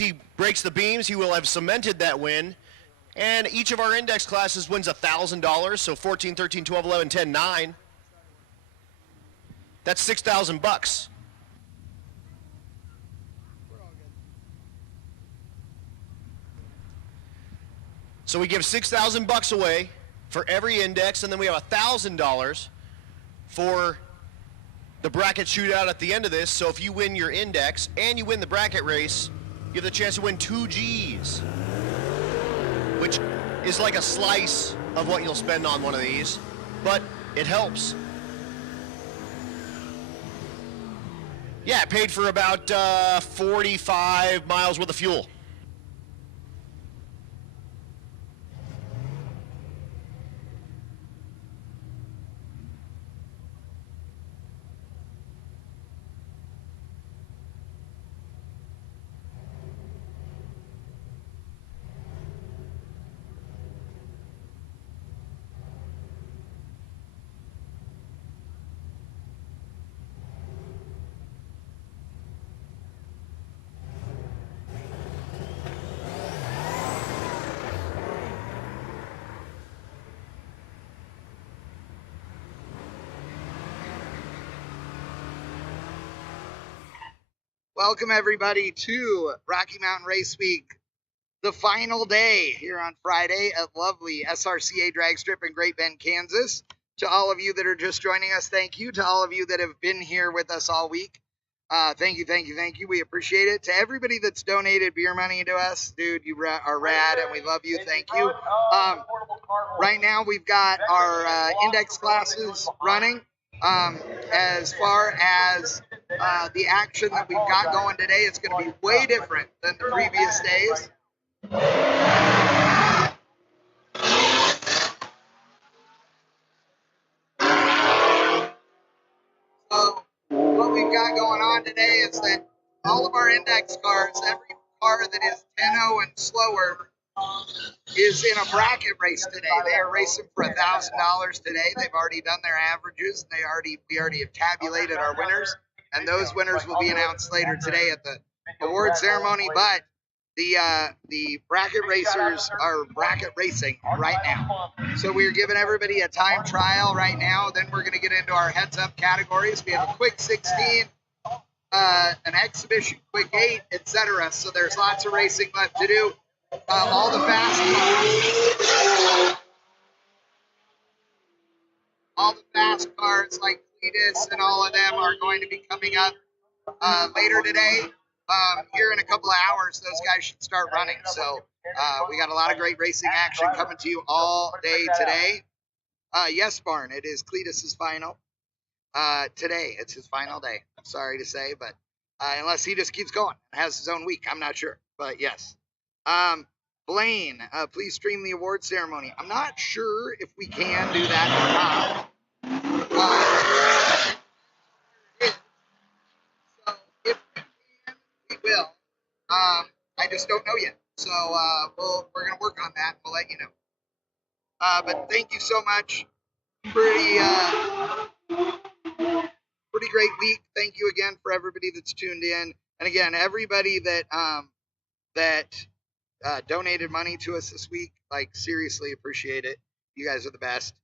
he breaks the beams, he will have cemented that win. And each of our index classes wins $1,000, so 14, 13, 12, 11, 10, 9. That's $6,000. So we give $6,000 away for every index, and then we have $1,000 for the bracket shootout at the end of this. So if you win your index and you win the bracket race, you have the chance to win 2 Gs, which is like a slice of what you'll spend on one of these, but it helps. Yeah, it paid for about 45 miles worth of fuel. Welcome everybody to Rocky Mountain Race Week, the final day here on Friday at lovely SRCA Dragstrip in Great Bend, Kansas. To all of you that are just joining us, thank you. To all of you that have been here with us all week, thank you. We appreciate it. To everybody that's donated beer money to us, dude, you are rad and we love you. Thank you. Right now we've got our index classes running. As far as the action that we've got going today, it's going to be way different than the previous days. So what we've got going on today is that all of our index cars, every car that is 10-0 and slower, is in a bracket race today. They are racing for $1,000 today. They've already done their averages. We already have tabulated our winners, and those winners will be announced later today at the award ceremony. But the bracket racers are bracket racing right now. So we're giving everybody a time trial right now. Then we're going to get into our heads-up categories. We have a quick 16, an exhibition quick 8, etc. So there's lots of racing left to do. All the fast cars like Cletus and all of them are going to be coming up later today. Here in a couple of hours, those guys should start running. So we got a lot of great racing action coming to you all day today. Yes, Barn, it is Cletus's final. Today, it's his final day. I'm sorry to say, but unless he just keeps going and has his own week, I'm not sure. But yes. Blaine, please stream the award ceremony. I'm not sure if we can do that or not. So if we can, we will. I just don't know yet. So we're going to work on that. We'll let you know. But thank you so much. Pretty great week. Thank you again for everybody that's tuned in. And again, everybody that donated money to us this week, like seriously appreciate it. You guys are the best.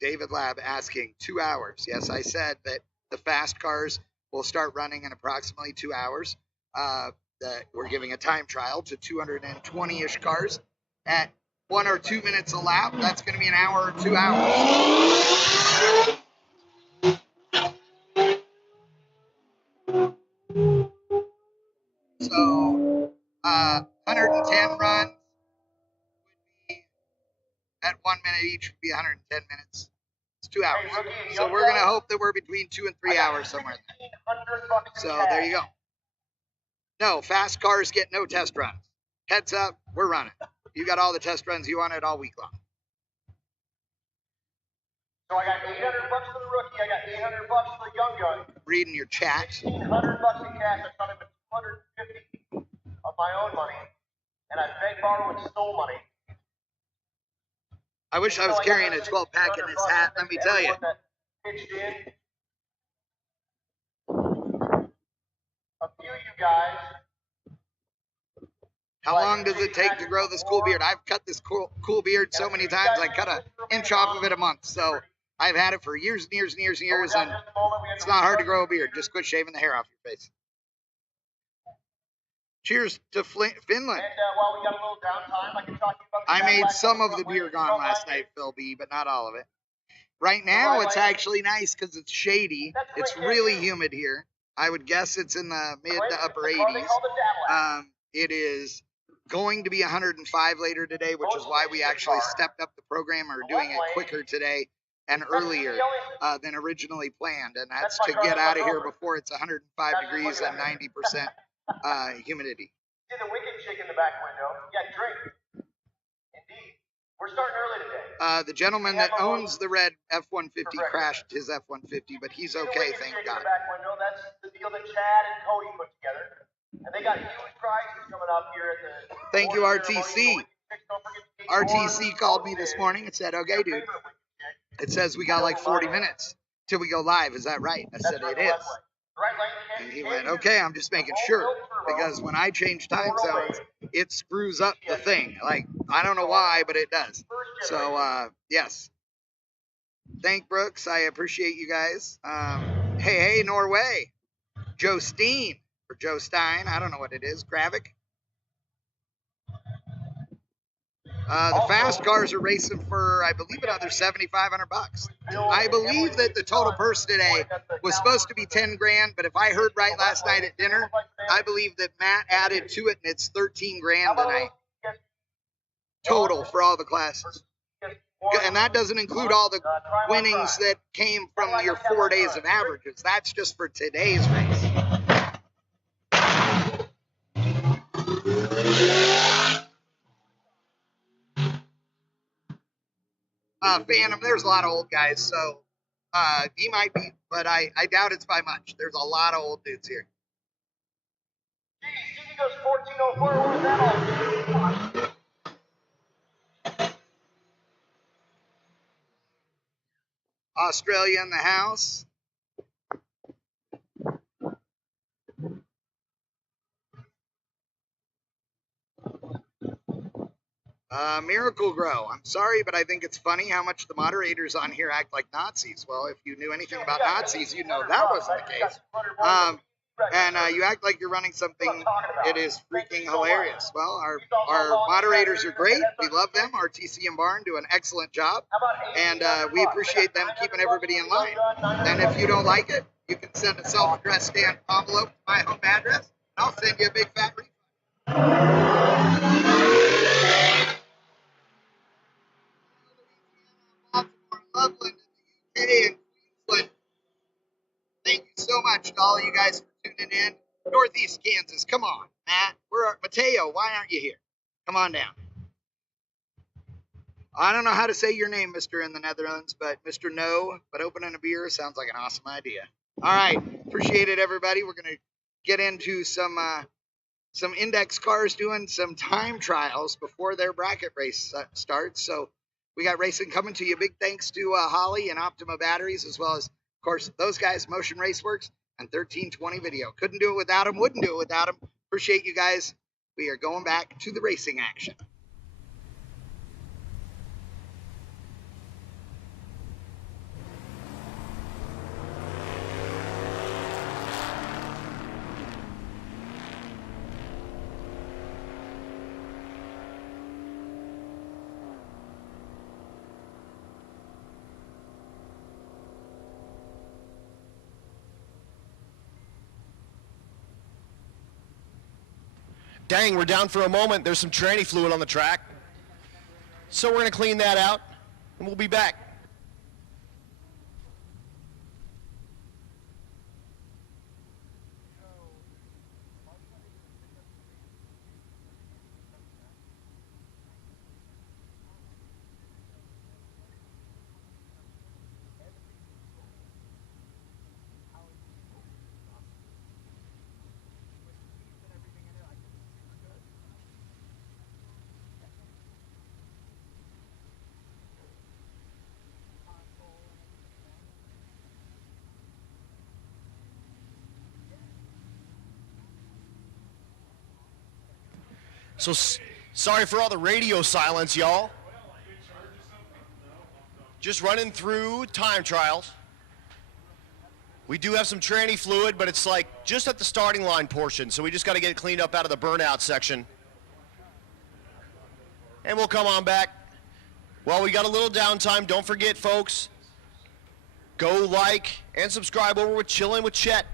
David Lab asking 2 hours. Yes, I said that the fast cars will start running in approximately 2 hours. That we're giving a time trial to 220-ish cars at 1 or 2 minutes a lap. That's going to be an hour or 2 hours. So 110 runs would be at 1 minute each, would be 110 minutes. It's 2 hours. So we're going to hope that we're between 2 and 3 hours somewhere there. So there you go. No, fast cars get no test runs. Heads up, we're running. You got all the test runs you wanted all week long. So I got $800 for the rookie. I got $800 for the young gun. Reading your chat. $1,800 in cash. I got him $250 of my own money, and I begged, borrowed, and stole money. I wish I was carrying a 12-pack in this hat. Let me tell you. a few of you guys. How long does it take to grow this cool beard? I've cut this cool beard so many times, I cut an inch off of it a month. So I've had it for years and years and years and years, and it's not hard to grow a beard. Just quit shaving the hair off your face. Cheers to Finland. And while we got a little downtime, I can talk to you about the I made Cadillac some of the Runway. beer gone last night, Phil B, but not all of it. Right now, it's actually nice because it's shady. It's really humid here. I would guess it's in the mid to upper They 80s. call the Cadillac. It is going to be 105 later today, which is why we actually stepped up the program or doing it quicker today and earlier than originally planned. And that's to get out of here before it's 105 degrees and 90% humidity. See the wicked chick in the back window? Yeah, drink. Indeed. We're starting early today. The gentleman that owns the red F-150 crashed his F-150, but he's See the okay, wicked thank chick in God. the back window? That's the deal that Chad and Cody put together. And they got huge prizes coming up here at the... Thank you, award RTC. ceremony. Don't forget to get your RTC called me this morning and said, okay, dude, it says we got like 40 minutes till we go live. Is that right? I said, it is. And he went, okay, I'm just making sure, because when I change time zones, it screws up the thing. Like, I don't know why, but it does. So, yes. Thank Brooks. I appreciate you guys. Hey, Norway. Joe Steen, or Joe Stein, I don't know what it is. Gravik. The fast cars are racing for, I believe, another $7,500. I believe that the total purse today was supposed to be 10 grand, but if I heard right last night at dinner, I believe that Matt added to it, and it's 13 grand tonight. Total for all the classes. And that doesn't include all the winnings that came from your 4 days of averages. That's just for today's race. Phantom, there's a lot of old guys, so he might be, but I doubt it's by much. There's a lot of old dudes here. Gee, goes 1404. What was that all? Australia in the house. Miracle Grow. I'm sorry, but I think it's funny how much the moderators on here act like Nazis. Well, if you knew anything about Nazis, you'd know that wasn't the case. And you act like you're running something. It is freaking hilarious. Well, our moderators are great. We love them. RTC and Barn do an excellent job. And we appreciate them keeping everybody in line. And if you don't like it, you can send a self-addressed stamped envelope to my home address. I'll send you a big fat refund. Loveland in the UK and Queensland. Thank you so much to all you guys for tuning in. Northeast Kansas, come on, Matt. Mateo, why aren't you here? Come on down. I don't know how to say your name, Mr. in the Netherlands, but Mr. No, but opening a beer sounds like an awesome idea. All right, appreciate it, everybody. We're going to get into some index cars doing some time trials before their bracket race starts. So we got racing coming to you. Big thanks to Holley and Optima batteries, as well as, of course, those guys, Motion Raceworks and 1320 Video. Couldn't do it without them. Wouldn't do it without them. Appreciate you guys. We are going back to the racing action. Dang, we're down for a moment. There's some tranny fluid on the track. So we're going to clean that out, and we'll be back. So sorry for all the radio silence, y'all. Just running through time trials. We do have some tranny fluid, but it's like just at the starting line portion, so we just got to get it cleaned up out of the burnout section. And we'll come on back. Well, we got a little downtime. Don't forget, folks, go like and subscribe over with Chillin' with Chet.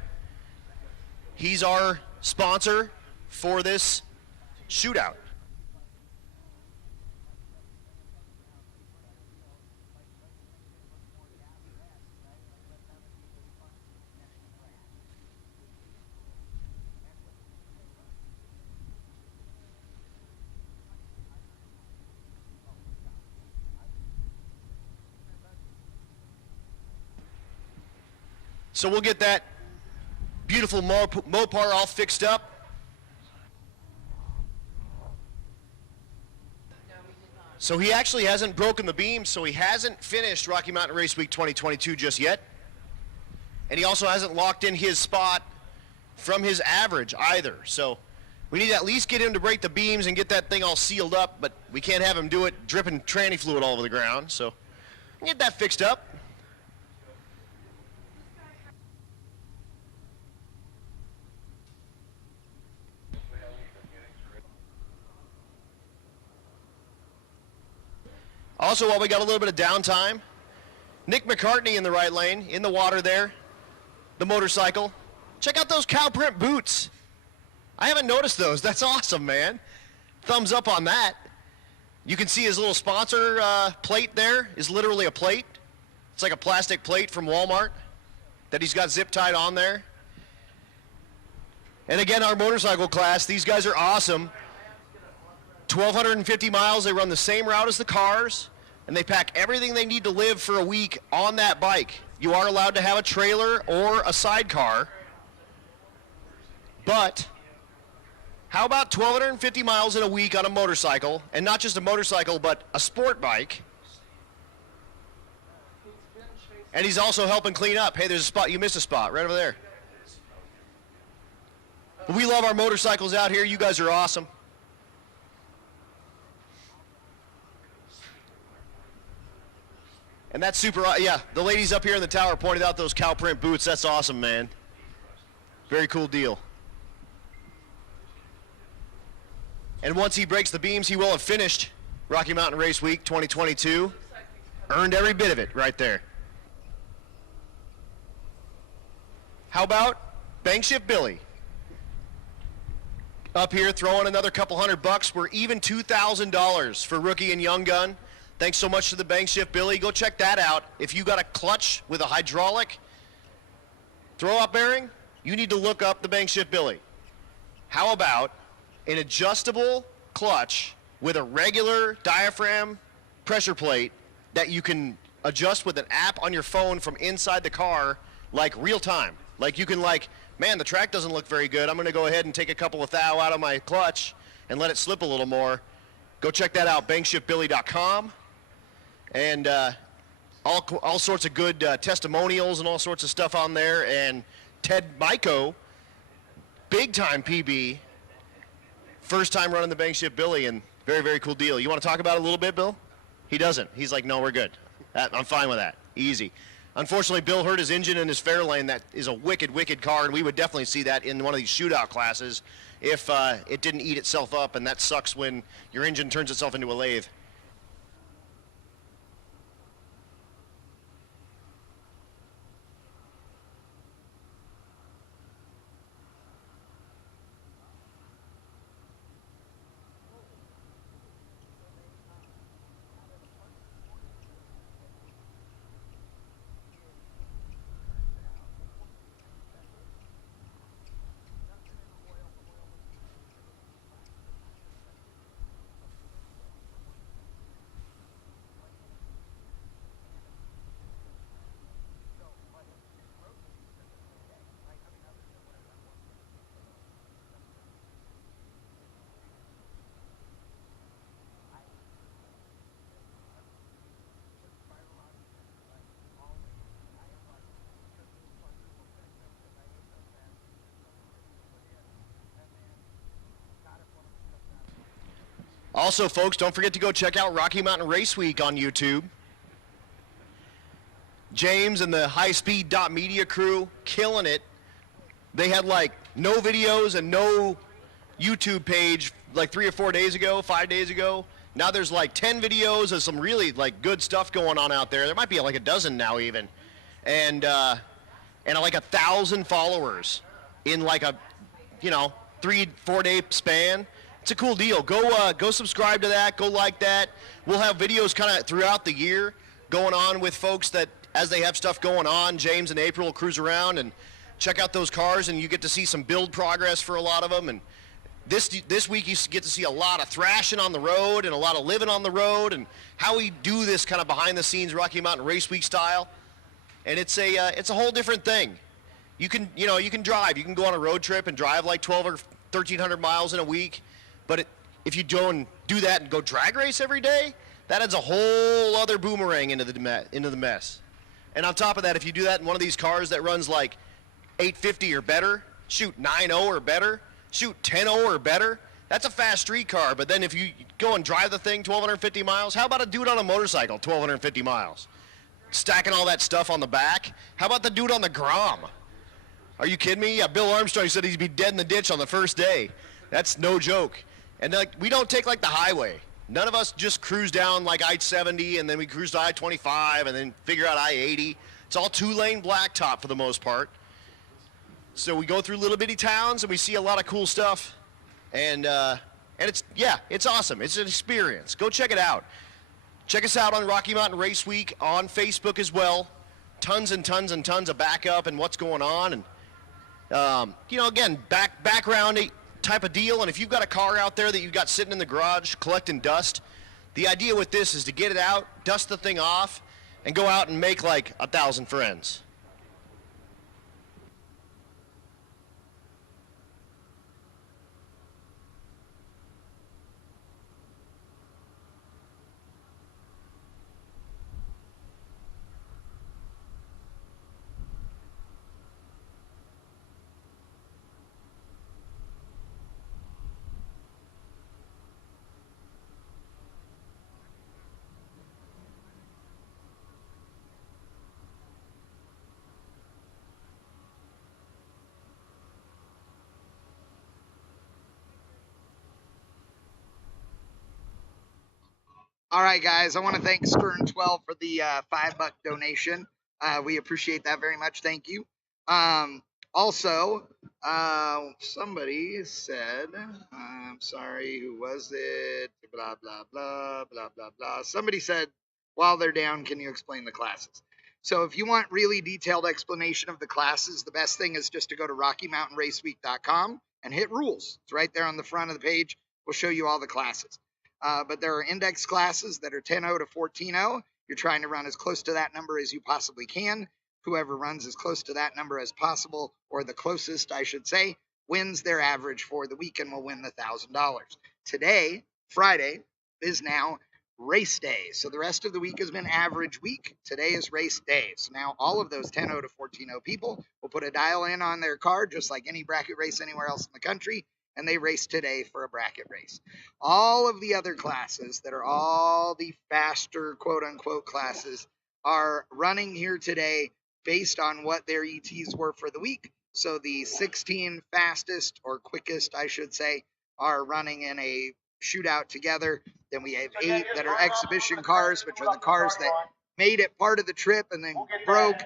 He's our sponsor for this shootout. So we'll get that beautiful Mopar all fixed up. So he actually hasn't broken the beam, so he hasn't finished Rocky Mountain Race Week 2022 just yet. And he also hasn't locked in his spot from his average either. So we need to at least get him to break the beams and get that thing all sealed up, but we can't have him do it dripping tranny fluid all over the ground. So we'll get that fixed up. Also, while we got a little bit of downtime, Nick McCartney in the right lane, in the water there, the motorcycle. Check out those cow print boots. I haven't noticed those. That's awesome, man. Thumbs up on that. You can see his little sponsor plate there is literally a plate. It's like a plastic plate from Walmart that he's got zip tied on there. And again, our motorcycle class, these guys are awesome. 1,250 miles, they run the same route as the cars, and they pack everything they need to live for a week on that bike. You are allowed to have a trailer or a sidecar, but how about 1,250 miles in a week on a motorcycle, and not just a motorcycle, but a sport bike? And he's also helping clean up. Hey, there's a spot, you missed a spot right over there. But we love our motorcycles out here. You guys are awesome. And that's super, yeah, the ladies up here in the tower pointed out those cow print boots. That's awesome, man. Very cool deal. And once he breaks the beams, he will have finished Rocky Mountain Race Week 2022. Earned every bit of it right there. How about Bank Shift Billy? Up here throwing another couple $100. We're even $2,000 for rookie and young gun. Thanks so much to the Bank Shift Billy. Go check that out. If you got a clutch with a hydraulic throw-up bearing, you need to look up the Bank Shift Billy. How about an adjustable clutch with a regular diaphragm pressure plate that you can adjust with an app on your phone from inside the car, like real time? Like you can man, the track doesn't look very good. I'm going to go ahead and take a couple of thou out of my clutch and let it slip a little more. Go check that out, bankshiftbilly.com. And all sorts of good testimonials and all sorts of stuff on there. And Ted Mico, big time PB, first time running the Bank Shift Billy, and very, very cool deal. You want to talk about it a little bit, Bill? He doesn't. He's like, no, we're good. I'm fine with that. Easy. Unfortunately, Bill hurt his engine in his Fairlane. That is a wicked, wicked car, and we would definitely see that in one of these shootout classes if it didn't eat itself up, and that sucks when your engine turns itself into a lathe. Also, folks, don't forget to go check out Rocky Mountain Race Week on YouTube. James and the highspeed.media crew killing it. They had like no videos and no YouTube page like 3 or 4 days ago, 5 days ago. Now there's like 10 videos of some really like good stuff going on out there. There might be like a dozen now even. And like 1,000 followers in like a, 3-4 day span. It's a cool deal. Go subscribe to that. Go like that. We'll have videos kind of throughout the year going on with folks that as they have stuff going on. James and April will cruise around and check out those cars, and you get to see some build progress for a lot of them. And this week you get to see a lot of thrashing on the road and a lot of living on the road and how we do this kind of behind the scenes Rocky Mountain Race Week style. And it's a whole different thing. You can drive. You can go on a road trip and drive like 12 or 1,300 miles in a week. But if you don't do that and go drag race every day, that adds a whole other boomerang into the mess. And on top of that, if you do that in one of these cars that runs like 850 or better, shoot 9.0 or better, shoot 10.0 or better, that's a fast street car. But then if you go and drive the thing 1,250 miles, how about a dude on a motorcycle 1,250 miles? Stacking all that stuff on the back? How about the dude on the Grom? Are you kidding me? Yeah, Bill Armstrong said he'd be dead in the ditch on the first day. That's no joke. And like, we don't take like the highway. None of us just cruise down like I-70 and then we cruise to I-25 and then figure out I-80. It's all 2-lane blacktop for the most part. So we go through little bitty towns and we see a lot of cool stuff. And it's awesome. It's an experience. Go check it out. Check us out on Rocky Mountain Race Week on Facebook as well. Tons and tons and tons of backup and what's going on. And, again, background type of deal. And if you've got a car out there that you've got sitting in the garage collecting dust, the idea with this is to get it out, dust the thing off, and go out and make like 1,000 friends. All right, guys, I want to thank Stern12 for the $5 donation. We appreciate that very much. Thank you. Also, somebody said, I'm sorry, who was it? Blah, blah, blah, blah, blah, blah. Somebody said, while they're down, can you explain the classes? So if you want really detailed explanation of the classes, the best thing is just to go to RockyMountainRaceweek.com and hit rules. It's right there on the front of the page. We'll show you all the classes. But there are index classes that are 10.0 to 14.0. You're trying to run as close to that number as you possibly can. Whoever runs as close to that number as possible, or the closest, I should say, wins their average for the week and will win the $1,000. Today, Friday, is now race day. So the rest of the week has been average week. Today is race day. So now all of those 10.0 to 14.0 people will put a dial in on their card, just like any bracket race anywhere else in the country, and they race today for a bracket race. All of the other classes that are all the faster, quote-unquote, classes are running here today based on what their ETs were for the week. So the 16 fastest, or quickest, I should say, are running in a shootout together. Then we have 8 that are exhibition cars, which are the cars that made it part of the trip and then broke,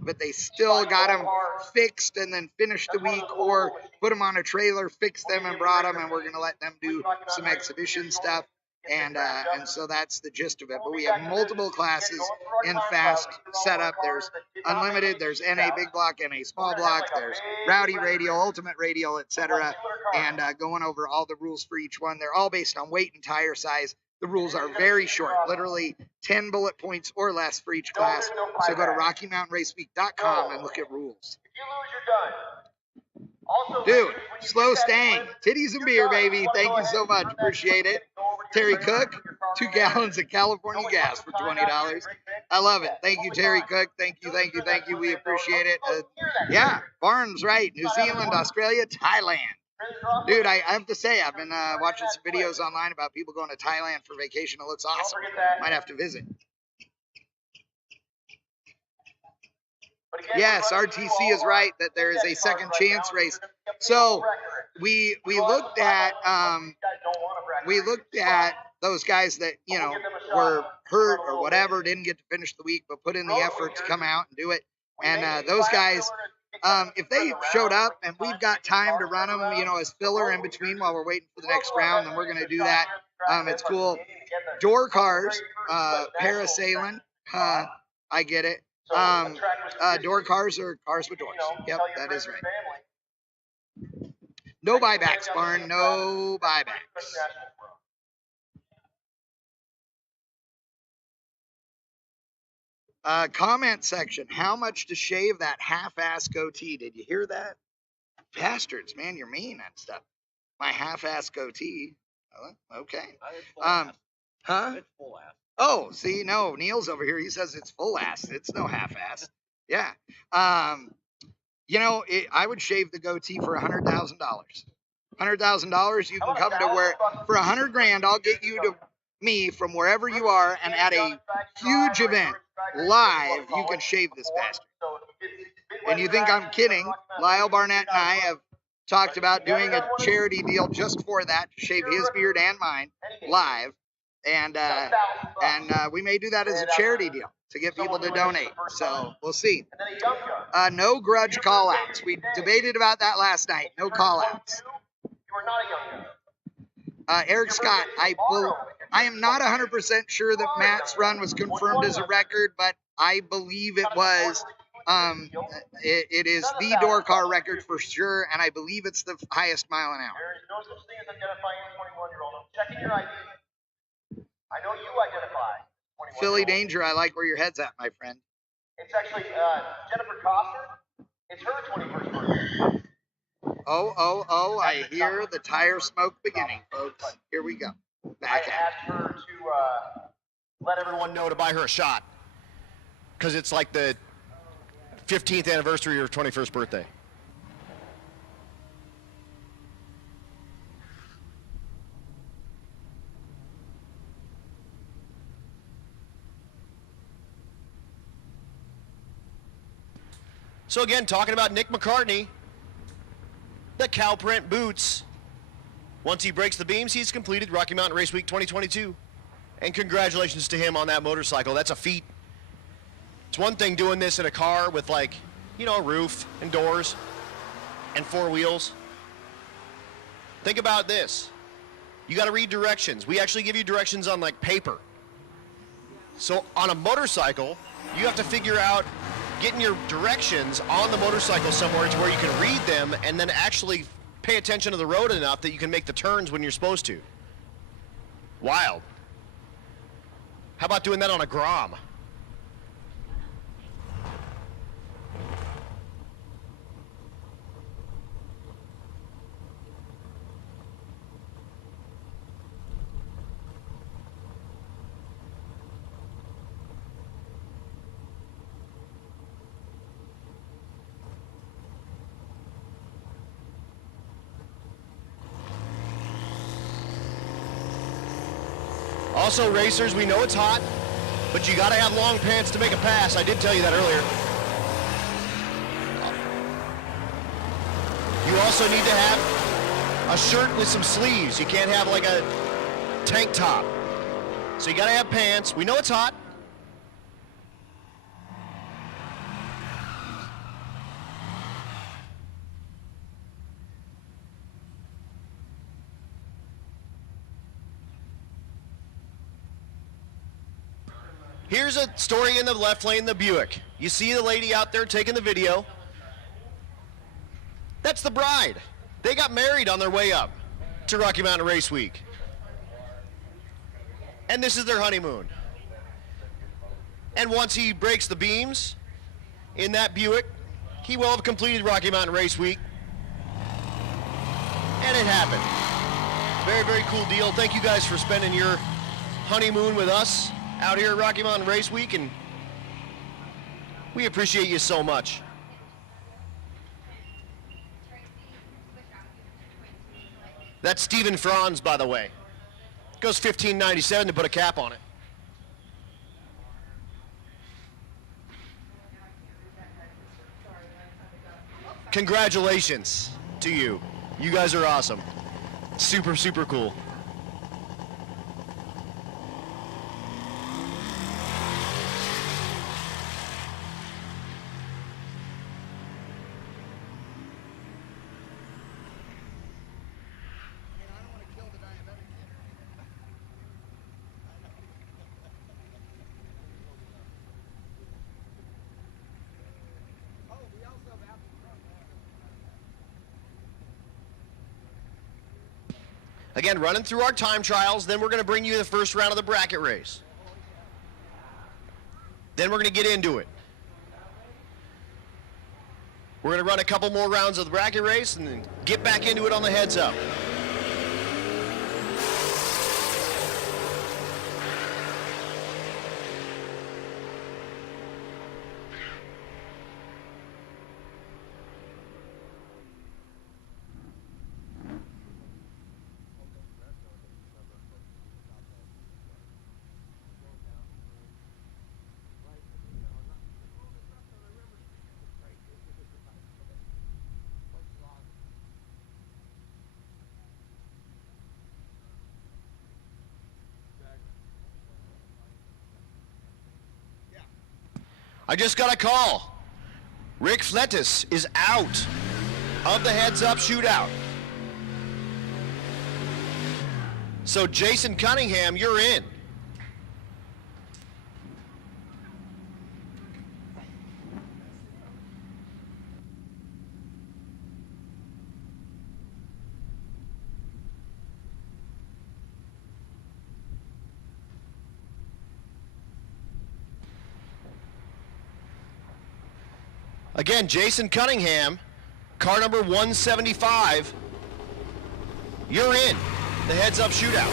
but they still got them fixed and then finished the week, or put them on a trailer, fixed them and brought them, and we're going to let them do some exhibition stuff. And so that's the gist of it. But we have multiple classes in fast setup. There's unlimited, there's NA big block, NA small block, there's rowdy radial, ultimate radial, etc. And going over all the rules for each one. They're all based on weight and tire size. The rules are very short, literally 10 bullet points or less for each class. So go to RockyMountainRaceweek.com and look at rules. If you lose, you're done. Also, Dude, slow stang. Titties and beer, baby. Thank you so much. Appreciate it. Terry Cook, 2 gallons of California gas for $20. I love it. Thank you, Terry Cook. Thank you, thank you, thank you. We appreciate it. Yeah, Barnes, right. New Zealand, Australia, Thailand. Dude, I have to say, I've been watching some videos online about people going to Thailand for vacation. It looks awesome. Might have to visit. Yes, RTC is right that there is a second chance race. So we looked at those guys that, you know, were hurt or whatever, didn't get to finish the week, but put in the effort to come out and do it. And those guys, if they showed up and we've got time to run them, you know, as filler in between while we're waiting for the next round, then we're going to do that. It's cool. Door cars, parasailing, I get it. Door cars are cars with doors. Yep, that is right. No buybacks, Barn. No buybacks. Comment section. How much to shave that half-ass goatee? Did you hear that? Bastards, man, you're mean and stuff. My half-ass goatee. Oh, okay. Huh? It's full ass. Oh, see, no, Neil's over here. He says it's full ass. It's no half-ass. Yeah. You know, I would shave the goatee for $100,000. $100,000, you can come to where, for $100 grand, I'll get you to me from wherever you are, and at a huge event, live, you can shave this bastard. And you think I'm kidding? Lyle Barnett and I have talked about doing a charity deal just for that, to shave his beard and mine live. And we may do that as a charity deal to get people to donate. So we'll see. No grudge call-outs. We debated about that last night. No call-outs. Eric Scott, I am not 100% sure that Matt's run was confirmed as a record, but I believe it was. It is the door car record for sure, and I believe it's the highest mile an hour. There is no such thing as identifying a 21-year-old. I'm checking your ID. I know you identify. Philly Danger, I like where your head's at, my friend. It's actually Jennifer Coster. It's her 21st birthday. Oh, I hear the tire smoke beginning, folks. Here we go. Back I at asked her to Let everyone know to buy her a shot. Because it's like the 15th anniversary of her 21st birthday. So again, talking about Nick McCartney, the cow print boots. Once he breaks the beams, he's completed Rocky Mountain Race Week 2022. And congratulations to him on that motorcycle. That's a feat. It's one thing doing this in a car with, like, you know, a roof and doors and four wheels. Think about this. You got to read directions. We actually give you directions on, like, paper. So on a motorcycle, you have to figure out getting your directions on the motorcycle somewhere to where you can read them and then actually pay attention to the road enough that you can make the turns when you're supposed to. Wild. How about doing that on a Grom? Also, racers, we know it's hot, but you gotta have long pants to make a pass. I did tell you that earlier. You also need to have a shirt with some sleeves. You can't have like a tank top. So you gotta have pants. We know it's hot. Here's a story in the left lane, the Buick. You see the lady out there taking the video. That's the bride. They got married on their way up to Rocky Mountain Race Week. And this is their honeymoon. And once he breaks the beams in that Buick, he will have completed Rocky Mountain Race Week. And it happened. Very, very cool deal. Thank you guys for spending your honeymoon with us out here at Rocky Mountain Race Week, and we appreciate you so much. That's Stephen Franz, by the way. Goes $15.97 to put a cap on it. Congratulations to you. You guys are awesome. Super, super cool. Again, running through our time trials, then we're going to bring you the first round of the bracket race. Then we're going to get into it. We're going to run a couple more rounds of the bracket race and then get back into it on the heads up. I just got a call. Rick Flettis is out of the heads-up shootout. So Jason Cunningham, you're in. Again, Jason Cunningham, car number 175, you're in the heads-up shootout.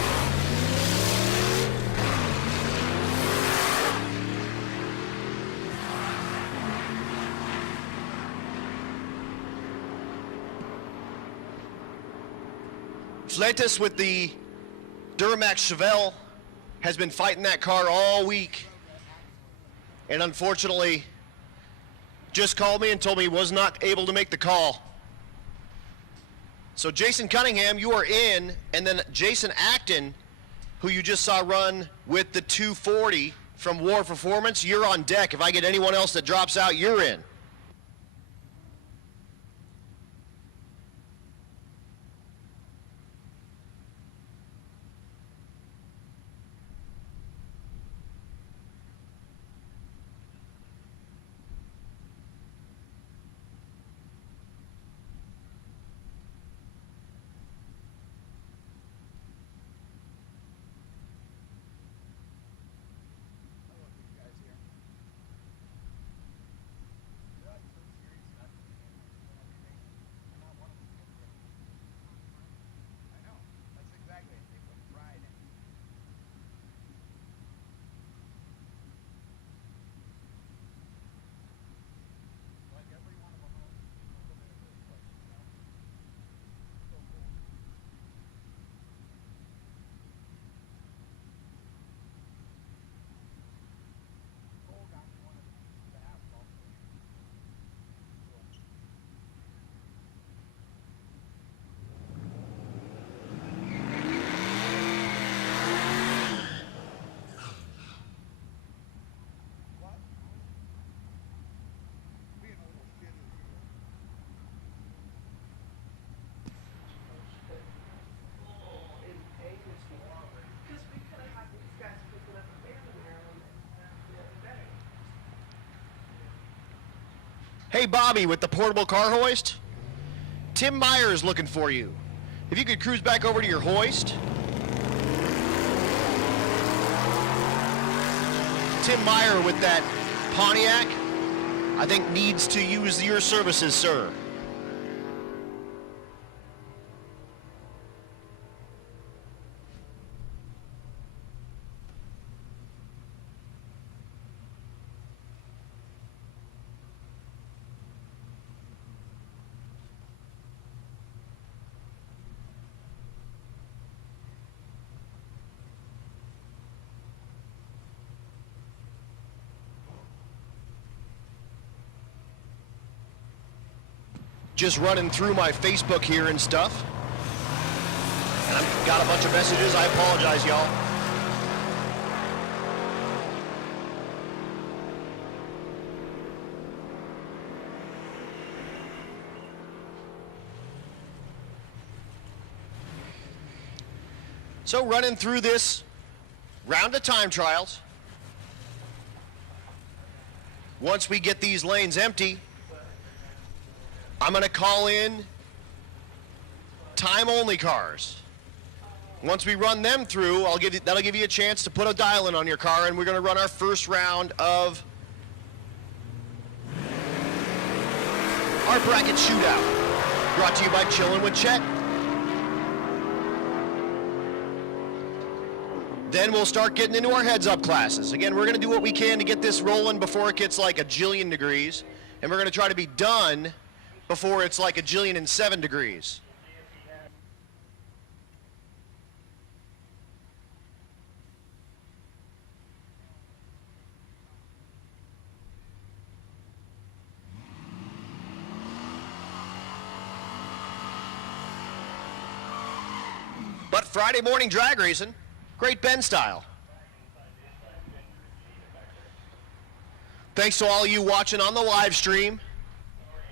Fleitas with the Duramax Chevelle has been fighting that car all week, and unfortunately just called me and told me he was not able to make the call. So Jason Cunningham, you are in, and then Jason Acton, who you just saw run with the 240 from War Performance, you're on deck. If I get anyone else that drops out, you're in. Hey, Bobby, with the portable car hoist, Tim Meyer is looking for you. If you could cruise back over to your hoist. Tim Meyer with that Pontiac, I think needs to use your services, sir. just running through my Facebook here and stuff. And I've got a bunch of messages. I apologize, y'all. So running through this round of time trials. Once we get these lanes empty, I'm going to call in time-only cars. Once we run them through, that'll give you a chance to put a dial in on your car, and we're going to run our first round of our bracket shootout. Brought to you by Chillin' with Chet. Then we'll start getting into our heads-up classes. Again, we're going to do what we can to get this rolling before it gets like a jillion degrees, and we're going to try to be done before it's like a jillion and 7 degrees. But Friday morning drag racing, Great Ben style. Thanks to all of you watching on the live stream.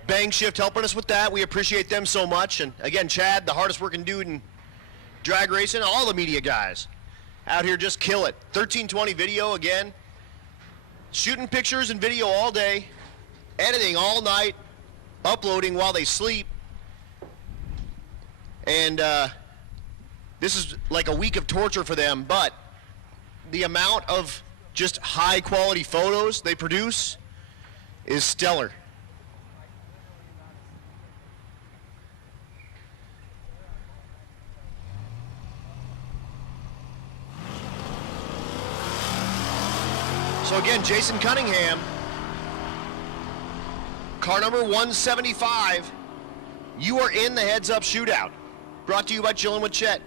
Bang Shift helping us with that. We appreciate them so much. And again, Chad, the hardest working dude in drag racing, all the media guys out here just kill it. 1320 video again. Shooting pictures and video all day. Editing all night. Uploading while they sleep. And this is like a week of torture for them, but the amount of just high quality photos they produce is stellar. So again, Jason Cunningham, car number 175, you are in the heads up shootout. Brought to you by Chillin' with Chet.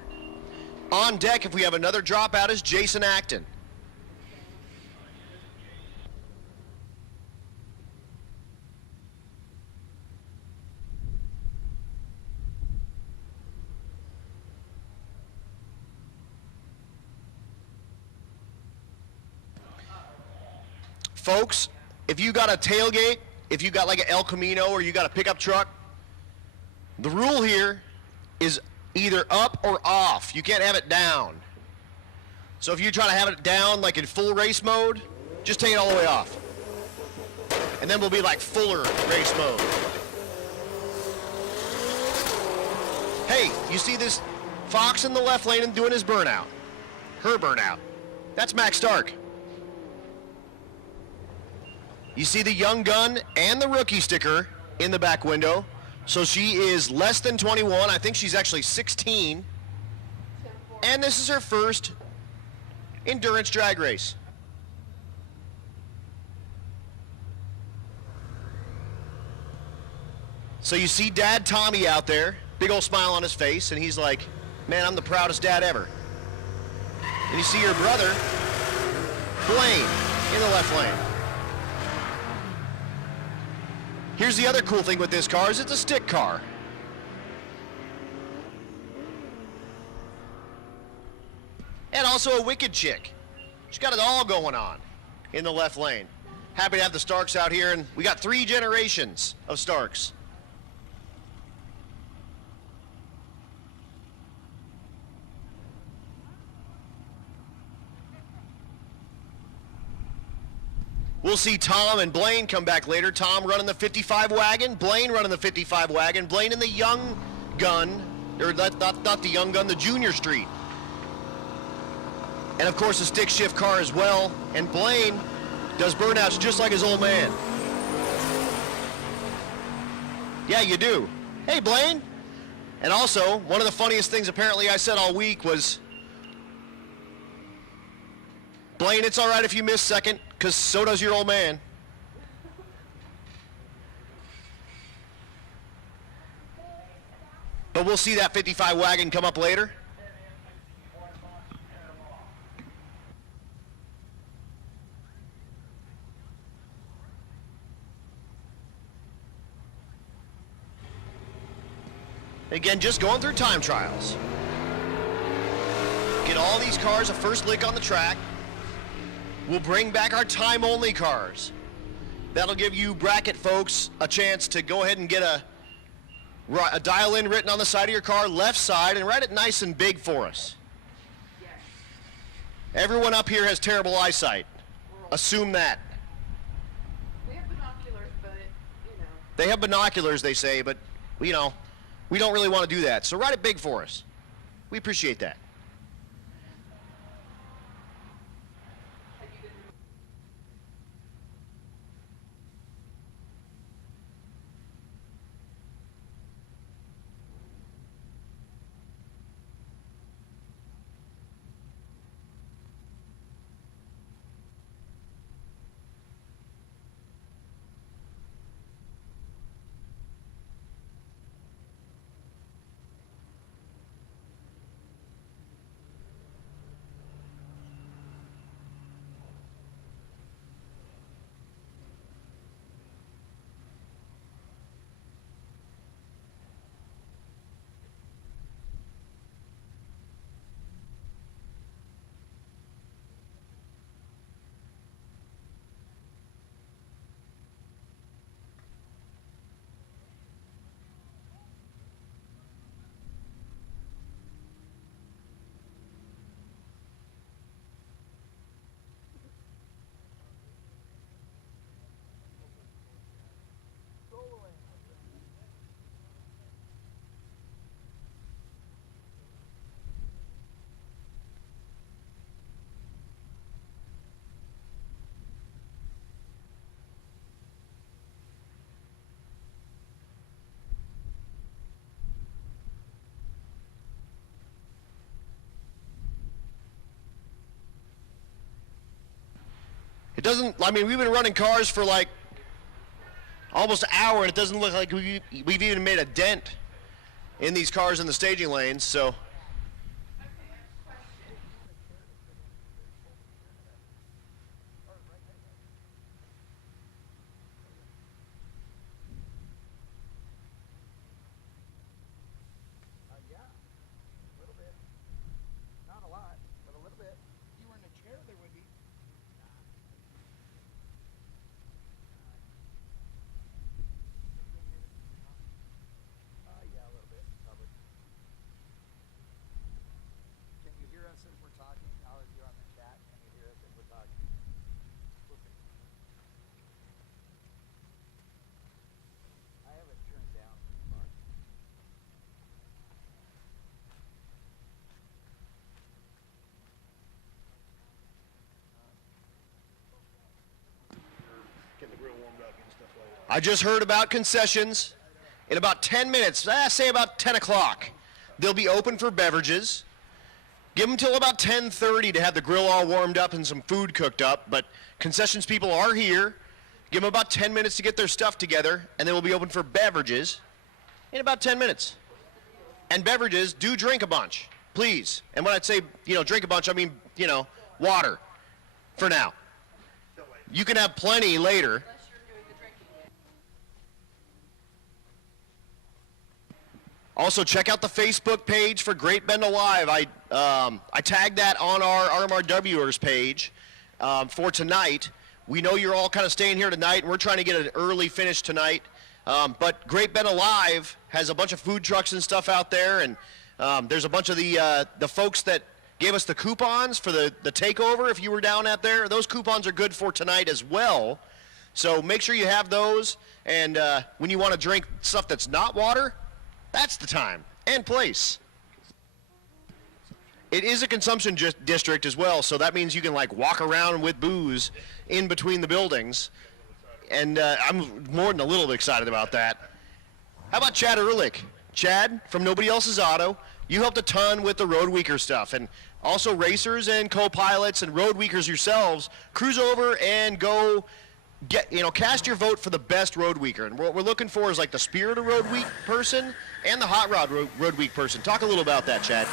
On deck, if we have another dropout, is Jason Acton. Folks, if you got a tailgate, if you got like an El Camino or you got a pickup truck, the rule here is either up or off. You can't have it down. So if you're trying to have it down like in full race mode, just take it all the way off. And then we'll be like fuller race mode. Hey, you see this Fox in the left lane and doing his burnout. Her burnout. That's Max Stark. You see the young gun and the rookie sticker in the back window. So she is less than 21. I think she's actually 16. And this is her first endurance drag race. So you see Dad Tommy out there, big old smile on his face, and he's like, man, I'm the proudest dad ever. And you see your brother, Blaine, in the left lane. Here's the other cool thing with this car is it's a stick car. And also a wicked chick. She's got it all going on in the left lane. Happy to have the Starks out here, and we got 3 generations of Starks. We'll see Tom and Blaine come back later. Tom running the 55 wagon, Blaine running the 55 wagon, Blaine in the young gun, or not the young gun, the junior street. And of course the stick shift car as well. And Blaine does burnouts just like his old man. Yeah, you do. Hey, Blaine. And also, one of the funniest things apparently I said all week was, Blaine, it's all right if you miss second, because so does your old man. But we'll see that 55 wagon come up later. Again, just going through time trials. Get all these cars a first lick on the track. We'll bring back our time-only cars. That'll give you bracket folks a chance to go ahead and get a dial-in written on the side of your car, left side, and write it nice and big for us. Everyone up here has terrible eyesight. Assume that. They have binoculars, but, you know. They have binoculars, they say, but, you know, we don't really want to do that. So write it big for us. We appreciate that. It doesn't, I mean, we've been running cars for like almost an hour, and it doesn't look like we've even made a dent in these cars in the staging lanes, so. Yeah, a little bit. Not a lot, but a little bit. If you were in a chair, there would be. Yeah, a little bit, probably. Can you hear us as we're talking? All of you on the chat, can you hear us as we're talking? I have it turned down too far. I just heard about concessions. In about 10 minutes, say about 10 o'clock, they'll be open for beverages. Give them till about 10:30 to have the grill all warmed up and some food cooked up, but concessions people are here. Give them about 10 minutes to get their stuff together, and they will be open for beverages in about 10 minutes. And beverages, do drink a bunch, please. And when I say, drink a bunch, I mean, water for now. You can have plenty later. Also, check out the Facebook page for Great Bend Alive. I tagged that on our RMRWers page for tonight. We know you're all kind of staying here tonight, and we're trying to get an early finish tonight. But Great Bend Alive has a bunch of food trucks and stuff out there, and there's a bunch of the folks that gave us the coupons for the takeover. If you were down out there, those coupons are good for tonight as well. So make sure you have those, and when you want to drink stuff that's not water, that's the time and place. It is a consumption district as well, so that means you can walk around with booze in between the buildings, and I'm more than a little bit excited about that. How about Chad Ehrlich? Chad from Nobody Else's Auto, you helped a ton with the Road Weaker stuff, and also racers and co-pilots and Road Weakers yourselves, cruise over and go cast your vote for the best Road Weaker. And what we're looking for is the Spirit of Road Week person and the Hot Rod Road Week person. Talk a little about that, Chad.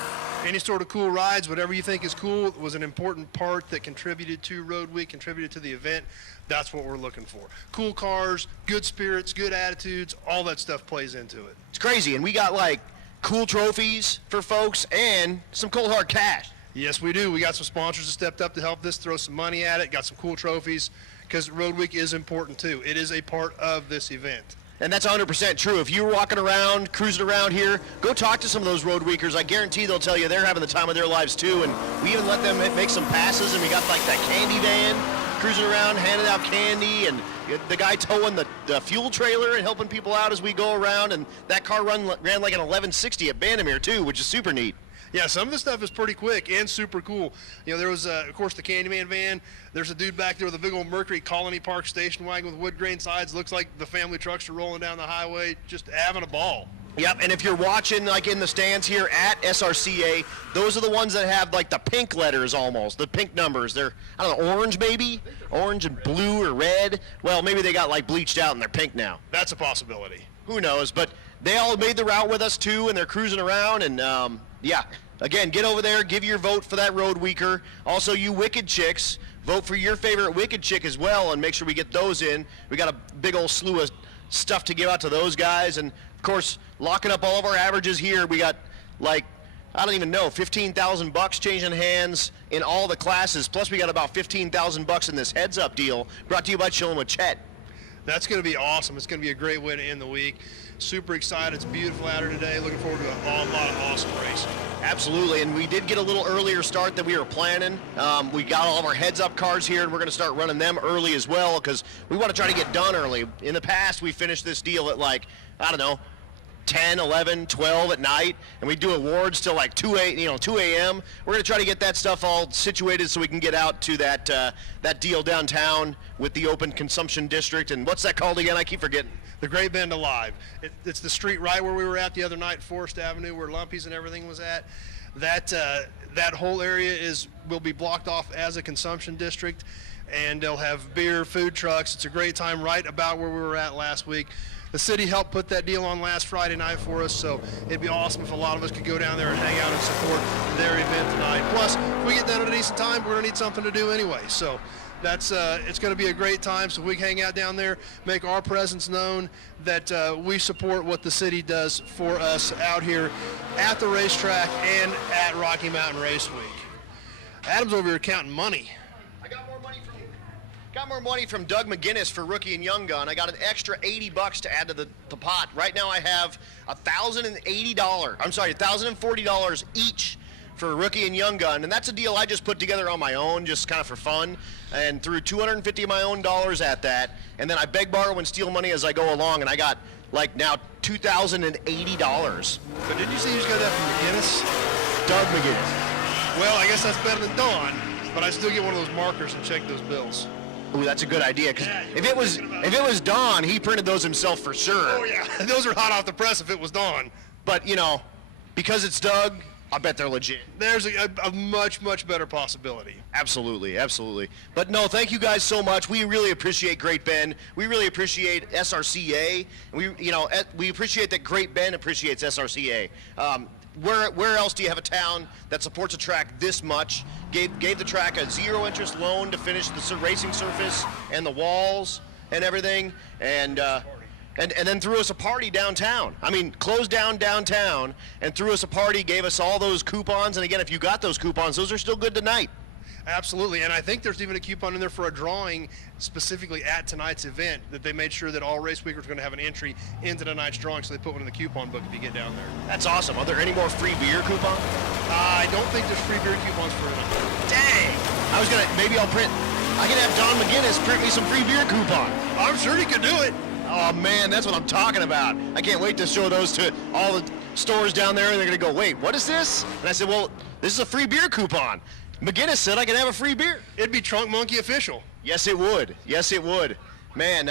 Any sort of cool rides, whatever you think is cool, was an important part that contributed to Road Week, contributed to the event. That's what we're looking for. Cool cars, good spirits, good attitudes, all that stuff plays into it. It's crazy, and we got cool trophies for folks, and some cold hard cash. Yes, we do. We got some sponsors that stepped up to help this, throw some money at it, got some cool trophies, because Road Week is important too. It is a part of this event. And that's 100% true. If you're walking around, cruising around here, go talk to some of those road weekers. I guarantee they'll tell you they're having the time of their lives too. And we even let them make some passes, and we got like that candy van cruising around, handing out candy, and the guy towing the fuel trailer and helping people out as we go around. And that car ran like an 1160 at Bandamere too, which is super neat. Yeah, some of this stuff is pretty quick and super cool. You know, there was, of course, the Candyman van. There's a dude back there with a big old Mercury Colony Park station wagon with wood grain sides. Looks like the family trucks are rolling down the highway, just having a ball. Yep, and if you're watching like in the stands here at SRCA, those are the ones that have like the pink letters almost, the pink numbers. They're, I don't know, orange maybe? Orange and blue or red. Well, maybe they got like bleached out and they're pink now. That's a possibility. Who knows, but they all made the route with us too, and they're cruising around, and yeah. Again, get over there, give your vote for that road weeker. Also, you Wicked Chicks, vote for your favorite Wicked Chick as well, and make sure we get those in. We got a big old slew of stuff to give out to those guys, and of course, locking up all of our averages here. We got like, I don't even know, 15,000 bucks changing hands in all the classes. Plus, we got about 15,000 bucks in this heads-up deal, brought to you by Chillin' with Chet. That's going to be awesome. It's going to be a great way to end the week. Super excited. It's beautiful out here today. Looking forward to a lot of awesome racing. Absolutely, and we did get a little earlier start than we were planning. We got all of our heads-up cars here, and we're going to start running them early as well because we want to try to get done early. In the past, we finished this deal at like, I don't know, 10, 11, 12 at night, and we do awards till like 2 a.m. We're going to try to get that stuff all situated so we can get out to that deal downtown with the open consumption district. And what's that called again? I keep forgetting. The Great Bend Alive. It's the street right where we were at the other night, Forest Avenue, where Lumpy's and everything was at. That whole area will be blocked off as a consumption district, and they'll have beer, food trucks. It's a great time, right about where we were at last week. The city helped put that deal on last Friday night for us, so it'd be awesome if a lot of us could go down there and hang out and support their event tonight. Plus, if we get down at a decent time, we're gonna need something to do anyway. So that's it's going to be a great time, so we can hang out down there, make our presence known that we support what the city does for us out here at the racetrack and at Rocky Mountain Race Week. Adam's over here counting money. I got more money from Doug McGinnis for Rookie and Young Gun. I got an extra 80 bucks to add to the pot. Right now I have $1,040 each for Rookie and Young Gun, and that's a deal I just put together on my own, just kind of for fun, and threw $250 of my own dollars at that, and then I beg, borrow, and steal money as I go along, and I got like now $2,080. But did you see who's got that from McGinnis? Doug McGinnis. Well, I guess that's better than Dawn, but I still get one of those markers and check those bills. Ooh, that's a good idea, because if it was Don, he printed those himself for sure. Oh yeah, those are hot off the press if it was Dawn. But you know, because it's Doug, I bet they're legit. There's a much, much better possibility. Absolutely, absolutely. But no, thank you guys so much. We really appreciate Great Bend. We really appreciate SRCA. We appreciate that Great Bend appreciates SRCA. Where else do you have a town that supports a track this much? Gave the track a zero interest loan to finish the racing surface and the walls and everything, and then threw us a party downtown. I mean, closed down downtown and threw us a party, gave us all those coupons. And again, if you got those coupons, those are still good tonight. Absolutely, and I think there's even a coupon in there for a drawing specifically at tonight's event that they made sure that all race weekers are going to have an entry into tonight's drawing, so they put one in the coupon book if you get down there. That's awesome. Are there any more free beer coupons? I don't think there's free beer coupons for tonight. Dang! I can have Don McGinnis print me some free beer coupon. I'm sure he could do it. Oh man, that's what I'm talking about. I can't wait to show those to all the stores down there, and they're gonna go, wait, what is this? And I said, well, this is a free beer coupon. McGinnis said I can have a free beer. It'd be Trunk Monkey official. Yes, it would. Yes, it would. Man,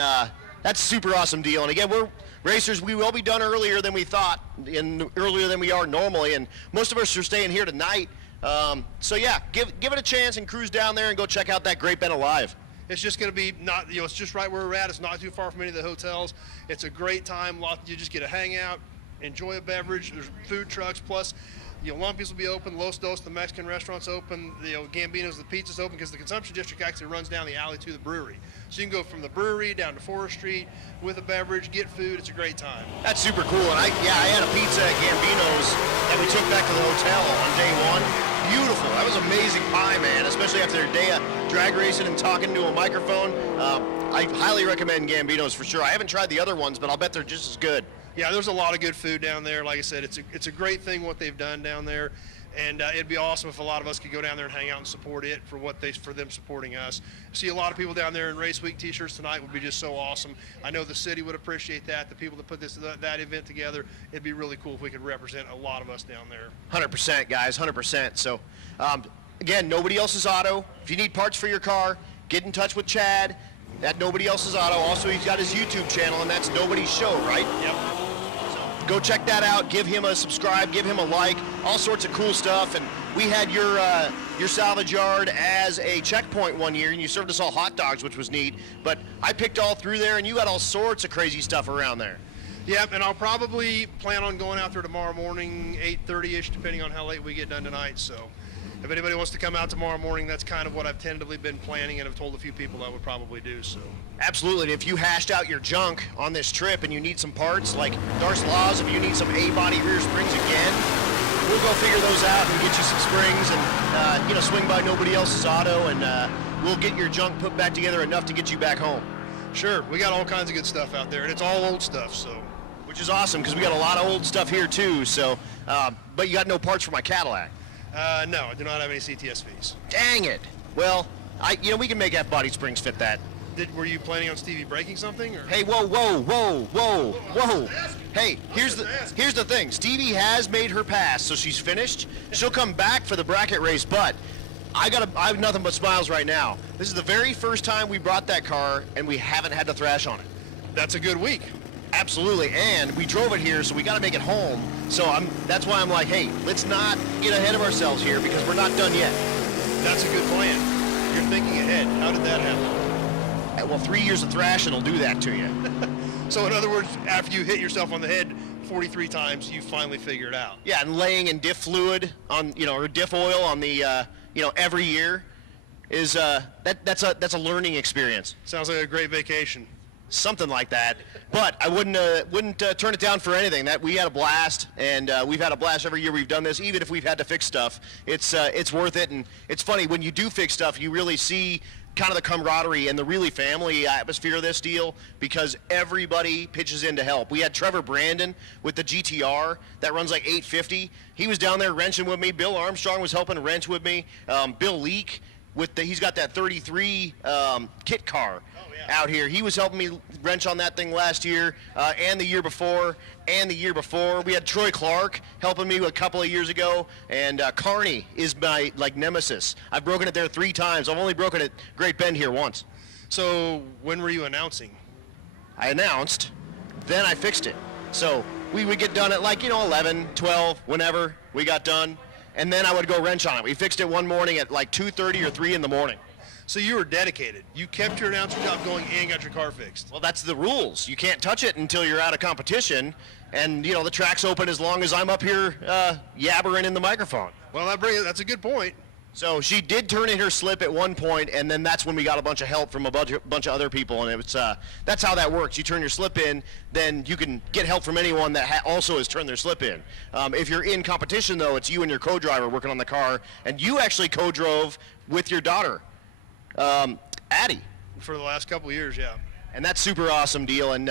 that's a super awesome deal. And again, we're racers. We will be done earlier than we thought, and earlier than we are normally. And most of us are staying here tonight. So yeah, give it a chance and cruise down there and go check out that Great Bend Alive. It's just going to be it's just right where we're at. It's not too far from any of the hotels. It's a great time. You just get to hang out, enjoy a beverage. There's food trucks, plus Lumpy's will be open, Los Dos, the Mexican restaurant's open, Gambino's, the pizza's open, because the consumption district actually runs down the alley to the brewery. So you can go from the brewery down to Forest Street with a beverage, get food. It's a great time. That's super cool. And I had a pizza at Gambino's that we took back to the hotel on day one. Beautiful. That was amazing pie, man, especially after a day of drag racing and talking to a microphone. I highly recommend Gambino's for sure. I haven't tried the other ones, but I'll bet they're just as good. Yeah, there's a lot of good food down there. Like I said, it's a great thing what they've done down there, and it'd be awesome if a lot of us could go down there and hang out and support it for them supporting us. See a lot of people down there in Race Week t-shirts tonight would be just so awesome. I know the city would appreciate that. The people that put that event together, it'd be really cool if we could represent a lot of us down there. 100%, guys, 100%. So, again, Nobody Else's Auto. If you need parts for your car, get in touch with Chad at Nobody Else's Auto. Also, he's got his YouTube channel, and that's Nobody's Show, right? Yep. Go check that out. Give him a subscribe. Give him a like. All sorts of cool stuff. And we had your salvage yard as a checkpoint one year, and you served us all hot dogs, which was neat. But I picked all through there, and you got all sorts of crazy stuff around there. Yep, and I'll probably plan on going out there tomorrow morning, 8:30ish, depending on how late we get done tonight. So if anybody wants to come out tomorrow morning, that's kind of what I've tentatively been planning, and I've told a few people I would probably do. So absolutely. And if you hashed out your junk on this trip and you need some parts, like Darce Laws, if you need some A-body rear springs again, we'll go figure those out and get you some springs and swing by Nobody Else's Auto, and we'll get your junk put back together enough to get you back home. Sure, we got all kinds of good stuff out there, and it's all old stuff, so. Which is awesome, because we got a lot of old stuff here too. So, but you got no parts for my Cadillac. No, I do not have any CTSVs. Dang it. Well, we can make F-body springs fit that. Were you planning on Stevie breaking something? Or? Hey, whoa. Hey, here's the thing. Stevie has made her pass, so she's finished. She'll come back for the bracket race, but I have nothing but smiles right now. This is the very first time we brought that car, and we haven't had to thrash on it. That's a good week. Absolutely, and we drove it here, so we got to make it home. So that's why I'm like, hey, let's not get ahead of ourselves here, because we're not done yet. That's a good plan. You're thinking ahead. How did that happen? Well, 3 years of thrashing will do that to you. So in other words, after you hit yourself on the head 43 times, you finally figure it out. Yeah, and laying in diff fluid on, or diff oil on the, every year is that's a learning experience. Sounds like a great vacation. Something like that, but I wouldn't turn it down for anything. That we had a blast, and we've had a blast every year we've done this. Even if we've had to fix stuff, it's worth it. And it's funny when you do fix stuff, you really see kind of the camaraderie and the really family atmosphere of this deal, because everybody pitches in to help. We had Trevor Brandon with the GTR that runs like 850. He was down there wrenching with me. Bill Armstrong was helping wrench with me. Bill Leake he's got that 33 kit car out here. He was helping me wrench on that thing last year and the year before and the year before. We had Troy Clark helping me a couple of years ago, and Carney is my nemesis. I've broken it there 3 times. I've only broken it Great Bend here once. So when were you announcing? I announced, then I fixed it. So we would get done at 11, 12, whenever we got done, and then I would go wrench on it. We fixed it one morning at 2:30 or 3 in the morning. So you were dedicated. You kept your announcer job going and got your car fixed. Well, that's the rules. You can't touch it until you're out of competition, and the track's open as long as I'm up here yabbering in the microphone. Well, that's a good point. So she did turn in her slip at one point, and then that's when we got a bunch of help from a bunch of other people, and that's how that works. You turn your slip in, then you can get help from anyone that also has turned their slip in. If you're in competition, though, it's you and your co-driver working on the car, and you actually co-drove with your daughter, Addie. For the last couple of years, yeah. And that's super awesome deal. And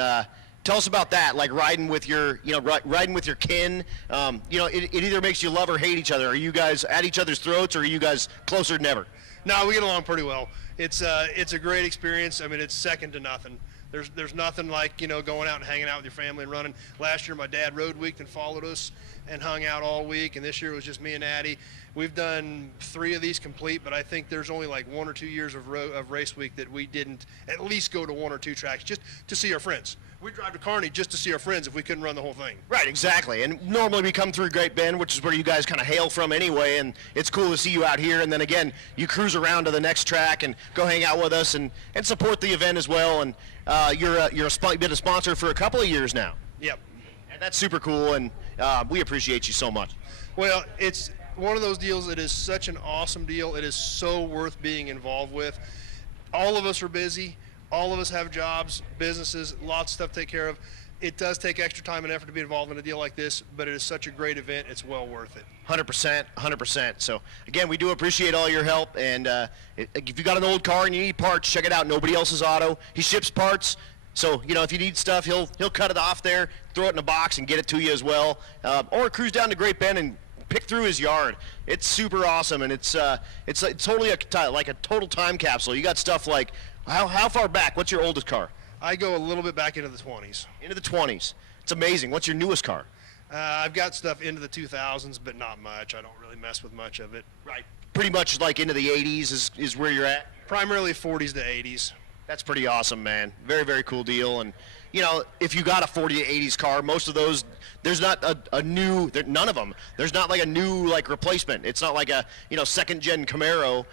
tell us about that, riding with your, riding with your kin. It either makes you love or hate each other. Are you guys at each other's throats, or are you guys closer than ever? No, we get along pretty well. It's a great experience. I mean, it's second to nothing. There's nothing like, going out and hanging out with your family and running. Last year, my dad rode week and followed us and hung out all week, and this year it was just me and Addie. We've done 3 of these complete, but I think there's only 1 or 2 years of race week that we didn't at least go to 1 or 2 tracks just to see our friends. We'd drive to Kearney just to see our friends if we couldn't run the whole thing. Right, exactly. And normally we come through Great Bend, which is where you guys kind of hail from anyway, and it's cool to see you out here. And then again, you cruise around to the next track and go hang out with us and support the event as well. And you've been a sponsor for a couple of years now. Yep. And that's super cool, and we appreciate you so much. Well, it's one of those deals. It is such an awesome deal. It is so worth being involved with. All of us are busy. All of us have jobs, businesses, lots of stuff to take care of. It does take extra time and effort to be involved in a deal like this, but it is such a great event. It's well worth it. 100%, 100%. So again, we do appreciate all your help. And if you got an old car and you need parts, check it out. Nobody Else's Auto. He ships parts. So, you know, if you need stuff, he'll cut it off there, throw it in a box, and get it to you as well. Or cruise down to Great Bend and pick through his yard. It's super awesome, and it's totally like a total time capsule. You got stuff like, how far back? What's your oldest car? I go a little bit back into the 20s. Into the 20s. It's amazing. What's your newest car? I've got stuff into the 2000s, but not much. I don't really mess with much of it. Right. Pretty much like into the 80s is where you're at? Primarily 40s to 80s. That's pretty awesome, man. Very, very cool deal. And, you know, if you got a 40 to 80s car, most of those, there's not a new, none of them. There's not like a new, like, replacement. It's not like a, you know, second-gen Camaro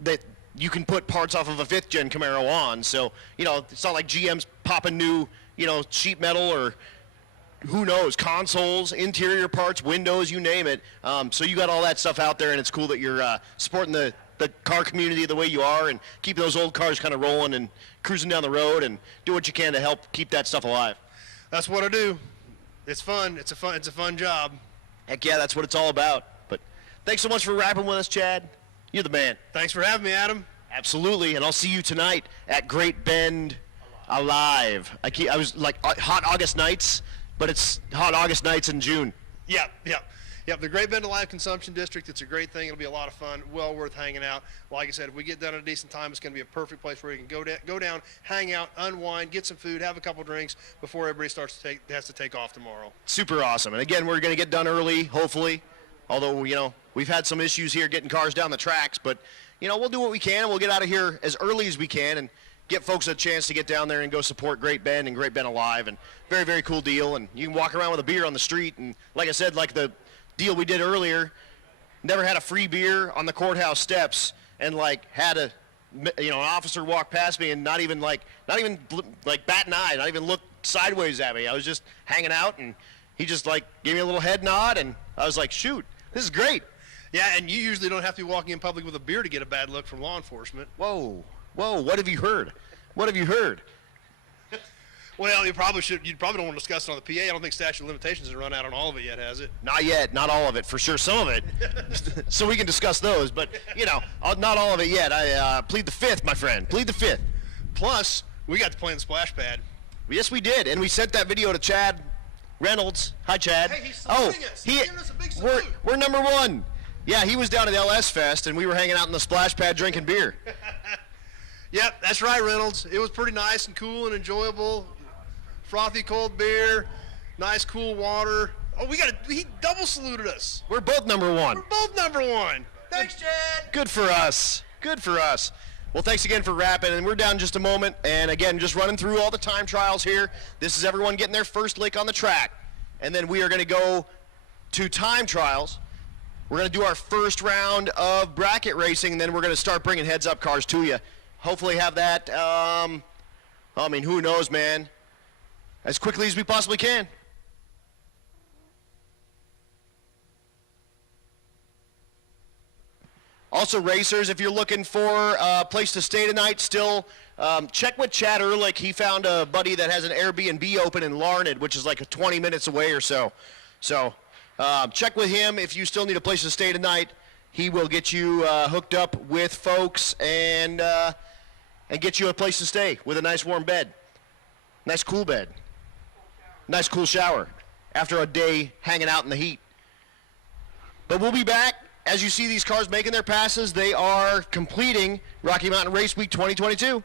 that you can put parts off of a fifth-gen Camaro on. So, you know, it's not like GM's popping new, you know, sheet metal or who knows, consoles, interior parts, windows, you name it. So you got all that stuff out there, and it's cool that you're supporting the car community the way you are and keeping those old cars kind of rolling and cruising down the road and do what you can to help keep that stuff alive. That's what I do. It's fun. It's a fun job. Heck yeah, that's what it's all about. But thanks so much for rapping with us, Chad. You're the man. Thanks for having me, Adam. Absolutely, and I'll see you tonight at Great Bend Alive. I was like hot August nights, but it's hot August nights in June. Yep. The Great Bend Alive Consumption District, it's a great thing. It'll be a lot of fun, well worth hanging out. Like I said, if we get done at a decent time, it's going to be a perfect place where you can go down, hang out, unwind, get some food, have a couple drinks before everybody has to take off tomorrow. Super awesome. And again, we're going to get done early, hopefully. Although, you know, we've had some issues here getting cars down the tracks, but, you know, we'll do what we can, and we'll get out of here as early as we can and get folks a chance to get down there and go support Great Bend and Great Bend Alive. And very, very cool deal. And you can walk around with a beer on the street. And like I said, like the deal we did earlier, never had a free beer on the courthouse steps, and like had a, you know, an officer walk past me and not even like bat an eye, not even look sideways at me. I was just hanging out, and he just like gave me a little head nod, and I was like, shoot, this is great. Yeah, and you usually don't have to be walking in public with a beer to get a bad look from law enforcement. Whoa, what have you heard? What have you heard? Well, you probably don't want to discuss it on the PA. I don't think statute of limitations has run out on all of it yet, has it? Not yet, not all of it, for sure, some of it. So we can discuss those, but, you know, not all of it yet. I plead the fifth, my friend, plead the fifth. Plus, we got to play in the splash pad. Yes, we did, and we sent that video to Chad Reynolds. Hi, Chad. Hey, he's saluting us. He's giving us a big salute. We're number one. Yeah, he was down at LS Fest, and we were hanging out in the splash pad drinking beer. Yep, that's right, Reynolds. It was pretty nice and cool and enjoyable. Frothy cold beer, nice cool water. Oh, he double saluted us. We're both number one. We're both number one. Thanks, Chad. Good for us. Good for us. Well, thanks again for rapping, and we're down in just a moment. And again, just running through all the time trials here. This is everyone getting their first lick on the track. And then we are going to go to time trials. We're going to do our first round of bracket racing, and then we're going to start bringing heads-up cars to you. Hopefully have that, I mean, who knows, man, as quickly as we possibly can. Also, racers, if you're looking for a place to stay tonight, still check with Chad Ehrlich. He found a buddy that has an Airbnb open in Larned, which is like 20 minutes away or so. So check with him if you still need a place to stay tonight. He will get you hooked up with folks and get you a place to stay with a nice warm bed, nice cool bed, nice cool shower after a day hanging out in the heat. But we'll be back. As you see these cars making their passes, they are completing Rocky Mountain Race Week 2022.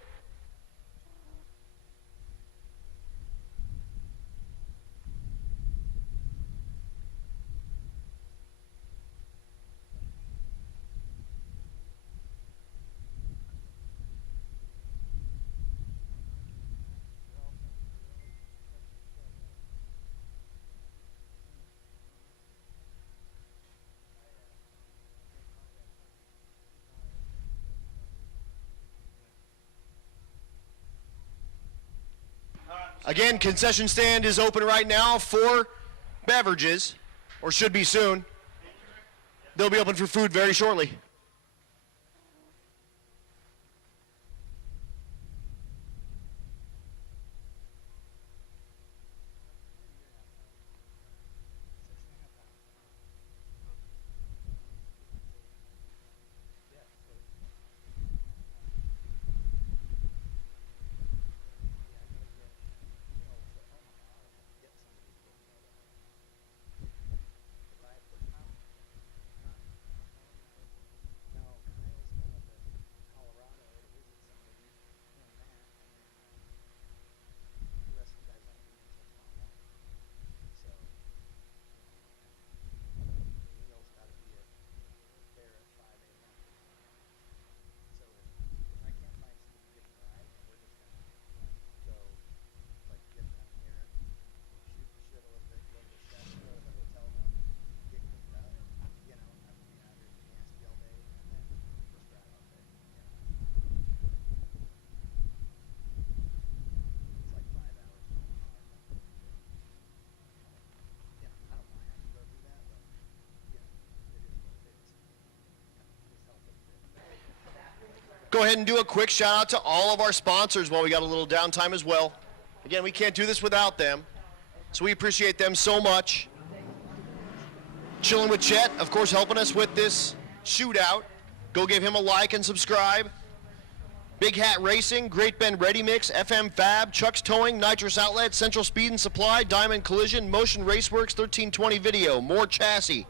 Again, concession stand is open right now for beverages, or should be soon. They'll be open for food very shortly. Go ahead and do a quick shout out to all of our sponsors while we got a little downtime as well. Again, we can't do this without them, so we appreciate them so much. Chilling with Chet, of course, helping us with this shootout. Go give him a like and subscribe. Big Hat Racing, Great Bend Ready Mix, FM Fab, Chuck's Towing, Nitrous Outlet, Central Speed and Supply, Diamond Collision, Motion Raceworks, 1320 Video, More Chassis,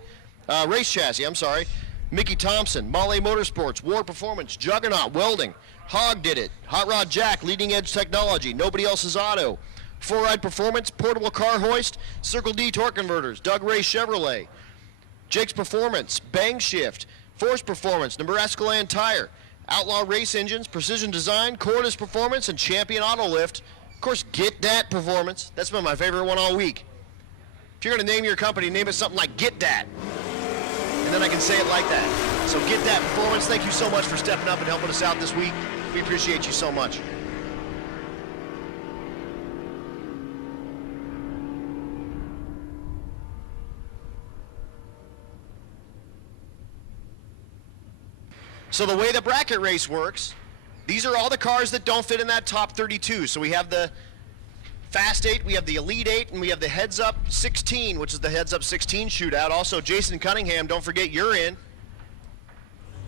Race Chassis, I'm sorry. Mickey Thompson, Mahle Motorsports, War Performance, Juggernaut Welding, Hog Did It, Hot Rod Jack, Leading Edge Technology, Nobody Else's Auto, 4Ride Performance, Portable Car Hoist, Circle D Torque Converters, Doug Ray Chevrolet, Jake's Performance, Bang Shift, Force Performance, Nebraska Land Tire, Outlaw Race Engines, Precision Design, Cordis Performance, and Champion Auto Lift. Of course, Get Dat Performance. That's been my favorite one all week. If you're going to name your company, name it something like Get Dat. And then I can say it like that. So Get Dat Performance, thank you so much for stepping up and helping us out this week. We appreciate you so much. So the way the bracket race works, these are all the cars that don't fit in that top 32. So we have the Fast 8, we have the Elite 8, and we have the Heads Up 16, which is the Heads Up 16 shootout. Also, Jason Cunningham, don't forget you're in.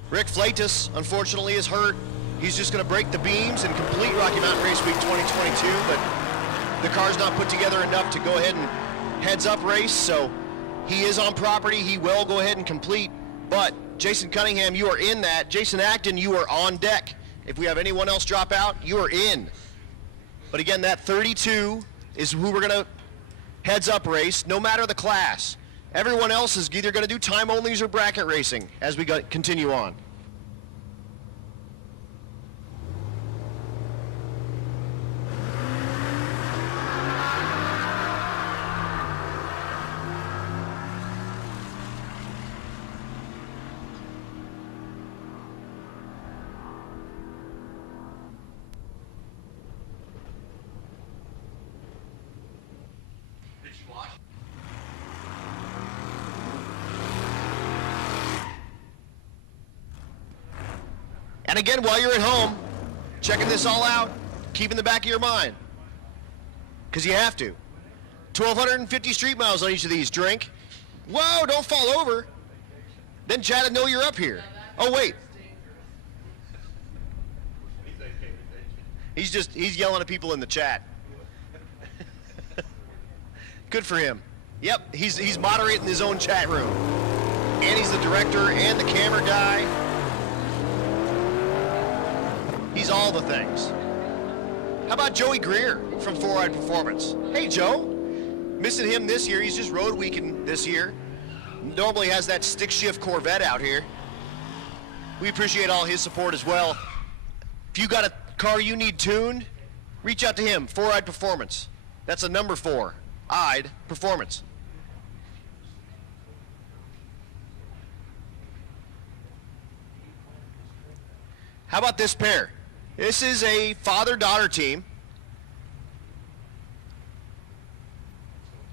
Rick Flatus, unfortunately, is hurt. He's just going to break the beams and complete Rocky Mountain Race Week 2022, but the car's not put together enough to go ahead and Heads Up race, so he is on property. He will go ahead and complete, but Jason Cunningham, you are in that. Jason Acton, you are on deck. If we have anyone else drop out, you are in. But again, that 32 is who we're going to Heads Up race, no matter the class. Everyone else is either going to do time onlys or bracket racing as we continue on. And again, while you're at home, checking this all out, keep in the back of your mind, because you have to. 1,250 street miles on each of these. Drink. Whoa, don't fall over. Then Chad will know you're up here. Oh, wait. He's yelling at people in the chat. Good for him. Yep, he's moderating his own chat room. And he's the director and the camera guy. He's all the things. How about Joey Greer from 4Ride Performance? Hey, Joe. Missing him this year. He's just road weekend this year. Normally has that stick shift Corvette out here. We appreciate all his support as well. If you got a car you need tuned, reach out to him, 4Ride Performance. That's a number 4, I'd Performance. How about this pair? This is a father-daughter team.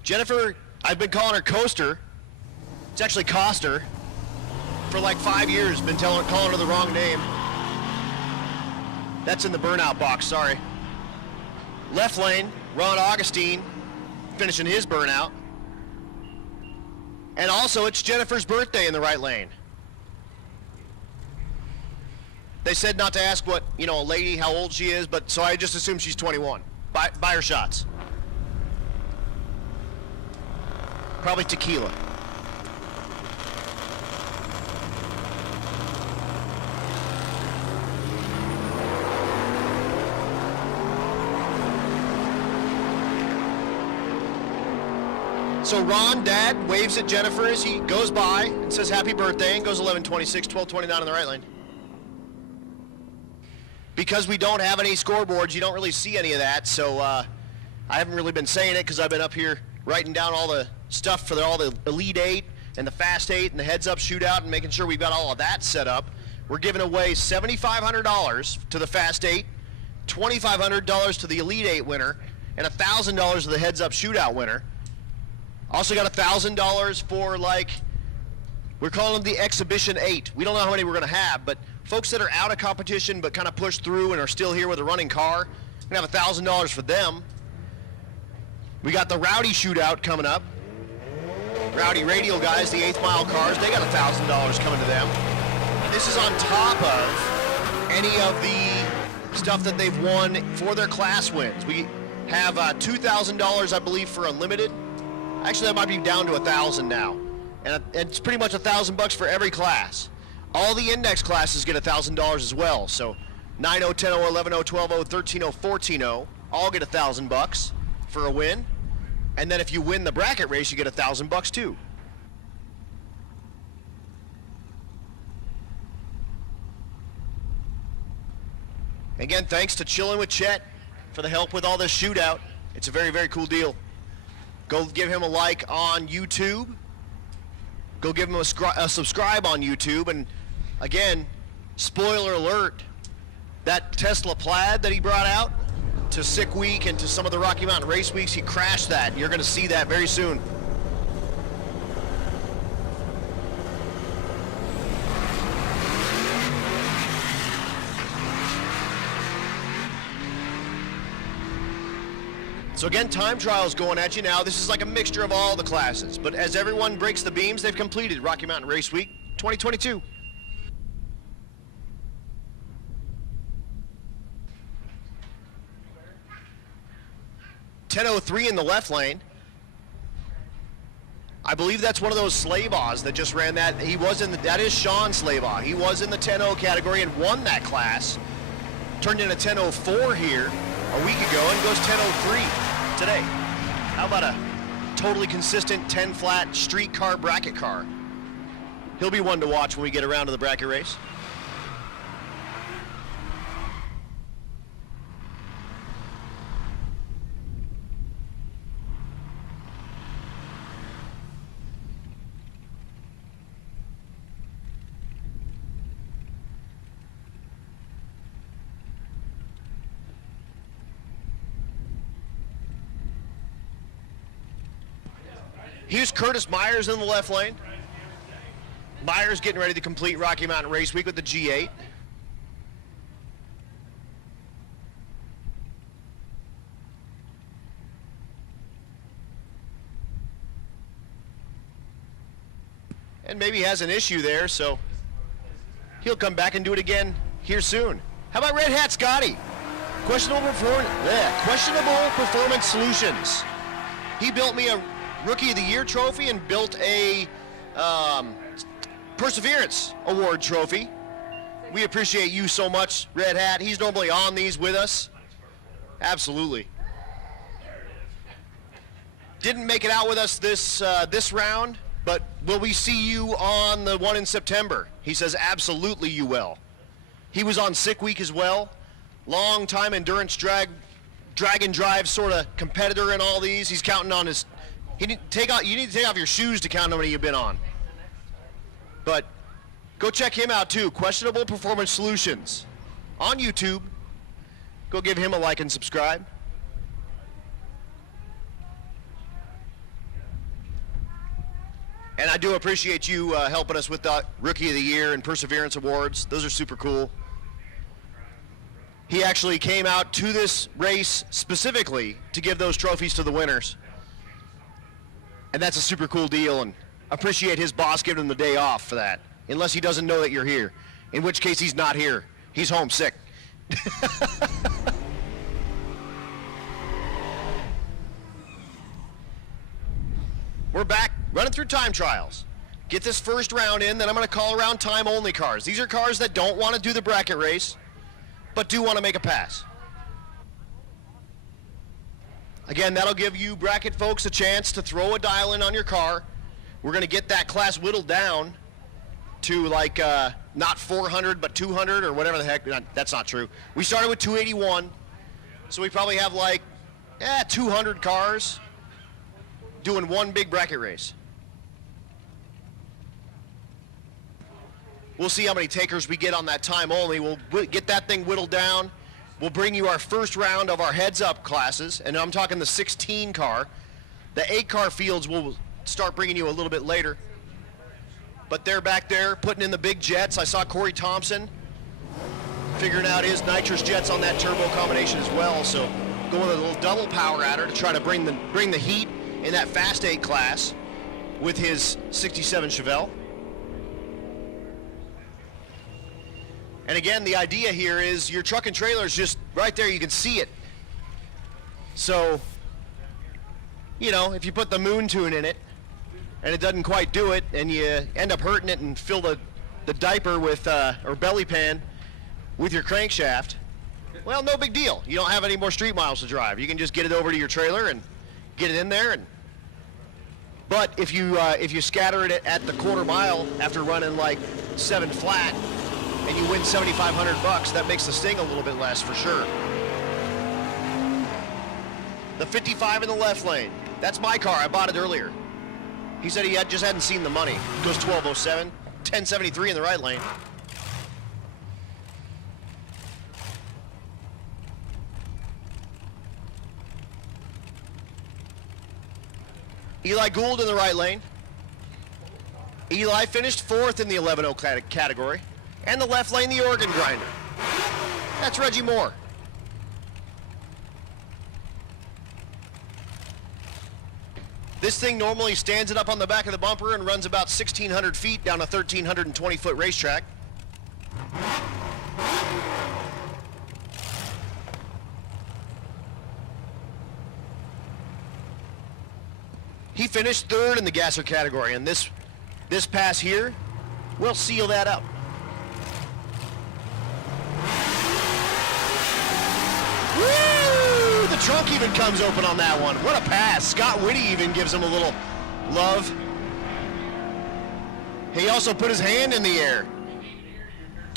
Jennifer, I've been calling her Coaster. It's actually Coster. For like 5 years, been calling her the wrong name. That's in the burnout box, sorry. Left lane, Ron Augustine finishing his burnout. And also, it's Jennifer's birthday in the right lane. They said not to ask what, a lady, how old she is, but so I just assume she's 21. Buy her shots. Probably tequila. So Ron, Dad, waves at Jennifer as he goes by and says happy birthday and goes 11:26, 12:29 in the right lane. Because we don't have any scoreboards, you don't really see any of that, so I haven't really been saying it because I've been up here writing down all the stuff for all the Elite 8 and the Fast 8 and the heads-up shootout and making sure we've got all of that set up. We're giving away $7,500 to the Fast 8, $2,500 to the Elite 8 winner, and $1,000 to the heads-up shootout winner. Also got $1,000 for, we're calling them the Exhibition 8. We don't know how many we're going to have, but folks that are out of competition but kind of pushed through and are still here with a running car, we're going to have $1,000 for them. We got the Rowdy shootout coming up. Rowdy Radial guys, the 8th mile cars, they got $1,000 coming to them. This is on top of any of the stuff that they've won for their class wins. We have $2,000, I believe, for Unlimited. Actually, that might be down to $1,000 now. And it's pretty much $1,000 for every class. All the index classes get $1,000 as well. So 9-0, 10-0, 11-0, 12-0, 13-0, 14-0 all get $1,000 for a win. And then if you win the bracket race, you get $1,000 too. Again, thanks to Chillin' with Chet for the help with all this shootout. It's a very, very cool deal. Go give him a like on YouTube. Go give him a subscribe on YouTube. And again, spoiler alert, that Tesla Plaid that he brought out to Sick Week and to some of the Rocky Mountain Race Weeks, he crashed that. You're going to see that very soon. So again, time trials going at you now. This is like a mixture of all the classes. But as everyone breaks the beams, they've completed Rocky Mountain Race Week 2022. .10:03 in the left lane. I believe that's one of those Slaybaws that just ran that. He was in the, that is Sean Slaybaugh. He was in the 10-0 category and won that class. Turned in a 10:04 here a week ago and goes 10:03 today. How about a totally consistent 10 flat street car bracket car? He'll be one to watch when we get around to the bracket race. Here's Curtis Myers in the left lane. Myers getting ready to complete Rocky Mountain Race Week with the G8. And maybe he has an issue there, so he'll come back and do it again here soon. How about Red Hat Scotty? Questionable Performance Solutions. He built me a Rookie of the Year trophy and built a Perseverance Award trophy. We appreciate you so much, Red Hat. He's normally on these with us. Absolutely. Didn't make it out with us this round, but will we see you on the one in September? He says absolutely you will. He was on Sick Week as well. Long time endurance drag and drive sort of competitor in all these. He's counting on his. You need to take off your shoes to count how many you've been on. But go check him out too. Questionable Performance Solutions on YouTube. Go give him a like and subscribe. And I do appreciate you helping us with the Rookie of the Year and Perseverance Awards. Those are super cool. He actually came out to this race specifically to give those trophies to the winners. And that's a super cool deal, and appreciate his boss giving him the day off for that. Unless he doesn't know that you're here, in which case he's not here. He's homesick. We're back running through time trials. Get this first round in, then I'm going to call around time-only cars. These are cars that don't want to do the bracket race, but do want to make a pass. Again, that'll give you bracket folks a chance to throw a dial in on your car. We're going to get that class whittled down to like not 400 but 200 or whatever the heck. That's not true. We started with 281, so we probably have like 200 cars doing one big bracket race. We'll see how many takers we get on that time only. We'll get that thing whittled down. We'll bring you our first round of our heads-up classes, and I'm talking the 16 car. The 8-car fields will start bringing you a little bit later. But they're back there putting in the big jets. I saw Corey Thompson figuring out his nitrous jets on that turbo combination as well. So going a little double power adder to try to bring the heat in that Fast 8 class with his 67 Chevelle. And again, the idea here is your truck and trailer is just right there. You can see it. So, you know, if you put the Moon Tune in it and it doesn't quite do it and you end up hurting it and fill the diaper with, or belly pan with your crankshaft, well, no big deal. You don't have any more street miles to drive. You can just get it over to your trailer and get it in there. But if you scatter it at the quarter mile after running like 7 flat and you win $7,500, that makes the sting a little bit less for sure. The 55 in the left lane. That's my car. I bought it earlier. He said he just hadn't seen the money. It goes 1207, 1073 in the right lane. Eli Gould in the right lane. Eli finished 4th in the 11-0 category. And the left lane, the organ grinder. That's Reggie Moore. This thing normally stands it up on the back of the bumper and runs about 1,600 feet down a 1,320-foot racetrack. He finished 3rd in the gasser category, and this pass here will seal that up. Woo! The trunk even comes open on that one. What a pass. Scott Whitty even gives him a little love. He also put his hand in the air.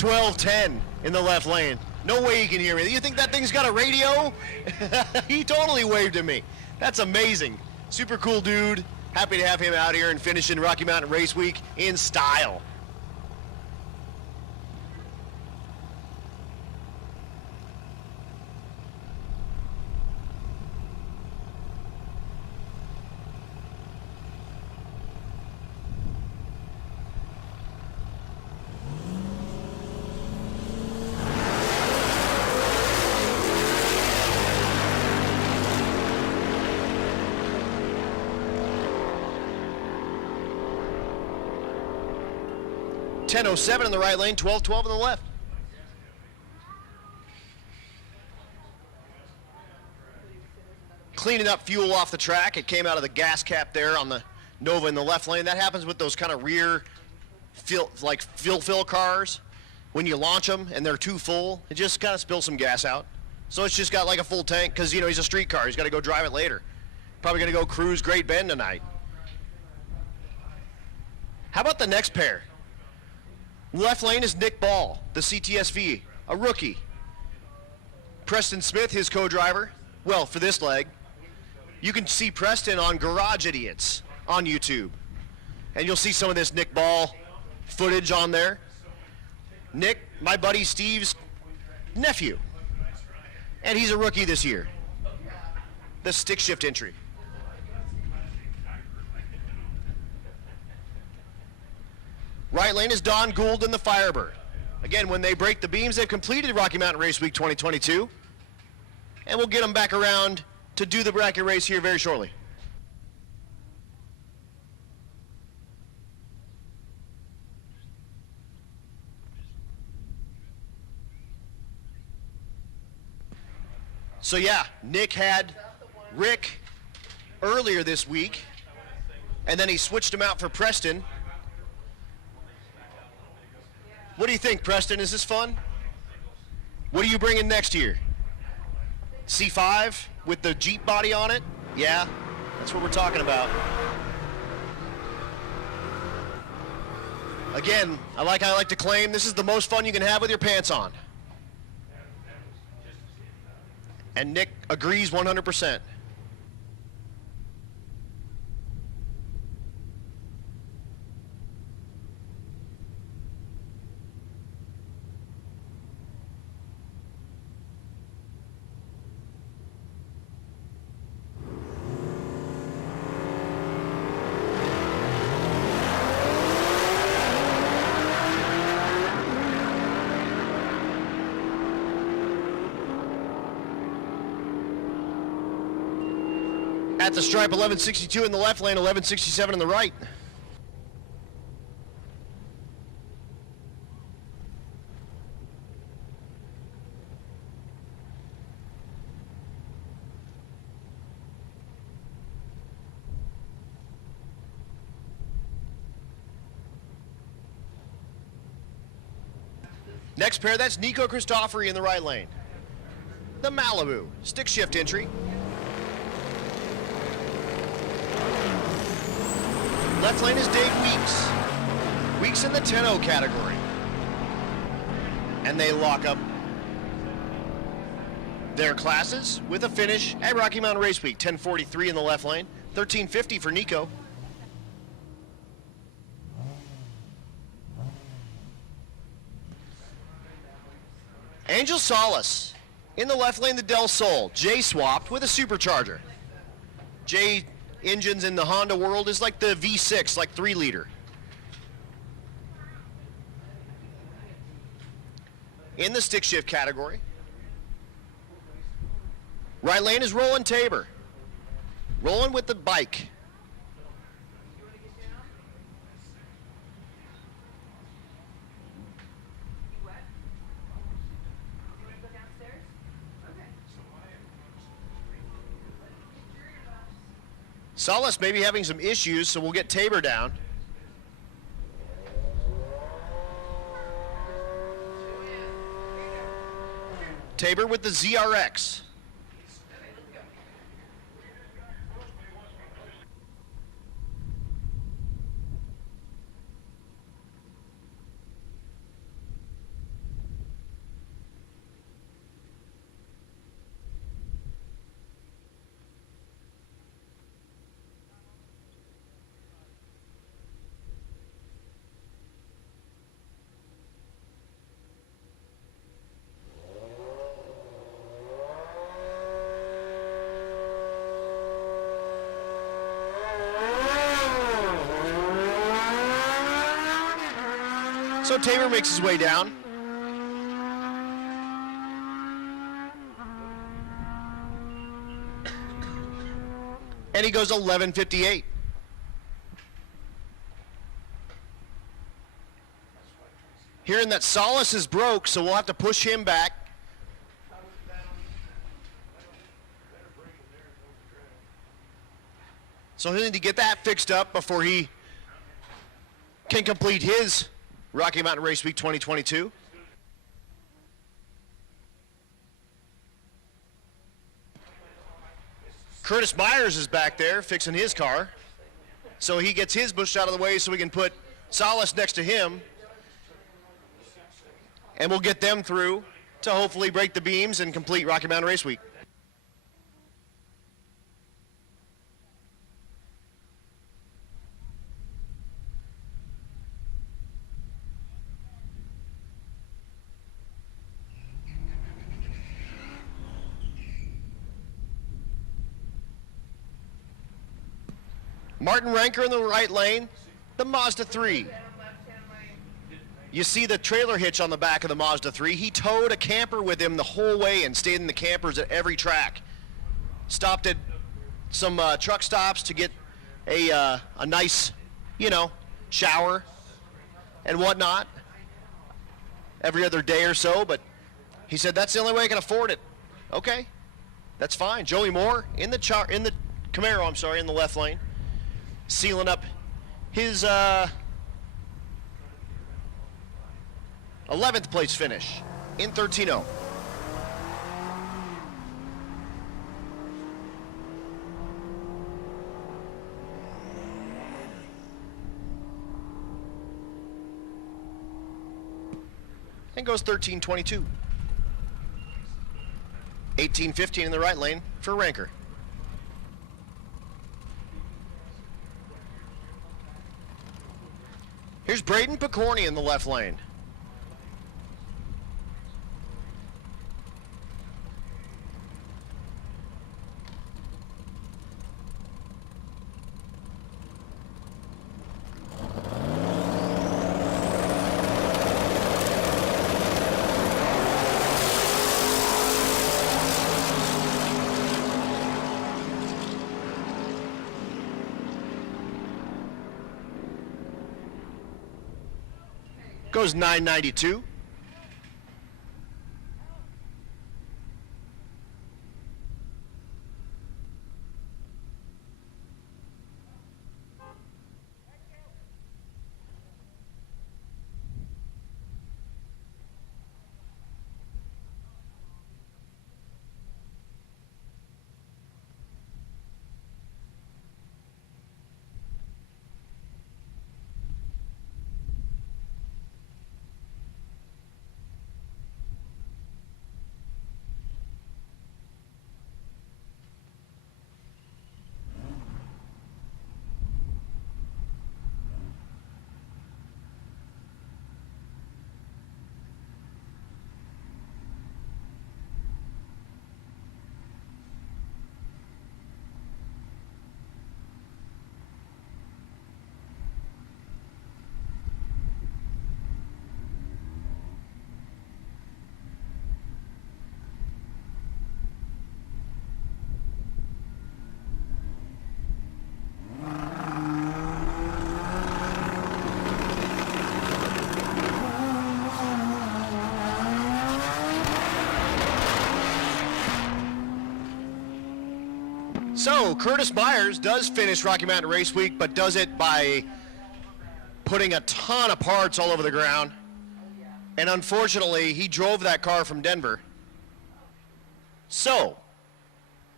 1210 in the left lane. No way he can hear me. You think that thing's got a radio? He totally waved at me. That's amazing. Super cool dude. Happy to have him out here and finishing Rocky Mountain Race Week in style. .1007 in the right lane, 1212 in the left. Cleaning up fuel off the track. It came out of the gas cap there on the Nova in the left lane. That happens with those kind of rear fill cars. When you launch them and they're too full, it just kind of spills some gas out. So it's just got like a full tank because, you know, he's a street car. He's got to go drive it later. Probably going to go cruise Great Bend tonight. How about the next pair? Left lane is Nick Ball, the CTSV, a rookie. Preston Smith, his co-driver. Well, for this leg, you can see Preston on Garage Idiots on YouTube. And you'll see some of this Nick Ball footage on there. Nick, my buddy Steve's nephew. And he's a rookie this year. The stick shift entry. Right lane is Don Gould in the Firebird. Again, when they break the beams, they've completed Rocky Mountain Race Week 2022. And we'll get them back around to do the bracket race here very shortly. So yeah, Nick had Rick earlier this week, and then he switched him out for Preston. What do you think, Preston? Is this fun? What are you bringing next year? C5 with the Jeep body on it? Yeah, that's what we're talking about. Again, I like to claim this is the most fun you can have with your pants on. And Nick agrees 100%. At the stripe, 1162 in the left lane, 1167 in the right. Next pair, that's Nico Christofori in the right lane. The Malibu, stick shift entry. Left lane is Dave Weeks. Weeks in the 10-0 category. And they lock up their classes with a finish at Rocky Mountain Race Week. 10:43 in the left lane, 13:50 for Nico. Angel Solace in the left lane, the Del Sol. Jay swapped with a supercharger. Jay engines in the Honda world is like the V6, like 3-liter. In the stick shift category, right lane is Roland Tabor. Roland with the bike. Solace may be having some issues, so we'll get Tabor down. Tabor with the ZRX. So Tabor makes his way down. And he goes 11:58. Hearing that Solace is broke, so we'll have to push him back. So he'll need to get that fixed up before he can complete his Rocky Mountain Race Week 2022. Curtis Myers is back there fixing his car. So he gets his bush out of the way so we can put Solace next to him. And we'll get them through to hopefully break the beams and complete Rocky Mountain Race Week. Martin Ranker in the right lane, the Mazda 3. You see the trailer hitch on the back of the Mazda 3. He towed a camper with him the whole way and stayed in the campers at every track. Stopped at some truck stops to get a nice, shower and whatnot every other day or so, but he said that's the only way I can afford it. Okay, that's fine. Joey Moore in the Camaro, in the left lane, sealing up his 11th place finish in 13-0. And goes 13-22. 18-15 in the right lane for Ranker. Here's Braden Picorni in the left lane. Goes 992. So, Curtis Myers does finish Rocky Mountain Race Week, but does it by putting a ton of parts all over the ground. And unfortunately, he drove that car from Denver. So,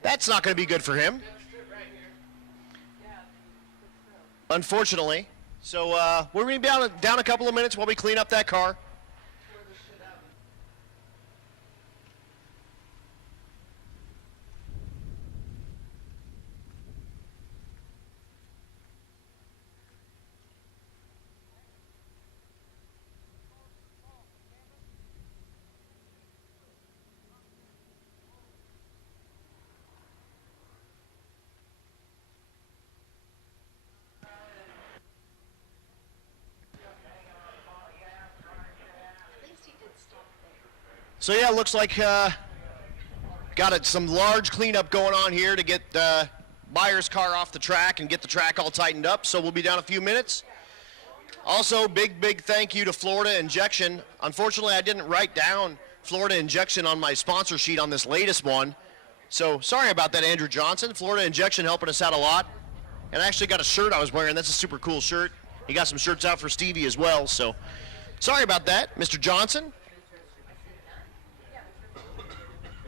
that's not going to be good for him. Unfortunately. So, we're going to be down a couple of minutes while we clean up that car. So yeah, looks like got some large cleanup going on here to get Myers' car off the track and get the track all tightened up. So we'll be down a few minutes. Also, big thank you to Florida Injection. Unfortunately, I didn't write down Florida Injection on my sponsor sheet on this latest one. So sorry about that, Andrew Johnson. Florida Injection helping us out a lot. And I actually got a shirt I was wearing. That's a super cool shirt. He got some shirts out for Stevie as well. So sorry about that, Mr. Johnson.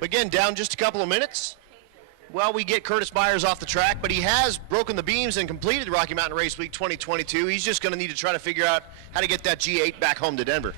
Again, down just a couple of minutes while we get Curtis Myers off the track, but he has broken the beams and completed Rocky Mountain Race Week 2022. He's just going to need to try to figure out how to get that G8 back home to Denver.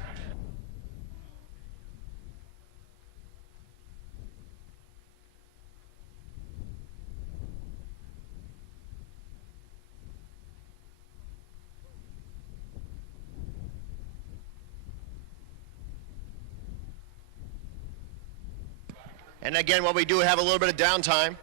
And again, while we do have a little bit of downtime,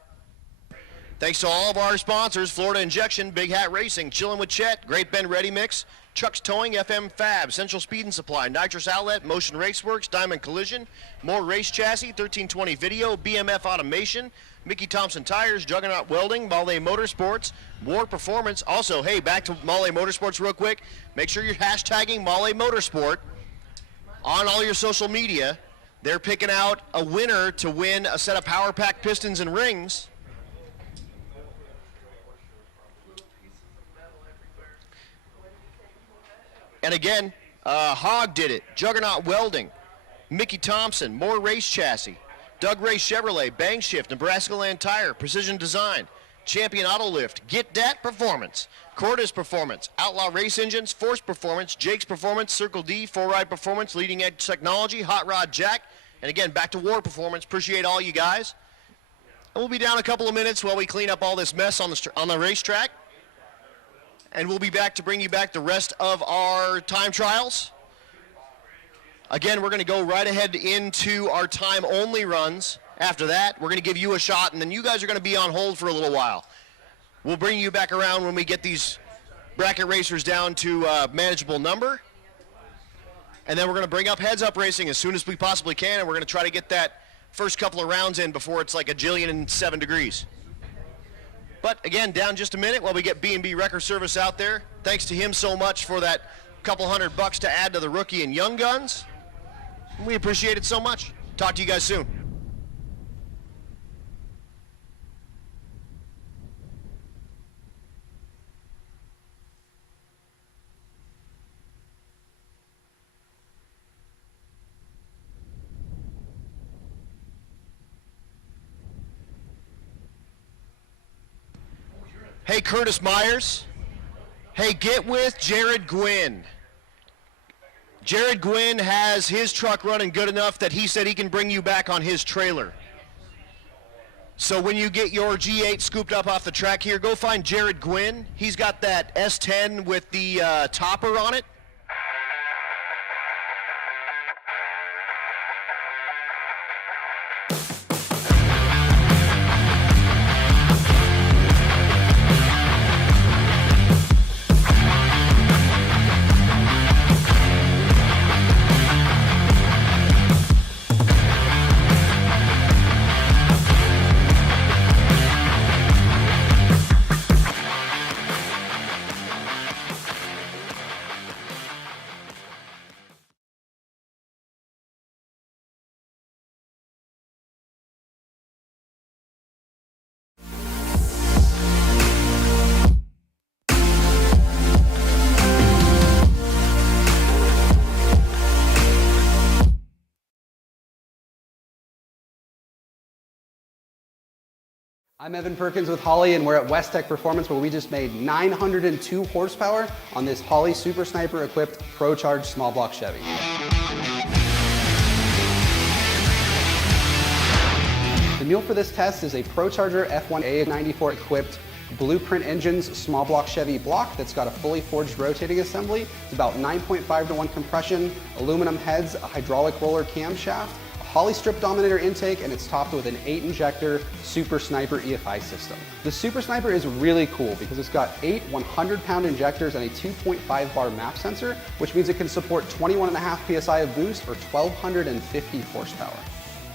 thanks to all of our sponsors, Florida Injection, Big Hat Racing, Chillin' with Chet, Great Bend Ready Mix, Chuck's Towing, FM Fab, Central Speed and Supply, Nitrous Outlet, Motion Raceworks, Diamond Collision, More Race Chassis, 1320 Video, BMF Automation, Mickey Thompson Tires, Juggernaut Welding, Holley Motorsports, War Performance. Also, hey, back to Holley Motorsports real quick. Make sure you're hashtagging Holley Motorsport on all your social media. They're picking out a winner to win a set of Power Pack pistons and rings. And again, Hogg did it. Juggernaut Welding, Mickey Thompson, More Race Chassis, Doug Ray Chevrolet, Bang Shift, Nebraska Land Tire, Precision Design, Champion Auto Lift, Get Dat Performance, Cordis Performance, Outlaw Race Engines, Force Performance, Jake's Performance, Circle D, 4Ride Performance, Leading Edge Technology, Hot Rod Jack, and again, back to War Performance. Appreciate all you guys. And we'll be down a couple of minutes while we clean up all this mess on the racetrack. And we'll be back to bring you back the rest of our time trials. Again, we're going to go right ahead into our time-only runs. After that, we're going to give you a shot, and then you guys are going to be on hold for a little while. We'll bring you back around when we get these bracket racers down to a manageable number. And then we're going to bring up heads-up racing as soon as we possibly can, and we're going to try to get that first couple of rounds in before it's like 1,007 degrees. But again, down just a minute while we get B&B Wrecker Service out there. Thanks to him so much for that couple $100 to add to the rookie and young guns. We appreciate it so much. Talk to you guys soon. Hey, Curtis Myers. Hey, get with Jared Gwynn. Jared Gwynn has his truck running good enough that he said he can bring you back on his trailer. So when you get your G8 scooped up off the track here, go find Jared Gwynn. He's got that S10 with the topper on it. I'm Evan Perkins with Holley, and we're at West Tech Performance, where we just made 902 horsepower on this Holley Super Sniper equipped Pro Charge small block Chevy. The mule for this test is a Pro Charger F1A94 equipped Blueprint Engines small block Chevy block that's got a fully forged rotating assembly. It's about 9.5 to 1 compression, aluminum heads, a hydraulic roller camshaft, Holley strip dominator intake, and it's topped with an 8-injector Super Sniper EFI system. The Super Sniper is really cool because it's got 8 100-pound injectors and a 2.5 bar map sensor, which means it can support 21.5 PSI of boost or 1,250 horsepower.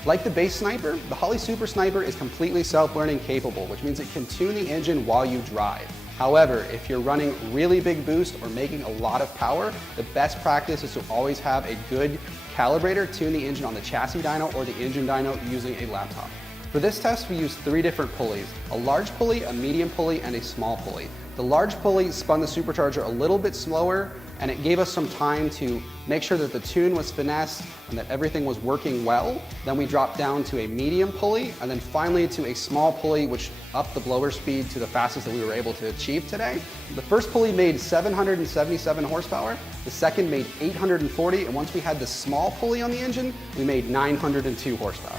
Like the base Sniper, the Holley Super Sniper is completely self-learning capable, which means it can tune the engine while you drive. However, if you're running really big boost or making a lot of power, the best practice is to always have a good calibrator tune the engine on the chassis dyno or the engine dyno using a laptop. For this test, we used 3 different pulleys: a large pulley, a medium pulley, and a small pulley. The large pulley spun the supercharger a little bit slower, and it gave us some time to make sure that the tune was finessed and that everything was working well. Then we dropped down to a medium pulley, and then finally to a small pulley, which upped the blower speed to the fastest that we were able to achieve today. The first pulley made 777 horsepower, the second made 840, and once we had the small pulley on the engine, we made 902 horsepower.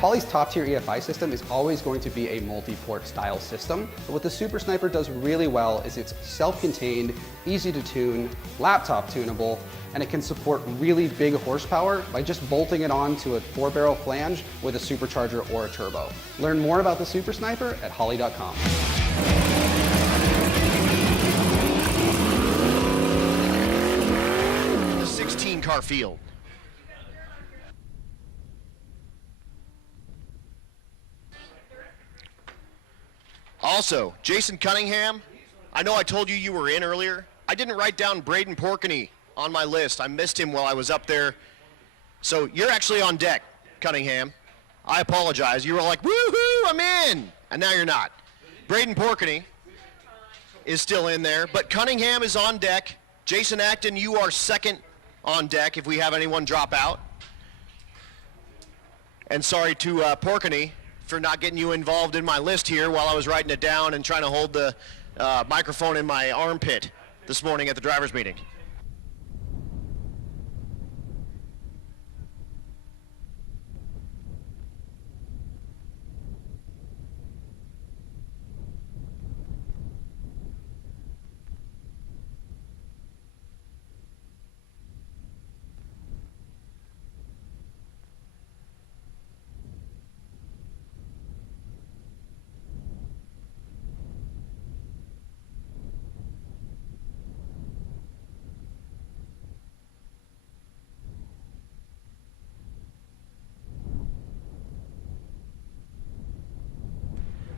Holley's top-tier EFI system is always going to be a multi-port style system, but what the Super Sniper does really well is it's self-contained, easy to tune, laptop tunable, and it can support really big horsepower by just bolting it onto a 4-barrel flange with a supercharger or a turbo. Learn more about the Super Sniper at Holley.com. The 16-car field. Also, Jason Cunningham, I know I told you you were in earlier. I didn't write down Braden Porkney on my list. I missed him while I was up there. So you're actually on deck, Cunningham. I apologize. You were like, woohoo, I'm in. And now you're not. Braden Porkney is still in there, but Cunningham is on deck. Jason Acton, you are second on deck if we have anyone drop out. And sorry to Porkney for not getting you involved in my list here while I was writing it down and trying to hold the microphone in my armpit this morning at the driver's meeting.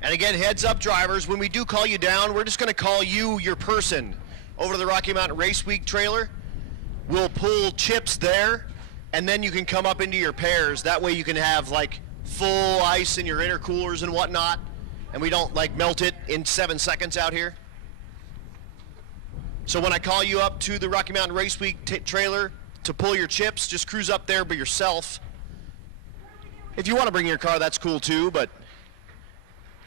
And again, heads up drivers, when we do call you down, we're just gonna call you your person over to the Rocky Mountain Race Week trailer. We'll pull chips there, and then you can come up into your pairs. That way you can have like full ice in your intercoolers and whatnot, and we don't like melt it in 7 seconds out here. So when I call you up to the Rocky Mountain Race Week trailer to pull your chips, just cruise up there by yourself. If you wanna bring your car, that's cool too, but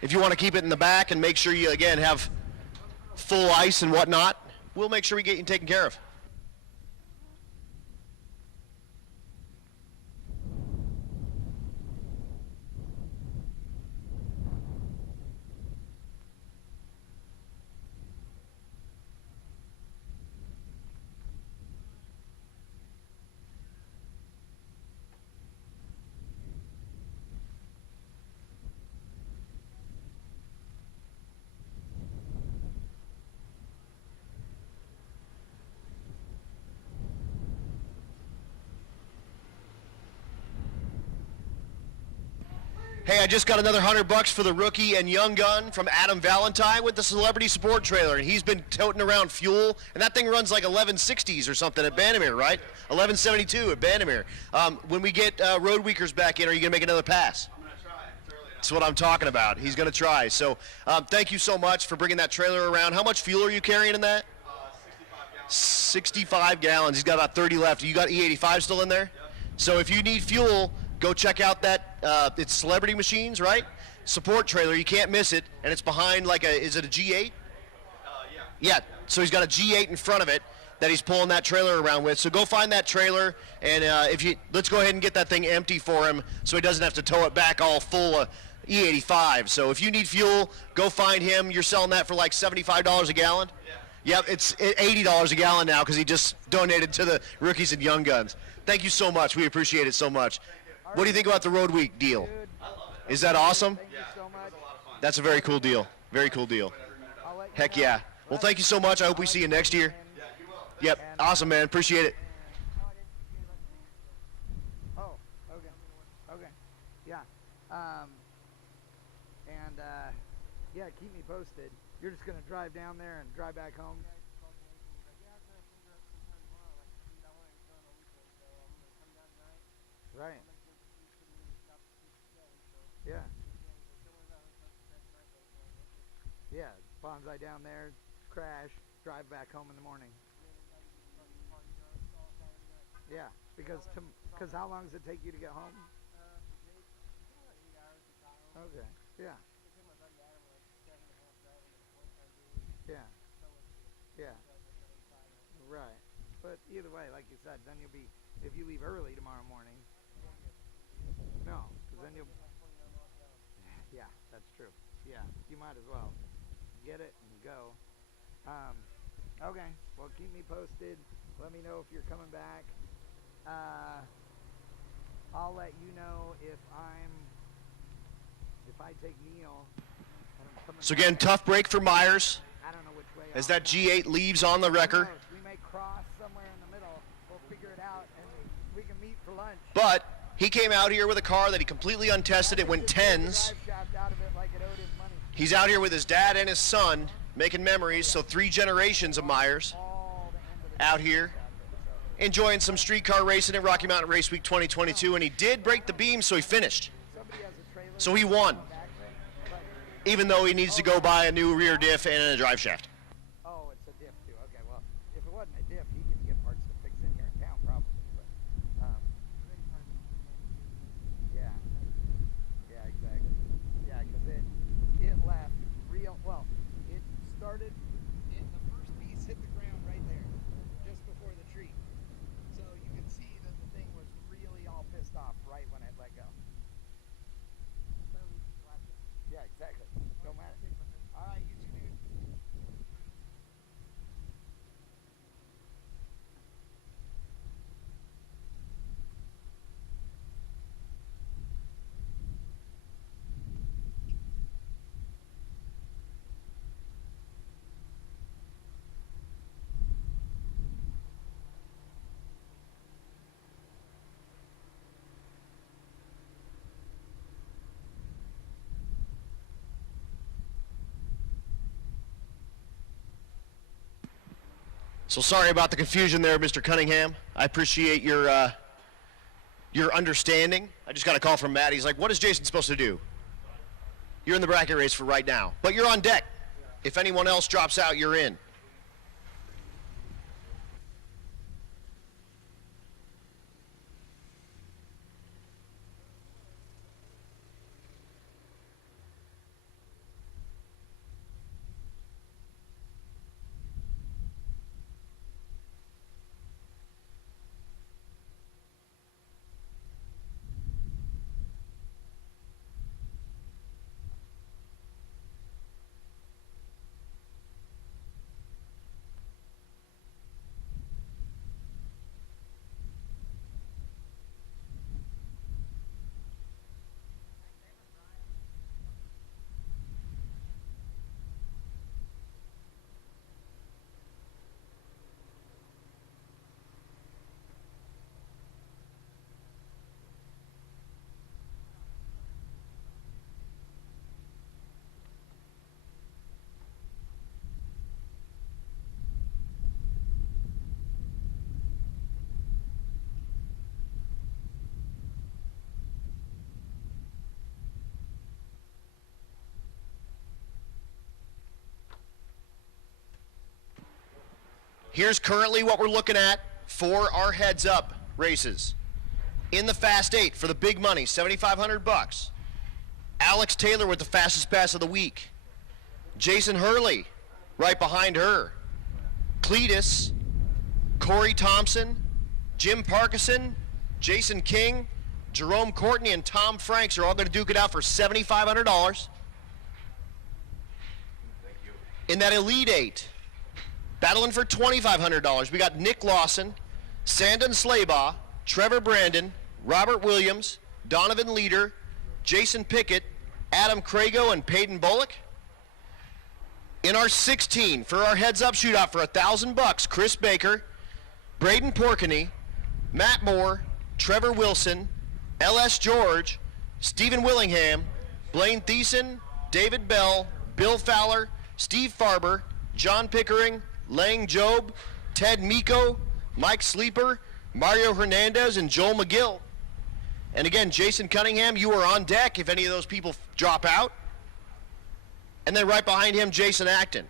if you want to keep it in the back and make sure you, again, have full ice and whatnot, we'll make sure we get you taken care of. Hey, I just got another $100 for the rookie and young gun from Adam Valentine with the Celebrity Support Trailer, and he's been toting around fuel, and that thing runs like 1160s or something at Bandimere, right? 1172 at Bandimere. When we get Road Weekers back in, are you gonna make another pass? I'm gonna try. It's early. That's what I'm talking about. He's gonna try. So thank you so much for bringing that trailer around. How much fuel are you carrying in that? 65 gallons. 65 gallons. He's got about 30 left. You got E85 still in there? Yep. So if you need fuel, go check out that, it's Celebrity Machines, right? Support trailer, you can't miss it, and it's behind like is it a G8? Yeah. Yeah, so he's got a G8 in front of it that he's pulling that trailer around with. So go find that trailer, and let's go ahead and get that thing empty for him so he doesn't have to tow it back all full of E85. So if you need fuel, go find him. You're selling that for like $75 a gallon? Yeah. Yep, it's $80 a gallon now because he just donated to the Rookies and Young Guns. Thank you so much. We appreciate it so much. What do you think about the Road Week deal? I love it. Is that awesome? Yeah, it was a lot of fun. That's a very cool deal. Very cool deal. Heck yeah. Well, thank you so much. I hope we see you next year. Yeah, you will. Yep. Awesome, man. Appreciate it. Oh, okay. Okay. Yeah. Yeah, keep me posted. You're just going to drive down there and drive back home? Right. Yeah. Yeah, bonsai down there, crash, drive back home in the morning. Yeah, because how long does it take you to get home? Okay, yeah. Yeah. Yeah. Right. But either way, like you said, then you'll be, if you leave early tomorrow morning. No, because then you'll. Yeah, that's true. Yeah, you might as well get it and go. Okay, well, keep me posted. Let me know if you're coming back. I'll let you know if I take Neil. And I'm coming So back. again, tough break for Myers I don't know which way. as I'll that go. G8 leaves on the Who wrecker. knows? We may cross somewhere in the middle. We'll figure it out, and we can meet for lunch. But he came out here with a car that he completely untested. It went tens. Drive shaft out of it like it owed him money. He's out here with his dad and his son making memories. So 3 generations of Myers All the end of the out here enjoying some streetcar racing at Rocky Mountain Race Week 2022. And he did break the beam, so he finished. Somebody has a trailer. So he won, Back thing, but even though he needs to go buy a new rear diff and a drive shaft. oh, it's a diff too. Okay, well, if it wasn't a diff, he can get parts to fix in here in town probably. But, yeah, yeah, exactly. Yeah, because it left real well. It started in the first piece hit the ground right there, just before the tree. So you can see that the thing was really all pissed off right when it let go. Yeah, exactly. Don't matter. All right, you two dude. So sorry about the confusion there, Mr. Cunningham. I appreciate your understanding. I just got a call from Matt. He's like, what is Jason supposed to do? You're in the bracket race for right now, but you're on deck. If anyone else drops out, you're in. Here's currently what we're looking at for our heads up races. In the Fast 8 for the big money, 7,500 bucks. Alex Taylor with the fastest pass of the week. Jason Hurley right behind her. Cletus, Corey Thompson, Jim Parkinson, Jason King, Jerome Courtney, and Tom Franks are all going to duke it out for $7,500. In that Elite 8, battling for $2,500, we got Nick Lawson, Sandon Slaybaugh, Trevor Brandon, Robert Williams, Donovan Leader, Jason Pickett, Adam Crago, and Peyton Bullock. In our 16, for our heads-up shootout for $1,000, Chris Baker, Braden Porkney, Matt Moore, Trevor Wilson, L.S. George, Stephen Willingham, Blaine Thiessen, David Bell, Bill Fowler, Steve Farber, John Pickering, Lang Job, Ted Miko, Mike Sleeper, Mario Hernandez, and Joel McGill. And again, Jason Cunningham, you are on deck if any of those people drop out. And then right behind him, Jason Acton.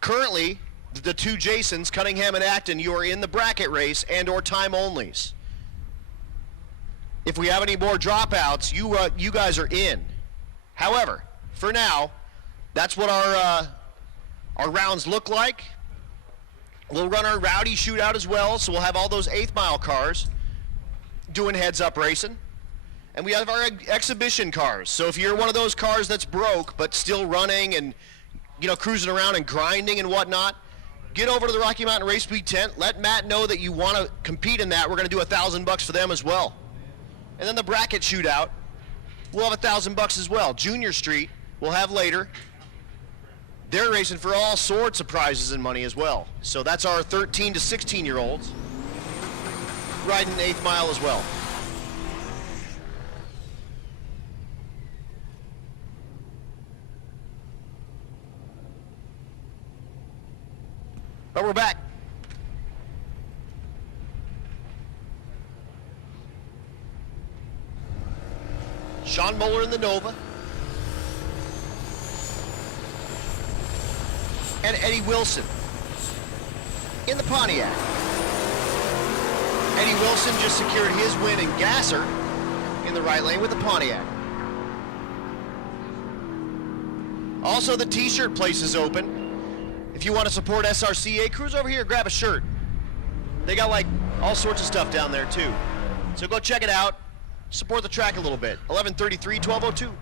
Currently, the two Jasons, Cunningham and Acton, you are in the bracket race and or time onlys. If we have any more dropouts, you guys are in. However, for now, that's what our rounds look like. We'll run our rowdy shootout as well, so we'll have all those 8th mile cars doing heads-up racing. And we have our exhibition cars. So if you're one of those cars that's broke but still running and, you know, cruising around and grinding and whatnot, get over to the Rocky Mountain Race Week tent. Let Matt know that you want to compete in that. We're going to do $1,000 for them as well. And then the bracket shootout, we'll have $1,000 as well. Junior Street we'll have later. They're racing for all sorts of prizes and money as well. So that's our 13 to 16-year-olds riding 8th mile as well. But we're back. Sean Moeller in the Nova. And Eddie Wilson in the Pontiac. Eddie Wilson just secured his win in Gasser in the right lane with the Pontiac. Also, the t-shirt place is open. If you want to support SRCA, cruise over here, grab a shirt. They got like all sorts of stuff down there too. So go check it out. Support the track a little bit. 1133, 1202.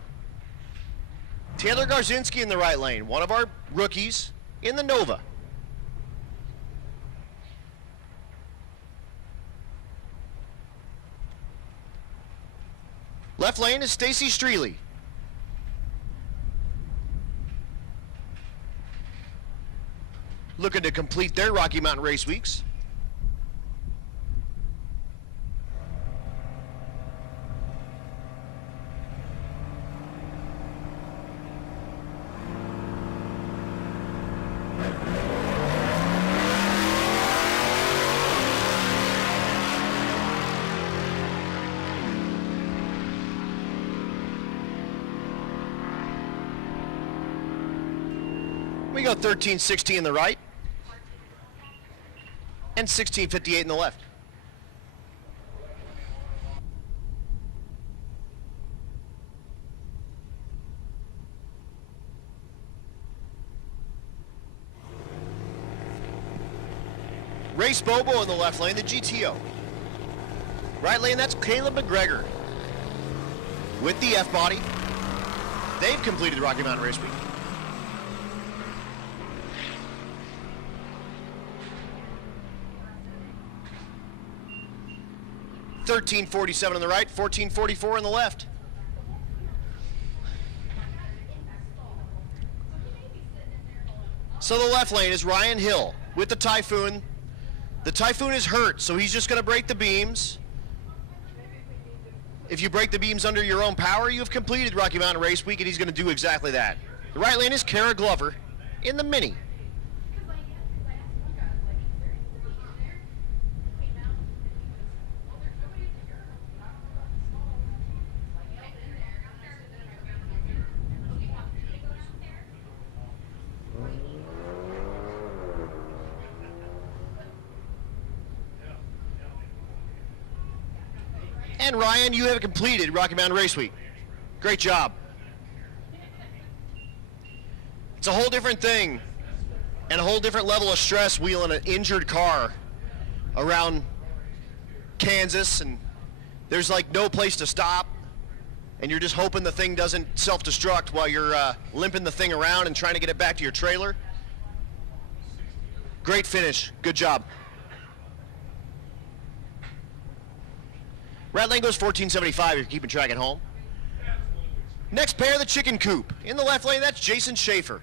Taylor Garzinski in the right lane, one of our rookies in the Nova. Left lane is Stacy Streely. Looking to complete their Rocky Mountain Race Weeks. We go 1360 in the right and 1658 in the left. Race Bobo in the left lane, the GTO. Right lane, that's Caleb McGregor with the F-body. They've completed the Rocky Mountain Race Week. $13.47 on the right, $14.44 on the left. So the left lane is Ryan Hill with the Typhoon. The Typhoon is hurt, so he's just going to break the beams. If you break the beams under your own power, you have completed Rocky Mountain Race Week, and he's going to do exactly that. The right lane is Kara Glover in the Mini. And Ryan, you have completed Rocky Mountain Race Week. Great job. It's a whole different thing and a whole different level of stress wheeling an injured car around Kansas, and there's like no place to stop, and you're just hoping the thing doesn't self-destruct while you're limping the thing around and trying to get it back to your trailer. Great finish. Good job. Red lane goes 1475 if you're keeping track at home. Next pair, the Chicken Coop. In the left lane, that's Jason Schaefer.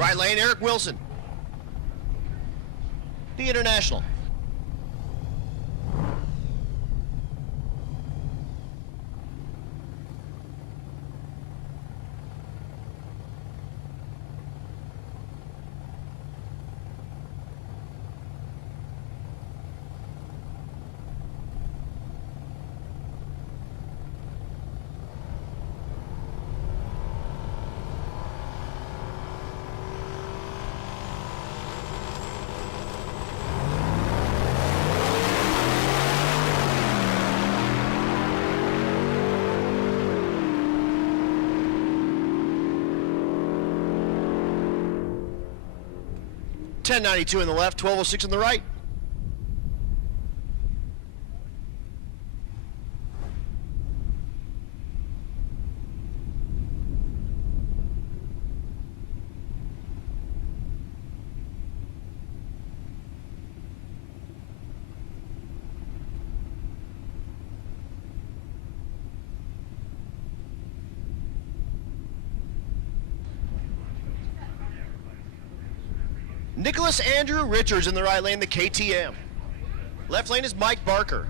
Right lane, Eric Wilson. The International. $10.92 in the left, $12.06 on the right. Nicholas Andrew Richards in the right lane, the KTM. Left lane is Mike Barker.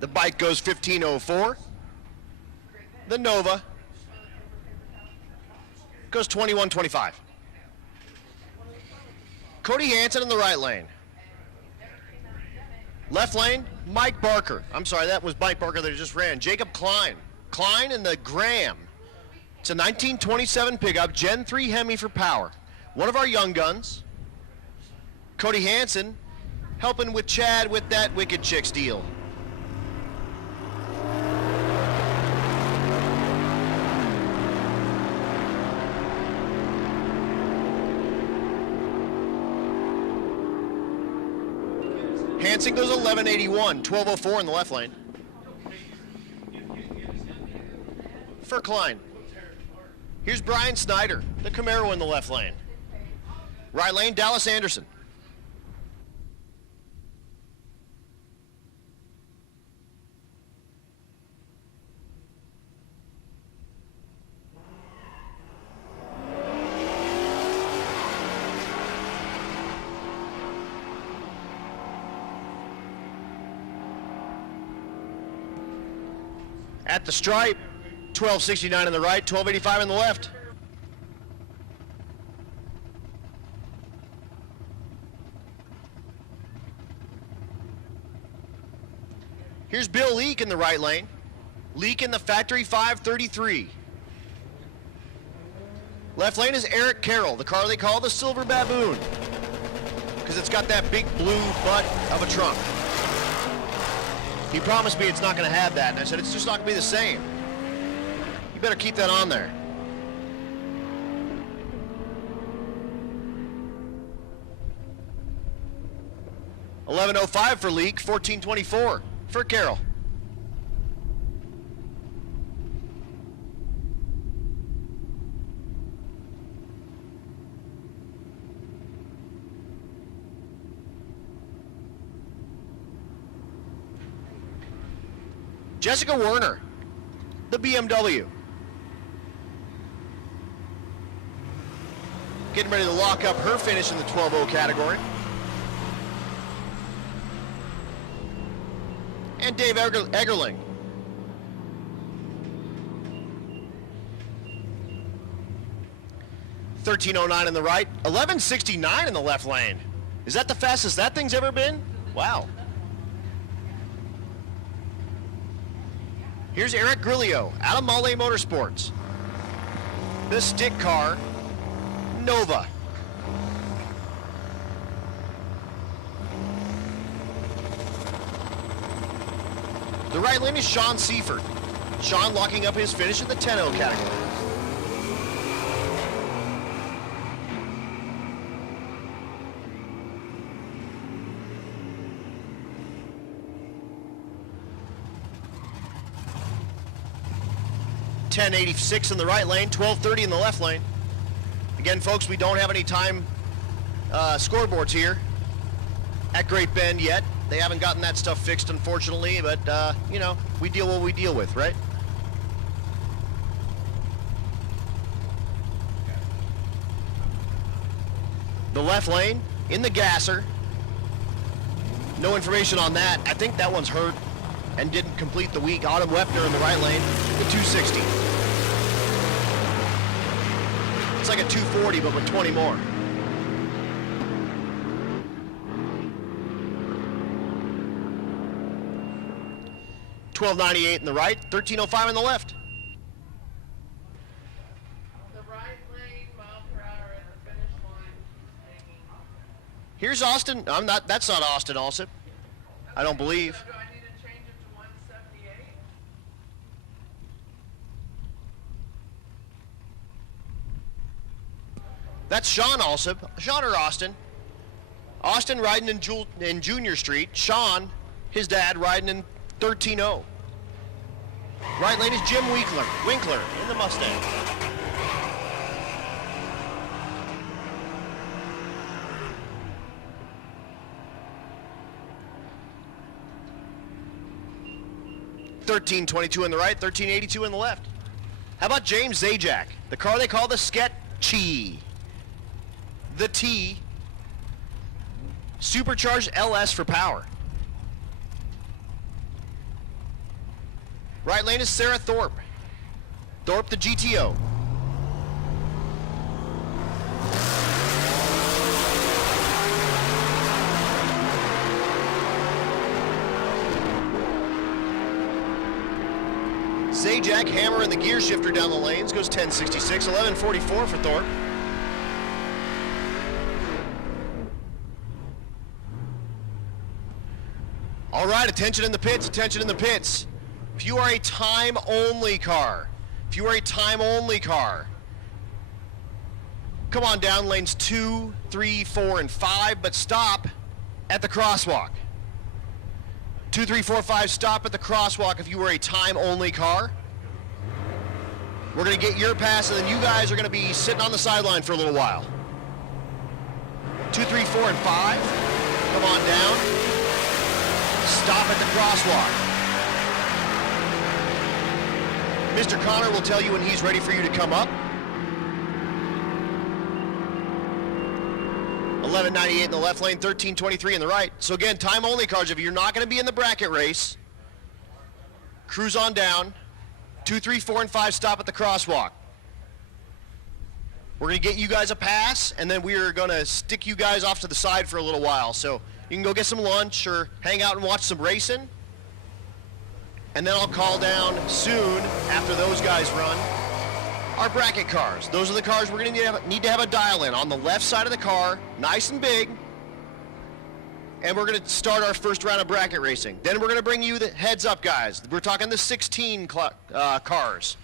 The bike goes 15:04. The Nova goes 21:25. Cody Hansen in the right lane. Left lane, Mike Barker. I'm sorry, that was Mike Barker that just ran. Jacob Klein. Klein in the Graham. It's a 1927 pickup, Gen 3 Hemi for power. One of our young guns. Cody Hansen helping with Chad with that Wicked Chicks deal. Hansen goes 11:81, 12:04 in the left lane. For Klein. Here's Brian Snyder, the Camaro in the left lane. Right lane, Dallas Anderson. At the stripe, 1269 in the right, 1285 in the left. Here's Bill Leake in the right lane. Leake in the factory 533. Left lane is Eric Carroll, the car they call the Silver Baboon, because it's got that big blue butt of a trunk. He promised me it's not going to have that, and I said, it's just not going to be the same. You better keep that on there. $11.05 for Leak, $14.24 for Carroll. Jessica Werner, the BMW. Getting ready to lock up her finish in the 12-0 category. And Dave Eggerling. $13.09 in the right, $11.69 in the left lane. Is that the fastest that thing's ever been? Wow. Here's Eric Grillo out of Malle Motorsports. The stick car, Nova. The right lane is Sean Seifert. Sean locking up his finish in the 10-0 category. $10.86 in the right lane, $12.30 in the left lane. Again, folks, we don't have any time scoreboards here at Great Bend yet. They haven't gotten that stuff fixed, unfortunately, but, you know, we deal what we deal with, right? The left lane in the gasser. No information on that. I think that one's hurt and didn't complete the week. Autumn Wepner in the right lane, the 260. It's like a 240, but with 20 more. $12.98 in the right, $13.05 in the left. The right lane, mile per hour at the finish line. Here's Austin. That's not Austin Alsip. I don't believe. So do I need to change it to 178? That's Sean also. Sean or Austin? Austin riding in Junior Street. Sean, his dad, riding in 13-0. Right lane is Jim Winkler in the Mustang. $13.22 in the right, $13.82 in the left. How about James Zajac, the car they call the Sketchy? The T, supercharged LS for power. Right lane is Sarah Thorpe. Thorpe the GTO. Zajac hammering the gear shifter down the lanes, goes 1066, 1144 for Thorpe. All right, attention in the pits, attention in the pits. If you are a time-only car, come on down lanes 2, 3, 4, and 5, but stop at the crosswalk. 2, 3, 4, 5, stop at the crosswalk if you were a time-only car. We're going to get your pass, and then you guys are going to be sitting on the sideline for a little while. 2, 3, 4, and 5. Come on down. Stop at the crosswalk. Mr. Connor will tell you when he's ready for you to come up. 1198 in the left lane, 1323 in the right. So again, time-only cars. If you're not going to be in the bracket race, cruise on down. 2, 3, 4, and 5 stop at the crosswalk. We're going to get you guys a pass, and then we are going to stick you guys off to the side for a little while. So you can go get some lunch or hang out and watch some racing. And then I'll call down soon, after those guys run, our bracket cars. Those are the cars we're going to need to have a dial in on the left side of the car, nice and big. And we're going to start our first round of bracket racing. Then we're going to bring you the heads up guys. We're talking the 16 cars.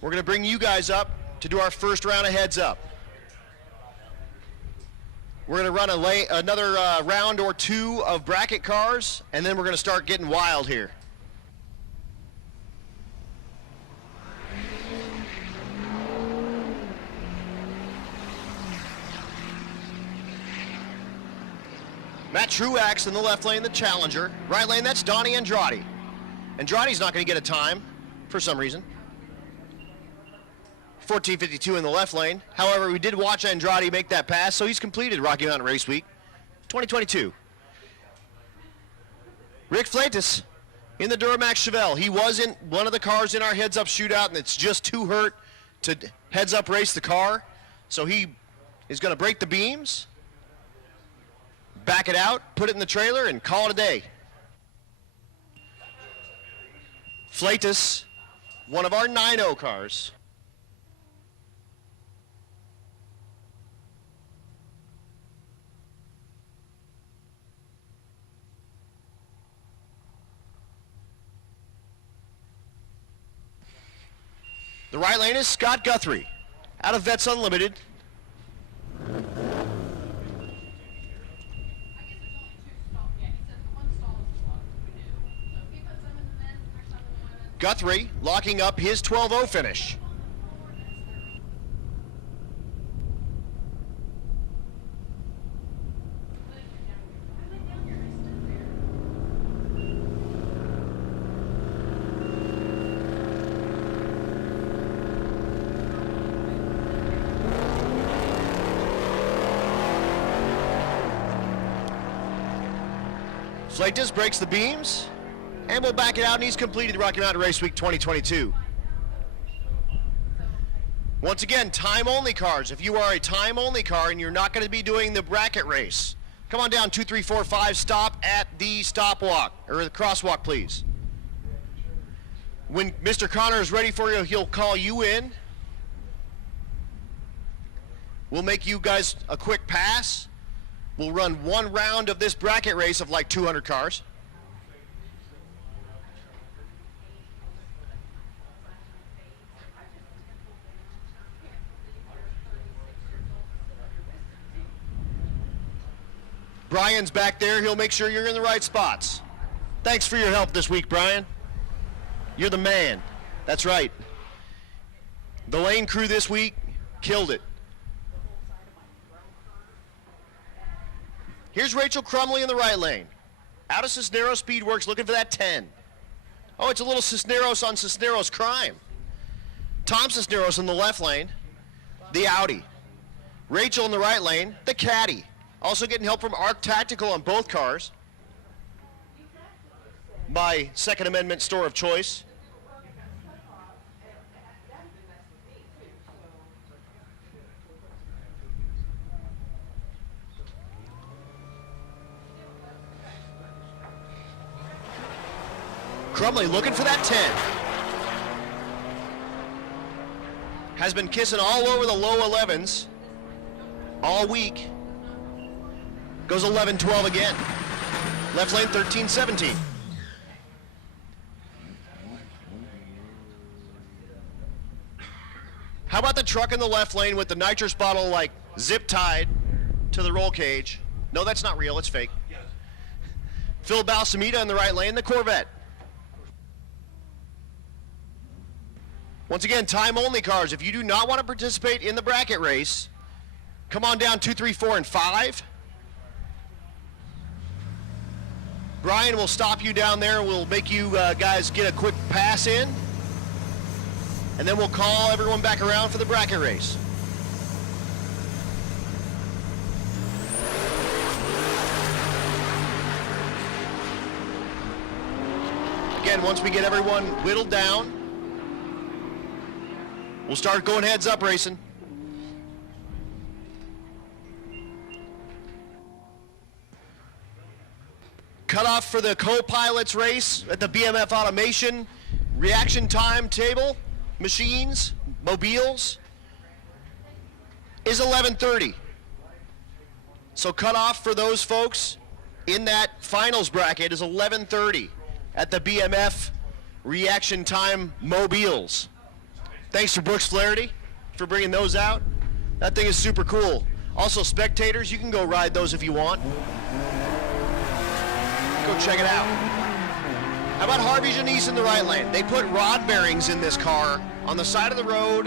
We're going to bring you guys up to do our first round of heads up. We're going to run another round or two of bracket cars, and then we're going to start getting wild here. Matt Truax in the left lane, the Challenger. Right lane, that's Donnie Andrade. Andrade's not going to get a time for some reason. 14:52 in the left lane. However, we did watch Andrade make that pass, so he's completed Rocky Mountain Race Week 2022. Rick Fleitas in the Duramax Chevelle. He was in one of the cars in our heads-up shootout, and it's just too hurt to heads-up race the car. So he is going to break the beams, back it out, put it in the trailer, and call it a day. Fleitas, one of our 9.0 cars. The right lane is Scott Guthrie, out of Vets Unlimited. Guthrie locking up his 12-0 finish. Fleitas breaks the beams, and we'll back it out, and he's completed Rocky Mountain Race Week 2022. Once again, time-only cars. If you are a time-only car and you're not going to be doing the bracket race, come on down 2, 3, 4, 5, stop at the stop walk, or the crosswalk, please. When Mr. Connor is ready for you, he'll call you in. We'll make you guys a quick pass. We'll run one round of this bracket race of like 200 cars. Brian's back there. He'll make sure you're in the right spots. Thanks for your help this week, Brian. You're the man. That's right. The lane crew this week killed it. Here's Rachel Crumley in the right lane. Out of Cisneros Speedworks looking for that 10. Oh, it's a little Cisneros on Cisneros crime. Tom Cisneros in the left lane, the Audi. Rachel in the right lane, the Caddy. Also getting help from Arc Tactical on both cars. My Second Amendment store of choice. Crumley looking for that 10. Has been kissing all over the low 11s all week. Goes 11-12 again. Left lane 13-17. How about the truck in the left lane with the nitrous bottle like zip tied to the roll cage? No, that's not real, it's fake. Phil Balsamita in the right lane, the Corvette. Once again, time-only cars. If you do not want to participate in the bracket race, come on down 2, 3, 4, and 5. Brian will stop you down there. We'll make you guys get a quick pass in. And then we'll call everyone back around for the bracket race. Again, once we get everyone whittled down, we'll start going heads up racing. Cutoff for the co-pilots race at the BMF Automation reaction time table, machines, mobiles, is 11:30. So cutoff for those folks in that finals bracket is 11:30 at the BMF reaction time mobiles. Thanks to Brooks Flaherty for bringing those out. That thing is super cool. Also, spectators, you can go ride those if you want. Go check it out. How about Harvey Janice in the right lane? They put rod bearings in this car on the side of the road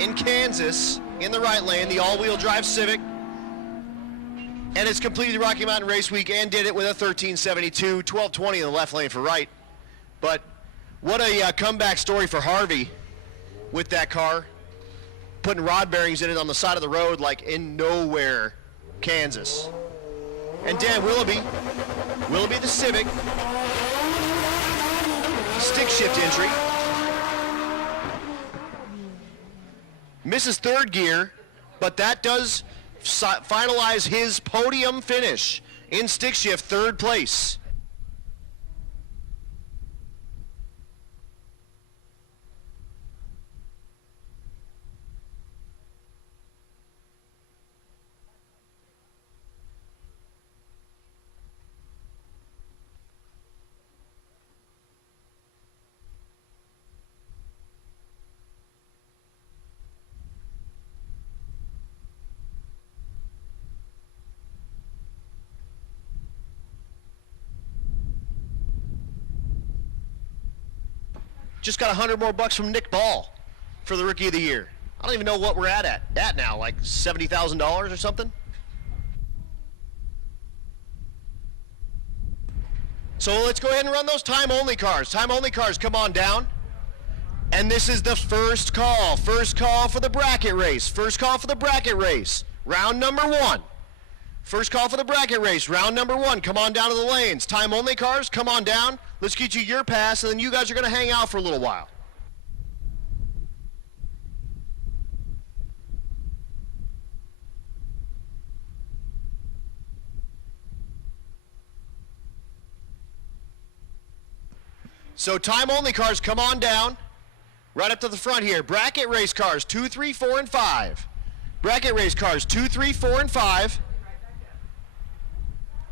in Kansas in the right lane, the all-wheel drive Civic. And it's completed Rocky Mountain Race Week and did it with a 1372, 1220 in the left lane for right. But what a comeback story for Harvey with that car, putting rod bearings in it on the side of the road like in nowhere, Kansas. And Dan Willoughby the Civic, stick shift entry, misses third gear, but that does finalize his podium finish in stick shift, third place. Just got $100 more from Nick Ball for the Rookie of the Year. I don't even know what we're at now, like $70,000 or something. So let's go ahead and run those time-only cars. Time-only cars, come on down. And this is the first call. First call for the bracket race. First call for the bracket race. Round number 1. First call for the bracket race. Round number 1. Come on down to the lanes. Time-only cars, come on down. Let's get you your pass, and then you guys are going to hang out for a little while. So time-only cars, come on down. Right up to the front here. Bracket race cars, 2, 3, 4, and 5. Bracket race cars, 2, 3, 4, and 5.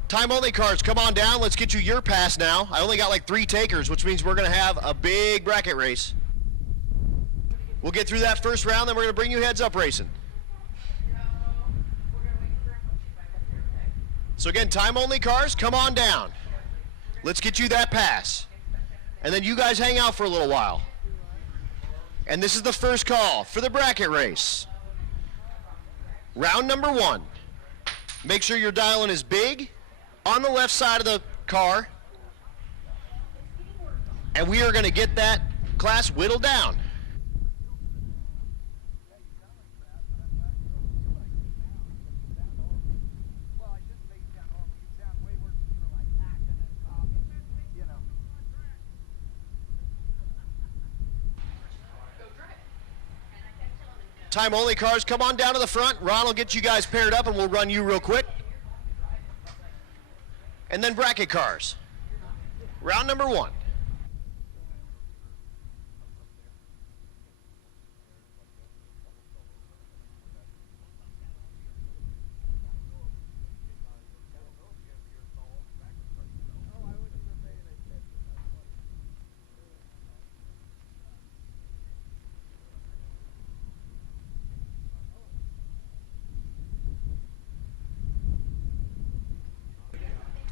Time-only cars, come on down. Let's get you your pass now. I only got like 3 takers, which means we're going to have a big bracket race. We'll get through that first round, then we're going to bring you heads up racing. So again, time only cars, come on down. Let's get you that pass. And then you guys hang out for a little while. And this is the first call for the bracket race. Round number 1. Make sure your dialing is big on the left side of the car. And we are going to get that class whittled down. Time only cars, come on down to the front. Ron will get you guys paired up and we'll run you real quick. And then bracket cars. Round number 1.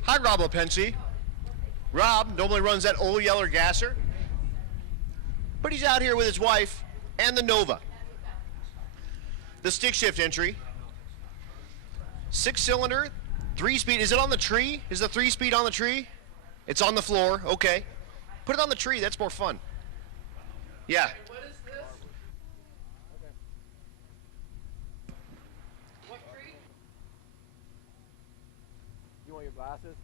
Hi, Rob Lepensi. Rob normally runs that old Yeller gasser, but he's out here with his wife and the Nova. The stick shift entry. 6-cylinder, 3-speed. Is it on the tree? Is the 3-speed on the tree? It's on the floor. Okay. Put it on the tree. That's more fun. Yeah. What is this? What tree? You want your glasses?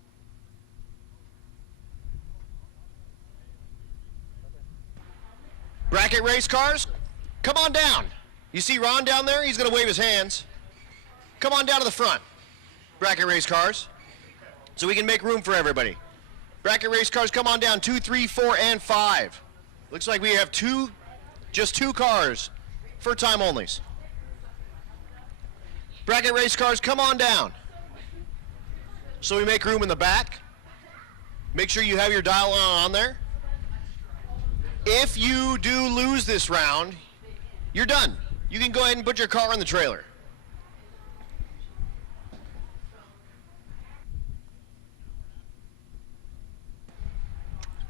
Bracket race cars, come on down. You see Ron down there? He's going to wave his hands. Come on down to the front. Bracket race cars, so we can make room for everybody. Bracket race cars, come on down. 2, 3, 4, and 5. Looks like we have just two cars for time onlys. Bracket race cars, come on down. So we make room in the back. Make sure you have your dial on there. If you do lose this round, you're done. You can go ahead and put your car in the trailer.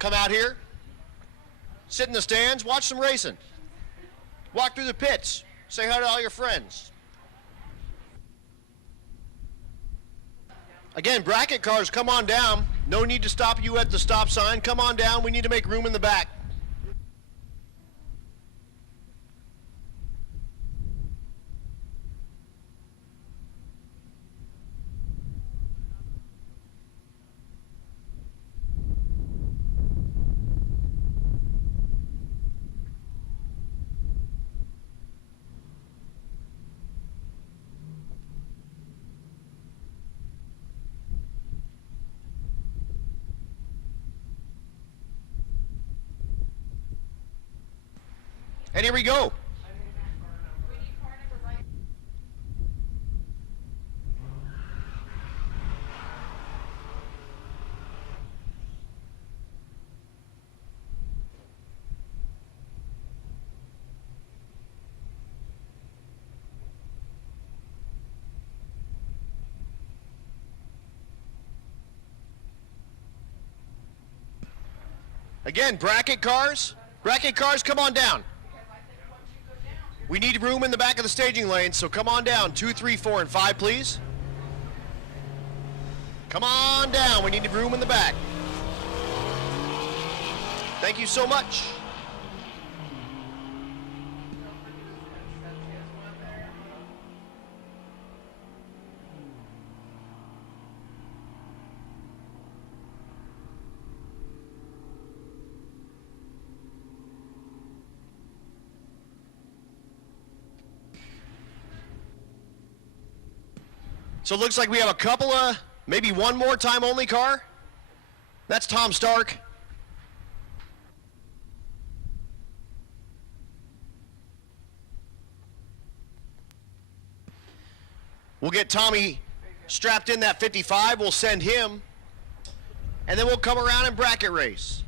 Come out here, sit in the stands, watch some racing. Walk through the pits, say hi to all your friends. Again, bracket cars, come on down. No need to stop you at the stop sign. Come on down, we need to make room in the back. And here we go. Again, bracket cars, come on down. We need room in the back of the staging lane, so come on down. 2, 3, 4, and 5, please. Come on down. We need room in the back. Thank you so much. So it looks like we have a couple of, maybe one more time only car. That's Tom Stark. We'll get Tommy strapped in that 55. We'll send him. And then we'll come around and bracket race.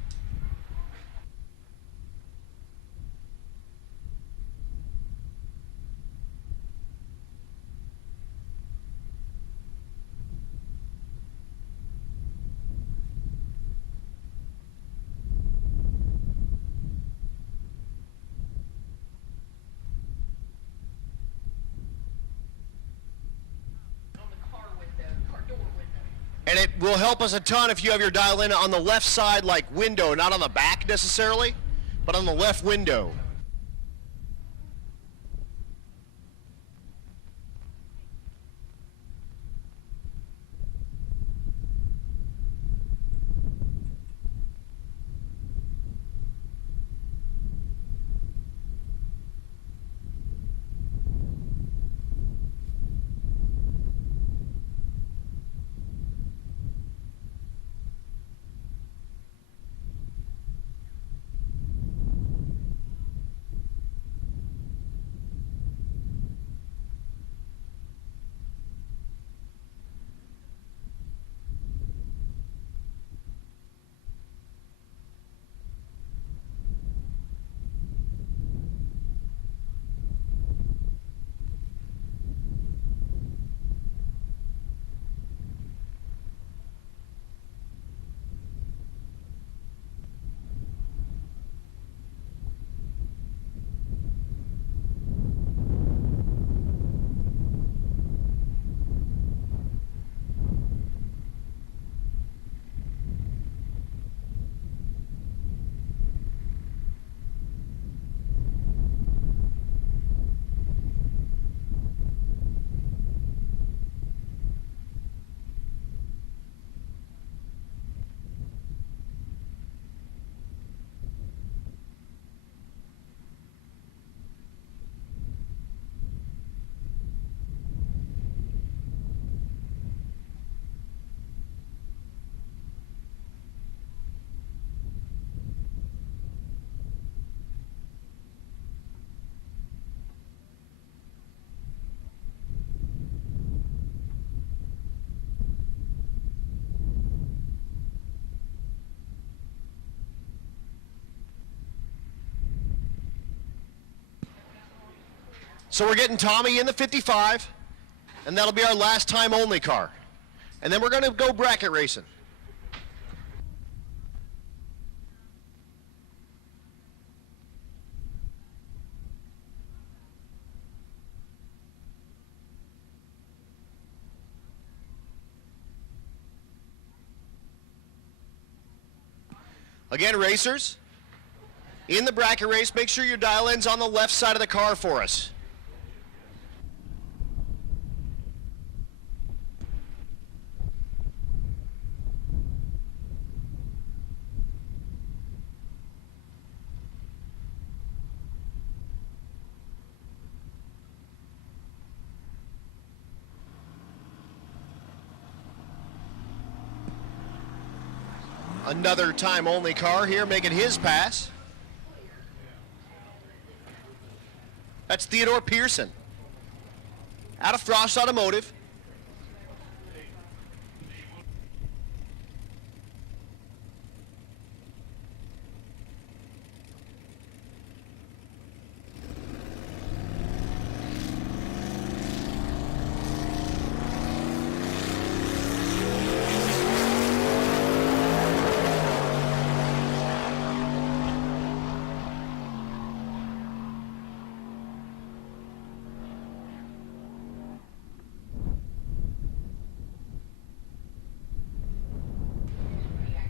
And it will help us a ton if you have your dial in on the left side, like window, not on the back necessarily, but on the left window. So we're getting Tommy in the 55, and that'll be our last time only car. And then we're going to go bracket racing. Again, racers, in the bracket race, make sure your dial-in's on the left side of the car for us. Another time only car here making his pass. That's Theodore Pearson out of Frost Automotive.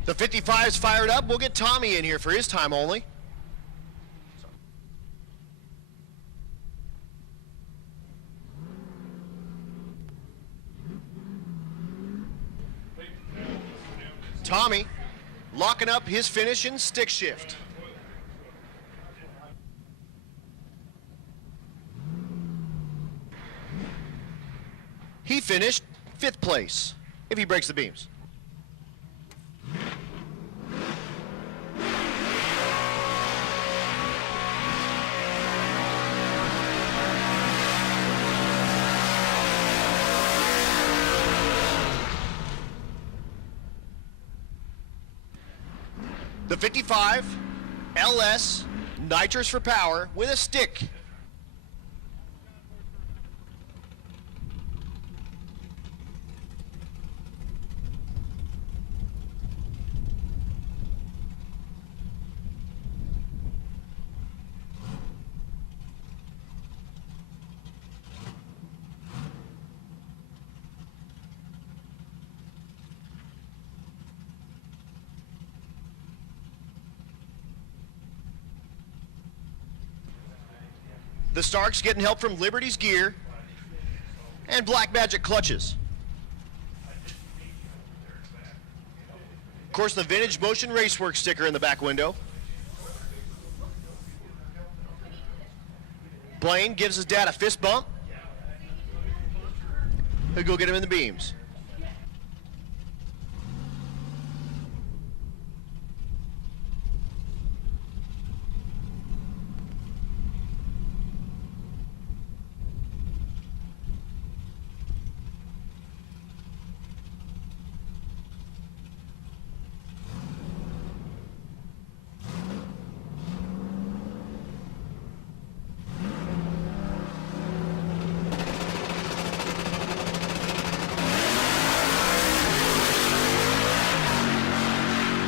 The 55's fired up. We'll get Tommy in here for his time only. Tommy locking up his finish in stick shift. He finished 5th place if he breaks the beams. The 55 LS nitrous for power with a stick. The Stark's getting help from Liberty's gear and Black Magic clutches. Of course, the vintage Motion Raceworks sticker in the back window. Blaine gives his dad a fist bump. He'll go get him in the beams.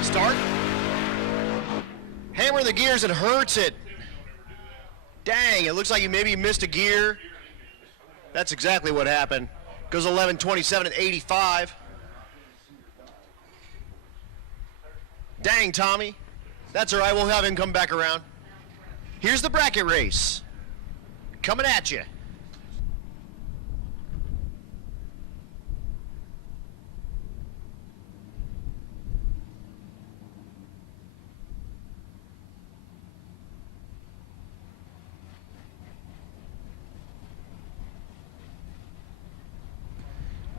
Start. Hammer the gears and hurts it. Dang, it looks like you maybe missed a gear. That's exactly what happened. Goes 11:27 at 85. Dang, Tommy. That's all right, we'll have him come back around. Here's the bracket race. Coming at you.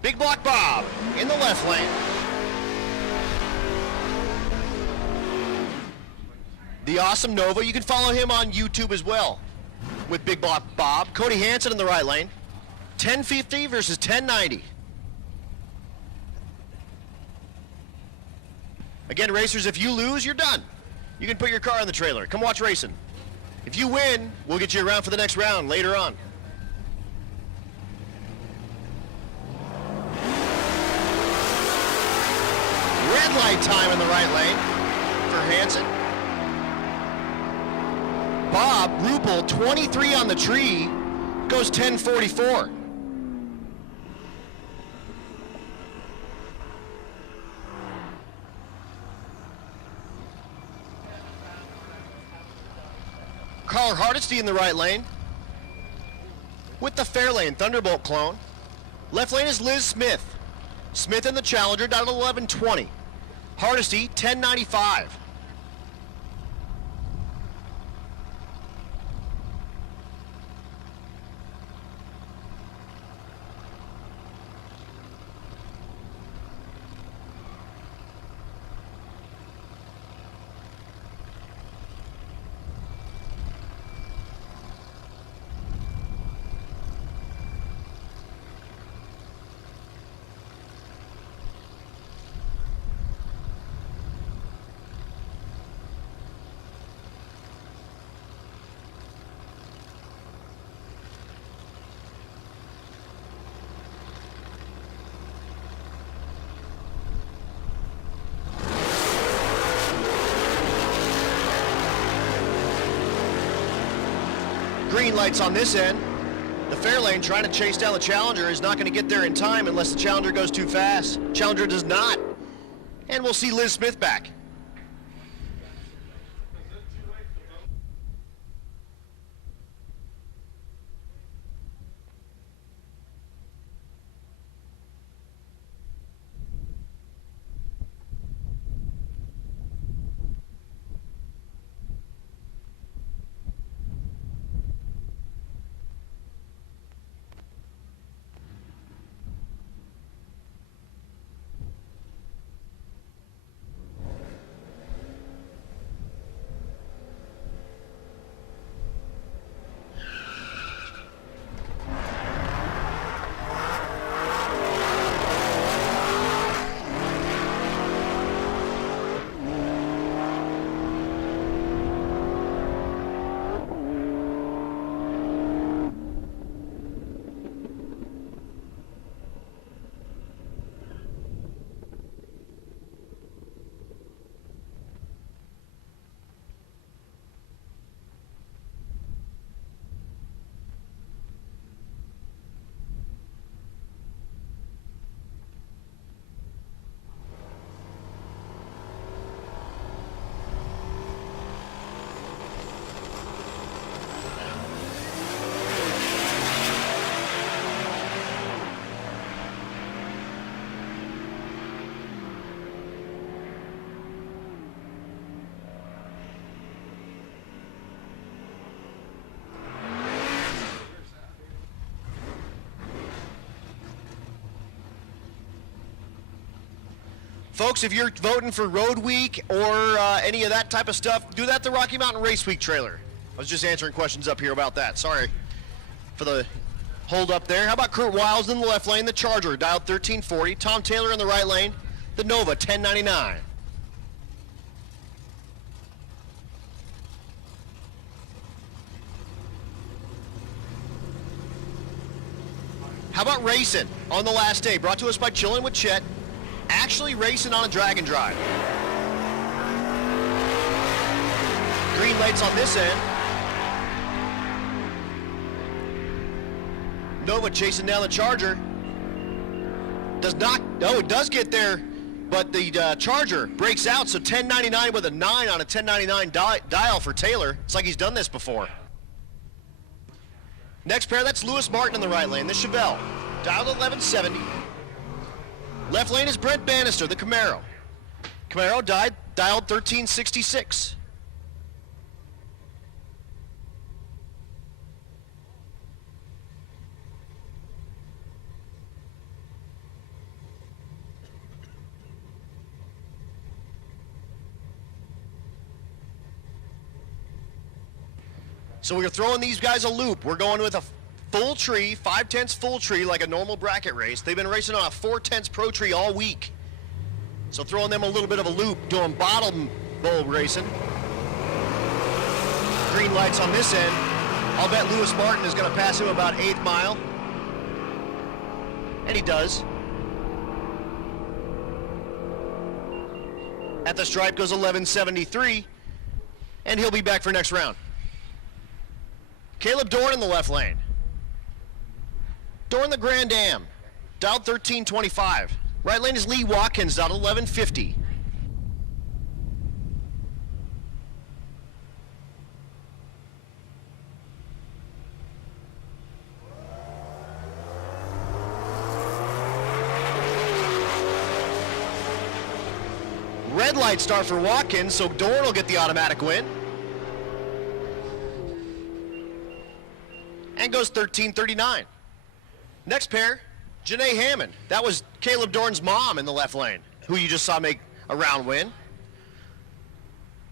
Big Block Bob in the left lane. The Awesome Nova, you can follow him on YouTube as well with Big Block Bob. Cody Hansen in the right lane. 1050 versus 1090. Again, racers, if you lose, you're done. You can put your car in the trailer. Come watch racing. If you win, we'll get you around for the next round later on. Red light time in the right lane for Hansen. Bob Rupel, 23 on the tree, goes 1044. Carl Hardesty in the right lane with the Fairlane Thunderbolt clone. Left lane is Liz Smith. Smith in the Challenger down to 1120. Hardesty 1095. Green lights on this end. The Fairlane trying to chase down the Challenger is not going to get there in time unless the Challenger goes too fast. Challenger does not. And we'll see Liz Smith back. Folks, if you're voting for Road Week or any of that type of stuff, do that at the Rocky Mountain Race Week trailer. I was just answering questions up here about that. Sorry for the hold up there. How about Kurt Wiles in the left lane, the Charger, dialed 1340. Tom Taylor in the right lane, the Nova, 1099. How about racing on the last day? Brought to us by Chillin' with Chet. Actually racing on a drag and drive. Green lights on this end. Nova chasing down the Charger. Does not, oh, it does get there, but the Charger breaks out, so 1099 with a 9 on a 1099 dial for Taylor. It's like he's done this before. Next pair, that's Lewis Martin in the right lane, the Chevelle, dialed 1170. Left lane is Brent Bannister, the Camaro. Camaro dialed 1366. So we're throwing these guys a loop. We're going with a full tree, 5/10 full tree like a normal bracket race. They've been racing on a 4/10 pro tree all week. So throwing them a little bit of a loop, doing bottom bowl racing. Green lights on this end. I'll bet Lewis Martin is going to pass him about 8th mile. And he does. At the stripe goes 1173. And he'll be back for next round. Caleb Dorn in the left lane. Dorn the Grand Am, dialed 1325. Right lane is Lee Watkins, dialed 1150. Red light start for Watkins, so Dorn will get the automatic win. And goes 1339. Next pair, Janae Hammond. That was Caleb Dorn's mom in the left lane, who you just saw make a round win.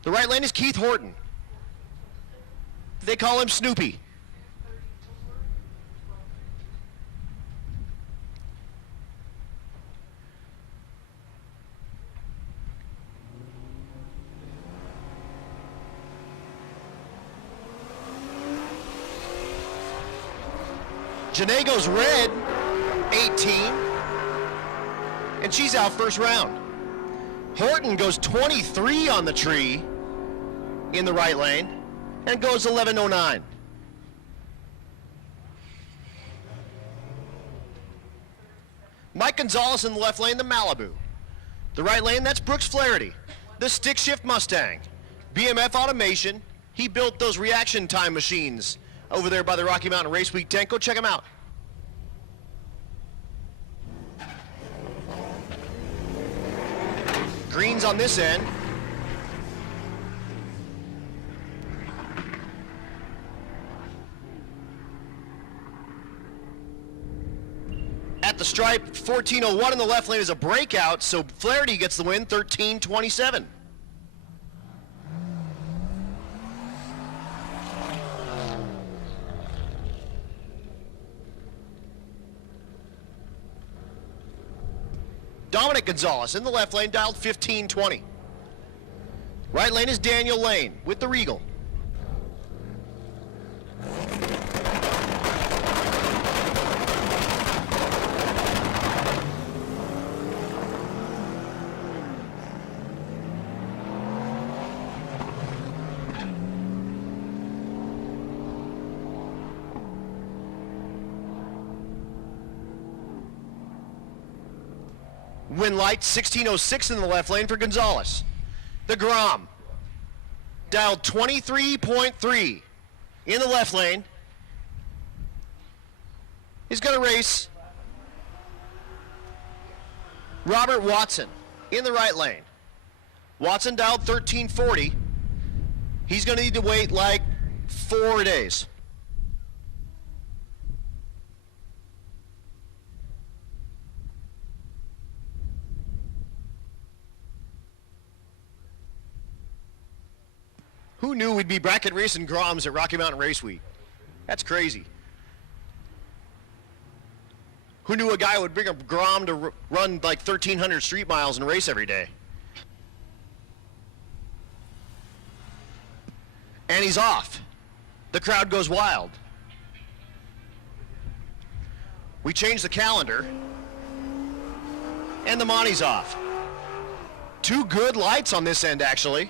The right lane is Keith Horton. They call him Snoopy. Janae goes red, 18, and she's out first round. Horton goes 23 on the tree in the right lane and goes 1109. Mike Gonzalez in the left lane, the Malibu. The right lane, that's Brooks Flaherty, the stick shift Mustang. BMF Automation, he built those reaction time machines over there by the Rocky Mountain Race Week tent. Go check them out. Greens on this end. At the stripe, 1401 in the left lane is a breakout, so Flaherty gets the win, 1327. Dominic Gonzalez in the left lane, dialed 1520. Right lane is Daniel Lane with the Regal. Win light, 1606 in the left lane for Gonzalez. The Grom, dialed 23.3 in the left lane. He's going to race Robert Watson in the right lane. Watson dialed 1340. He's going to need to wait like 4 days. Who knew we'd be bracket racing Groms at Rocky Mountain Race Week? That's crazy. Who knew a guy would bring a Grom to run like 1,300 street miles and race every day? And he's off. The crowd goes wild. We change the calendar, and the Monty's off. Two good lights on this end, actually.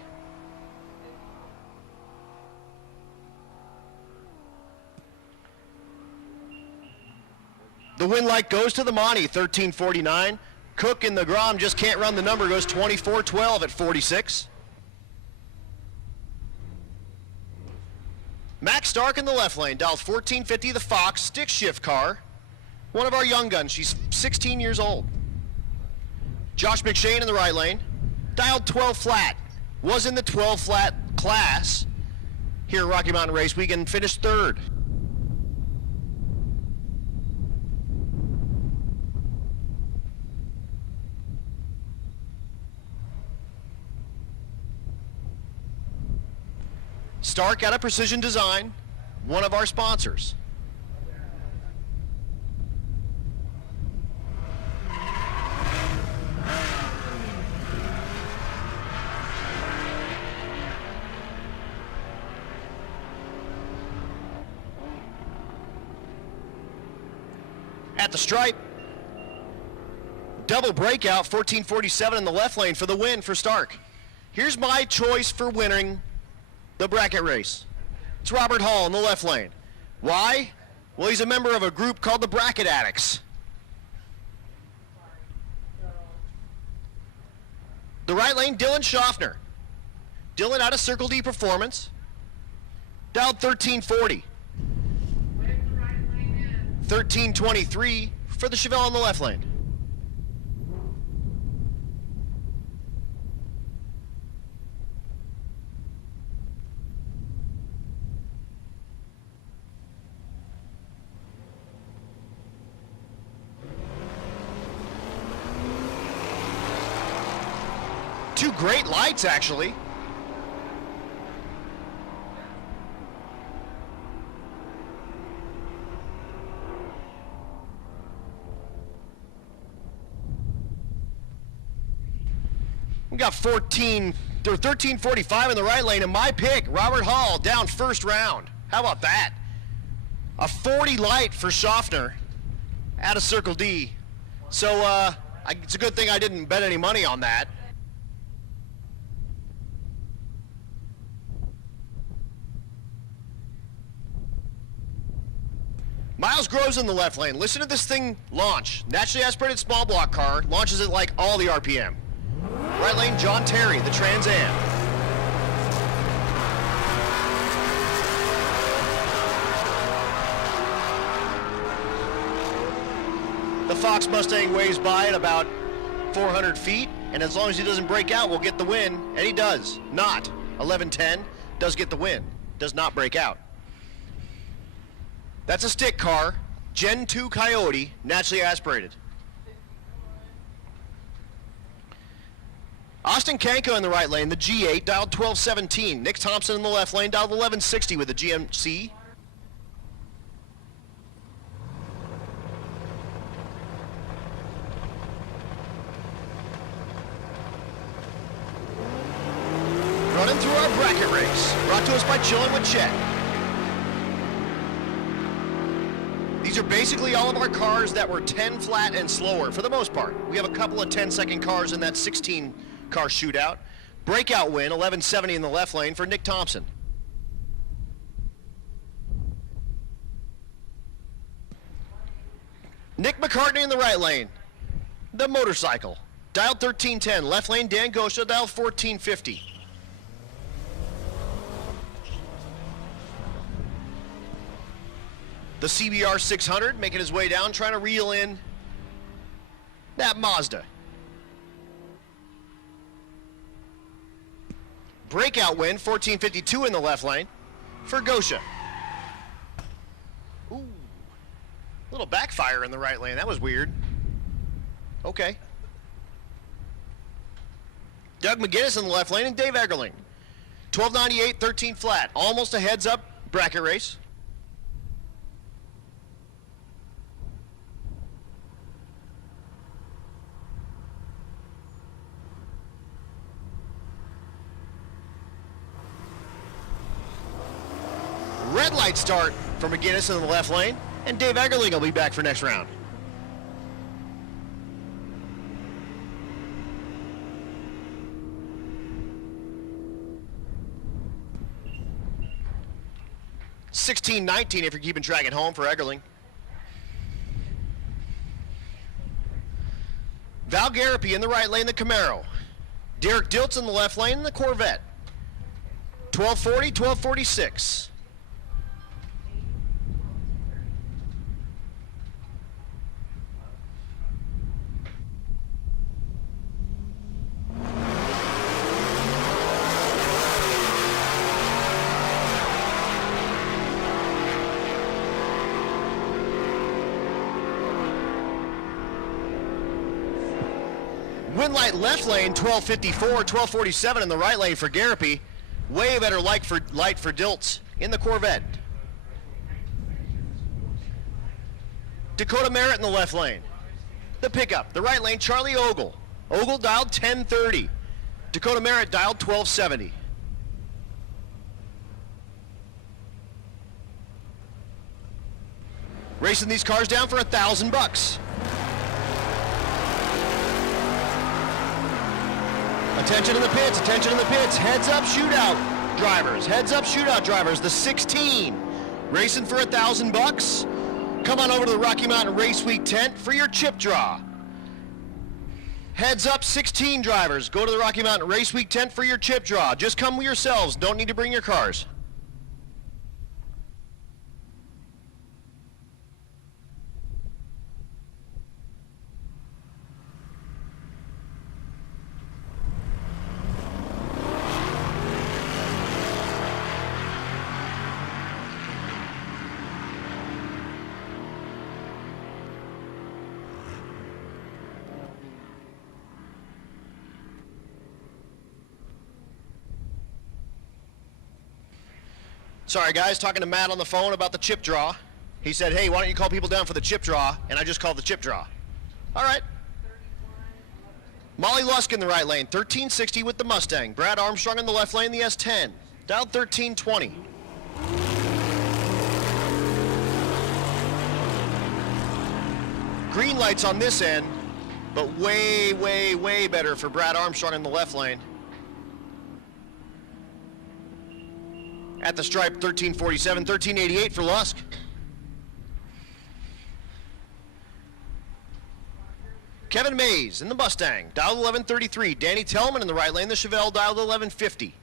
The win light goes to the Monty, 1349. Cook in the Grom just can't run the number, goes 24-12 at 46. Max Stark in the left lane, dialed 1450, the Fox, stick shift car. One of our young guns, she's 16 years old. Josh McShane in the right lane, dialed 12 flat, was in the 12 flat class here at Rocky Mountain Race Week and finished third. Stark out of Precision Design, one of our sponsors. At the stripe, double breakout, 1447 in the left lane for the win for Stark. Here's my choice for winning the bracket race. It's Robert Hall in the left lane. Why? Well, he's a member of a group called the Bracket Addicts. The right lane, Dylan Schaffner. Dylan out of Circle D Performance. Dialed 1340. 1323 for the Chevelle in the left lane. Two great lights, actually. We got 1345 in the right lane, and my pick, Robert Hall, down first round. How about that? A 40 light for Schaffner out of Circle D. So it's a good thing I didn't bet any money on that. Miles Groves in the left lane. Listen to this thing launch. Naturally aspirated small block car. Launches it like all the RPM. Right lane, John Terry, the Trans Am. The Fox Mustang waves by at about 400 feet, and as long as he doesn't break out, we'll get the win. And he does not. 1110 does get the win. Does not break out. That's a stick car, Gen 2 Coyote, naturally aspirated. Austin Kanko in the right lane, the G8, dialed 1217. Nick Thompson in the left lane, dialed 1160 with the GMC. Running through our bracket race, brought to us by Chillin' with Chet. These are basically all of our cars that were 10 flat and slower, for the most part. We have a couple of 10-second cars in that 16-car shootout. Breakout win, 1170 in the left lane for Nick Thompson. Nick McCartney in the right lane, the motorcycle. Dialed 1310, left lane Dan Gosha, dialed 1450. The CBR 600 making his way down, trying to reel in that Mazda. Breakout win, 1452 in the left lane for Gosha. Ooh, little backfire in the right lane. That was weird. Okay. Doug McGinnis in the left lane and Dave Eggerling. 1298, 13 flat. Almost a heads up bracket race. Red light start for McGinnis in the left lane, and Dave Eggerling will be back for next round. $16.19 if you're keeping track at home for Eggerling. Val Garapi in the right lane, the Camaro. Derek Diltz in the left lane, the Corvette. 1240, 1246. Win light left lane, 1254, 1247 in the right lane for Garapi. Way better light for Diltz in the Corvette. Dakota Merritt in the left lane. The pickup, the right lane, Charlie Ogle. Ogle dialed 1030. Dakota Merritt dialed 1270. Racing these cars down for $1,000. Attention in the pits, attention in the pits. Heads up shootout drivers, heads up shootout drivers. The 16 racing for $1,000. Come on over to the Rocky Mountain Race Week tent for your chip draw. Heads up 16 drivers, go to the Rocky Mountain Race Week tent for your chip draw. Just come yourselves, don't need to bring your cars. Sorry guys, talking to Matt on the phone about the chip draw. He said, hey, why don't you call people down for the chip draw? And I just called the chip draw. All right. Molly Lusk in the right lane, 1360 with the Mustang. Brad Armstrong in the left lane, the S10. Dialed 1320. Green lights on this end, but way, way, way better for Brad Armstrong in the left lane. At the stripe, 1347, 1388 for Lusk. Kevin Mays in the Mustang, dialed 1133. Danny Tellman in the right lane, the Chevelle, dialed 1150.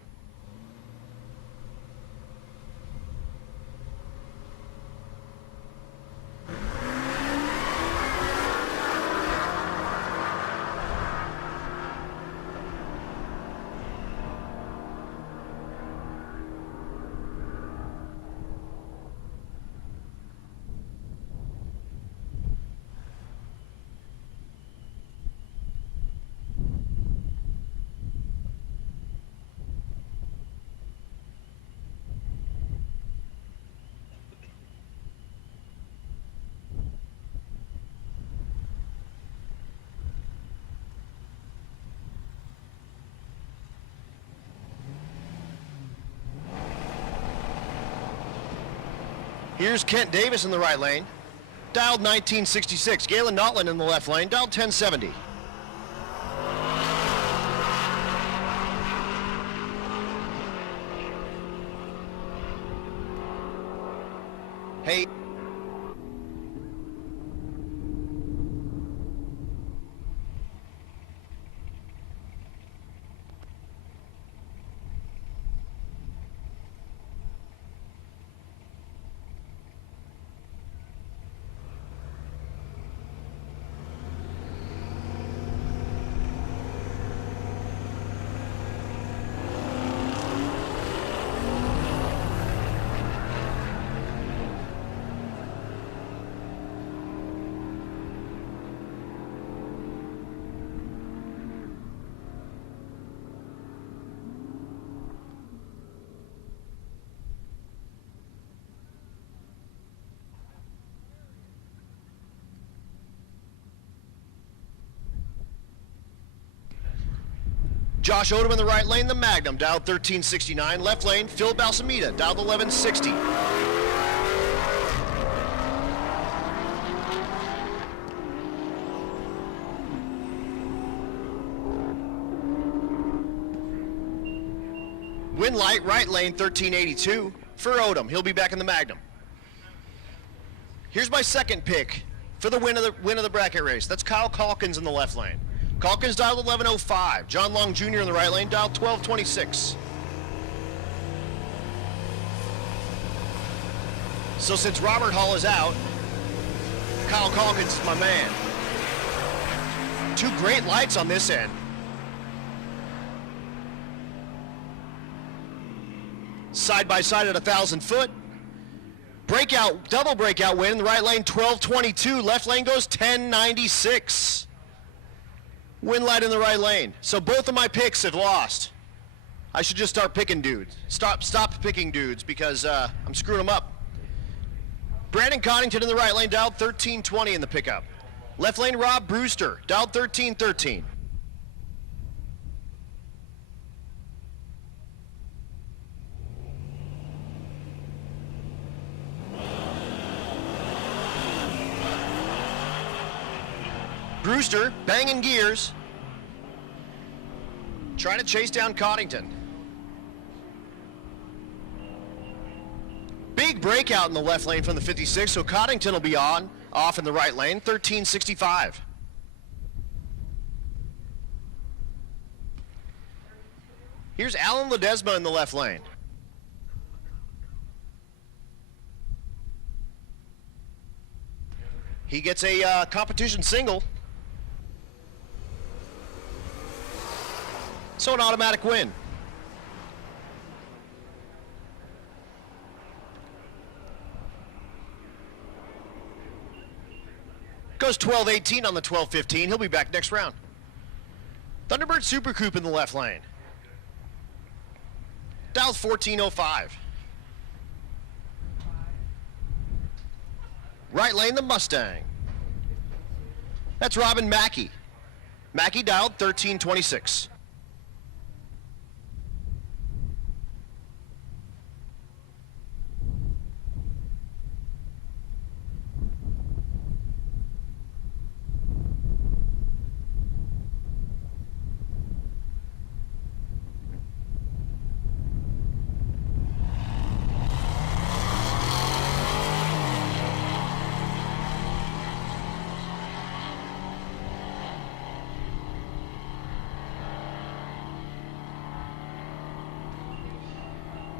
Here's Kent Davis in the right lane, dialed 1966. Galen Notland in the left lane, dialed 1070. Hey. Josh Odom in the right lane, the Magnum, dialed 1369. Left lane, Phil Balsamita, dialed 1160. Win light, right lane, 1382 for Odom. He'll be back in the Magnum. Here's my second pick for the win of the bracket race. That's Kyle Calkins in the left lane. Calkins dialed 1105. John Long Jr. in the right lane, dialed 1226. So since Robert Hall is out, Kyle Calkins is my man. Two great lights on this end. Side by side at 1,000 foot. Breakout, double breakout win in the right lane, 1222. Left lane goes 1096. Win light in the right lane. So both of my picks have lost. I should just start picking dudes. Stop picking dudes because I'm screwing them up. Brandon Coddington in the right lane, dialed 1320 in the pickup. Left lane, Rob Brewster, dialed 1313. Brewster banging gears, trying to chase down Coddington. Big breakout in the left lane from the 56, so Coddington will be off in the right lane, 1365. Here's Alan Ledesma in the left lane. He gets a competition single. So an automatic win. Goes 12-18 on the 12-15. He'll be back next round. Thunderbird Super Coupe in the left lane. Dialed 1405. Right lane, the Mustang. That's Robin Mackey. Mackey dialed 1326.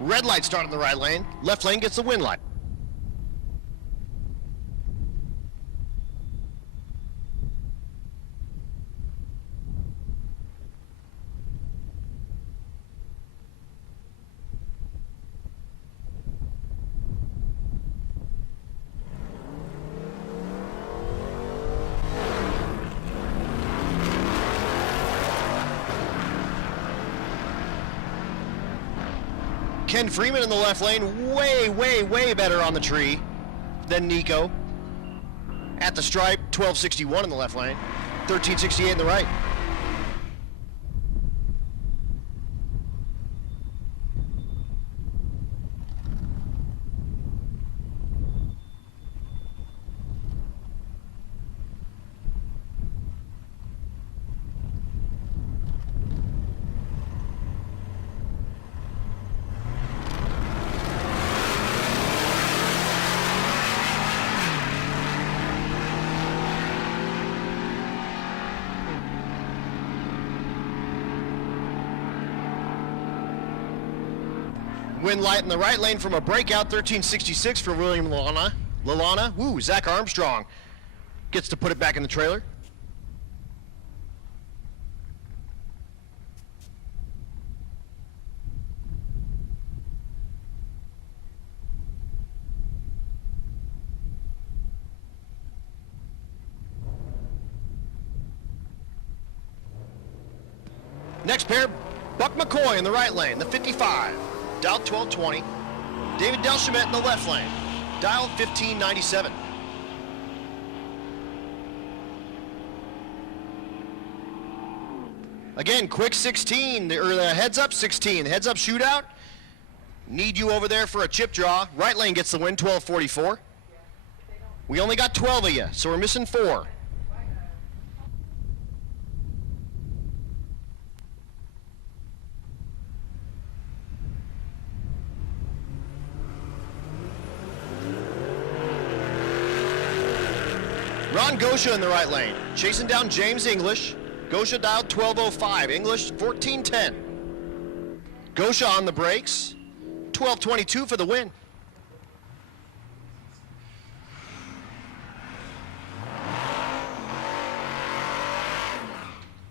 Red light start in the right lane. Left lane gets the win light. Ken Freeman in the left lane, way better on the tree than Nico. At the stripe, 1261 in the left lane, 1368 in the right. Win light in the right lane from a breakout, 1366 for William Lalana. Woo, Zach Armstrong gets to put it back in the trailer. Next pair, Buck McCoy in the right lane, the 55. Dialed 1220. David Delchamet in the left lane. Dialed 1597. Again, quick 16, or the heads up 16, heads up shootout. Need you over there for a chip draw. Right lane gets the win, 12:44. We only got 12 of you, so we're missing 4. Ron Gosha in the right lane, chasing down James English. Gosha dialed 12:05, English 14:10. Gosha on the brakes, 12:22 for the win.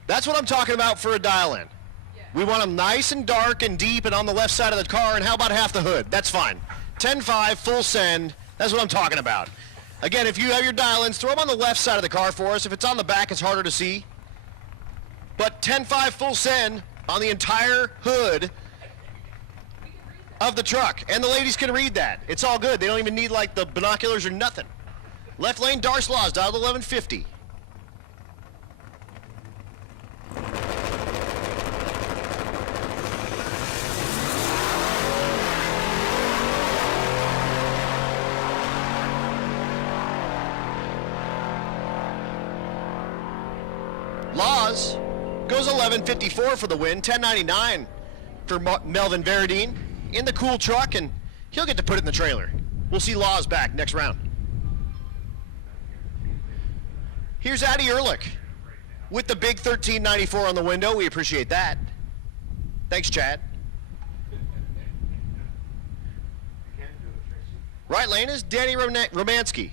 That's what I'm talking about for a dial-in. We want them nice and dark and deep and on the left side of the car, and how about half the hood? That's fine. 10.5, full send, that's what I'm talking about. Again, if you have your dial-ins, throw them on the left side of the car for us. If it's on the back, it's harder to see. But 10.5 full send on the entire hood of the truck. And the ladies can read that. It's all good. They don't even need like the binoculars or nothing. Left lane, Darslaws, dialed 1150. Laws goes 11:54 for the win, 10.99 for Melvin Veradine in the cool truck, and he'll get to put it in the trailer. We'll see Laws back next round. Here's Addy Ehrlich with the big 13.94 on the window. We appreciate that. Thanks, Chad. Right lane is Danny Romansky.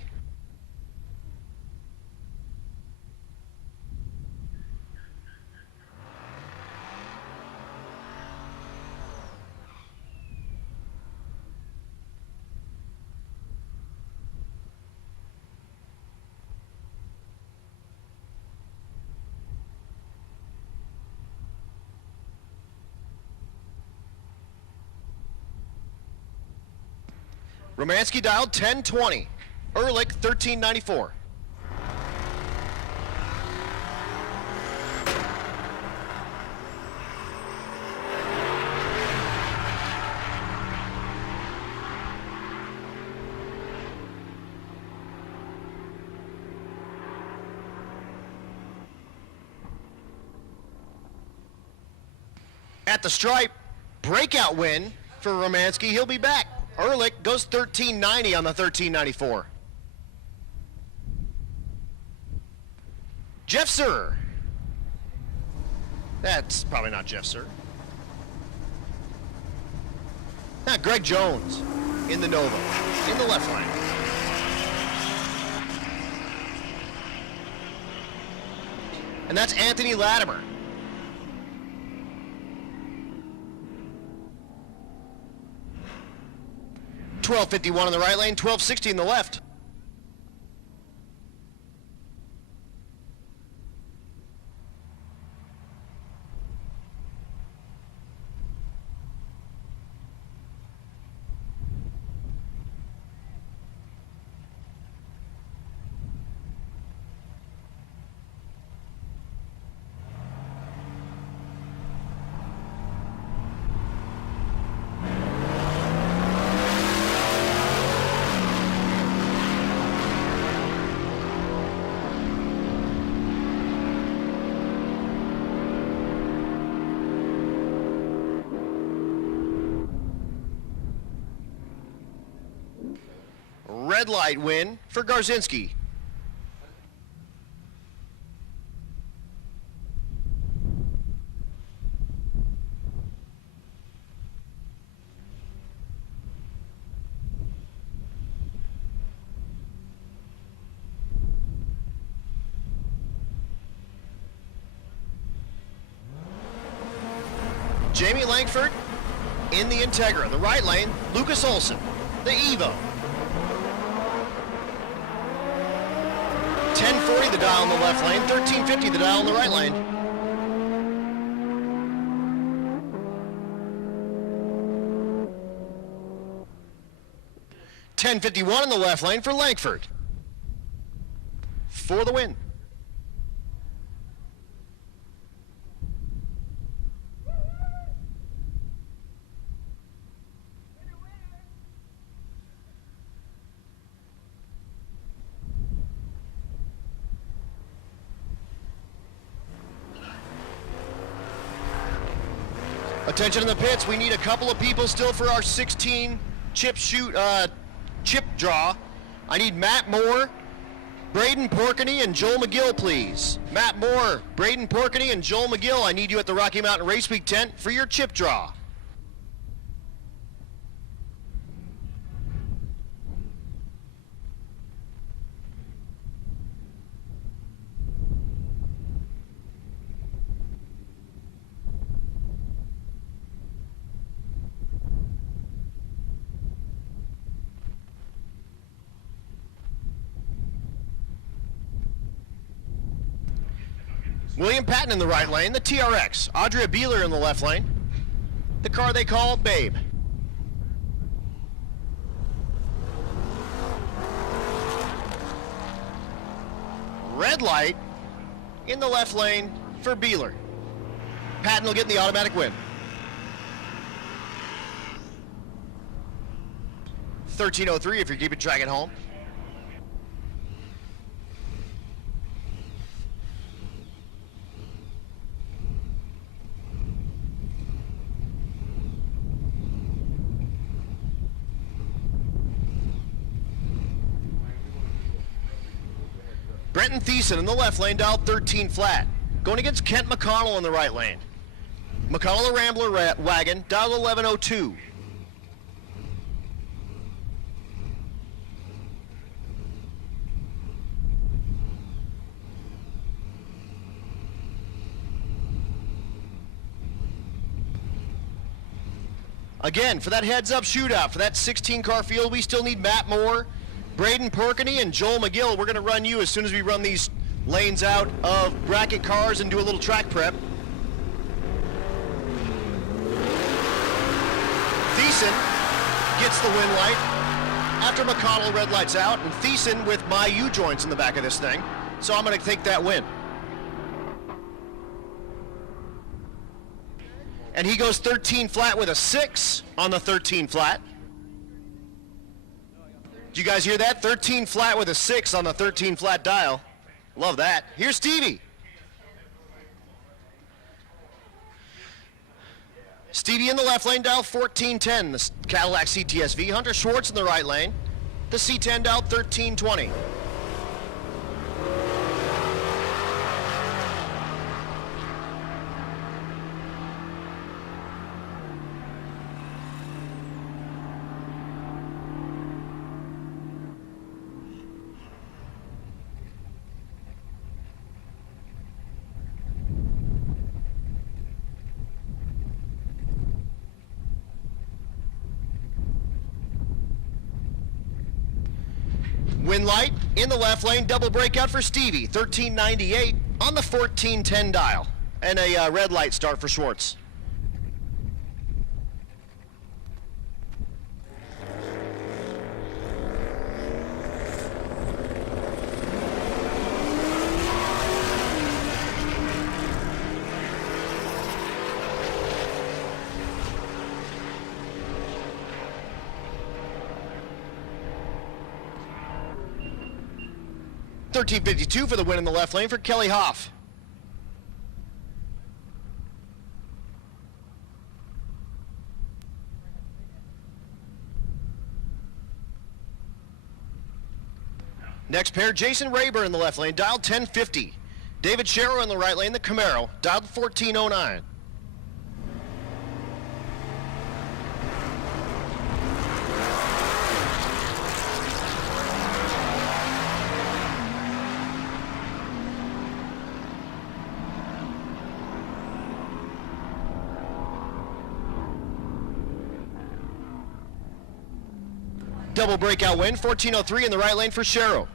Romansky dialed 1020. Ehrlich 1394. At the stripe, breakout win for Romansky. He'll be back. Ehrlich goes 1390 on the 1394. Jeff Sir. That's probably not Jeff Sir. Greg Jones in the Nova, in the left lane. And that's Anthony Latimer. $12.51 on the right lane, $12.60 in the left. Red light win for Garzinski. Jamie Langford in the Integra. The right lane, Lucas Olson, the Evo. 1040 the dial in the left lane, 1350 the dial in the right lane. $10.51 in the left lane for Langford for the win. Attention in the pits, we need a couple of people still for our 16 chip draw. I need Matt Moore, Braden Porkney, and Joel McGill, please. Matt Moore, Braden Porkney, and Joel McGill, I need you at the Rocky Mountain Race Week tent for your chip draw. William Patton in the right lane, the TRX. Audrey Beeler in the left lane, the car they call Babe. Red light in the left lane for Beeler. Patton will get the automatic win. 13:03 if you're keeping track at home. Brenton Thiessen in the left lane, dialed 13 flat. Going against Kent McConnell in the right lane. McConnell, a Rambler wagon, dialed 1102. Again, for that heads-up shootout, for that 16-car field, we still need Matt Moore, Braden Porkney, and Joel McGill. We're going to run you as soon as we run these lanes out of bracket cars and do a little track prep. Thiessen gets the win light after McConnell red lights out, and Thiessen with my U-joints in the back of this thing. So I'm going to take that win. And he goes 13 flat with a 6 on the 13 flat. Did you guys hear that? 13 flat with a 6 on the 13 flat dial. Love that. Here's Stevie. Stevie in the left lane, dial 1410, the Cadillac CTSV. Hunter Schwartz in the right lane, the C10, dial 1320. Win light in the left lane, double breakout for Stevie, 1398 on the 1410 dial. And a red light start for Schwartz. $13.52 for the win in the left lane for Kelly Hoff. Next pair, Jason Rayburn in the left lane, dialed 1050. David Sharrow in the right lane, the Camaro, dialed 1409. Double breakout win, 1403 in the right lane for Sharrow.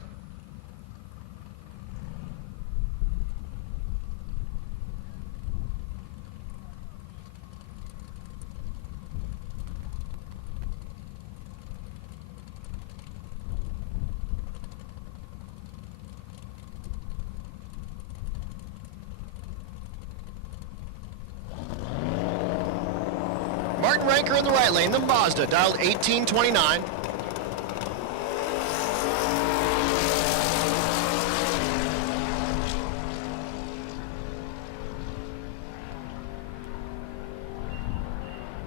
Martin Ranker in the right lane, the Mazda, dialed 1829.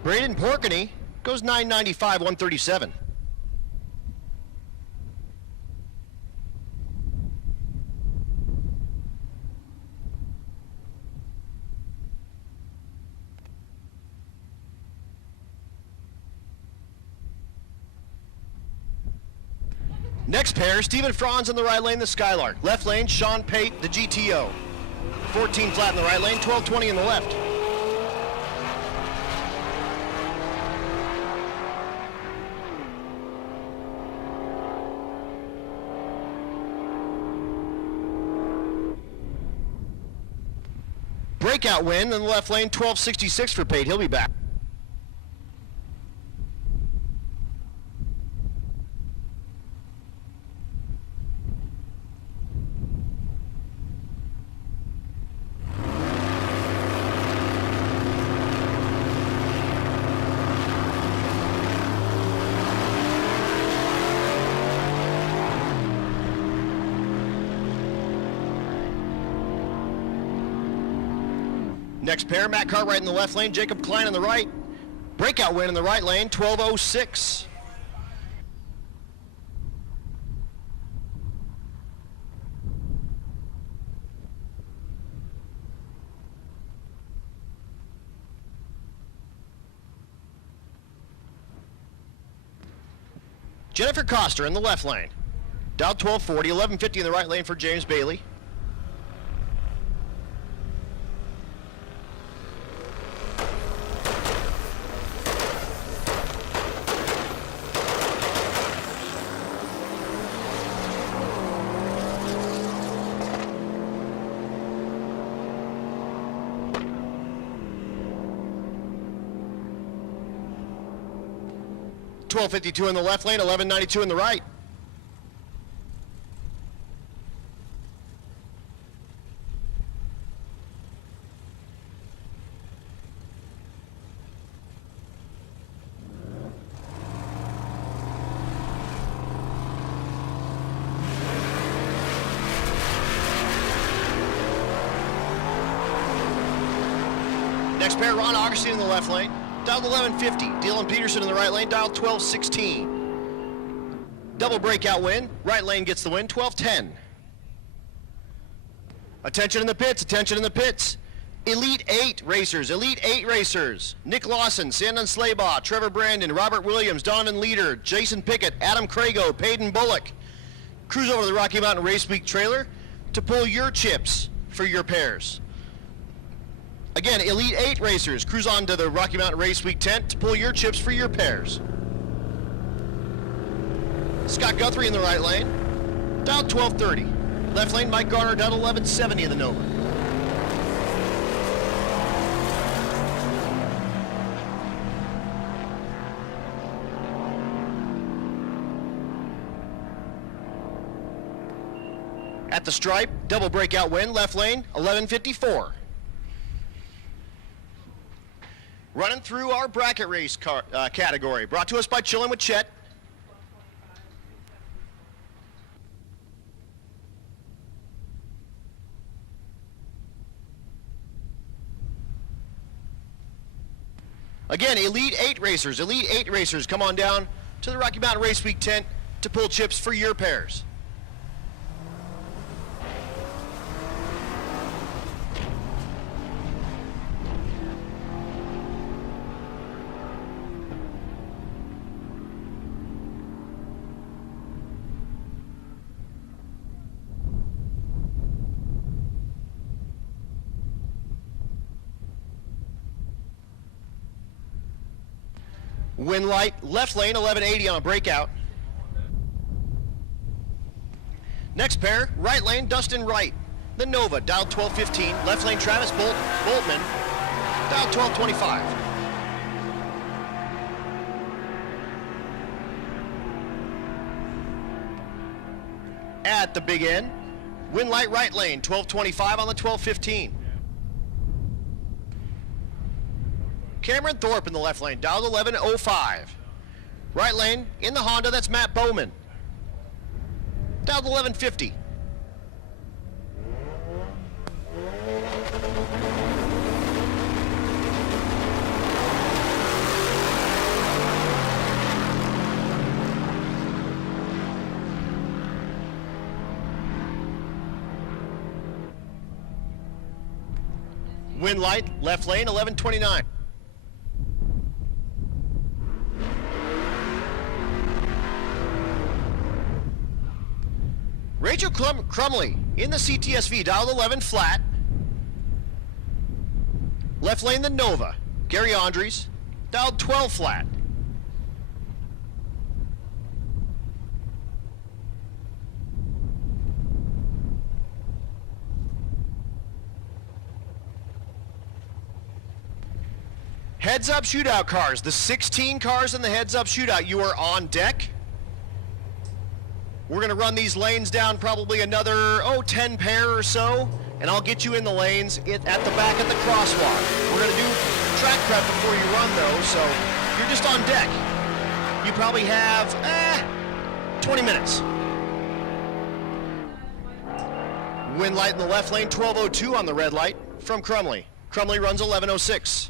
Braden Porkney goes 995, 137. Next pair, Stephen Franz in the right lane, the Skylark. Left lane, Sean Pate, the GTO. 14 flat in the right lane, 1220 in the left. Breakout win in the left lane, 1266 for Pate. He'll be back. Next pair, Matt Cartwright in the left lane, Jacob Klein in the right. Breakout win in the right lane, 1206. Jennifer Coster in the left lane. Dialed 1240, 1150 in the right lane for James Bailey. $12.52 in the left lane, $11.92 in the right. Next pair, Ron Augustine in the left lane. Dialed 1150. Dylan Peterson in the right lane, dialed 1216. Double breakout win. Right lane gets the win, 1210. Attention in the pits, attention in the pits. Elite 8 racers, Elite 8 racers. Nick Lawson, Sandon Slaybaugh, Trevor Brandon, Robert Williams, Donovan Leader, Jason Pickett, Adam Crago, Peyton Bullock. Cruise over to the Rocky Mountain Race Week trailer to pull your chips for your pairs. Again, Elite 8 racers, cruise on to the Rocky Mountain Race Week tent to pull your chips for your pairs. Scott Guthrie in the right lane, dialed 1230. Left lane, Mike Garner, dialed 1170 in the Nova. At the stripe, double breakout win, left lane, 1154. Running through our bracket race category, brought to us by Chillin' with Chet. Again, Elite 8 racers, Elite 8 racers, come on down to the Rocky Mountain Race Week tent to pull chips for your pairs. Win light, left lane, 1180 on a breakout. Next pair, right lane, Dustin Wright. The Nova, dialed 1215. Left lane, Travis Boltman, dialed 1225. At the big end, win light, right lane, 1225 on the 1215. Cameron Thorpe in the left lane, dialed 1105. Right lane, in the Honda, that's Matt Bowman. Dialed 1150. Wind light, left lane, 1129. Rachel Crumley in the CTSV, dialed 11 flat. Left lane, the Nova. Gary Andres, dialed 12 flat. Heads up shootout cars, the 16 cars in the heads up shootout, you are on deck. We're gonna run these lanes down probably another, 10 pair or so, and I'll get you in the lanes at the back of the crosswalk. We're gonna do track prep before you run though, so you're just on deck. You probably have, 20 minutes. Wind light in the left lane, 1202 on the red light from Crumley. Crumley runs 1106.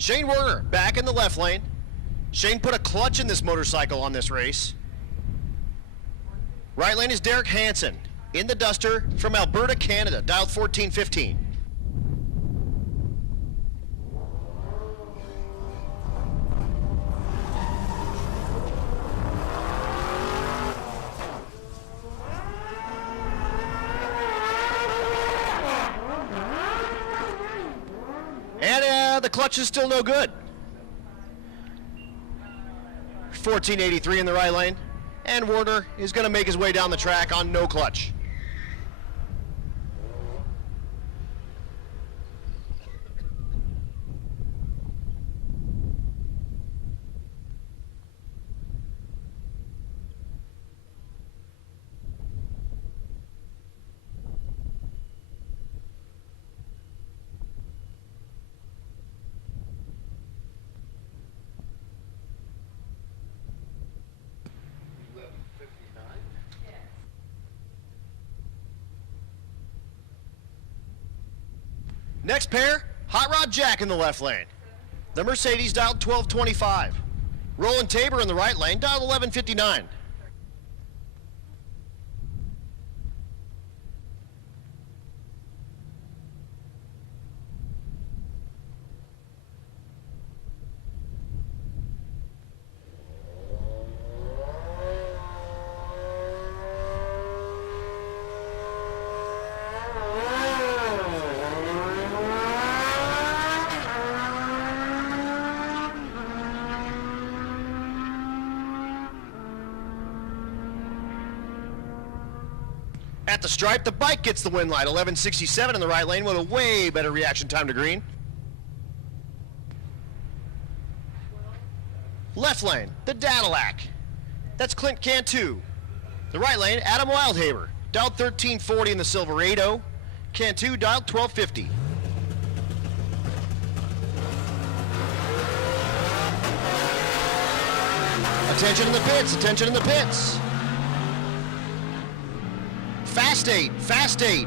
Shane Werner back in the left lane. Shane put a clutch in this motorcycle on this race. Right lane is Derek Hansen in the Duster from Alberta, Canada, dialed 1415. And the clutch is still no good. 1483 in the right lane. And Werner is going to make his way down the track on no clutch. Next pair, Hot Rod Jack in the left lane. The Mercedes dialed 1225. Roland Tabor in the right lane, dialed 1159. At the stripe, the bike gets the win light, 1167 in the right lane with a way better reaction time to green. Left lane, the Cadillac. That's Clint Cantu. The right lane, Adam Wildhaber. Dialed 1340 in the Silverado. Cantu dialed 1250. Attention in the pits, attention in the pits. Fast 8.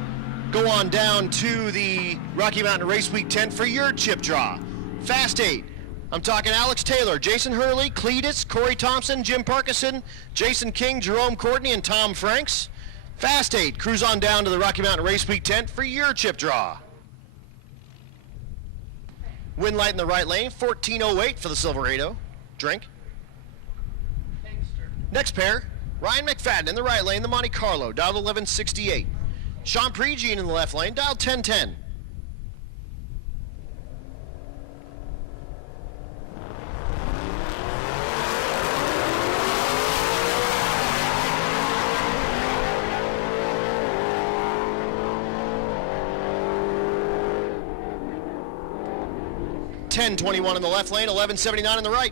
Go on down to the Rocky Mountain Race Week tent for your chip draw. Fast 8. I'm talking Alex Taylor, Jason Hurley, Cletus, Corey Thompson, Jim Parkinson, Jason King, Jerome Courtney, and Tom Franks. Fast 8. Cruise on down to the Rocky Mountain Race Week tent for your chip draw. Wind light in the right lane, 1408 for the Silverado. Drink. Next pair. Ryan McFadden in the right lane, the Monte Carlo, dialed 1168. Sean Prejean in the left lane, dialed 1010. .1021 in the left lane, 1179 in the right.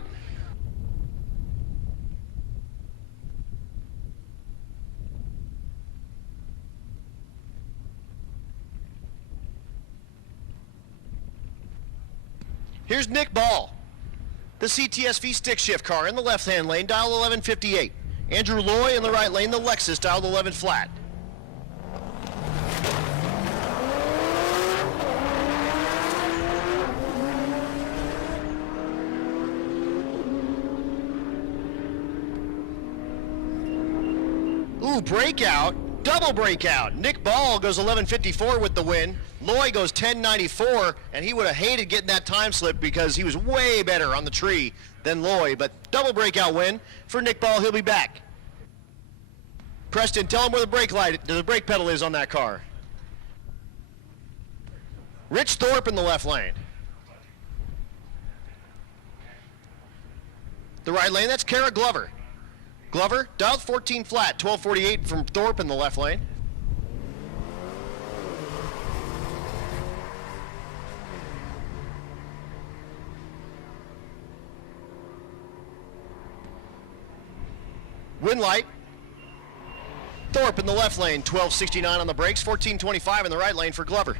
Here's Nick Ball, the CTSV stick shift car in the left-hand lane, dialed 1158. Andrew Loy in the right lane, the Lexus, dialed 11 flat. Ooh, breakout, double breakout. Nick Ball goes 1154 with the win. Loy goes 1094, and he would have hated getting that time slip because he was way better on the tree than Loy, but double breakout win for Nick Ball. He'll be back. Preston, tell him where the brake pedal is on that car. Rich Thorpe in the left lane. The right lane, that's Kara Glover. Glover, dialed 14 flat, 1248 from Thorpe in the left lane. Winlight, Thorpe in the left lane, 1269 on the brakes, 1425 in the right lane for Glover.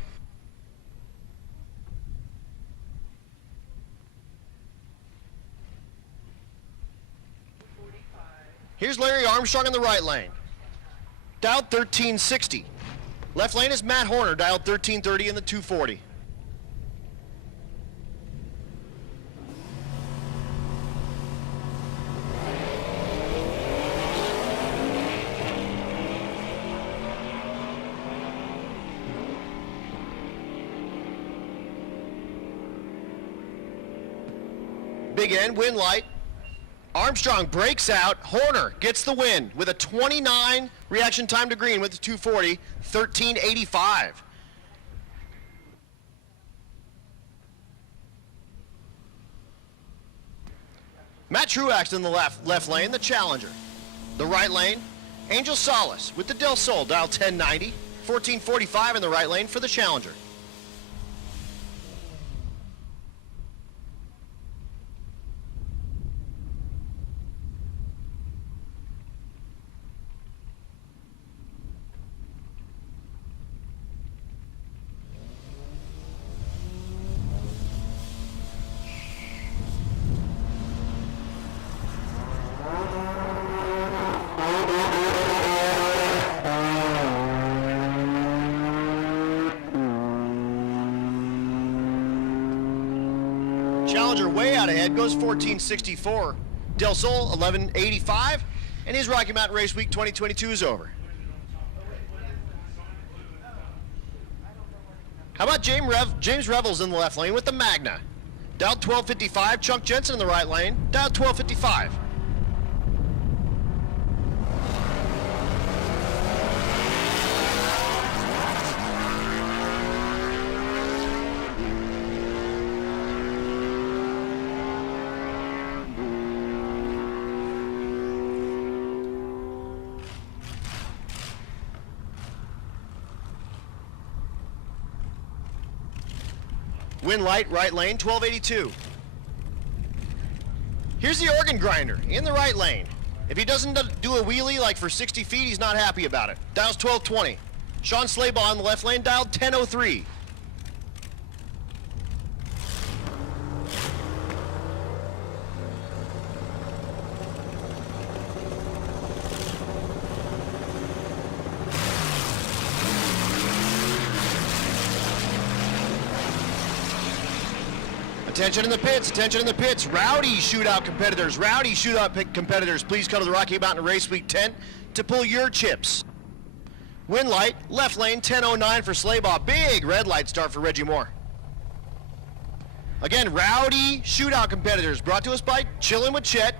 Here's Larry Armstrong in the right lane, dialed 1360. Left lane is Matt Horner, dialed 1330 in the 240. Big end, win light. Armstrong breaks out. Horner gets the win with a 29 reaction time to green with the 240, 1385. Matt Truax in the left lane, the Challenger. The right lane, Angel Solis with the Del Sol, dial 1090, 1445 in the right lane for the Challenger. Challenger way out ahead, goes 1464. Del Sol 1185, and his Rocky Mountain Race Week 2022 is over. How about James Revels in the left lane with the Magna? Dialed 1255, Chunk Jensen in the right lane, dialed 1255. Win light, right lane, 1282. Here's the organ grinder in the right lane. If he doesn't do a wheelie like for 60 feet, he's not happy about it. Dials 1220. Sean Slaybaugh in the left lane, dialed 1003. Attention in the pits, attention in the pits. Rowdy shootout competitors, please come to the Rocky Mountain Race Week tent to pull your chips. Win light, left lane, 1009 for Slaybaugh. Big red light start for Reggie Moore. Again, rowdy shootout competitors brought to us by Chillin' with Chet.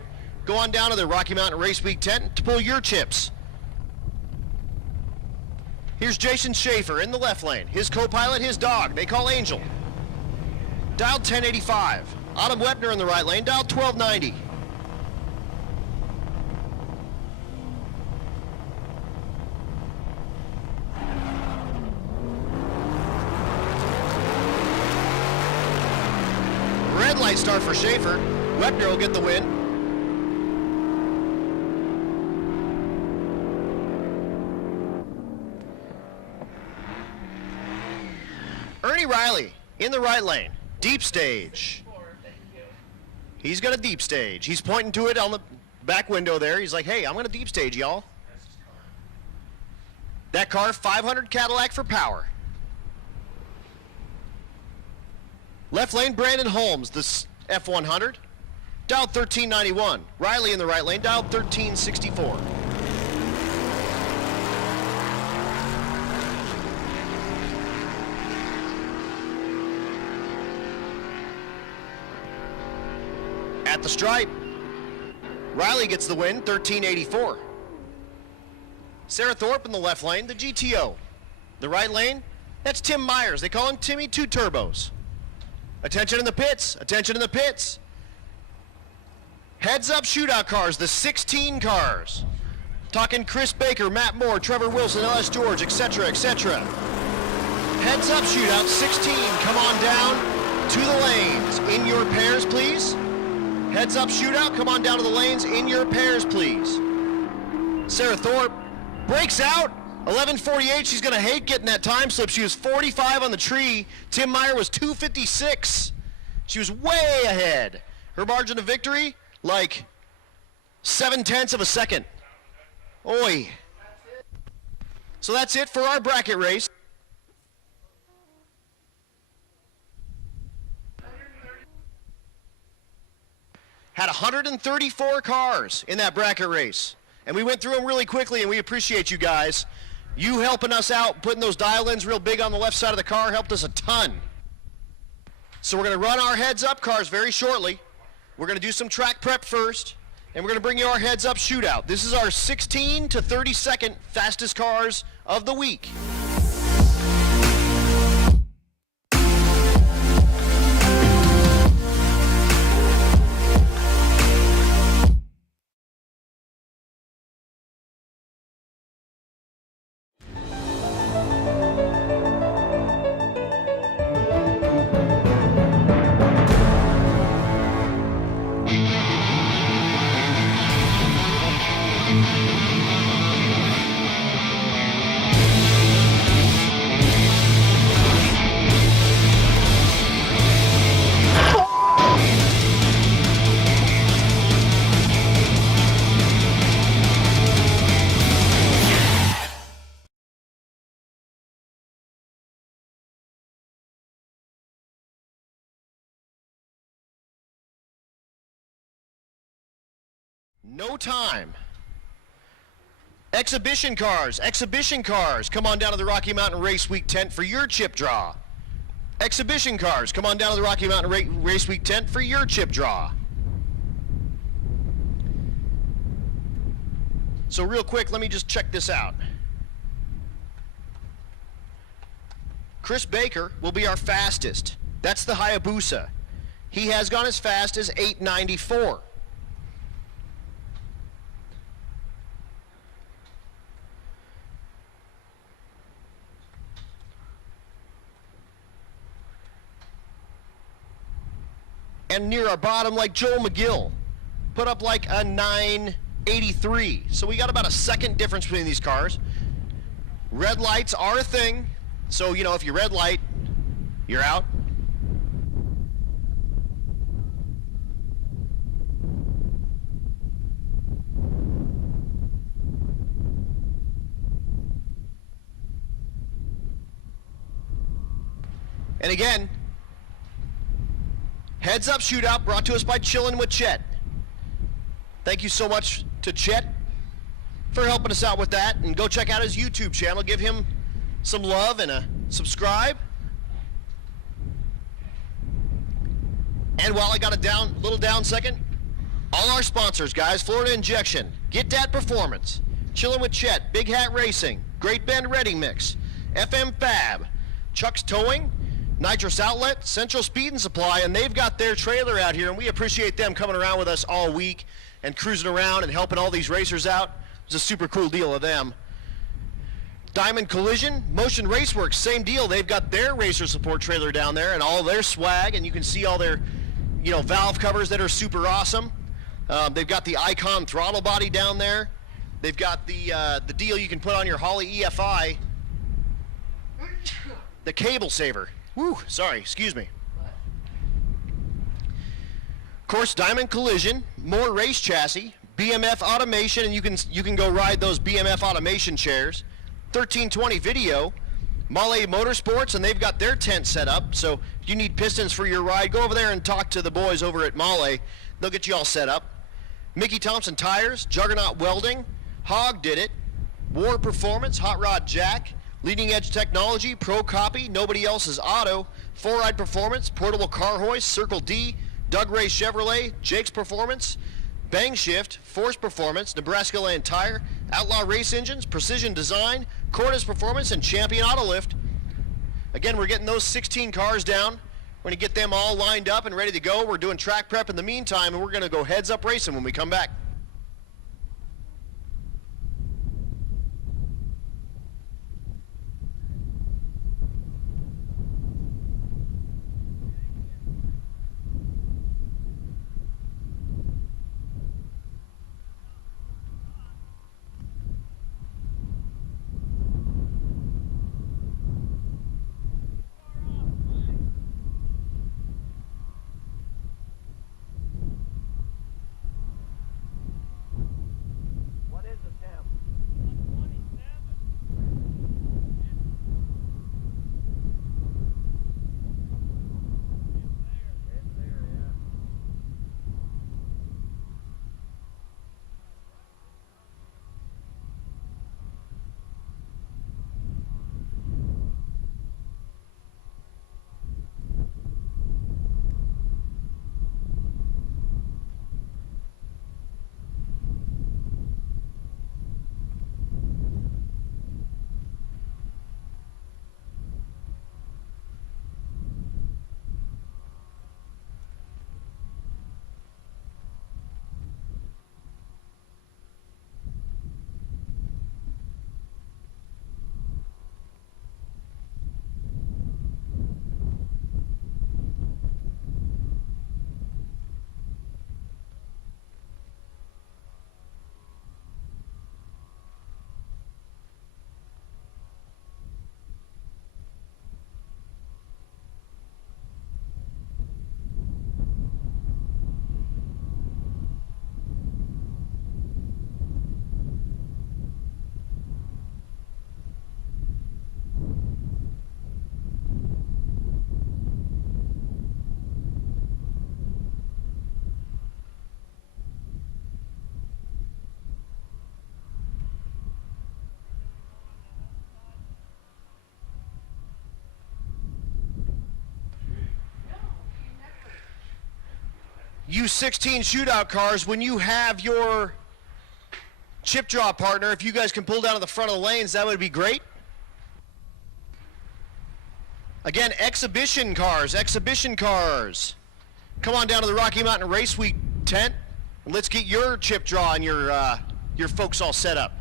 Go on down to the Rocky Mountain Race Week tent to pull your chips. Here's Jason Schaefer in the left lane. His co-pilot, his dog, they call Angel. Dialed 1085. Autumn Wepner in the right lane, dialed 1290. Red light start for Schaefer. Wepner will get the win. Ernie Riley in the right lane. Deep stage. He's got a deep stage. He's pointing to it on the back window there. He's like, hey, I'm going to deep stage, y'all. That car, 500 Cadillac for power. Left lane, Brandon Holmes, this F100. Dialed 1391. Riley in the right lane, dialed 1364. At the stripe, Riley gets the win, 1384. Sarah Thorpe in the left lane, the GTO. The right lane, that's Tim Myers. They call him Timmy Two Turbos. Attention in the pits, attention in the pits. Heads up shootout cars, the 16 cars. Talking Chris Baker, Matt Moore, Trevor Wilson, LS George, etc., etc. Heads up shootout, 16, come on down to the lanes. In your pairs, please. Heads up shootout, come on down to the lanes in your pairs, please. Sarah Thorpe breaks out, 11:48. She's gonna hate getting that time slip. She was 45 on the tree. Tim Meyer was 2:56. She was way ahead. Her margin of victory, like 0.7 of a second. Oi. So that's it for our bracket race. Had 134 cars in that bracket race. And we went through them really quickly, and we appreciate you guys. You helping us out, putting those dial-ins real big on the left side of the car helped us a ton. So we're going to run our heads-up cars very shortly. We're going to do some track prep first, and we're going to bring you our heads-up shootout. This is our 16 to 32nd fastest cars of the week. No time. Exhibition cars, come on down to the Rocky Mountain Race Week tent for your chip draw. Exhibition cars, come on down to the Rocky Mountain Race Week tent for your chip draw. So real quick, let me just check this out. Chris Baker will be our fastest. That's the Hayabusa. He has gone as fast as 894. And near our bottom, like Joel McGill, put up like a 983. So we got about a second difference between these cars. Red lights are a thing. So, you know, if you red light, you're out. And again, heads up shootout brought to us by Chillin' with Chet. Thank you so much to Chet for helping us out with that. And go check out his YouTube channel. Give him some love and a subscribe. And while I got a little down second, all our sponsors, guys, Florida Injection, Get Dat Performance, Chillin' with Chet, Big Hat Racing, Great Bend Ready Mix, FM Fab, Chuck's Towing, Nitrous Outlet, Central Speed and Supply, and they've got their trailer out here, and we appreciate them coming around with us all week and cruising around and helping all these racers out. It's a super cool deal of them. Diamond Collision, Motion Raceworks, same deal. They've got their racer support trailer down there and all their swag, and you can see all their, you know, valve covers that are super awesome. They've got the Icon throttle body down there. They've got the deal you can put on your Holley EFI, the cable saver. Woo, sorry, excuse me. course, Diamond Collision, more race chassis, BMF automation, and you can go ride those BMF automation chairs. 1320 video, Holley Motorsports, and they've got their tent set up. So if you need pistons for your ride, go over there and talk to the boys over at Holley. They'll get you all set up. Mickey Thompson Tires, Juggernaut Welding, Hog did it, War Performance, Hot Rod Jack, Leading Edge Technology, Pro Copy, Nobody Else's Auto, 4Ride Performance, Portable Car Hoist, Circle D, Doug Ray Chevrolet, Jake's Performance, Bang Shift, Force Performance, Nebraska Land Tire, Outlaw Race Engines, Precision Design, Cordes Performance, and Champion Auto Lift. Again, we're getting those 16 cars down. We're going to get them all lined up and ready to go. We're doing track prep in the meantime, and we're going to go heads up racing when we come back. What is the temp? It's there, yeah. U16 shootout cars, when you have your chip draw partner, if you guys can pull down to the front of the lanes, that would be great. Again, exhibition cars. Come on down to the Rocky Mountain Race Week tent, and let's get your chip draw and your folks all set up.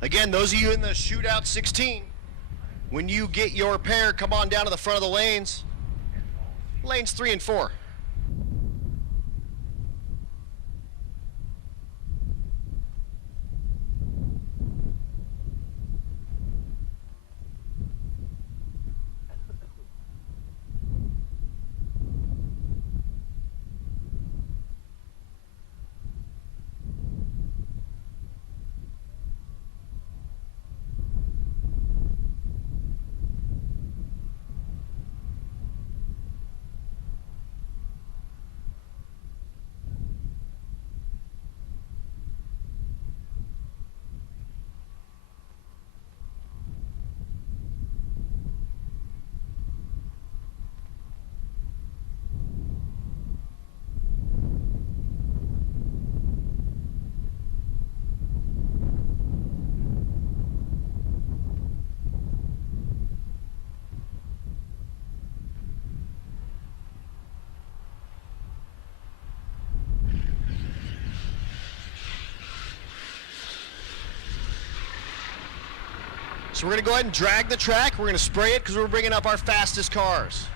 Again, those of you in the shootout 16, when you get your pair, come on down to the front of the lanes. Lanes 3 and 4. So we're going to go ahead and drag the track. We're going to spray it because we're bringing up our fastest cars.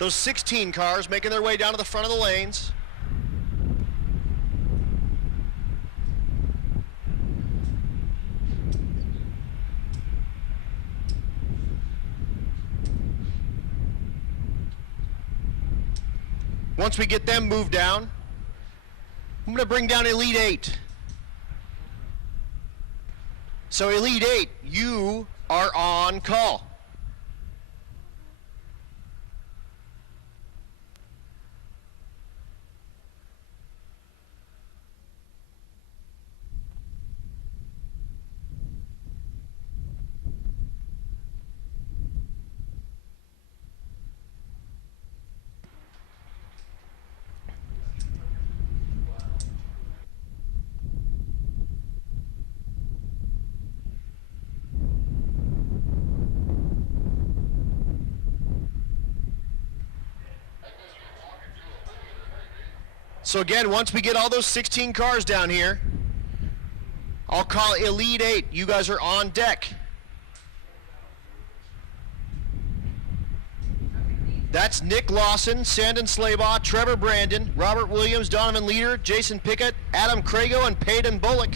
Those 16 cars making their way down to the front of the lanes. Once we get them moved down, I'm going to bring down Elite 8. So Elite 8, you are on call. So again, once we get all those 16 cars down here, I'll call Elite 8. You guys are on deck. That's Nick Lawson, Sandon Slaybaugh, Trevor Brandon, Robert Williams, Donovan Leader, Jason Pickett, Adam Crago, and Peyton Bullock.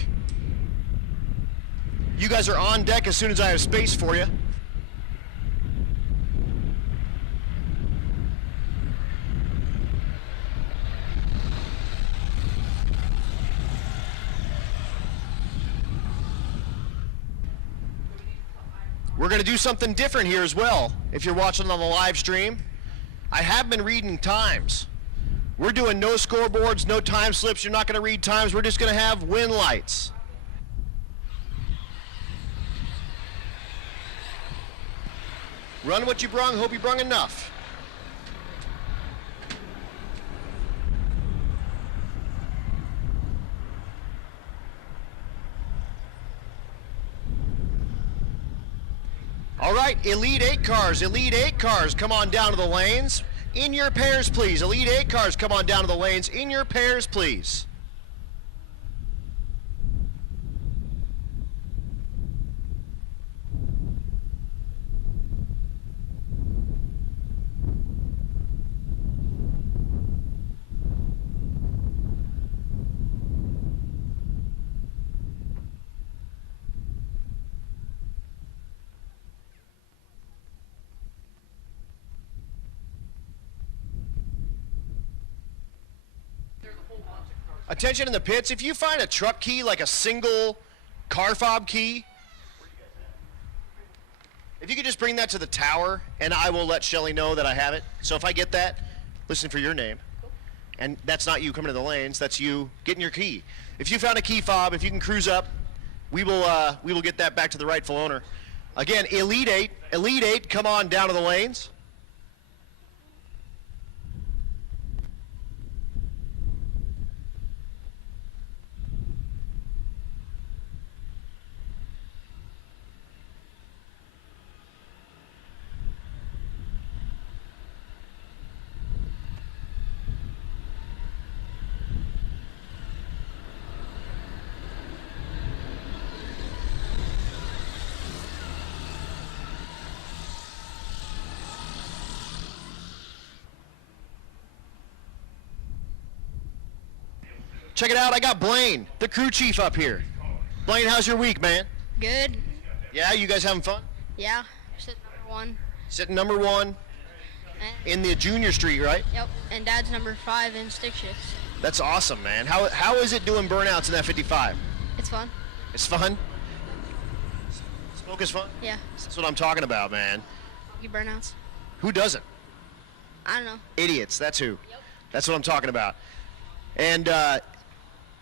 You guys are on deck as soon as I have space for you. We're going to do something different here as well. If you're watching on the live stream, I have been reading times. We're doing no scoreboards, no time slips. You're not going to read times. We're just going to have win lights. Run what you brung, hope you brung enough. All right, Elite 8 cars, come on down to the lanes. In your pairs, please. Elite 8 cars, come on down to the lanes. In your pairs, please. Attention in the pits, if you find a truck key, like a single car fob key, if you could just bring that to the tower, and I will let Shelly know that I have it. So if I get that, listen for your name. And that's not you coming to the lanes, that's you getting your key. If you found a key fob, if you can cruise up, we will get that back to the rightful owner. Again, Elite 8, come on down to the lanes. Check it out, I got Blaine, the crew chief up here. Blaine, how's your week, man? Good. Yeah, you guys having fun? Yeah. Sitting number 1. Sitting number 1 in the junior street, right? Yep. And Dad's number 5 in stick shifts. That's awesome, man. How is it doing burnouts in that 55? It's fun. It's fun? Smoke is fun? Yeah. That's what I'm talking about, man. You burnouts. Who doesn't? I don't know. Idiots, that's who. Yep. That's what I'm talking about. And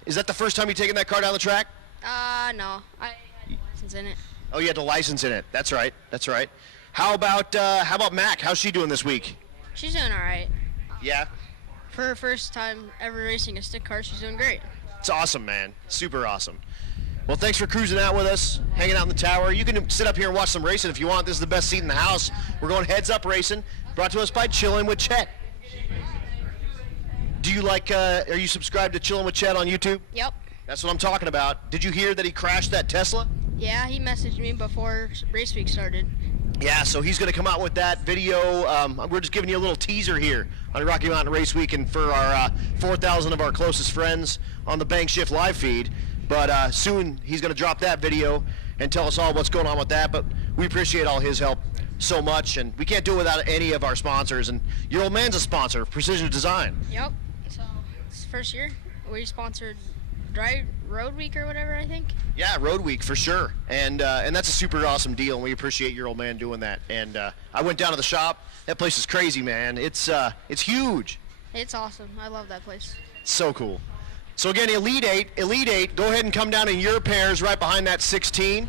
is that the first time you've taken that car down the track? No. I had a license in it. Oh, you had the license in it. That's right. That's right. How about Mac? How's she doing this week? She's doing all right. Yeah? For her first time ever racing a stick car, she's doing great. It's awesome, man. Super awesome. Well, thanks for cruising out with us, hanging out in the tower. You can sit up here and watch some racing if you want. This is the best seat in the house. We're going heads up racing, brought to us by Chillin' with Chet. Do you like, are you subscribed to Chillin' with Chet on YouTube? Yep. That's what I'm talking about. Did you hear that he crashed that Tesla? Yeah, he messaged me before race week started. Yeah, so he's going to come out with that video. We're just giving you a little teaser here on Rocky Mountain Race Week and for our 4,000 of our closest friends on the Bank Shift live feed. But soon he's going to drop that video and tell us all what's going on with that. But we appreciate all his help so much, and we can't do it without any of our sponsors. And your old man's a sponsor, Precision Design. Yep. So it's the first year we sponsored Road Week or whatever, I think. Yeah, Road Week for sure, and that's a super awesome deal, and we appreciate your old man doing that. And I went down to the shop. That place is crazy, man. It's huge. It's awesome. I love that place. So cool. So again, Elite Eight. Go ahead and come down in your pairs right behind that 16,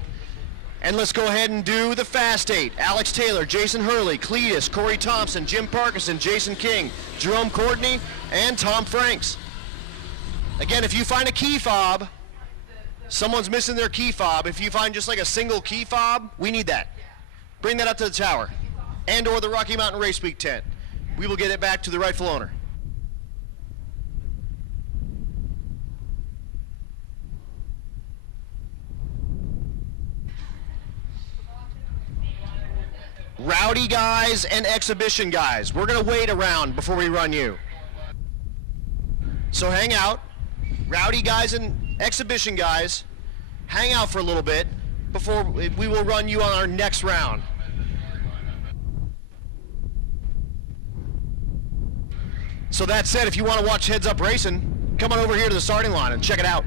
and let's go ahead and do the Fast Eight. Alex Taylor, Jason Hurley, Cletus, Corey Thompson, Jim Parkinson, Jason King, Jerome Courtney, and Tom Franks. Again, if you find a key fob, someone's missing their key fob. If you find just like a single key fob, we need that. Bring that up to the tower and or the Rocky Mountain Race Week tent. We will get it back to the rightful owner. Rowdy guys and exhibition guys, we're going to wait around before we run you. So hang out. Rowdy guys and exhibition guys, hang out for a little bit before we will run you on our next round. So that said, if you want to watch Heads Up Racing, come on over here to the starting line and check it out.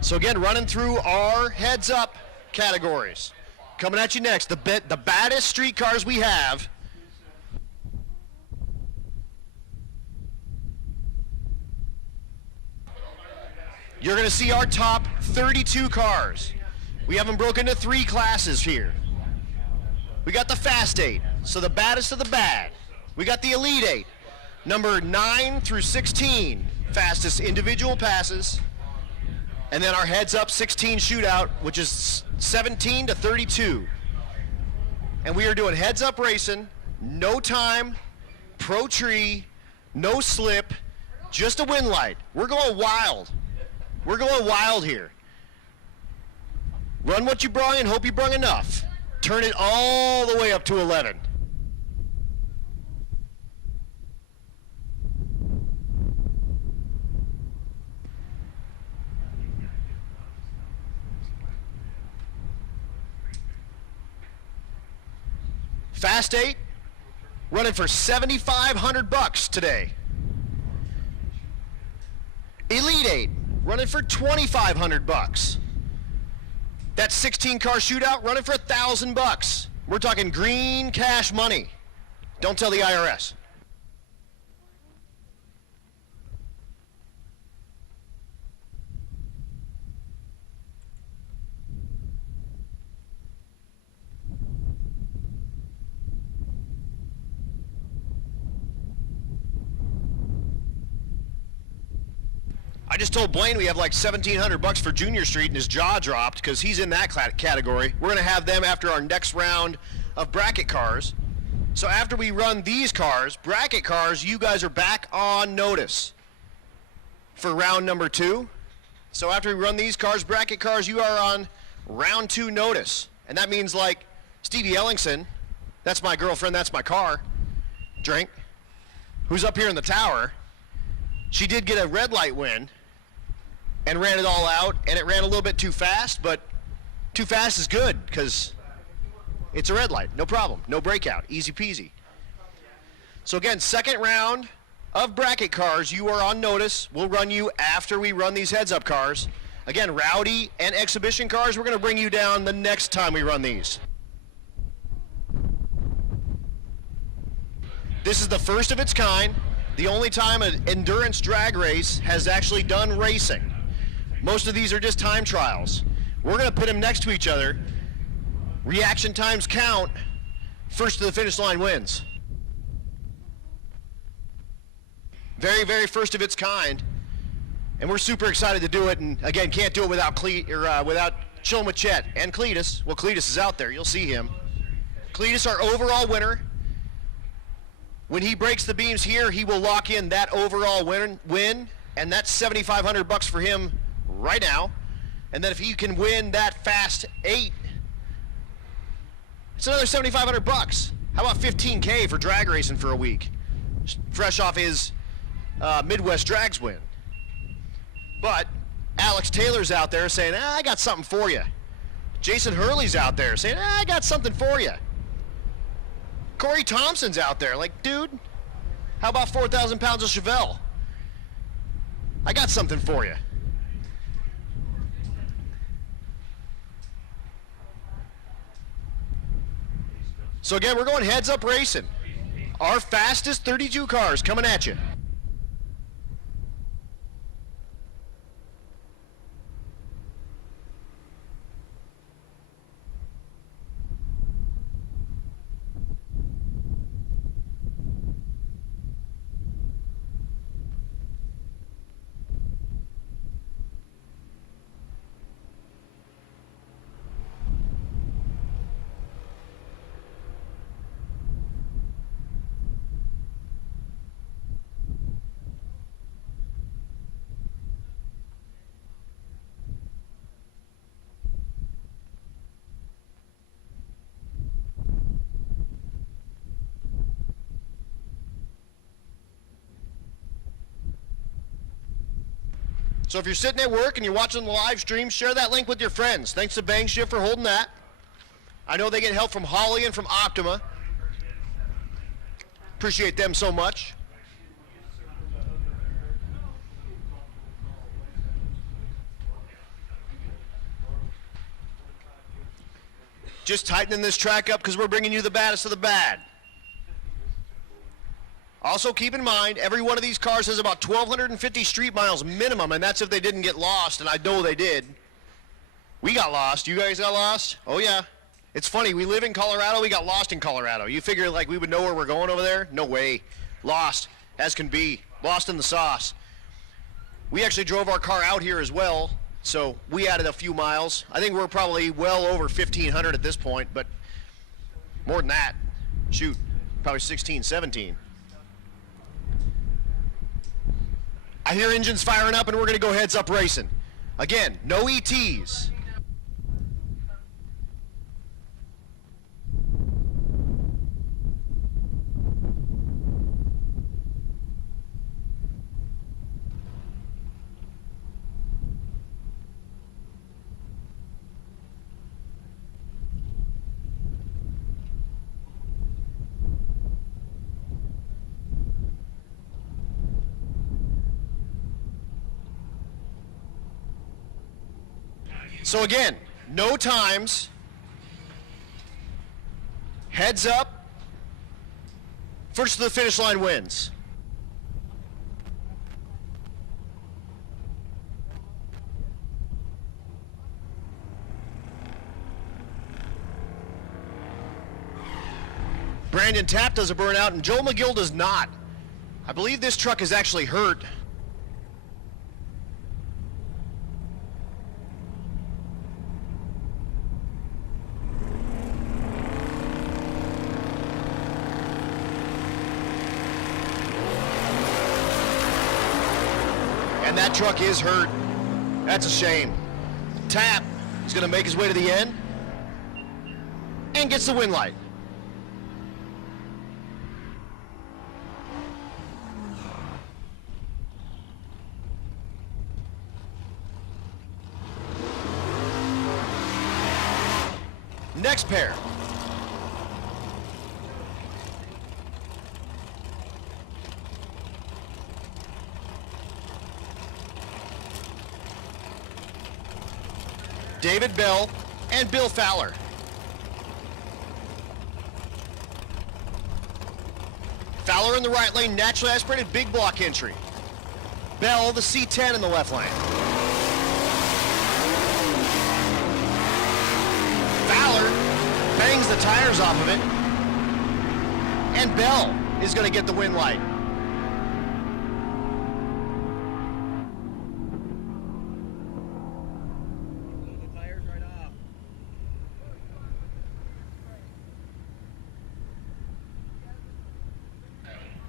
So again, running through our heads up categories. Coming at you next, the baddest street cars we have. You're going to see our top 32 cars. We have them broken into 3 classes here. We got the Fast 8, so the baddest of the bad. We got the Elite 8, number 9 through 16, fastest individual passes. And then our heads up 16 shootout, which is 17 to 32. And we are doing heads up racing, no time, pro tree, no slip, just a wind light. We're going wild. We're going wild here. Run what you brung and hope you brung enough. Turn it all the way up to 11. Fast 8, running for $7,500 today. Elite 8, running for $2,500. That 16 car shootout running for $1,000. We're talking green cash money. Don't tell the IRS. I just told Blaine we have like $1,700 for Junior Street and his jaw dropped because he's in that category. We're going to have them after our next round of bracket cars. So after we run these cars, bracket cars, you guys are back on notice for round number 2. So after we run these cars, bracket cars, you are on round 2 notice. And that means like Stevie Ellingson, that's my girlfriend, that's my car, drink, who's up here in the tower. She did get a red light win and ran it all out, and it ran a little bit too fast, but too fast is good because it's a red light, no problem, no breakout, easy peasy. So again, second round of bracket cars, you are on notice. We'll run you after we run these heads up cars. Again, rowdy and exhibition cars, we're gonna bring you down the next time we run these. This is the first of its kind, the only time an endurance drag race has actually done racing. Most of these are just time trials. We're going to put them next to each other. Reaction times count. First to the finish line wins. Very, very first of its kind. And we're super excited to do it, and again, can't do it without without chilling with Chet and Cletus. Well, Cletus is out there. You'll see him. Cletus, our overall winner. When he breaks the beams here, he will lock in that overall win, and that's $7,500 for him right now. And then if he can win that Fast 8, it's another $7,500. How about $15K for drag racing for a week? Fresh off his Midwest Drags win. But Alex Taylor's out there saying, I got something for you. Jason Hurley's out there saying, I got something for you. Corey Thompson's out there like, dude, how about 4,000 pounds of Chevelle? I got something for you. So again, we're going heads up racing. Our fastest 32 cars coming at you. So if you're sitting at work and you're watching the live stream, share that link with your friends. Thanks to Bang Shift for holding that. I know they get help from Holley and from Optima. Appreciate them so much. Just tightening this track up because we're bringing you the baddest of the bad. Also keep in mind, every one of these cars has about 1,250 street miles minimum, and that's if they didn't get lost, and I know they did. We got lost. You guys got lost? Oh yeah. It's funny, we live in Colorado, we got lost in Colorado. You figure like we would know where we're going over there? No way. Lost, as can be. Lost in the sauce. We actually drove our car out here as well, so we added a few miles. I think we're probably well over 1,500 at this point, but more than that. Shoot, probably 16, 17. I hear engines firing up, and we're going to go heads up racing. Again, no ETs. So again, no times, heads up, first to the finish line wins. Brandon Tapp does a burnout and Joel McGill does not. I believe this truck is actually hurt. And that truck is hurt. That's a shame. Tapp is going to make his way to the end and gets the win light. Next pair. David Bell and Bill Fowler. Fowler in the right lane, naturally aspirated big block entry. Bell, the C10 in the left lane. Fowler bangs the tires off of it. And Bell is going to get the win light.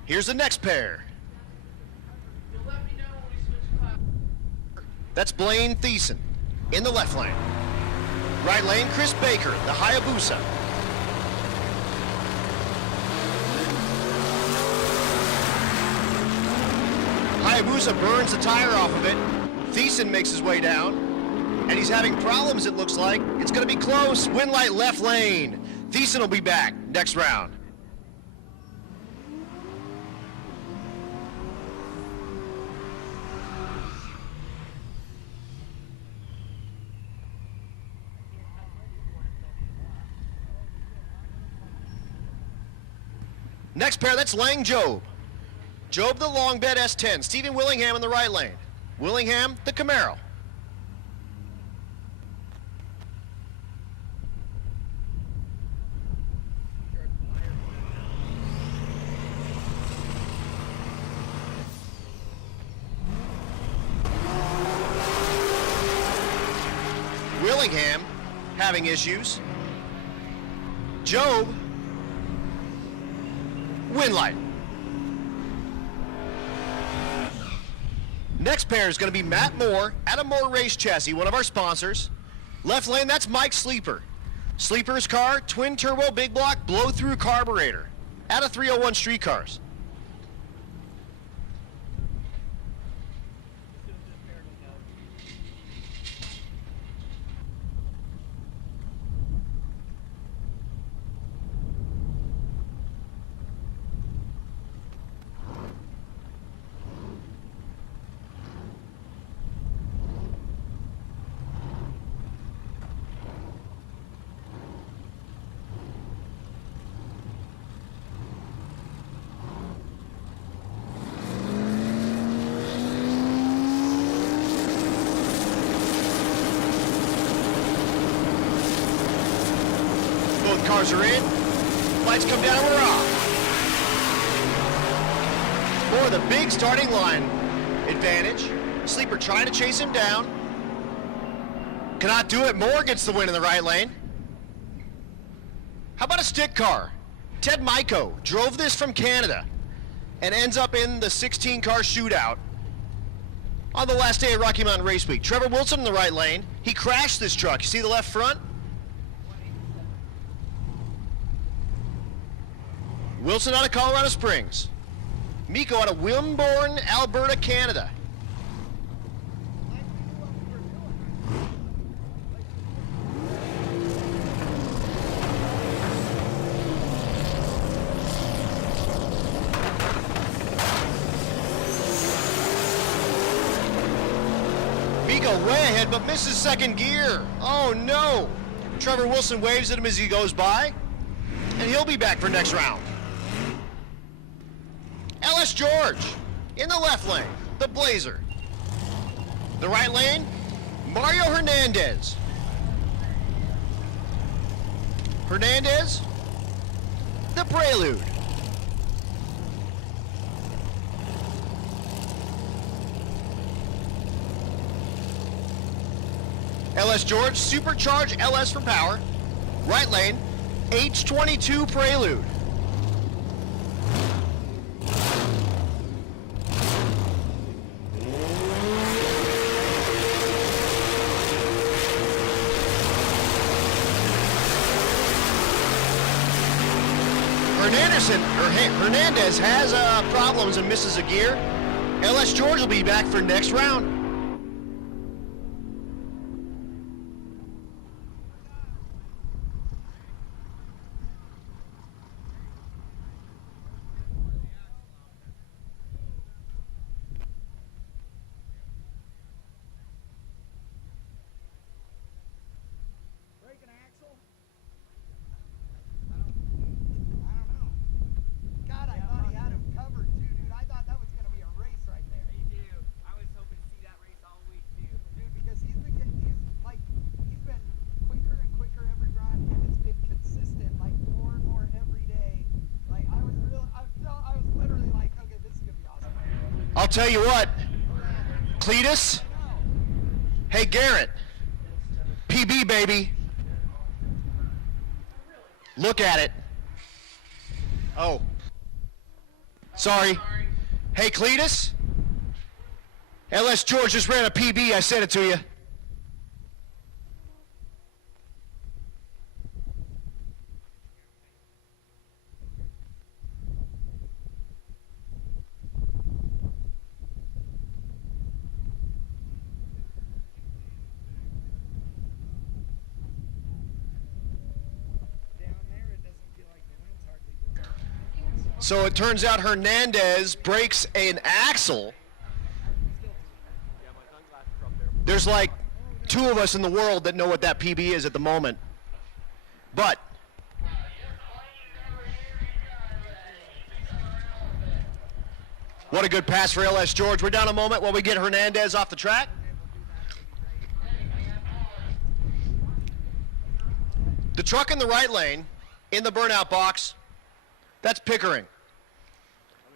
Here's the next pair. You'll let me know when we switch classes. That's Blaine Thiessen in the left lane. Right lane, Chris Baker, the Hayabusa. Hayabusa burns the tire off of it. Thiessen makes his way down, and he's having problems, it looks like. It's going to be close. Win light left lane. Thiessen will be back next round. Next pair, that's Lang Job. Job the long bed S10. Stephen Willingham in the right lane. Willingham the Camaro. Willingham having issues. Job, win light. Next pair is going to be Matt Moore, Adam Moore Race Chassis, one of our sponsors. Left lane, that's Mike Sleeper. Sleeper's car, twin turbo, big block, blow through carburetor. Out of 301 street cars. Both cars are in. Lights come down, we're off. For the big starting line advantage. Sleeper trying to chase him down. Cannot do it. Moore gets the win in the right lane. How about a stick car? Ted Myko drove this from Canada and ends up in the 16-car shootout on the last day of Rocky Mountain Race Week. Trevor Wilson in the right lane. He crashed this truck. You see the left front? Wilson out of Colorado Springs. Miko out of Wilmborne, Alberta, Canada. Miko way ahead, but misses second gear. Oh no! Trevor Wilson waves at him as he goes by, and he'll be back for next round. LS George in the left lane, the Blazer. The right lane, Mario Hernandez. Hernandez, the Prelude. LS George, supercharged LS for power. Right lane, H22 Prelude. Hernandez has problems and misses a gear. LS George will be back for next round. I'll tell you what, Cletus, hey Garrett, PB baby, look at it. Oh, Sorry. Hey, Cletus? LS George just ran a PB. I sent it to you. So it turns out Hernandez breaks an axle. There's like 2 of us in the world that know what that PB is at the moment. But what a good pass for LS George. We're down a moment while we get Hernandez off the track. The truck in the right lane, in the burnout box, that's Pickering.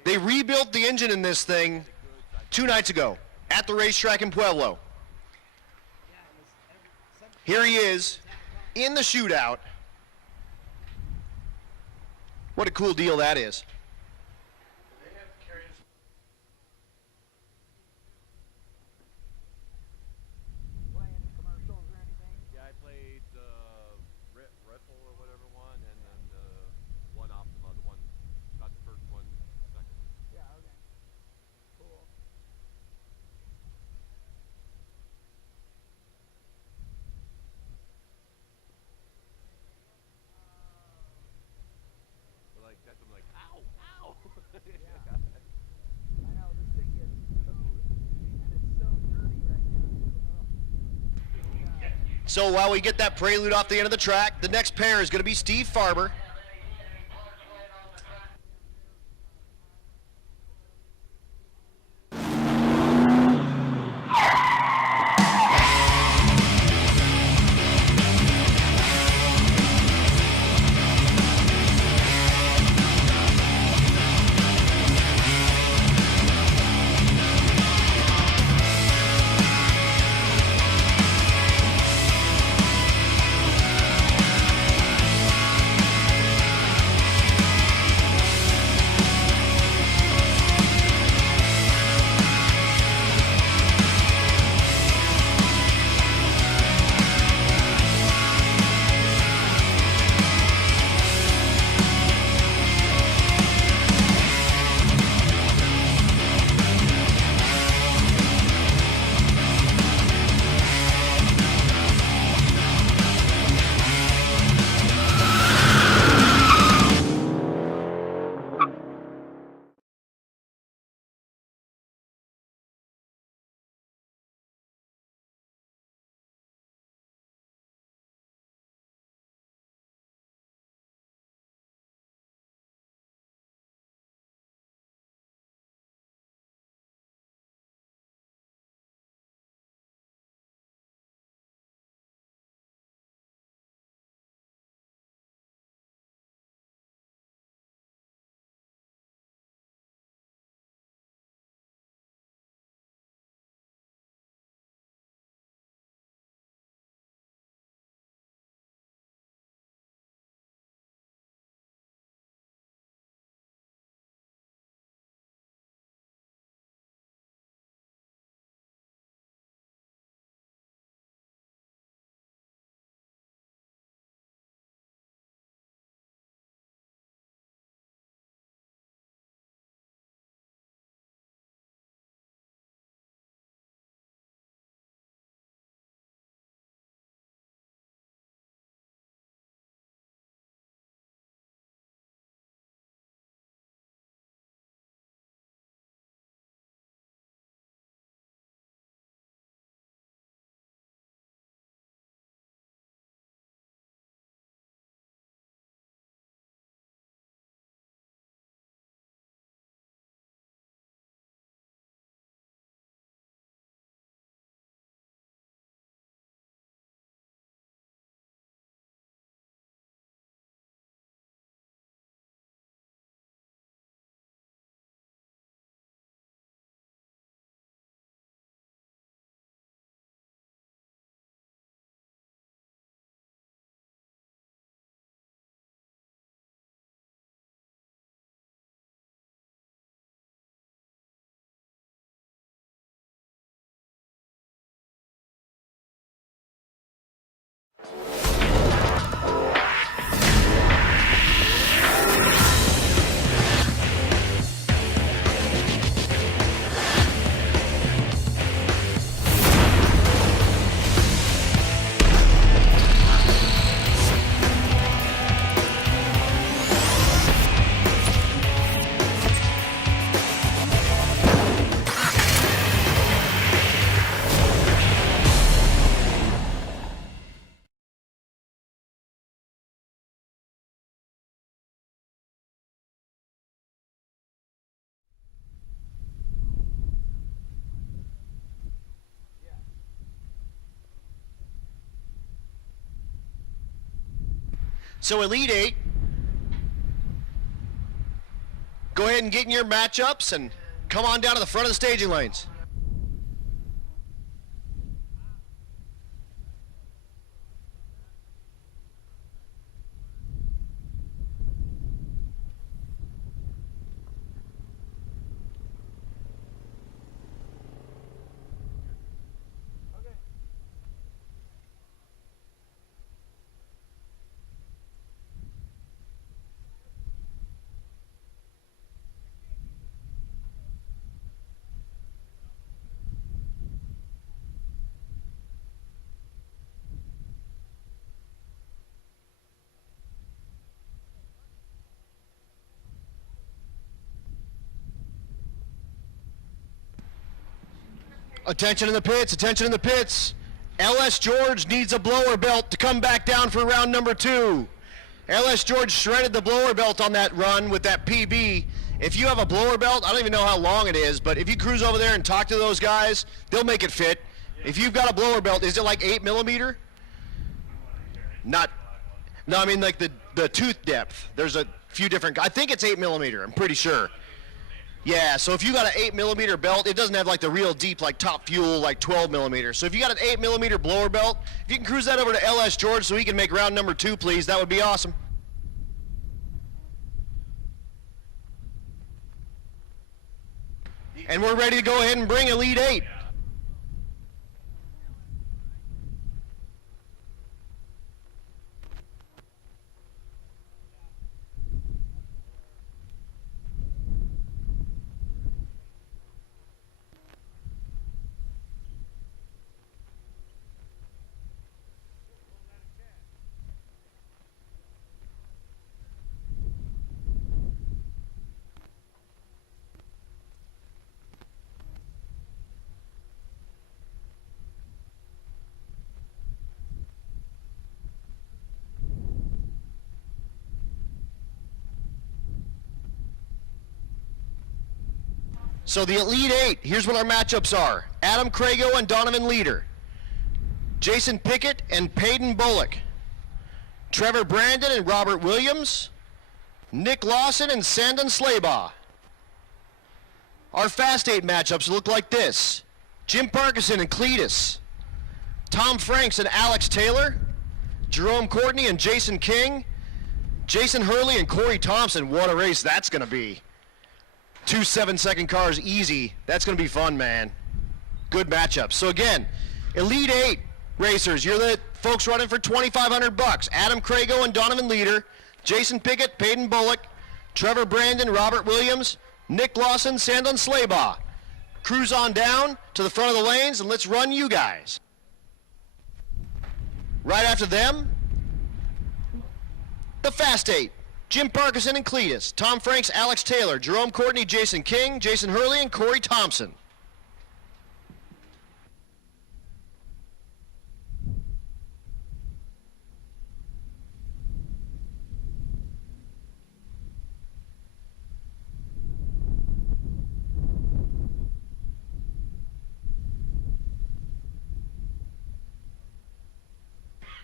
They rebuilt the engine in this thing 2 nights ago at the racetrack in Pueblo. Here he is in the shootout. What a cool deal that is. Yeah, I played Ripple or whatever one, and then the one Optima, the one, not the first one, second. Yeah, okay. Cool. But like, that's, I'm like, ow, ow! Yeah. I know, this thing gets towed, and it's so dirty right now. Ugh. So while we get that prelude off the end of the track, the next pair is going to be Steve Farber. So Elite 8, go ahead and get in your matchups and come on down to the front of the staging lanes. Attention in the pits, attention in the pits. LS George needs a blower belt to come back down for round number 2. LS George shredded the blower belt on that run with that PB. If you have a blower belt, I don't even know how long it is, but if you cruise over there and talk to those guys, they'll make it fit. If you've got a blower belt, is it like 8mm? Not, no, I mean like the tooth depth. There's a few different, I think it's 8mm, I'm pretty sure. Yeah, so if you got an 8mm belt, it doesn't have like the real deep, like top fuel, like 12mm. So if you got an 8mm blower belt, if you can cruise that over to LS George so he can make round number 2, please, that would be awesome. And we're ready to go ahead and bring Elite 8. So the Elite 8, here's what our matchups are. Adam Crago and Donovan Leader. Jason Pickett and Peyton Bullock. Trevor Brandon and Robert Williams. Nick Lawson and Sandon Slaybaugh. Our Fast 8 matchups look like this. Jim Parkinson and Cletus. Tom Franks and Alex Taylor. Jerome Courtney and Jason King. Jason Hurley and Corey Thompson. What a race that's going to be. 2 7-second cars easy. That's going to be fun, man. Good matchup. So again, Elite 8 racers, you're the folks running for $2,500. Adam Crago and Donovan Leader, Jason Pickett, Peyton Bullock, Trevor Brandon, Robert Williams, Nick Lawson, Sandon Slaybaugh. Cruise on down to the front of the lanes and let's run you guys. Right after them, the Fast 8. Jim Parkinson and Cletus, Tom Franks, Alex Taylor, Jerome Courtney, Jason King, Jason Hurley, and Corey Thompson.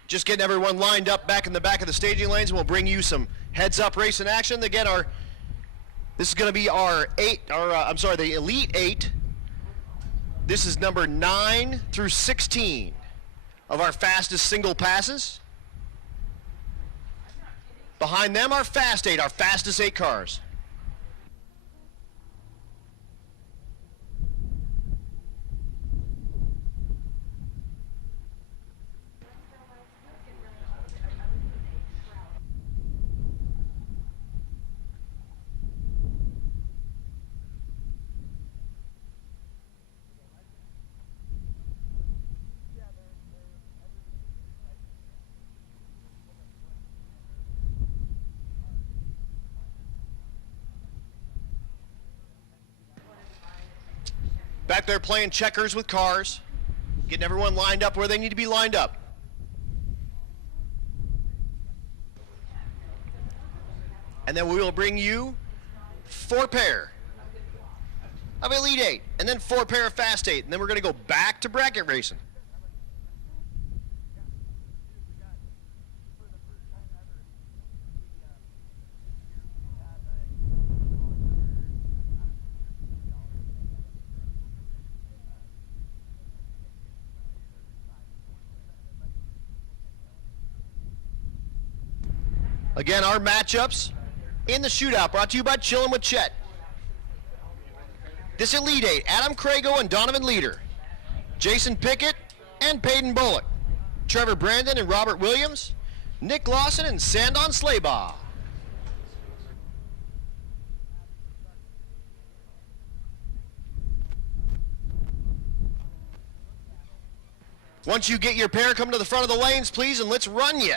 Just getting everyone lined up back in the back of the staging lanes, and we'll bring you some heads-up racing action. Again, this is going to be the Elite 8. This is number 9 through 16 of our fastest single passes. Behind them, our Fast 8, our fastest 8 cars. Back there playing checkers with cars, getting everyone lined up where they need to be lined up. And then we will bring you 4 pair of Elite 8, and then 4 pair of Fast 8, and then we're going to go back to bracket racing. Again, our matchups in the shootout brought to you by Chillin' with Chet. This Elite Eight, Adam Crago and Donovan Leader, Jason Pickett and Peyton Bullock, Trevor Brandon and Robert Williams, Nick Lawson and Sandon Slaybaugh. Once you get your pair, come to the front of the lanes, please, and let's run ya.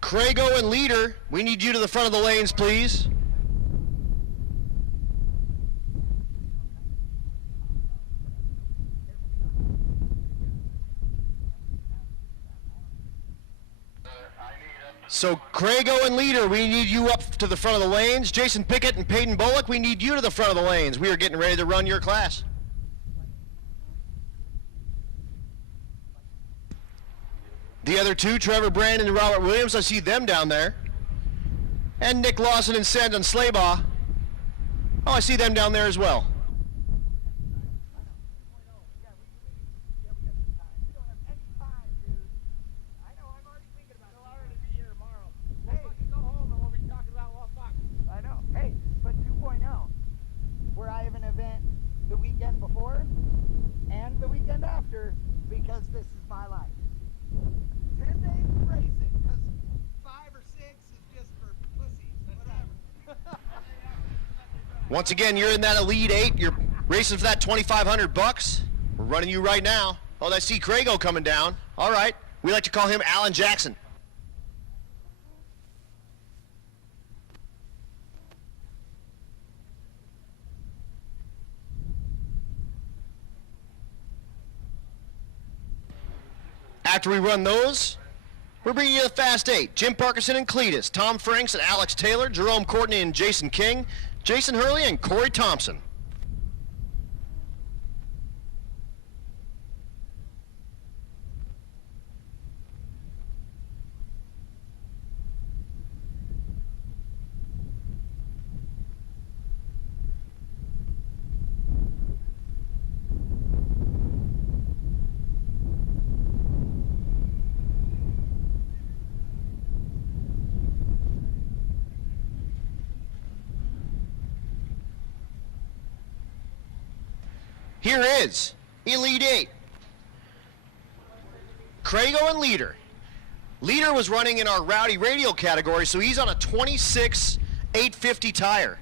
Crago and Leader, we need you to the front of the lanes, please. So Crago and Leader, we need you up to the front of the lanes. Jason Pickett and Peyton Bullock, we need you to the front of the lanes. We are getting ready to run your class. The other two, Trevor Brandon and Robert Williams, I see them down there. And Nick Lawson and Sandon Slaybaugh. Oh, I see them down there as well. I know. Hey, but 2.0, where I have an event the weekend before and the weekend after, because this is my life. 10 days of racing, because 5 or 6 is just for pussies, whatever. Once again, you're in that Elite Eight. You're racing for that $2,500. We're running you right now. Oh, I see Crago coming down. All right. We like to call him Alan Jackson. After we run those, we're bringing you the Fast 8. Jim Parkinson and Cletus, Tom Franks and Alex Taylor, Jerome Courtney and Jason King, Jason Hurley and Corey Thompson. Here is Elite Eight. Crago and Leader. Leader was running in our Rowdy Radial category, so he's on a 26 850 tire.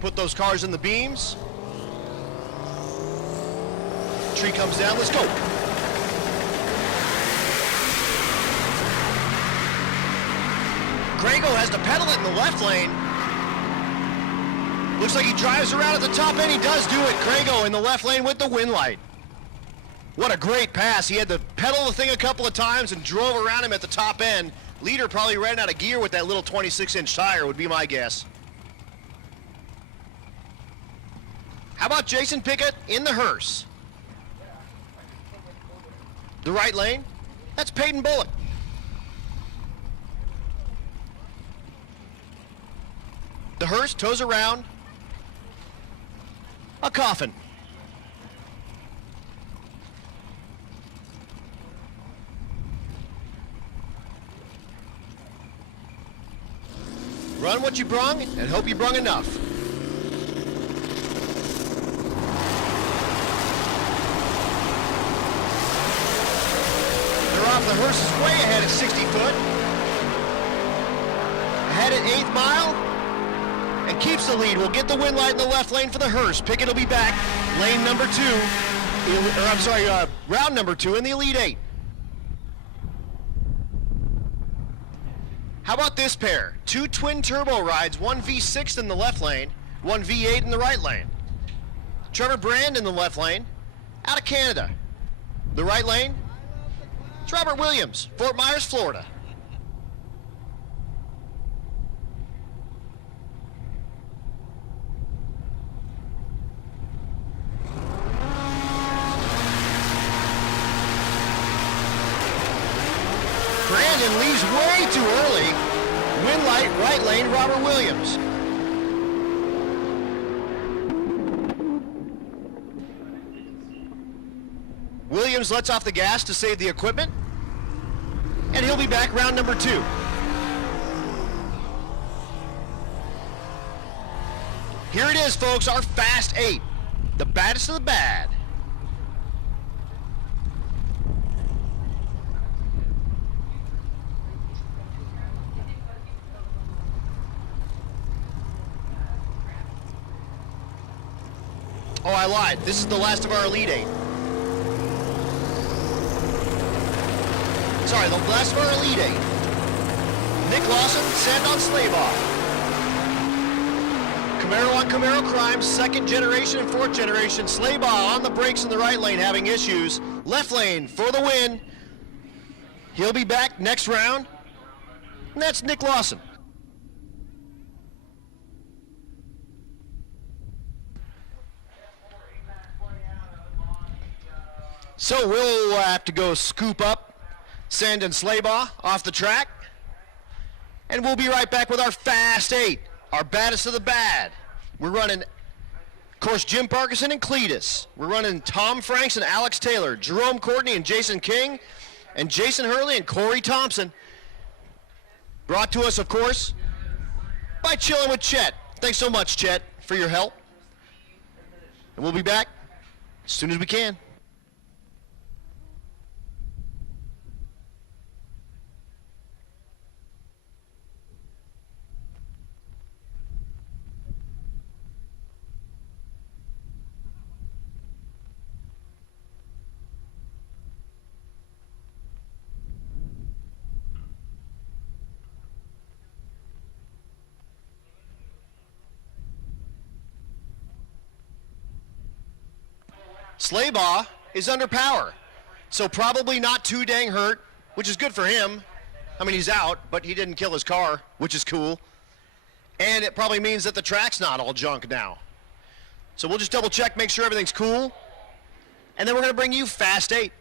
Put those cars in the beams. Tree comes down, let's go. Crago has to pedal it in the left lane. Looks like he drives around at the top end. He does do it. Crago in the left lane with the win light. What a great pass. He had to pedal the thing a couple of times and drove around him at the top end. Leader probably ran out of gear with that little 26-inch tire, would be my guess. How about Jason Pickett in the hearse? The right lane, that's Peyton Bullock. hearse tows around a coffin. Run what you brung and hope you brung enough. They're off. The hearse is way ahead at 60 foot. Ahead at 8th mile and keeps the lead. We'll get the win light in the left lane for the hearse. Pickett will be back. Lane number 2, or I'm sorry, round number 2 in the Elite 8. How about this pair? 2 twin turbo rides, one V6 in the left lane, one V8 in the right lane. Trevor Brand in the left lane, out of Canada. The right lane, it's Robert Williams, Fort Myers, Florida. Brandon leaves way too early. Win light, right lane, Robert Williams. Williams lets off the gas to save the equipment. And he'll be back round number 2. Here it is, folks, our Fast 8. The baddest of the bad. Oh, I lied. This is the last of our Elite 8. Sorry, the last of our Elite 8. Nick Lawson, send on Slaybaugh. Camaro on Camaro crime, 2nd generation and 4th generation. Slaybaugh on the brakes in the right lane having issues. Left lane for the win. He'll be back next round. And that's Nick Lawson. So we'll have to go scoop up Sand and Slaybaugh off the track. And we'll be right back with our Fast 8, our baddest of the bad. We're running, of course, Jim Parkinson and Cletus. We're running Tom Franks and Alex Taylor, Jerome Courtney and Jason King, and Jason Hurley and Corey Thompson. Brought to us, of course, by Chillin' with Chet. Thanks so much, Chet, for your help. And we'll be back as soon as we can. Slaybaugh is under power, so probably not too dang hurt, which is good for him. I mean, he's out, but he didn't kill his car, which is cool. And it probably means that the track's not all junk now. So we'll just double check, make sure everything's cool. And then we're going to bring you Fast 8.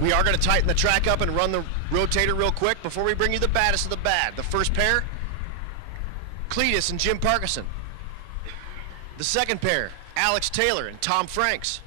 We are going to tighten the track up and run the rotator real quick before we bring you the baddest of the bad. The first pair, Cletus and Jim Parkinson. The second pair, Alex Taylor and Tom Franks.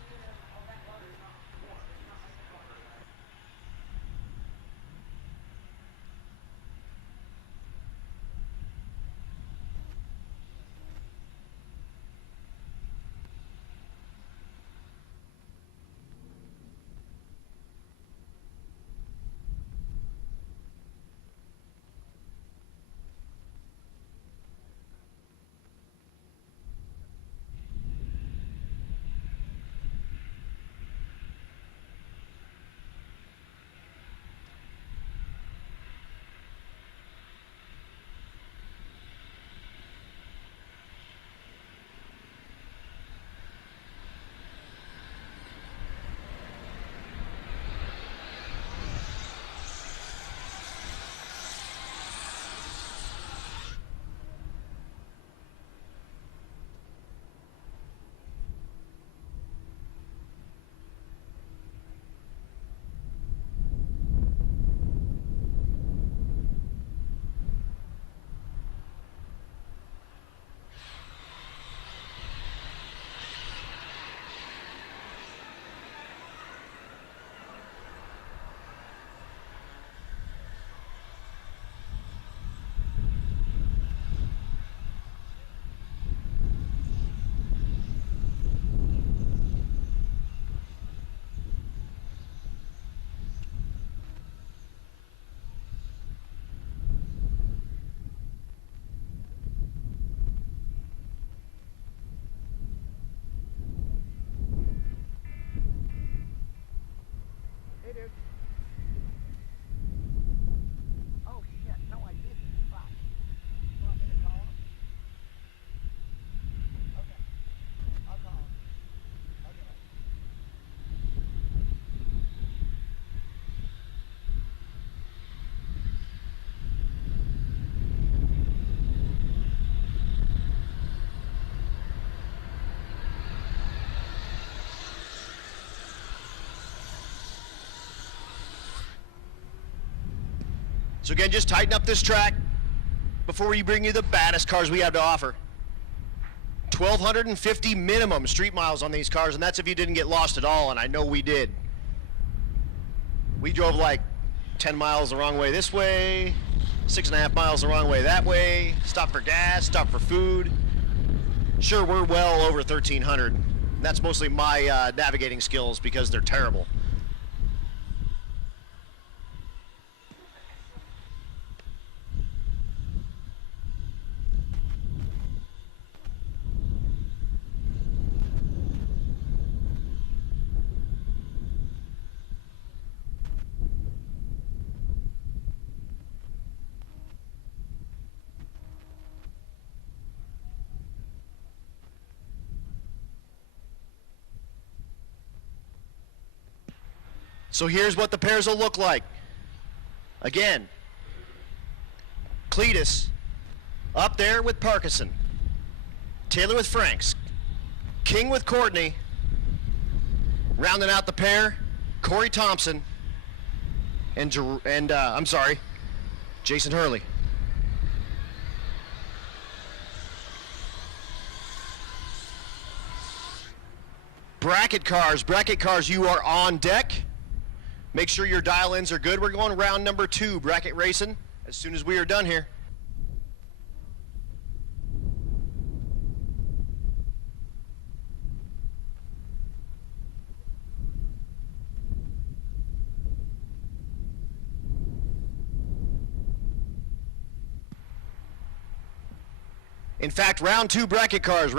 dude? Oh shit, no I didn't. Fuck. You want me to call him? Okay. I'll call him. Okay. So again, just tighten up this track before we bring you the baddest cars we have to offer. 1,250 minimum street miles on these cars, and that's if you didn't get lost at all, and I know we did. We drove like 10 miles the wrong way this way, 6.5 miles the wrong way that way, stopped for gas, stopped for food. Sure, we're well over 1,300. That's mostly my navigating skills because they're terrible. So here's what the pairs will look like. Again, Cletus up there with Parkinson, Taylor with Franks, King with Courtney, rounding out the pair, Corey Thompson, and Jason Hurley. Bracket cars, you are on deck. Make sure your dial-ins are good. We're going round number 2, bracket racing, as soon as we are done here. In fact, round 2 bracket cars,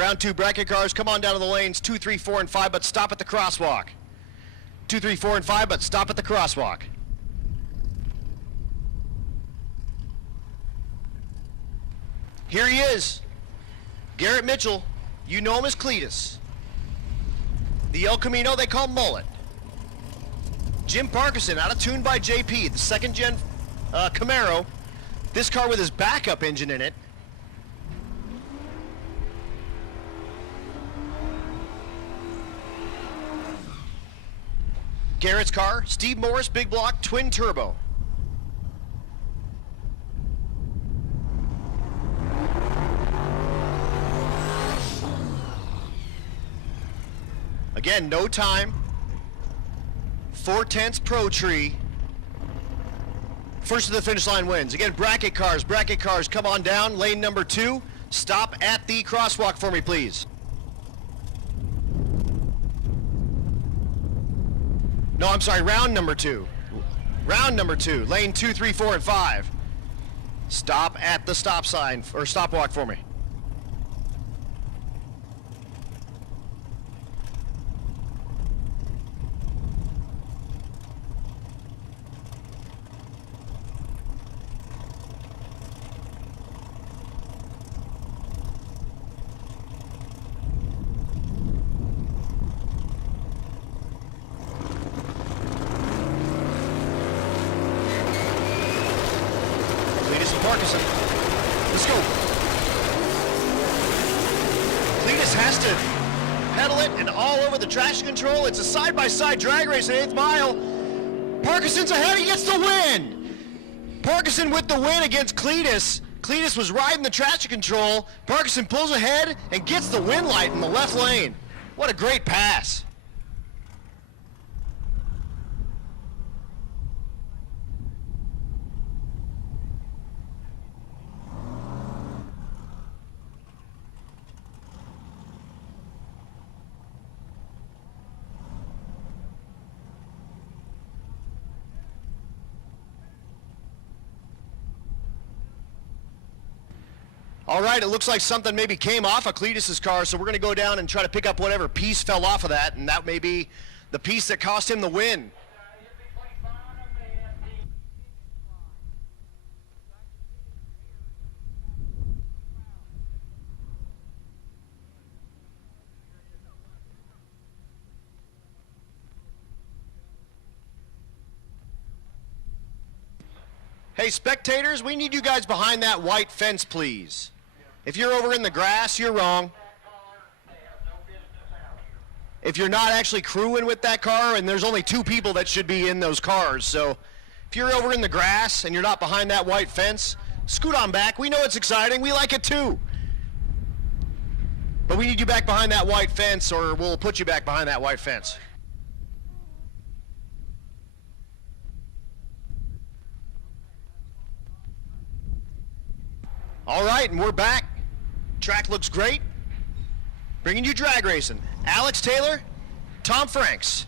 come on down to the lanes 2, 3, 4, and 5, but stop at the crosswalk. 2, 3, 4, and 5, but stop at the crosswalk. Here he is, Garrett Mitchell. You know him as Cletus. The El Camino they call Mullet. Jim Parkinson, out of tune by JP, the second gen Camaro. This car with his backup engine in it. Garrett's car, Steve Morris, big block, twin turbo. Again, no time. 4/10 Pro Tree. First to the finish line wins. Again, bracket cars, come on down, lane number 2. Stop at the crosswalk for me, please. No, I'm sorry, round number 2. Round number 2, lane 2, 3, 4, and 5. Stop at the stop sign, or stopwalk for me. Parkinson. Let's go. Cletus has to pedal it and all over the traction control. It's a side-by-side drag race at 8th mile. Parkinson's ahead, he gets the win. Parkinson with the win against Cletus. Cletus was riding the traction control. Parkinson pulls ahead and gets the win light in the left lane. What a great pass. All right, it looks like something maybe came off of Cletus's car, so we're going to go down and try to pick up whatever piece fell off of that, and that may be the piece that cost him the win. Hey, spectators, we need you guys behind that white fence, please. If you're over in the grass, you're wrong. If you're not actually crewing with that car, and there's only 2 people that should be in those cars, so if you're over in the grass and you're not behind that white fence, scoot on back. We know it's exciting. We like it too. But we need you back behind that white fence, or we'll put you back behind that white fence. All right, and we're back. Track looks great. Bringing you drag racing. Alex Taylor, Tom Franks.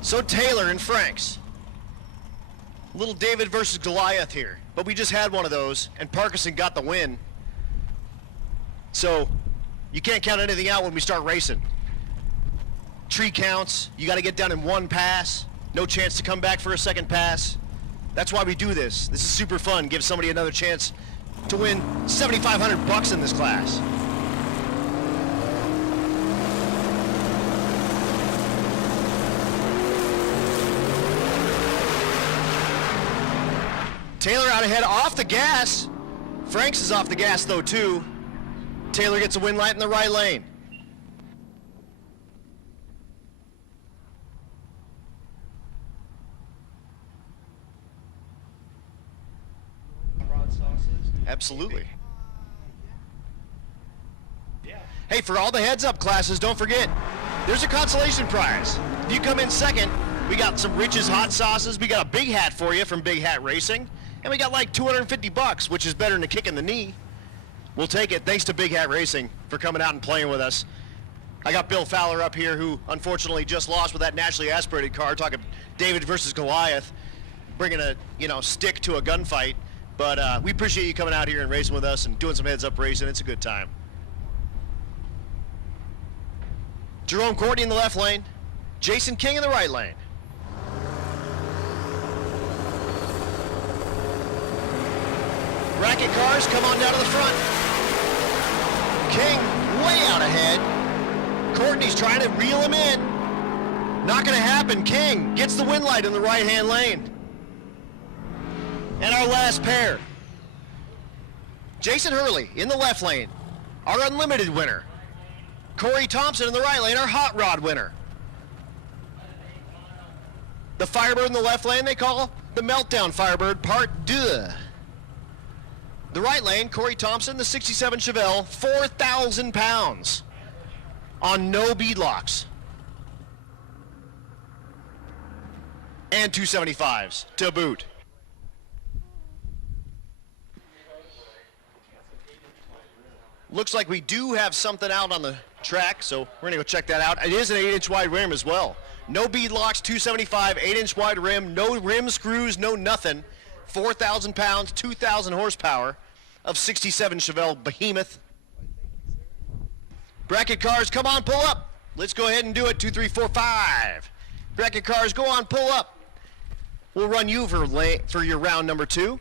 So Taylor and Franks. Little David versus Goliath here. But we just had one of those, and Parkinson got the win. So you can't count anything out when we start racing. Tree counts, you got to get down in 1 pass. No chance to come back for a second pass. That's why we do this. This is super fun. Give somebody another chance to win $7,500 in this class. Taylor out ahead off the gas. Franks is off the gas though too. Taylor gets a win light in the right lane. Broad sauces. Absolutely. Hey, for all the heads up classes, don't forget, there's a consolation prize. If you come in second, we got some Rich's hot sauces. We got a big hat for you from Big Hat Racing. And we got like $250, which is better than a kick in the knee. We'll take it. Thanks to Big Hat Racing for coming out and playing with us. I got Bill Fowler up here, who unfortunately just lost with that naturally aspirated car, talking David versus Goliath, bringing a stick to a gunfight. But we appreciate you coming out here and racing with us and doing some heads-up racing. It's a good time. Jerome Courtney in the left lane, Jason King in the right lane. Bracket cars, come on down to the front. King way out ahead. Courtney's trying to reel him in. Not gonna happen. King gets the win light in the right-hand lane. And our last pair. Jason Hurley in the left lane, our unlimited winner. Corey Thompson in the right lane, our hot rod winner. The Firebird in the left lane they call the Meltdown Firebird Part 2. The right lane, Corey Thompson, the 67 Chevelle, 4,000 pounds on no beadlocks. And 275s to boot. Looks like we do have something out on the track, so we're gonna go check that out. It is an 8-inch wide rim as well. No beadlocks, 275, 8-inch wide rim, no rim screws, no nothing. 4,000 pounds, 2,000 horsepower of 67 Chevelle Behemoth. Bracket cars, come on, pull up. Let's go ahead and do it. 2, 3, 4, 5. Bracket cars, go on, pull up. We'll run you for your round number 2.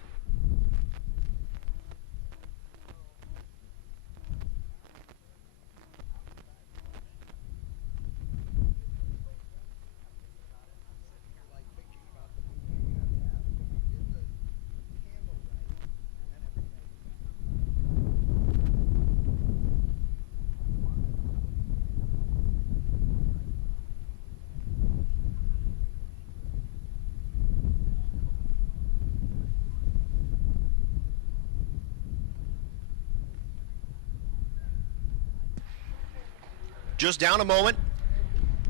Just down a moment.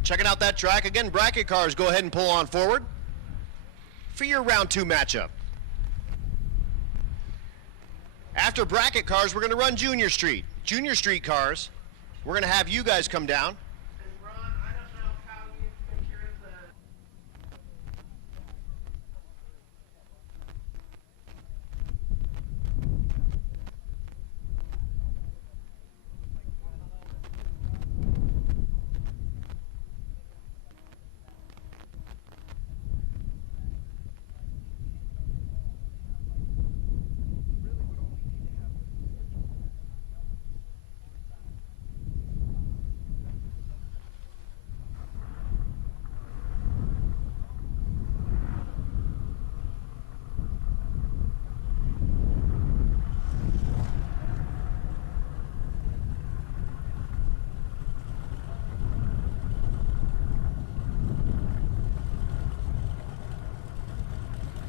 Checking out that track. Again, bracket cars, go ahead and pull on forward for your round 2 matchup. After bracket cars, we're going to run Junior Street. Junior Street cars, we're going to have you guys come down. Ron, I don't know how you picture the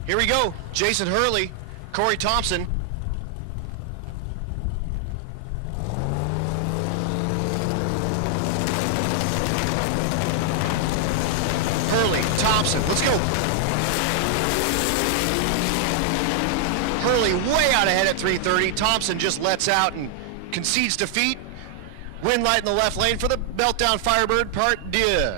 Here we go. Jason Hurley, Corey Thompson. Hurley, Thompson, let's go. Hurley way out ahead at 330. Thompson just lets out and concedes defeat. Wind light in the left lane for the Meltdown Firebird Part 2.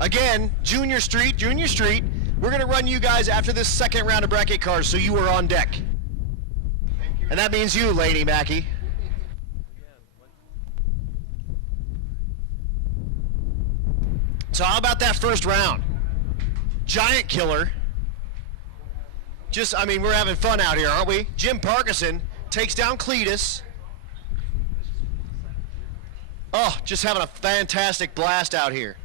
Again, Junior Street. We're going to run you guys after this second round of bracket cars, so you are on deck. And that means you, Lady Mackey. So how about that first round? Giant killer. I mean, we're having fun out here, aren't we? Jim Parkinson takes down Cletus. Oh, just having a fantastic blast out here.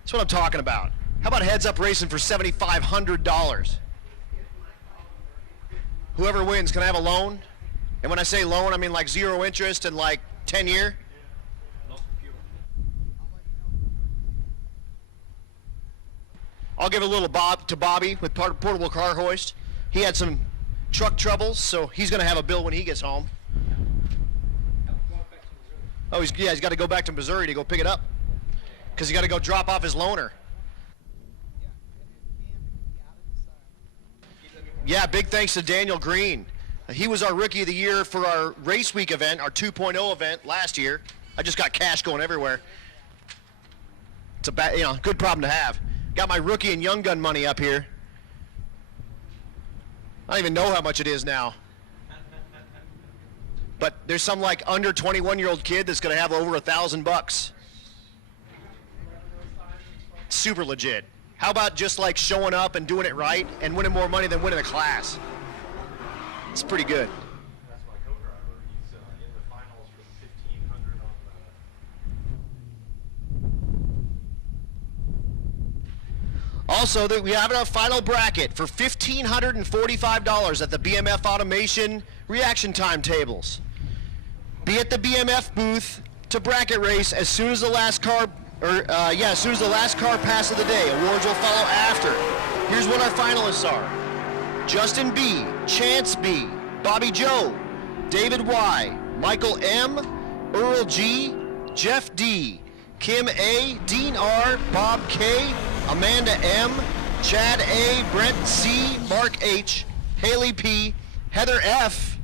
That's what I'm talking about. How about heads up racing for $7,500? Whoever wins, can I have a loan? And when I say loan, I mean like 0 interest and like 10-year. I'll give a little bob to Bobby with portable car hoist. He had some truck troubles, so he's going to have a bill when he gets home. Oh, he's got to go back to Missouri to go pick it up because he got to go drop off his loaner. Yeah, big thanks to Daniel Green. He was our Rookie of the Year for our Race Week event, our 2.0 event last year. I just got cash going everywhere. It's a good problem to have. Got my Rookie and Young Gun money up here. I don't even know how much it is now. But there's some like under 21-year-old kid that's going to have over $1,000. Super legit. How about just like showing up and doing it right and winning more money than winning a class? It's pretty good. That's my co-driver. He's in the finals for the 1,500 on Also, we have our final bracket for $1,545 at the BMF Automation reaction time tables. Be at the BMF booth to bracket race as soon as the last car, as soon as the last car pass of the day. Awards will follow after. Here's what our finalists are: Justin B, Chance B, Bobby Joe, David Y, Michael M, Earl G, Jeff D, Kim A, Dean R, Bob K, Amanda M, Chad A, Brent C, Mark H, Haley P, Heather F,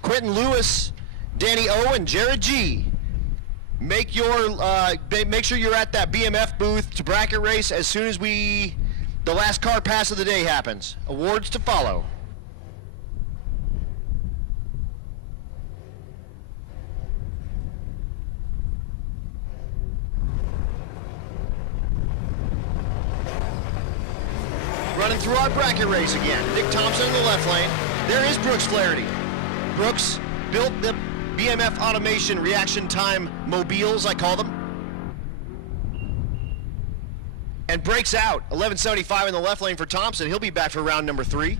Quentin Lewis, Danny O, and Jared G. Make sure you're at that BMF booth to bracket race as soon as the last car pass of the day happens. Awards to follow. Running through our bracket race again. Nick Thompson in the left lane. There is Brooks Flaherty. Brooks built the BMF Automation reaction time mobiles, I call them. And breaks out. 1175 in the left lane for Thompson. He'll be back for round number 3.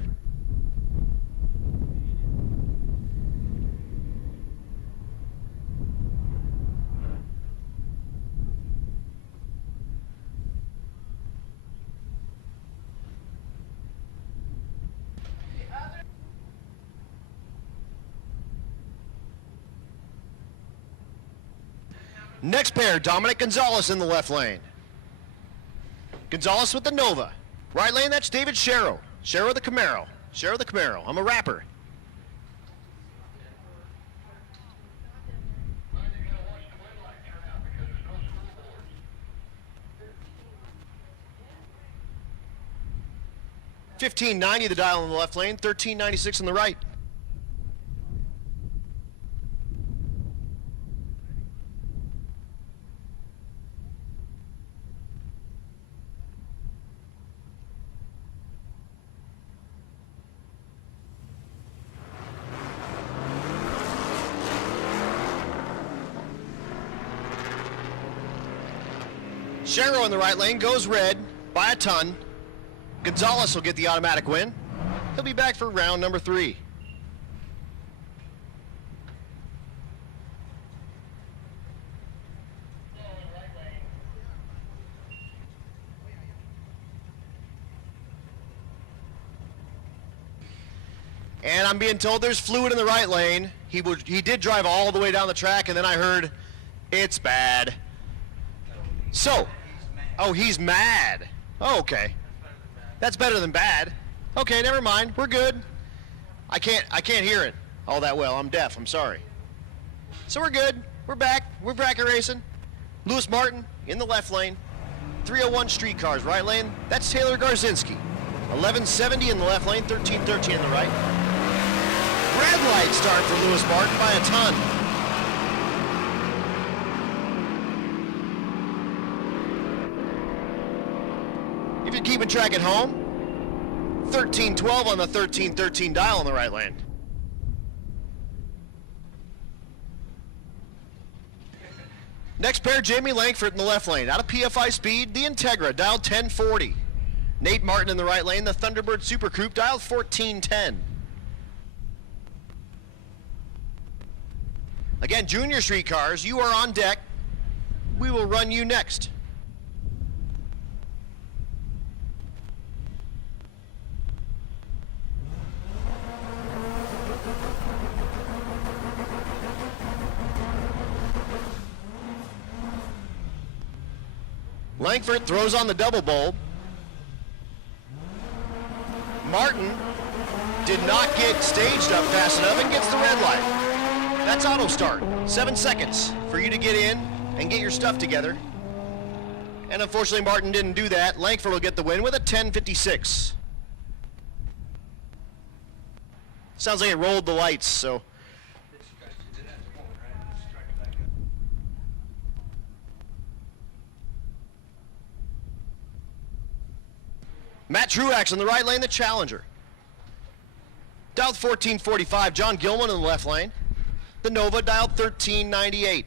Next pair, Dominic Gonzalez in the left lane. Gonzalez with the Nova. Right lane, that's David Sharrow. Sharrow the Camaro. Sharrow the Camaro. I'm a rapper. $15.90 the dial in the left lane, $13.96 on the right. Sharrow in the right lane goes red by a ton. Gonzalez will get the automatic win. He'll be back for round number 3. And I'm being told there's fluid in the right lane. He did drive all the way down the track, and then I heard it's bad. So, oh, he's mad. Oh, okay. That's better than bad. Okay, never mind. We're good. I can't hear it all that well. I'm deaf. I'm sorry. So we're good. We're back. We're bracket racing. Lewis Martin in the left lane. 301 streetcars, right lane. That's Taylor Garzinski. 1170 in the lleft lane, 1313 in the right. Red light start for Lewis Martin by a ton. If you're keeping track at home, 1312 on the 1313 dial in the right lane. Next pair, Jamie Langford in the left lane. Out of PFI Speed, the Integra, dialed 1040. Nate Martin in the right lane, the Thunderbird Super Coupe, dialed 1410. Again, junior street cars, you are on deck. We will run you next. Langford throws on the double bulb. Martin did not get staged up fast enough and gets the red light. That's auto start. 7 seconds for you to get in and get your stuff together. And unfortunately, Martin didn't do that. Langford will get the win with a 10:56. Sounds like it rolled the lights, so. Matt Truax in the right lane, the Challenger. Dialed 1445, John Gilman in the left lane. The Nova dialed 1398.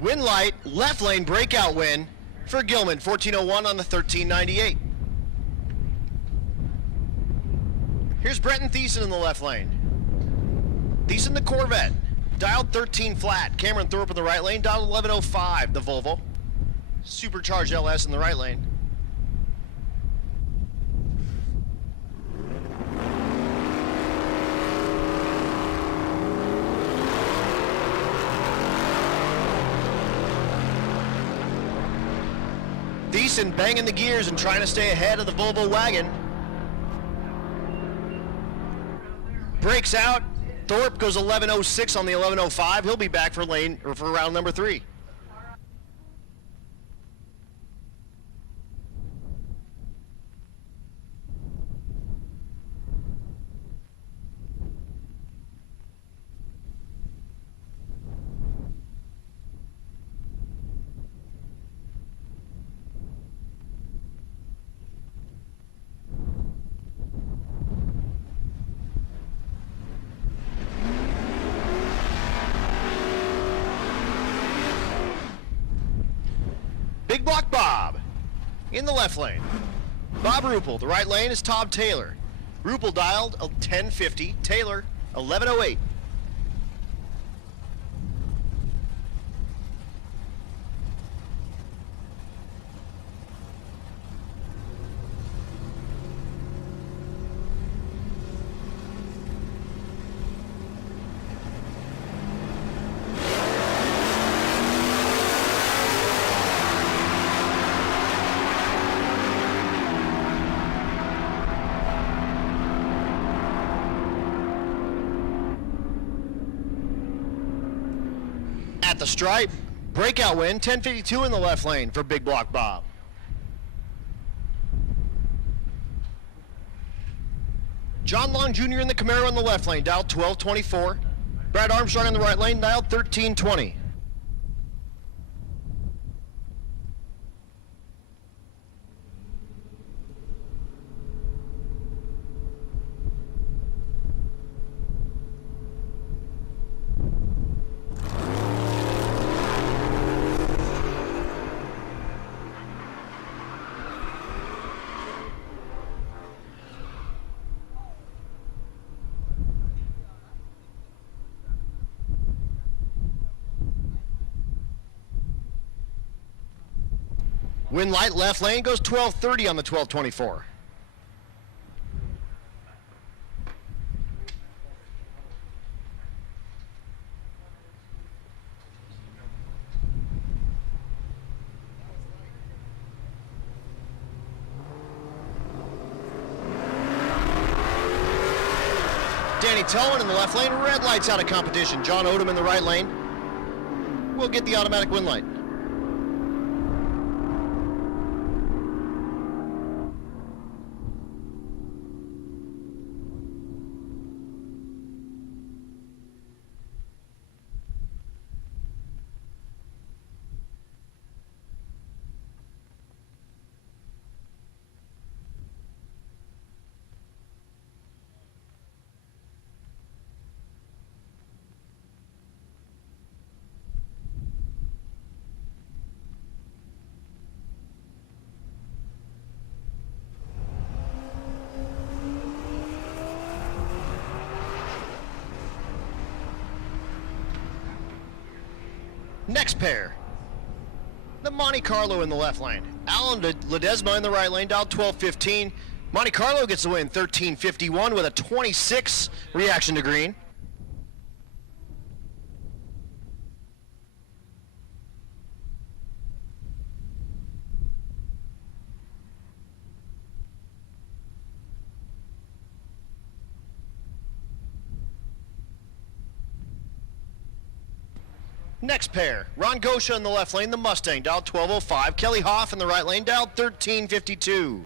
Win light, left lane breakout win for Gilman, 1401 on the 1398. Here's Brenton Thiessen in the left lane. Thiessen the Corvette, dialed 13 flat. Cameron Thorpe in the right lane, dialed 1105, the Volvo. Supercharged LS in the right lane. Thiessen banging the gears and trying to stay ahead of the Volvo wagon. Breaks out. Thorpe goes 1106 on the 1105. He'll be back for round number 3. Big Block Bob in the left lane. Bob Ruppel, the right lane is Tom Taylor. Ruppel dialed 1050, Taylor 1108. At the stripe, breakout win, 1052 in the left lane for Big Block Bob. John Long Jr. in the Camaro in the left lane, dialed 1224. Brad Armstrong in the right lane, dialed 1320. Win light left lane goes 1230 on the 1224. Danny Tellman in the left lane, red lights out of competition. John Odom in the right lane. We'll get the automatic win light. Next pair, the Monte Carlo in the left lane. Alan Ledesma in the right lane, dialed 1215. Monte Carlo gets the win, 1351 with a 26 reaction to green. Next pair, Ron Gosha in the left lane, the Mustang, dialed 1205. Kelly Hoff in the right lane, dialed 1352.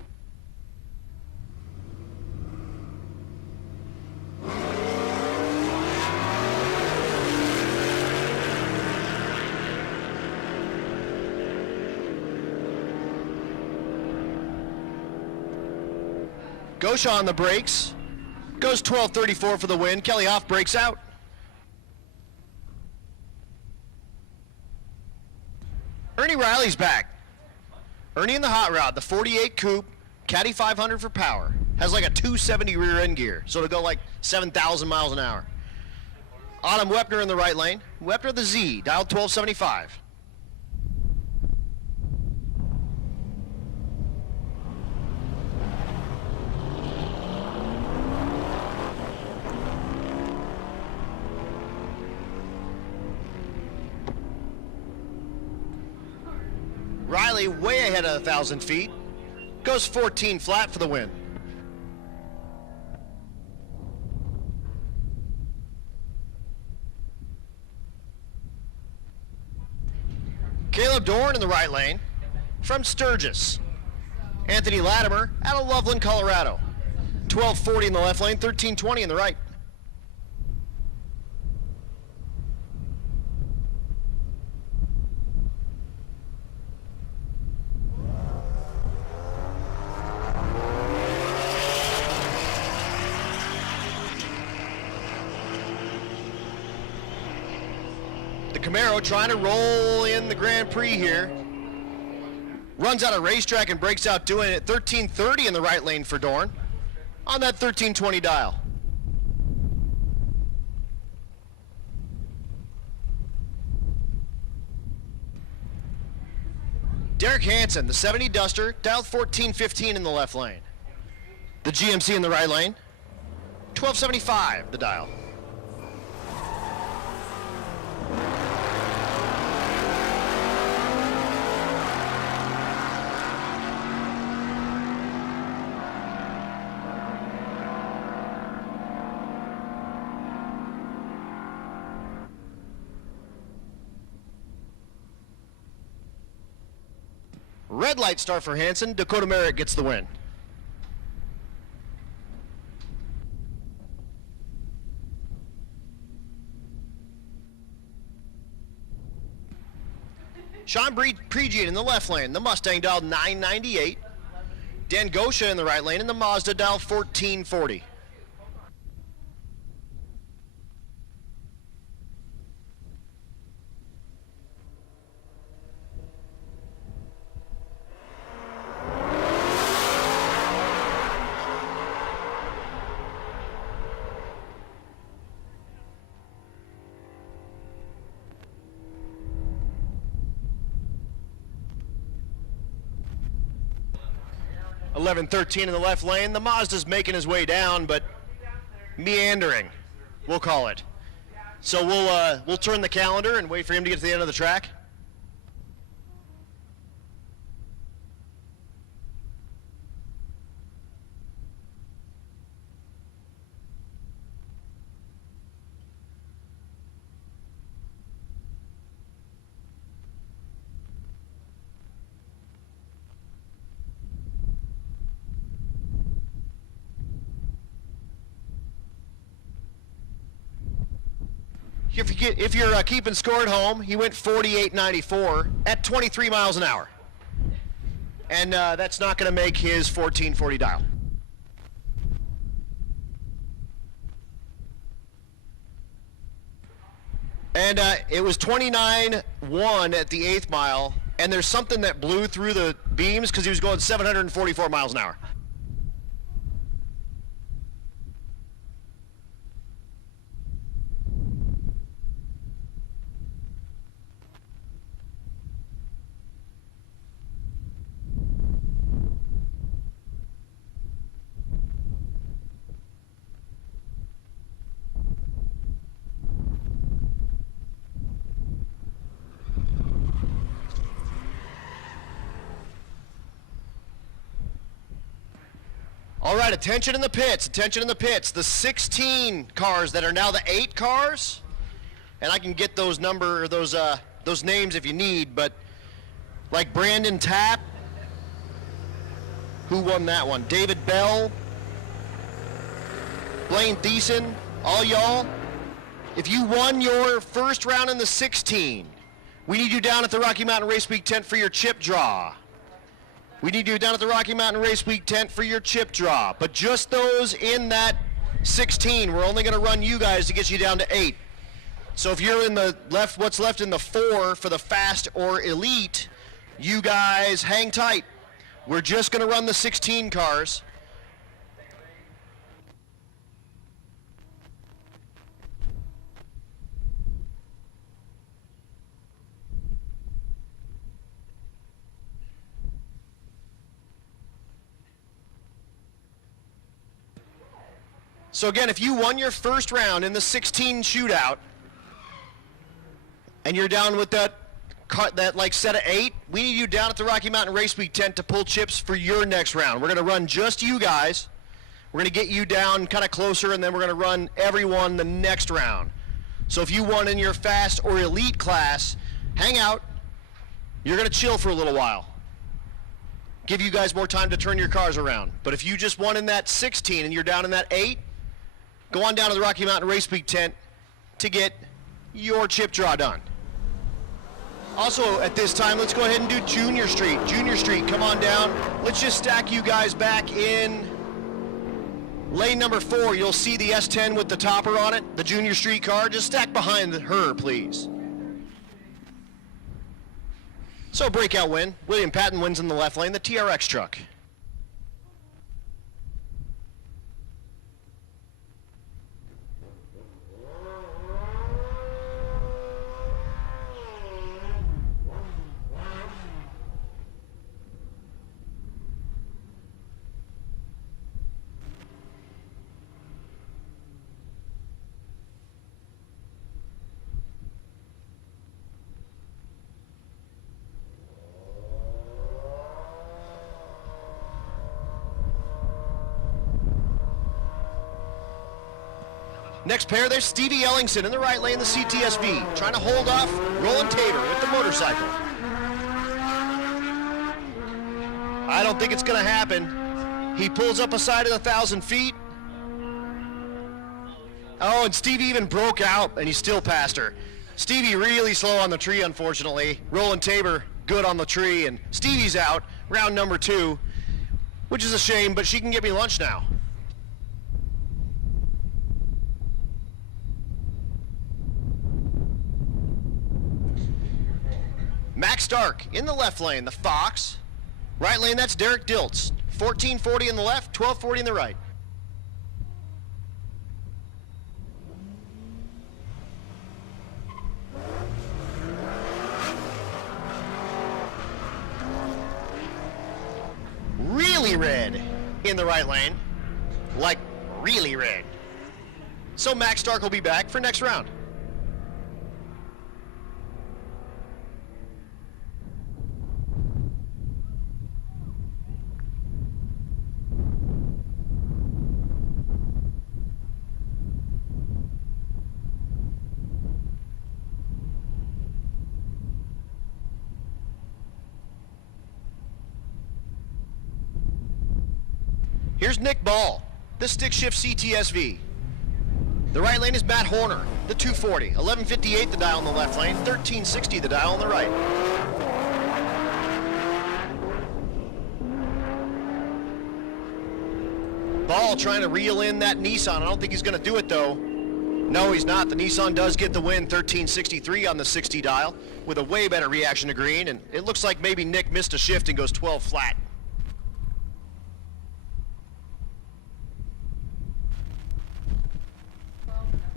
Gosha on the brakes, goes 1234 for the win. Kelly Hoff breaks out. Ernie Riley's back. Ernie in the hot rod, the 48 coupe, Caddy 500 for power. Has like a 270 rear end gear, so it'll go like 7,000 miles an hour. Autumn Wepner in the right lane. Wepner the Z, dialed 1275. Riley way ahead of 1,000 feet. Goes 14 flat for the win. Caleb Dorn in the right lane from Sturgis. Anthony Latimer out of Loveland, Colorado. 1240 in the left lane, 1320 in the right. The Camaro trying to roll in the Grand Prix here. runs out of racetrack and breaks out doing it 1330 in the right lane for Dorn on that 1320 dial. Derek Hansen, the 70 Duster, dialed 1415 in the left lane. The GMC in the right lane, 1275 the dial. Red light start for Hansen. Dakota Merritt gets the win. Sean Prejean in the left lane. The Mustang dialed 998. Dan Gosha in the right lane, and the Mazda dialed 1440. .1113 in the left lane. The Mazda's making his way down, but meandering, we'll call it. So we'll turn the calendar and wait for him to get to the end of the track. If you're keeping score at home, he went 48.94 at 23 miles an hour. And that's not going to make his 1440 dial. And it was 29.1 at the 8th mile, and there's something that blew through the beams because he was going 744 miles an hour. All right, attention in the pits, attention in the pits. The 16 cars that are now the 8 cars, and I can get those those names if you need, but like Brandon Tapp, who won that one? David Bell, Blaine Thiessen, all y'all. If you won your first round in the 16, we need you down at the Rocky Mountain Race Week tent for your chip draw. We need you down at the Rocky Mountain Race Week tent for your chip draw. But just those in that 16, we're only going to run you guys to get you down to 8. So if you're in the left, what's left in the 4 for the fast or elite, you guys hang tight. We're just going to run the 16 cars. So again, if you won your first round in the 16 shootout, and you're down with that like set of 8, we need you down at the Rocky Mountain Race Week tent to pull chips for your next round. We're going to run just you guys. We're going to get you down kind of closer, and then we're going to run everyone the next round. So if you won in your fast or elite class, hang out. You're going to chill for a little while. Give you guys more time to turn your cars around. But if you just won in that 16 and you're down in that 8, go on down to the Rocky Mountain Race Week tent to get your chip draw done. Also, at this time, let's go ahead and do Junior Street. Junior Street, come on down. Let's just stack you guys back in lane number 4. You'll see the S10 with the topper on it, the Junior Street car. Just stack behind her, please. So breakout win. William Patton wins in the left lane, the TRX truck. Next pair, there's Stevie Ellingson in the right lane, the CTSV, trying to hold off Roland Tabor with the motorcycle. I don't think it's going to happen. He pulls up a side of 1,000 feet. Oh, and Stevie even broke out, and he still passed her. Stevie really slow on the tree, unfortunately. Roland Tabor good on the tree, and Stevie's out, round number 2, which is a shame, but she can get me lunch now. Max Stark in the left lane, the Fox. Right lane, that's Derek Diltz. 1440 in the left, 1240 in the right. Really red in the right lane. Like really red. So Max Stark will be back for next round. Here's Nick Ball, the stick shift CTSV. The right lane is Matt Horner, the 240. 1158 the dial in the left lane, 1360 the dial on the right. Ball trying to reel in that Nissan. I don't think he's going to do it though. No, he's not. The Nissan does get the win, 1363 on the 60 dial with a way better reaction to green, and it looks like maybe Nick missed a shift and goes 12 flat.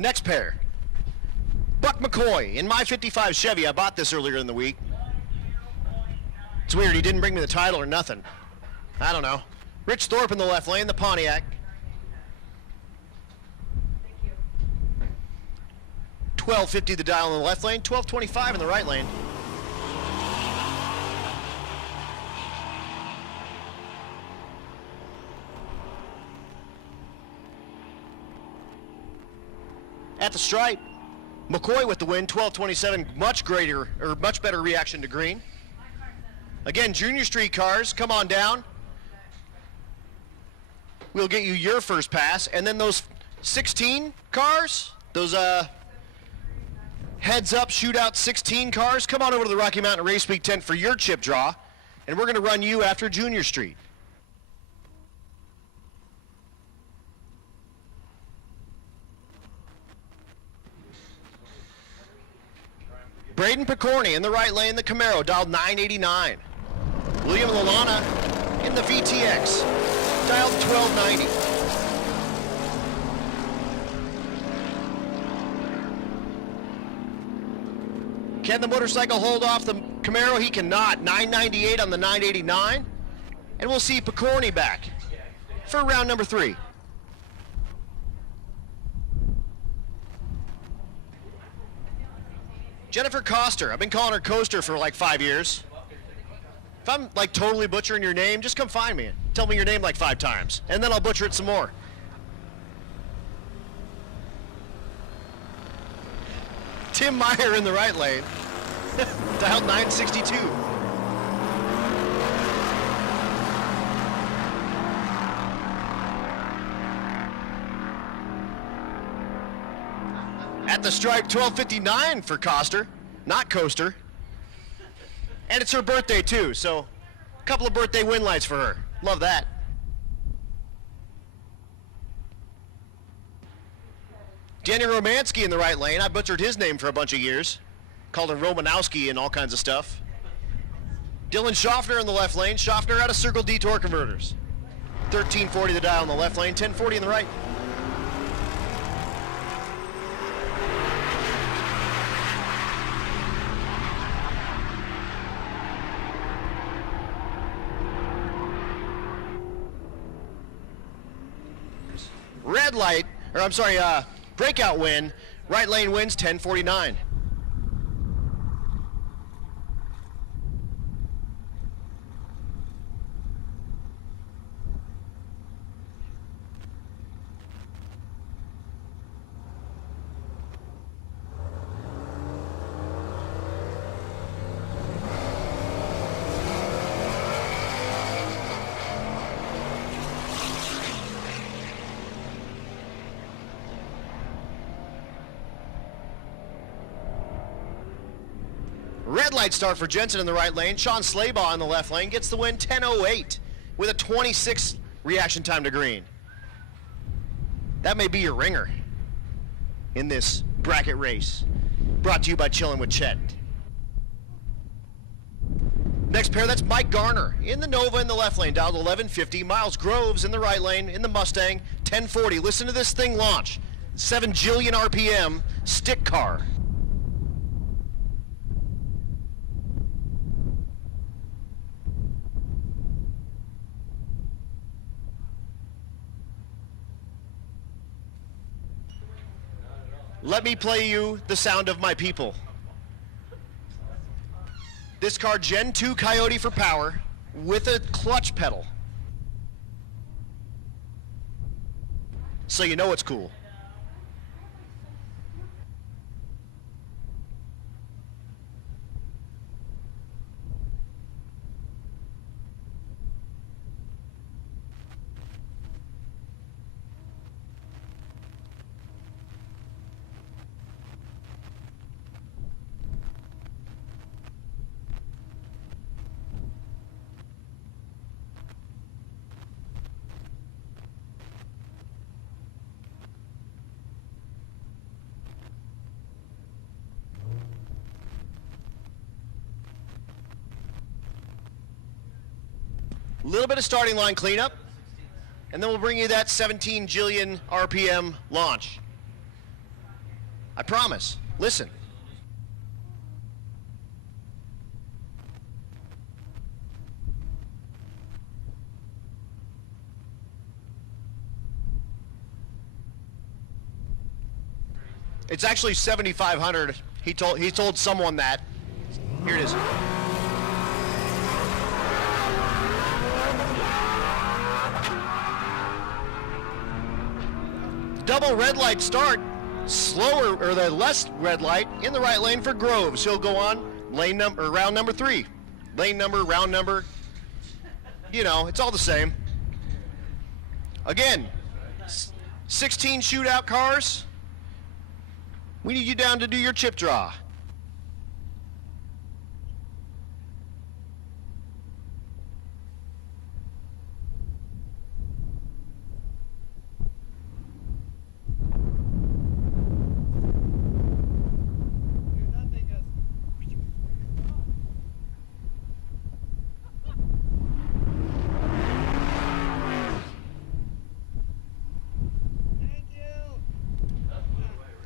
Next pair, Buck McCoy in my 55 Chevy. I bought this earlier in the week. It's weird, he didn't bring me the title or nothing. I don't know. Rich Thorpe in the left lane, the Pontiac. 1250 the dial in the left lane, 1225 in the right lane. At the stripe, McCoy with the win, 1227, much better reaction to green. Again, Junior Street cars, come on down. We'll get you your first pass, and then those 16 cars, those heads up shootout 16 cars, come on over to the Rocky Mountain Race Week tent for your chip draw, and we're gonna run you after Junior Street. Braden Picorni in the right lane, the Camaro, dialed 989. William Lalana in the VTX, dialed 1290. Can the motorcycle hold off the Camaro? He cannot. 998 on the 989. And we'll see Picorni back for round number 3. Jennifer Coster. I've been calling her Coaster for like 5 years. If I'm like totally butchering your name, just come find me. Tell me your name like 5 times, and then I'll butcher it some more. Tim Meyer in the right lane. Dialed 962. At the stripe, 1259 for Coster, not Coaster. And it's her birthday too, so a couple of birthday win lights for her. Love that. Danny Romansky in the right lane. I butchered his name for a bunch of years. Called him Romanowski and all kinds of stuff. Dylan Schaffner in the left lane. Schaffner out of Circle Detour Converters. 1340 the dial in the left lane, 1040 in the right. Red light, or I'm sorry, breakout win. Right lane wins 1049. Red light start for Jensen in the right lane. Sean Slaybaugh in the left lane gets the win 10:08 with a 26 reaction time to green. That may be your ringer in this bracket race. Brought to you by Chillin' with Chet. Next pair, that's Mike Garner in the Nova in the left lane, dialed 1150. Miles Groves in the right lane in the Mustang, 1040. Listen to this thing launch. 7 jillion RPM stick car. Let me play you the sound of my people. This car, Gen 2 Coyote for power with a clutch pedal. So you know it's cool. Little bit of starting line cleanup, and then we'll bring you that 17 jillion RPM launch. I promise. Listen. It's actually 7,500. He told someone that. Here it is. Double red light start, slower, or the less red light in the right lane for Groves. He'll go on round number 3. Lane number, round number, you know, it's all the same. Again, 16 shootout cars. We need you down to do your chip draw.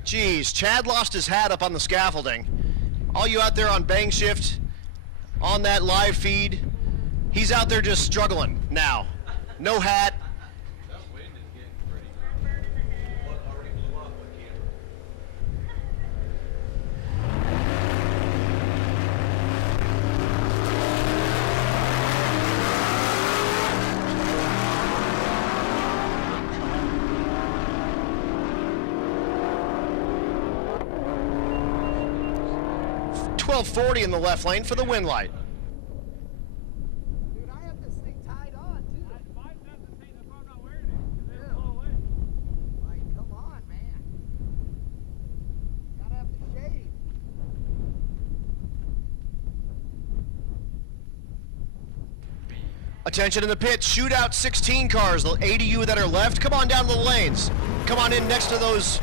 Geez, Chad lost his hat up on the scaffolding. All you out there on bang shift, on that live feed, he's out there just struggling now. No hat. That wind is getting pretty. What already blew up the camera. .1240 in the left lane for the win light. Dude, I have this thing tied on, too. Mine doesn't say that's why I'm not wearing it. Because it'll blow away. Like, come on, man. Gotta have the shade. Attention in the pit, shootout 16 cars, the 80 of you that are left, come on down the lanes. Come on in next to those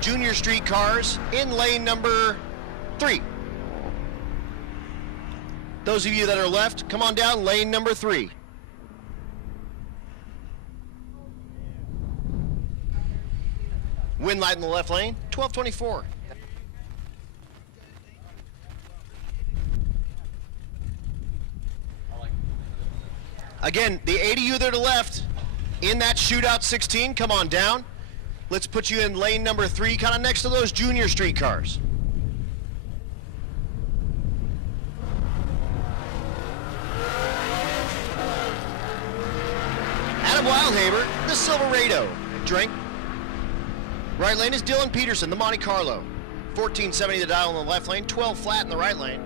Junior Street cars in lane number 3. Those of you that are left, come on down lane number 3. Wind light in the left lane, 1224. Again, the 8 of you that are left in that shootout 16, come on down. Let's put you in lane number 3, kind of next to those junior street cars. Adam Wildhaber, the Silverado. Drink. Right lane is Dylan Peterson, the Monte Carlo. 1470 the dial in the left lane, 12 flat in the right lane.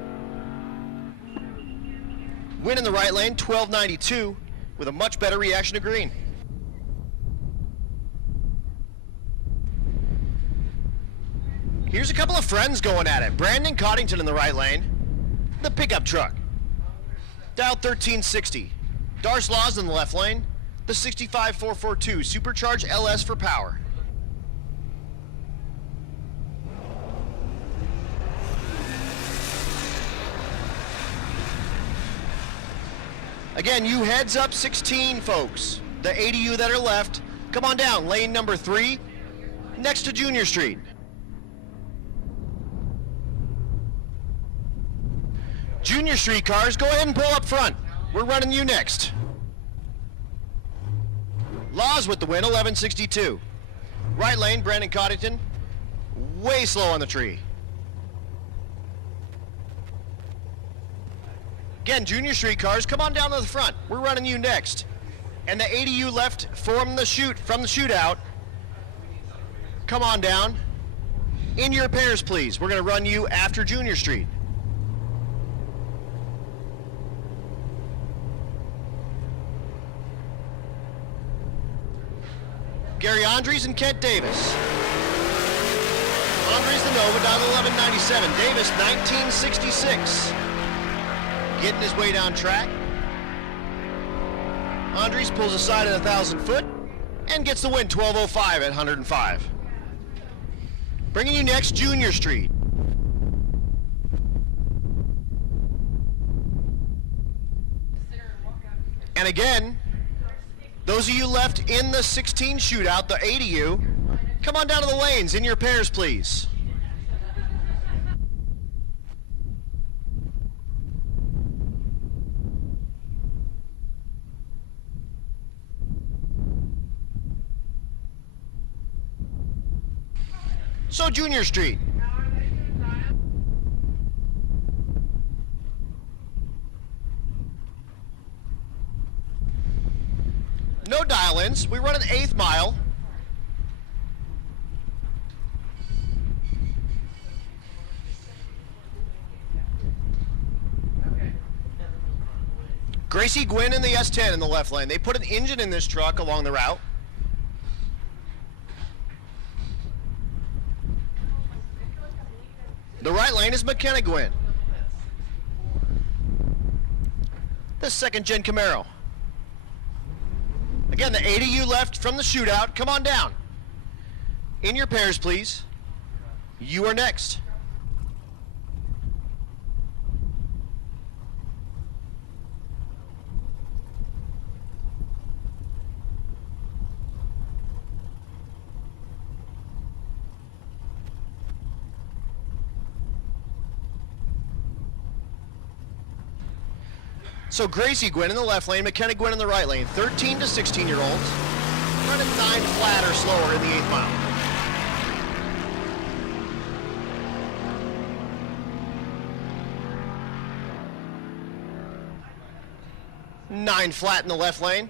Win in the right lane, 1292, with a much better reaction to green. Here's a couple of friends going at it. Brandon Coddington in the right lane, the pickup truck. Dial 1360. Darce Laws in the left lane, the 65442, Supercharge LS for power. Again, you heads up 16, folks. The 8 of you that are left, come on down, lane number 3, next to Junior Street. Junior Street cars, go ahead and pull up front. We're running you next. Laws with the win, 1162. Right lane, Brandon Coddington, way slow on the tree. Again, Junior Street cars, come on down to the front. We're running you next. And the 8 of you left from the shootout, come on down. In your pairs, please. We're going to run you after Junior Street. Gary Andres and Kent Davis. Andres the Nova down to 1197. Davis 1966. Getting his way down track. Andres pulls aside at 1,000 foot and gets the win, 1205 at 105. Bringing you next, Junior Street. And again, those of you left in the 16 shootout, the 8 of you, come on down to the lanes in your pairs, please. So Junior Street. No dial-ins. We run an 8th mile. Gracie Gwynn in the S10 in the left lane. They put an engine in this truck along the route. The right lane is McKenna Gwynn. The second gen Camaro. Again, the 8 of you left from the shootout, come on down. In your pairs, please. You are next. So Gracie Gwynn in the left lane, McKenna Gwynn in the right lane. 13 to 16-year-olds. Running 9 flat or slower in the 8th mile. Nine flat in the left lane.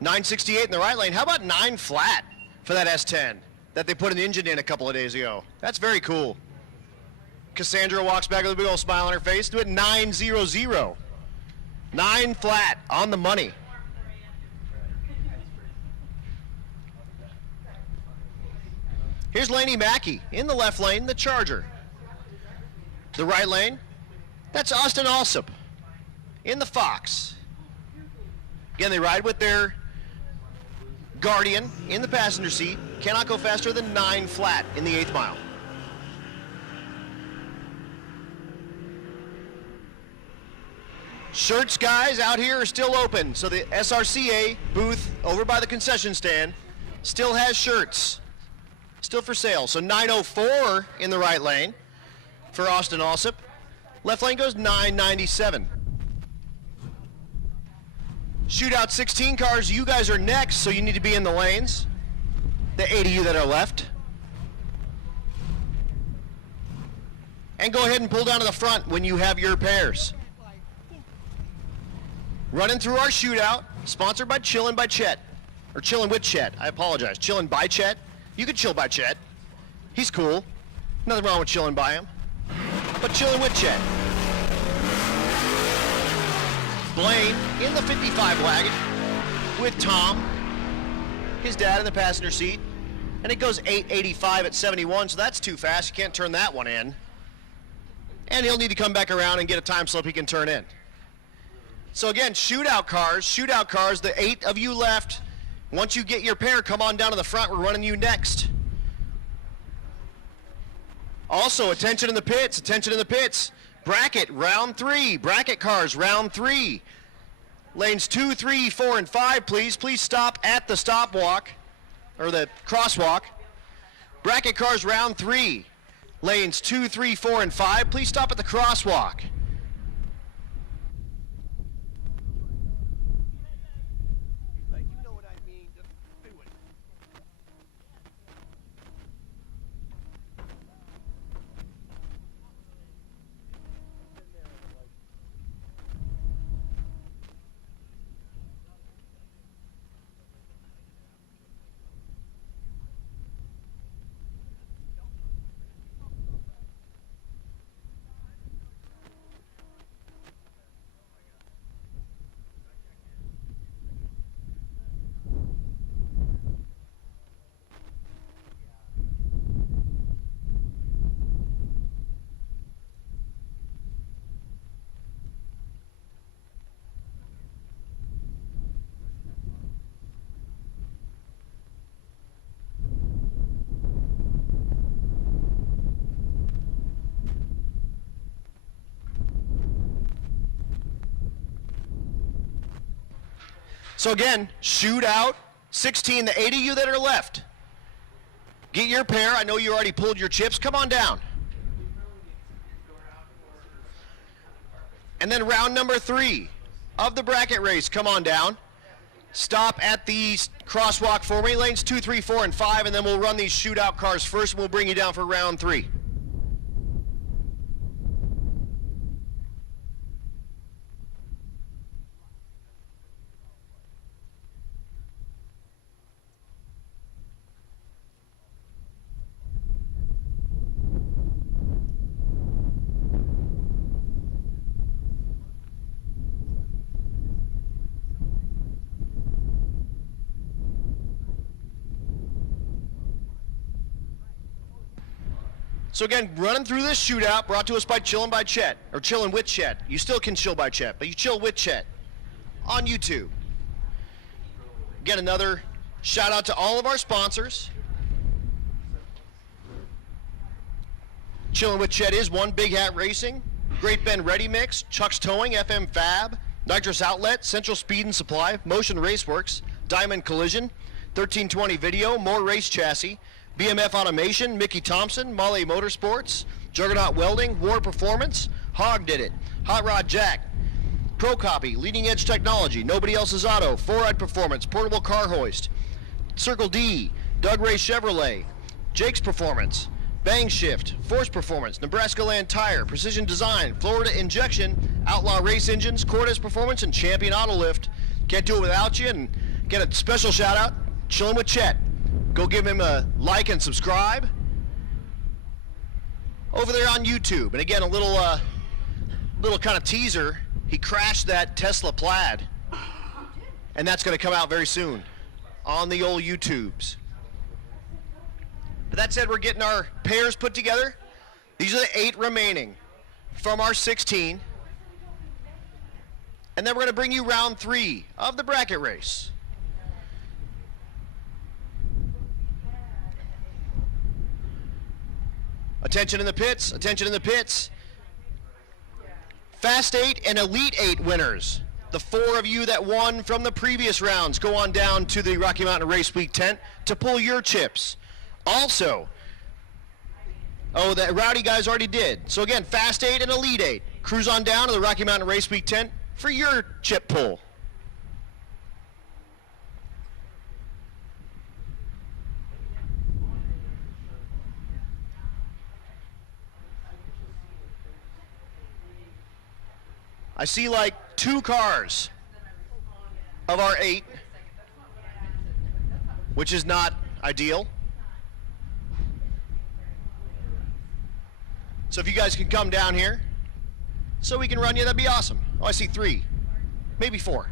968 in the right lane. How about 9 flat for that S10 that they put an engine in a couple of days ago? That's very cool. Cassandra walks back with a big old smile on her face. Do it 900. 9 flat on the money. Here's Laney Mackey in the left lane, the Charger. The right lane, that's Austin Alsop in the Fox. Again, they ride with their Guardian in the passenger seat. Cannot go faster than 9 flat in the 8th mile. Shirts, guys, out here are still open. So the SRCA booth over by the concession stand still has shirts. Still for sale. So 904 in the right lane for Austin Alsop. Left lane goes 997. Shootout 16 cars, you guys are next, so you need to be in the lanes. The 8 of you that are left. And go ahead and pull down to the front when you have your pairs. Running through our shootout, sponsored by Chillin' by Chet. Or Chillin' with Chet, I apologize. Chillin' by Chet. You can chill by Chet. He's cool. Nothing wrong with chilling by him. But Chillin' with Chet. Blaine in the 55 wagon with Tom, his dad in the passenger seat. And it goes 885 at 71, so that's too fast. You can't turn that one in. And he'll need to come back around and get a time slip he can turn in. So again, shootout cars, the 8 of you left. Once you get your pair, come on down to the front. We're running you next. Also, attention in the pits. Bracket, round 3. Bracket cars, round 3. Lanes 2, 3, 4, and 5, please. Please stop at the stop walk, or the crosswalk. Bracket cars, round 3. Lanes 2, 3, 4, and 5, please stop at the crosswalk. So again, shootout 16, the 8 of you that are left. Get your pair. I know you already pulled your chips. Come on down. And then round number 3 of the bracket race. Come on down. Stop at the crosswalk for me. Lanes 2, 3, 4, and 5, and then we'll run these shootout cars first, and we'll bring you down for round 3. So again, running through this shootout, brought to us by Chillin' by Chet, or Chillin' with Chet. You still can chill by Chet, but you chill with Chet on YouTube. Again, another shout out to all of our sponsors. Chillin' with Chet is One Big Hat Racing, Great Bend Ready Mix, Chuck's Towing, FM Fab, Nitrous Outlet, Central Speed and Supply, Motion Raceworks, Diamond Collision, 1320 Video, More Race Chassis, BMF Automation, Mickey Thompson, Molly Motorsports, Juggernaut Welding, War Performance, Hog Did It, Hot Rod Jack, Pro Copy, Leading Edge Technology, Nobody Else's Auto, 4Ride Performance, Portable Car Hoist, Circle D, Doug Ray Chevrolet, Jake's Performance, Bang Shift, Force Performance, Nebraska Land Tire, Precision Design, Florida Injection, Outlaw Race Engines, Cordes Performance, and Champion Auto Lift. Can't do it without you. And get a special shout out, Chillin' with Chet. Go give him a like and subscribe over there on YouTube. And again, a little kind of teaser. He crashed that Tesla Plaid, and that's going to come out very soon on the old YouTubes. But that said, we're getting our pairs put together. These are the 8 remaining from our 16. And then we're going to bring you round 3 of the bracket race. Attention in the pits, attention in the pits. Fast 8 and Elite 8 winners. The 4 of you that won from the previous rounds go on down to the Rocky Mountain Race Week tent to pull your chips. Also, oh, the Rowdy guys already did. So again, Fast 8 and Elite 8. Cruise on down to the Rocky Mountain Race Week tent for your chip pull. I see like 2 cars of our 8, which is not ideal. So if you guys can come down here so we can run you, that'd be awesome. Oh, I see 3, maybe 4.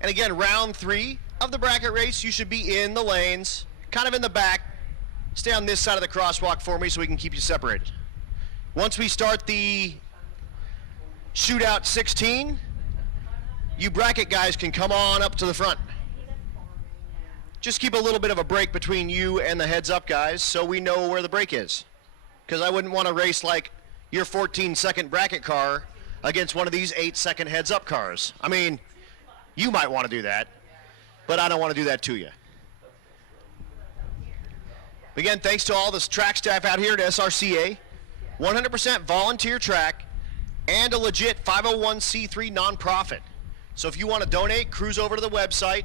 And again, round 3 of the bracket race, you should be in the lanes, kind of in the back. Stay on this side of the crosswalk for me so we can keep you separated. Once we start the shootout 16, you bracket guys can come on up to the front. Just keep a little bit of a break between you and the heads up guys so we know where the break is. Because I wouldn't want to race like your 14-second bracket car against one of these 8-second heads up cars. I mean, you might want to do that, but I don't want to do that to you. Again, thanks to all this track staff out here at SRCA, 100% volunteer track, and a legit 501c3 nonprofit. So if you want to donate, cruise over to the website,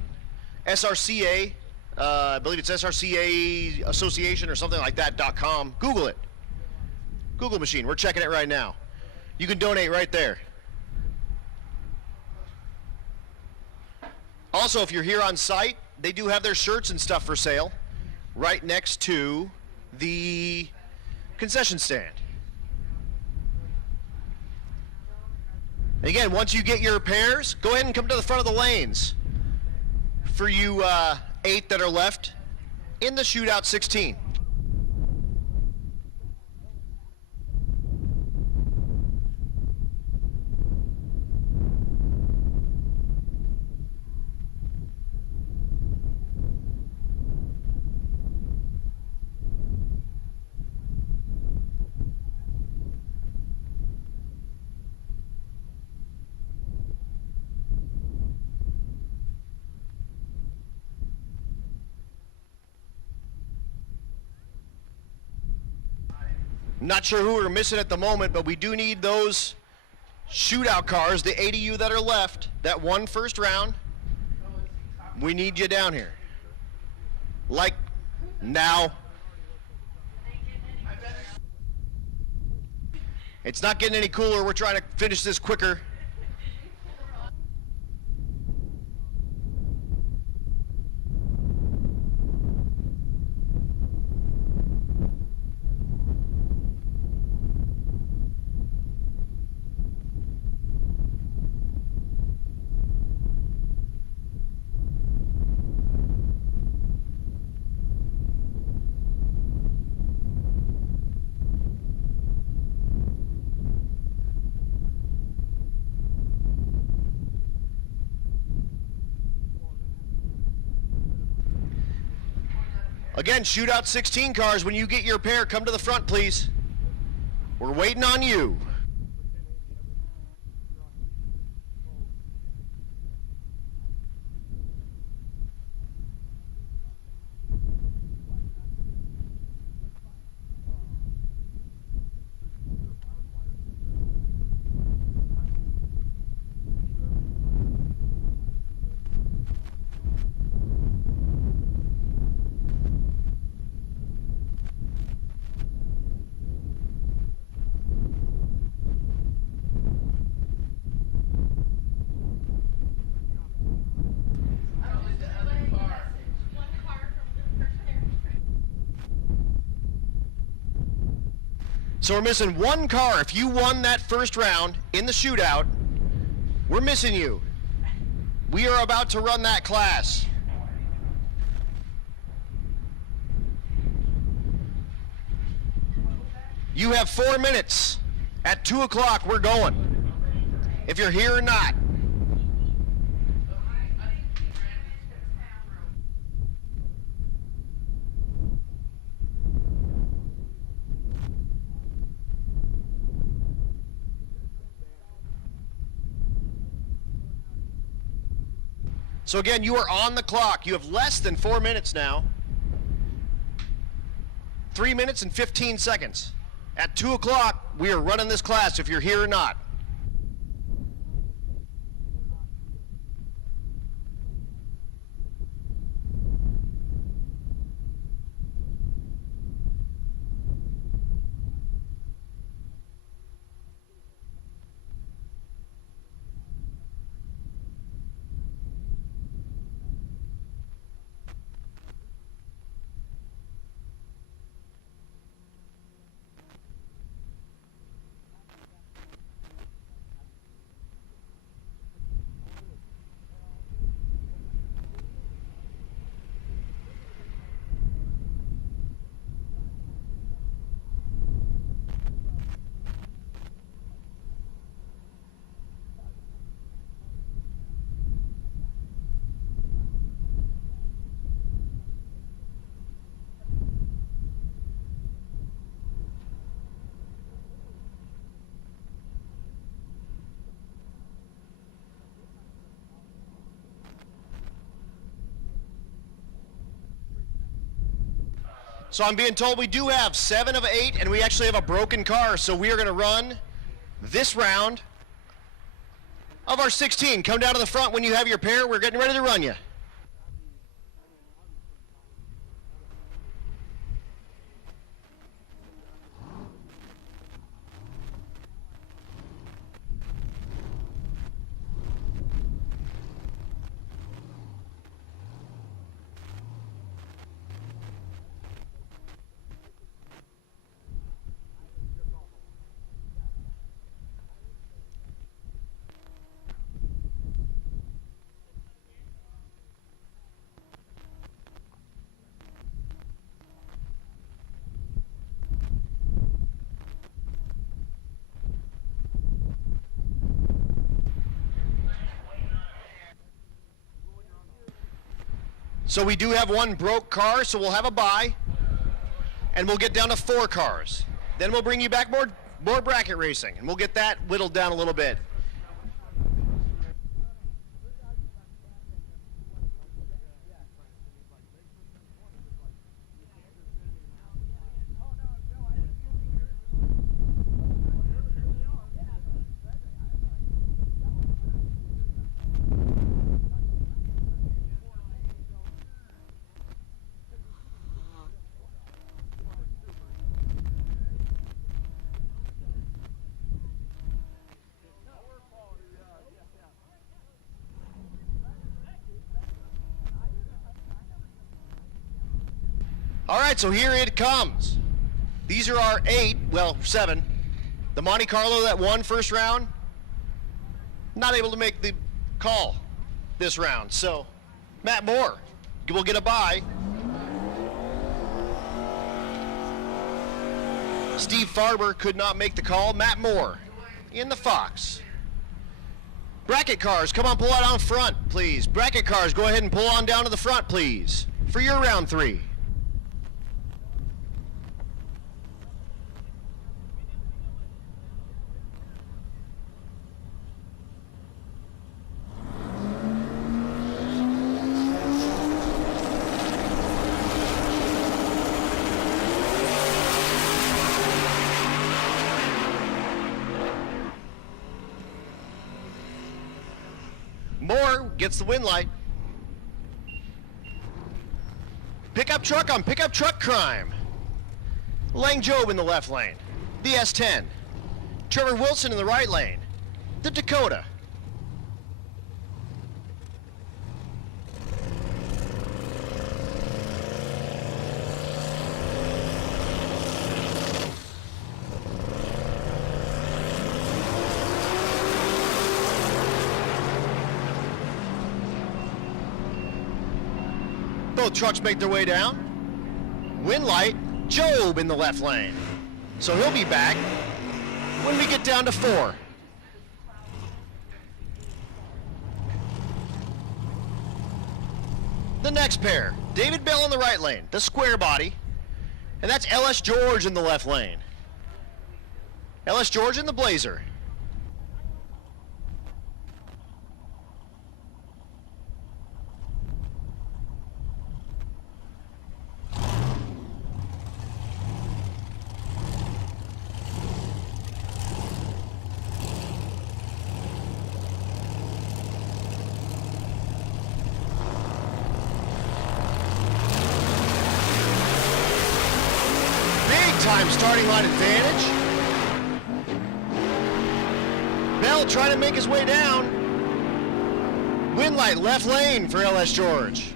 SRCA, I believe it's SRCA Association or something like that, .com. Google it. Google machine, we're checking it right now. You can donate right there. Also, if you're here on site, they do have their shirts and stuff for sale right next to the concession stand. Again, once you get your pairs, go ahead and come to the front of the lanes for you 8 that are left in the shootout 16. Not sure who we're missing at the moment, but we do need those shootout cars, the 80 of you that are left, that won first round. We need you down here. Like now. It's not getting any cooler. We're trying to finish this quicker. Again, shootout 16 cars, when you get your pair, come to the front, please. We're waiting on you. So we're missing 1 car. If you won that first round in the shootout, we're missing you. We are about to run that class. You have 4 minutes. At 2 o'clock, we're going. If you're here or not. So again, you are on the clock. You have less than 4 minutes now. 3 minutes and 15 seconds. At 2 o'clock, we are running this class if you're here or not. So I'm being told we do have 7 of 8, and we actually have a broken car, so we are going to run this round of our 16. Come down to the front when you have your pair. We're getting ready to run you. So we do have 1 broke car, so we'll have a bye, and we'll get down to 4 cars. Then we'll bring you back more bracket racing, and we'll get that whittled down a little bit. All right, so here it comes. These are our 8, well, 7. The Monte Carlo that won first round, not able to make the call this round. So Matt Moore will get a bye. Steve Farber could not make the call. Matt Moore in the Fox. Bracket cars, come on, pull out on front, please. Bracket cars, go ahead and pull on down to the front, please, for your round 3. Moore gets the win light. Pickup truck on pickup truck crime. Lang Job in the left lane. The S10. Trevor Wilson in the right lane. The Dakota. Both trucks make their way down. Win light, Job in the left lane. So he'll be back when we get down to 4. The next pair, David Bell in the right lane, the square body. And that's LS George in the left lane. LS George in the Blazer. time starting line advantage. Bell trying to make his way down. Windlight left lane for LS George.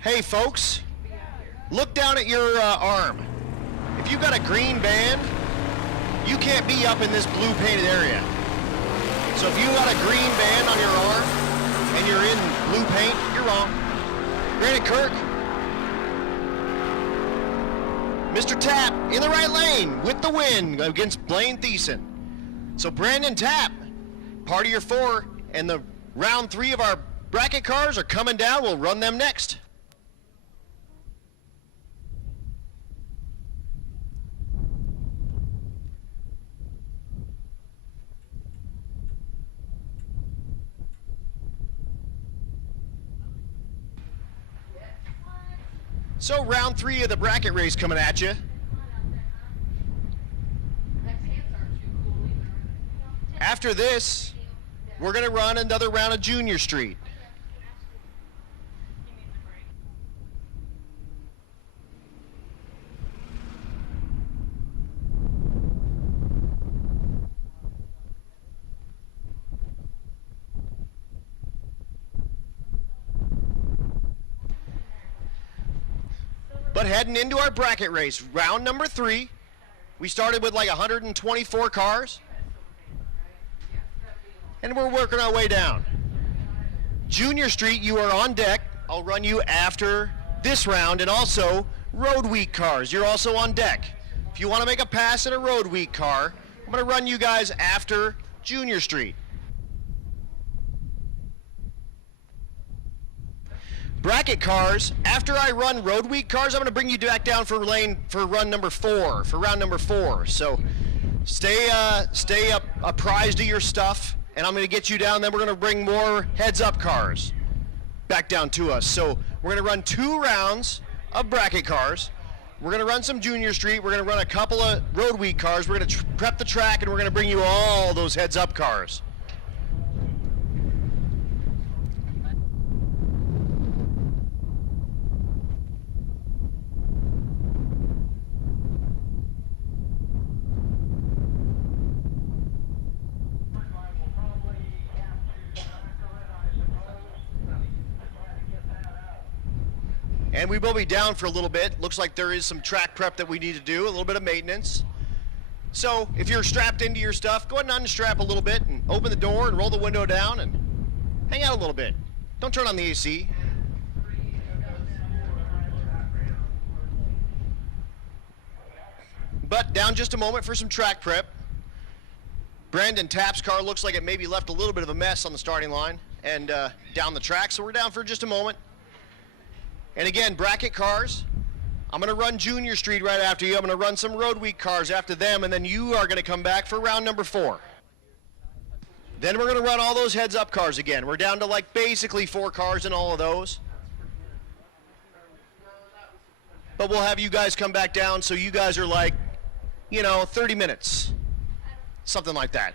Hey folks, look down at your arm. If you've got a green band, you can't be up in this blue painted area. So if you got a green band on your arm and you're in blue paint, you're wrong. Granted Kirk, Mr. Tapp in the right lane with the win against Blaine Thiessen. So Brandon Tapp, part of your 4, and the round 3 of our bracket cars are coming down. We'll run them next. So round 3 of the bracket race coming at you. After this, we're going to run another round of Junior Street. But heading into our bracket race, round number 3, we started with like 124 cars, and we're working our way down. Junior Street, you are on deck. I'll run you after this round, and also Road Week cars. You're also on deck. If you want to make a pass at a Road Week car, I'm going to run you guys after Junior Street. Bracket cars, after I run Road Week cars, I'm going to bring you back down for round number 4. So stay apprised of your stuff, and I'm going to get you down. Then we're going to bring more heads-up cars back down to us. So we're going to run 2 rounds of bracket cars. We're going to run some Junior Street. We're going to run a couple of Road Week cars. We're going to prep the track, and we're going to bring you all those heads-up cars. And we will be down for a little bit. Looks like there is some track prep that we need to do, a little bit of maintenance. So if you're strapped into your stuff, go ahead and unstrap a little bit and open the door and roll the window down and hang out a little bit. Don't turn on the AC. But down just a moment for some track prep. Brandon Tapp's car looks like it maybe left a little bit of a mess on the starting line and down the track, so we're down for just a moment. And again, bracket cars, I'm going to run Junior Street right after you. I'm going to run some Road Week cars after them, and then you are going to come back for round number 4. Then we're going to run all those heads-up cars again. We're down to like basically 4 cars in all of those. But we'll have you guys come back down so you guys are like, 30 minutes. Something like that.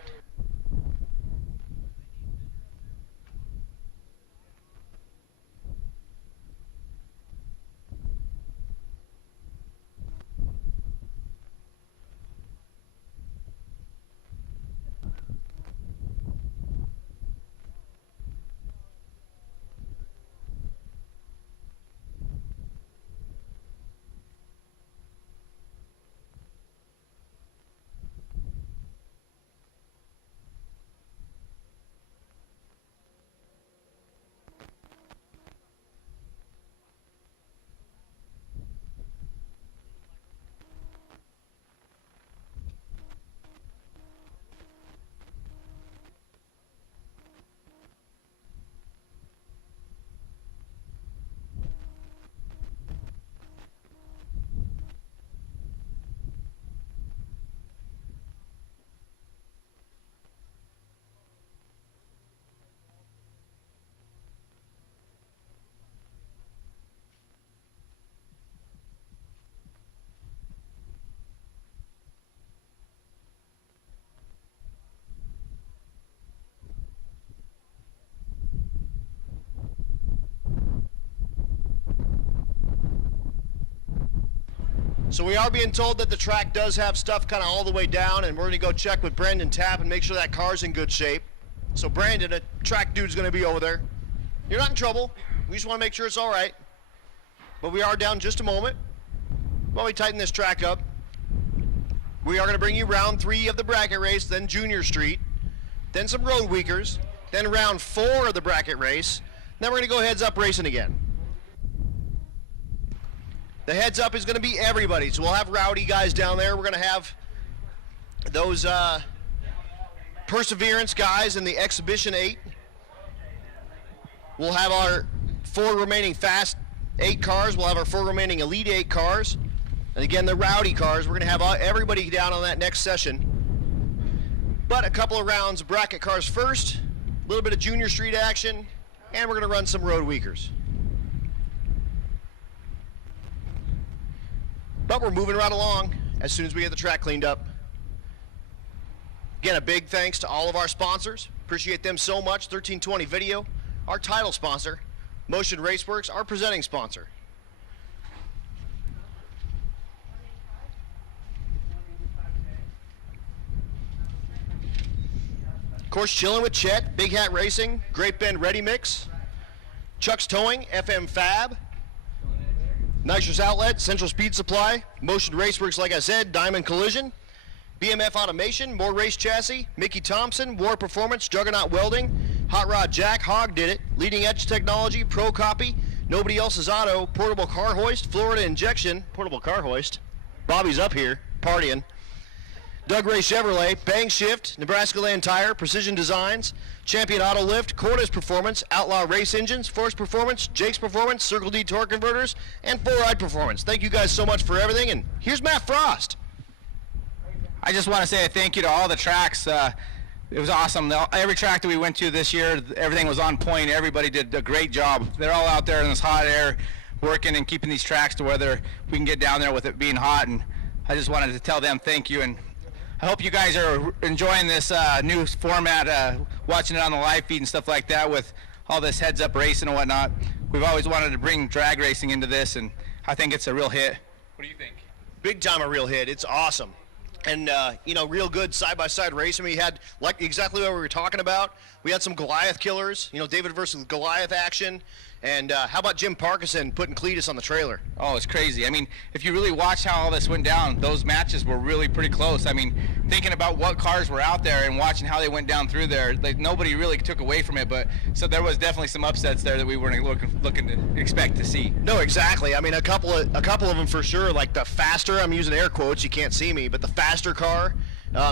So we are being told that the track does have stuff kind of all the way down, and we're going to go check with Brendan Tapp and make sure that car's in good shape. So Brandon, a track dude's going to be over there. You're not in trouble. We just want to make sure it's all right. But we are down just a moment while we tighten this track up. We are going to bring you round 3 of the bracket race, then Junior Street, then some road weakers, then round 4 of the bracket race. Then we're going to go heads up racing again. The heads up is going to be everybody, so we'll have rowdy guys down there. We're going to have those Perseverance guys in the Exhibition 8. We'll have our 4 remaining Fast 8 cars. We'll have our 4 remaining Elite 8 cars. And again, the rowdy cars. We're going to have everybody down on that next session. But a couple of rounds of bracket cars first, a little bit of Junior Street action, and we're going to run some road weakers. But we're moving right along as soon as we get the track cleaned up. Again, a big thanks to all of our sponsors. Appreciate them so much. 1320 Video, our title sponsor. Motion Raceworks, our presenting sponsor. Of course, Chilling with Chet, Big Hat Racing, Great Bend Ready Mix, Chuck's Towing, FM Fab, Nitrous Outlet, Central Speed Supply, Motion Raceworks, like I said, Diamond Collision, BMF Automation, More Race Chassis, Mickey Thompson, War Performance, Juggernaut Welding, Hot Rod Jack, Hog Did It, Leading Edge Technology, Pro Copy, Nobody Else's Auto, Portable Car Hoist, Florida Injection, Portable Car Hoist, Bobby's up here, partying, Doug Ray Chevrolet, Bang Shift, Nebraska Land Tire, Precision Designs, Champion Auto Lift, Cordes Performance, Outlaw Race Engines, Force Performance, Jake's Performance, Circle D Torque Converters, and 4Ride Performance. Thank you guys so much for everything, and here's Matt Frost. I just want to say a thank you to all the tracks. It was awesome. Every track that we went to this year, everything was on point. Everybody did a great job. They're all out there in this hot air working and keeping these tracks to whether we can get down there with it being hot, and I just wanted to tell them thank you, and I hope you guys are enjoying this new format, watching it on the live feed and stuff like that with all this heads-up racing and whatnot. We've always wanted to bring drag racing into this, and I think it's a real hit. What do you think? Big time a real hit. It's awesome. And, you know, real good side-by-side racing. We had, like, exactly what we were talking about. We had some Goliath killers, you know, David versus Goliath action. And how about Jim Parkinson putting Cletus on the trailer? Oh, it's crazy. I mean, if you really watch how all this went down, those matches were really pretty close. I mean, thinking about what cars were out there and watching how they went down through there, like, nobody really took away from it. But so there was definitely some upsets there that we weren't looking to expect to see. No, exactly. I mean, a couple of them for sure. Like the faster, I'm using air quotes, you can't see me, but the faster car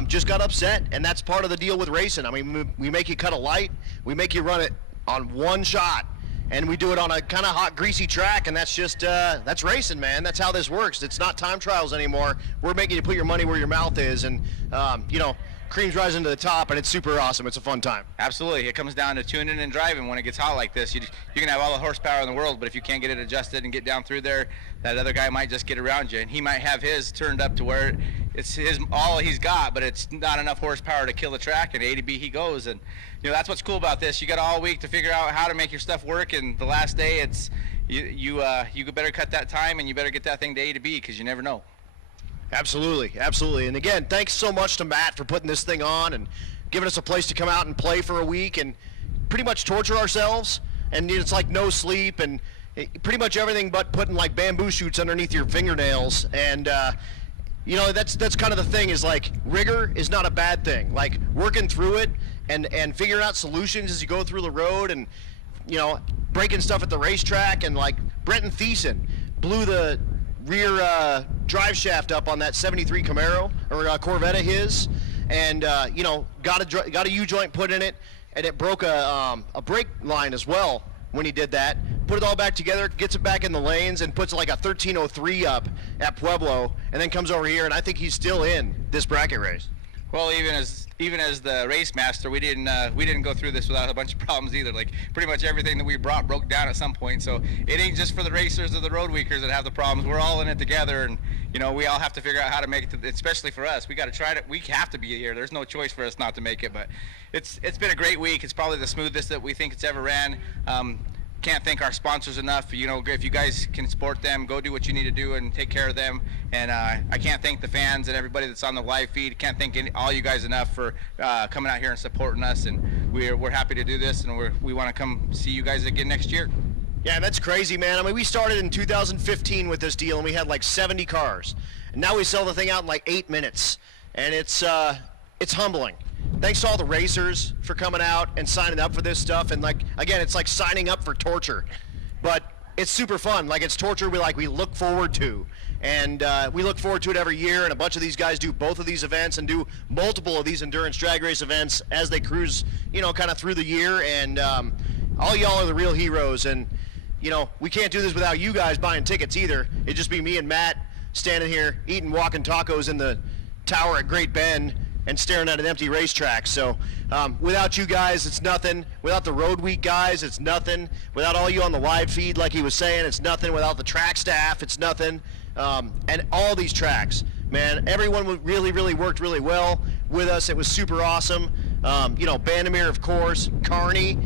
just got upset, and that's part of the deal with racing. I mean, we make you cut a light, we make you run it on one shot. And we do it on a kind of hot, greasy track, and that's just, that's racing, man. That's how this works. It's not time trials anymore. We're making you put your money where your mouth is, and, you know, cream's rising to the top, and it's super awesome. It's a fun time. Absolutely. It comes down to tuning and driving when it gets hot like this. You can have all the horsepower in the world, but if you can't get it adjusted and get down through there, that other guy might just get around you, and he might have his turned up to where it's all he's got, but it's not enough horsepower to kill the track, and A to B he goes. And you know, that's what's cool about this. You got all week to figure out how to make your stuff work, and the last day, it's you better cut that time, and you better get that thing to A to B, because you never know. Absolutely, absolutely. And again, thanks so much to Matt for putting this thing on and giving us a place to come out and play for a week and pretty much torture ourselves. And it's like no sleep and pretty much everything but putting like bamboo shoots underneath your fingernails. And you know, that's kind of the thing, is like rigor is not a bad thing. Like working through it and figuring out solutions as you go through the road, and you know, breaking stuff at the racetrack. And like Brenton Thiessen blew the rear drive shaft up on that 73 Camaro or Corvette of his, and you know, got a U-joint put in it, and it broke a brake line as well when he did that. Put it all back together, gets it back in the lanes, and puts like a 1303 up at Pueblo, and then comes over here, and I think he's still in this bracket race. Well, even as the race master, we didn't go through this without a bunch of problems either. Like pretty much everything that we brought broke down at some point. So it ain't just for the racers or the road weakers that have the problems. We're all in it together, and you know, we all have to figure out how to make it. Especially for us, we got to try to. We have to be here. There's no choice for us not to make it. But it's been a great week. It's probably the smoothest that we think it's ever ran. can't thank our sponsors enough. You know, if you guys can support them, go do what you need to do and take care of them. And I can't thank the fans and everybody that's on the live feed. Can't thank all you guys enough for coming out here and supporting us. And we're happy to do this, and we want to come see you guys again next year. Yeah, that's crazy, man. I mean, we started in 2015 with this deal, and we had like 70 cars. And now we sell the thing out in like 8 minutes. And it's humbling. Thanks to all the racers for coming out and signing up for this stuff. And like, again, it's like signing up for torture. But it's super fun. Like, it's torture we look forward to. And we look forward to it every year, and a bunch of these guys do both of these events and do multiple of these endurance drag race events as they cruise, you know, kind of through the year. And all y'all are the real heroes. And you know, we can't do this without you guys buying tickets either. It'd just be me and Matt standing here eating walking tacos in the tower at Great Bend and staring at an empty racetrack. So without you guys, it's nothing. Without the Road Week guys, it's nothing. Without all you on the live feed, like he was saying, it's nothing. Without the track staff, it's nothing. And all these tracks, man, everyone really worked really well with us. It was super awesome. You know, Bandamere, of course, Kearney,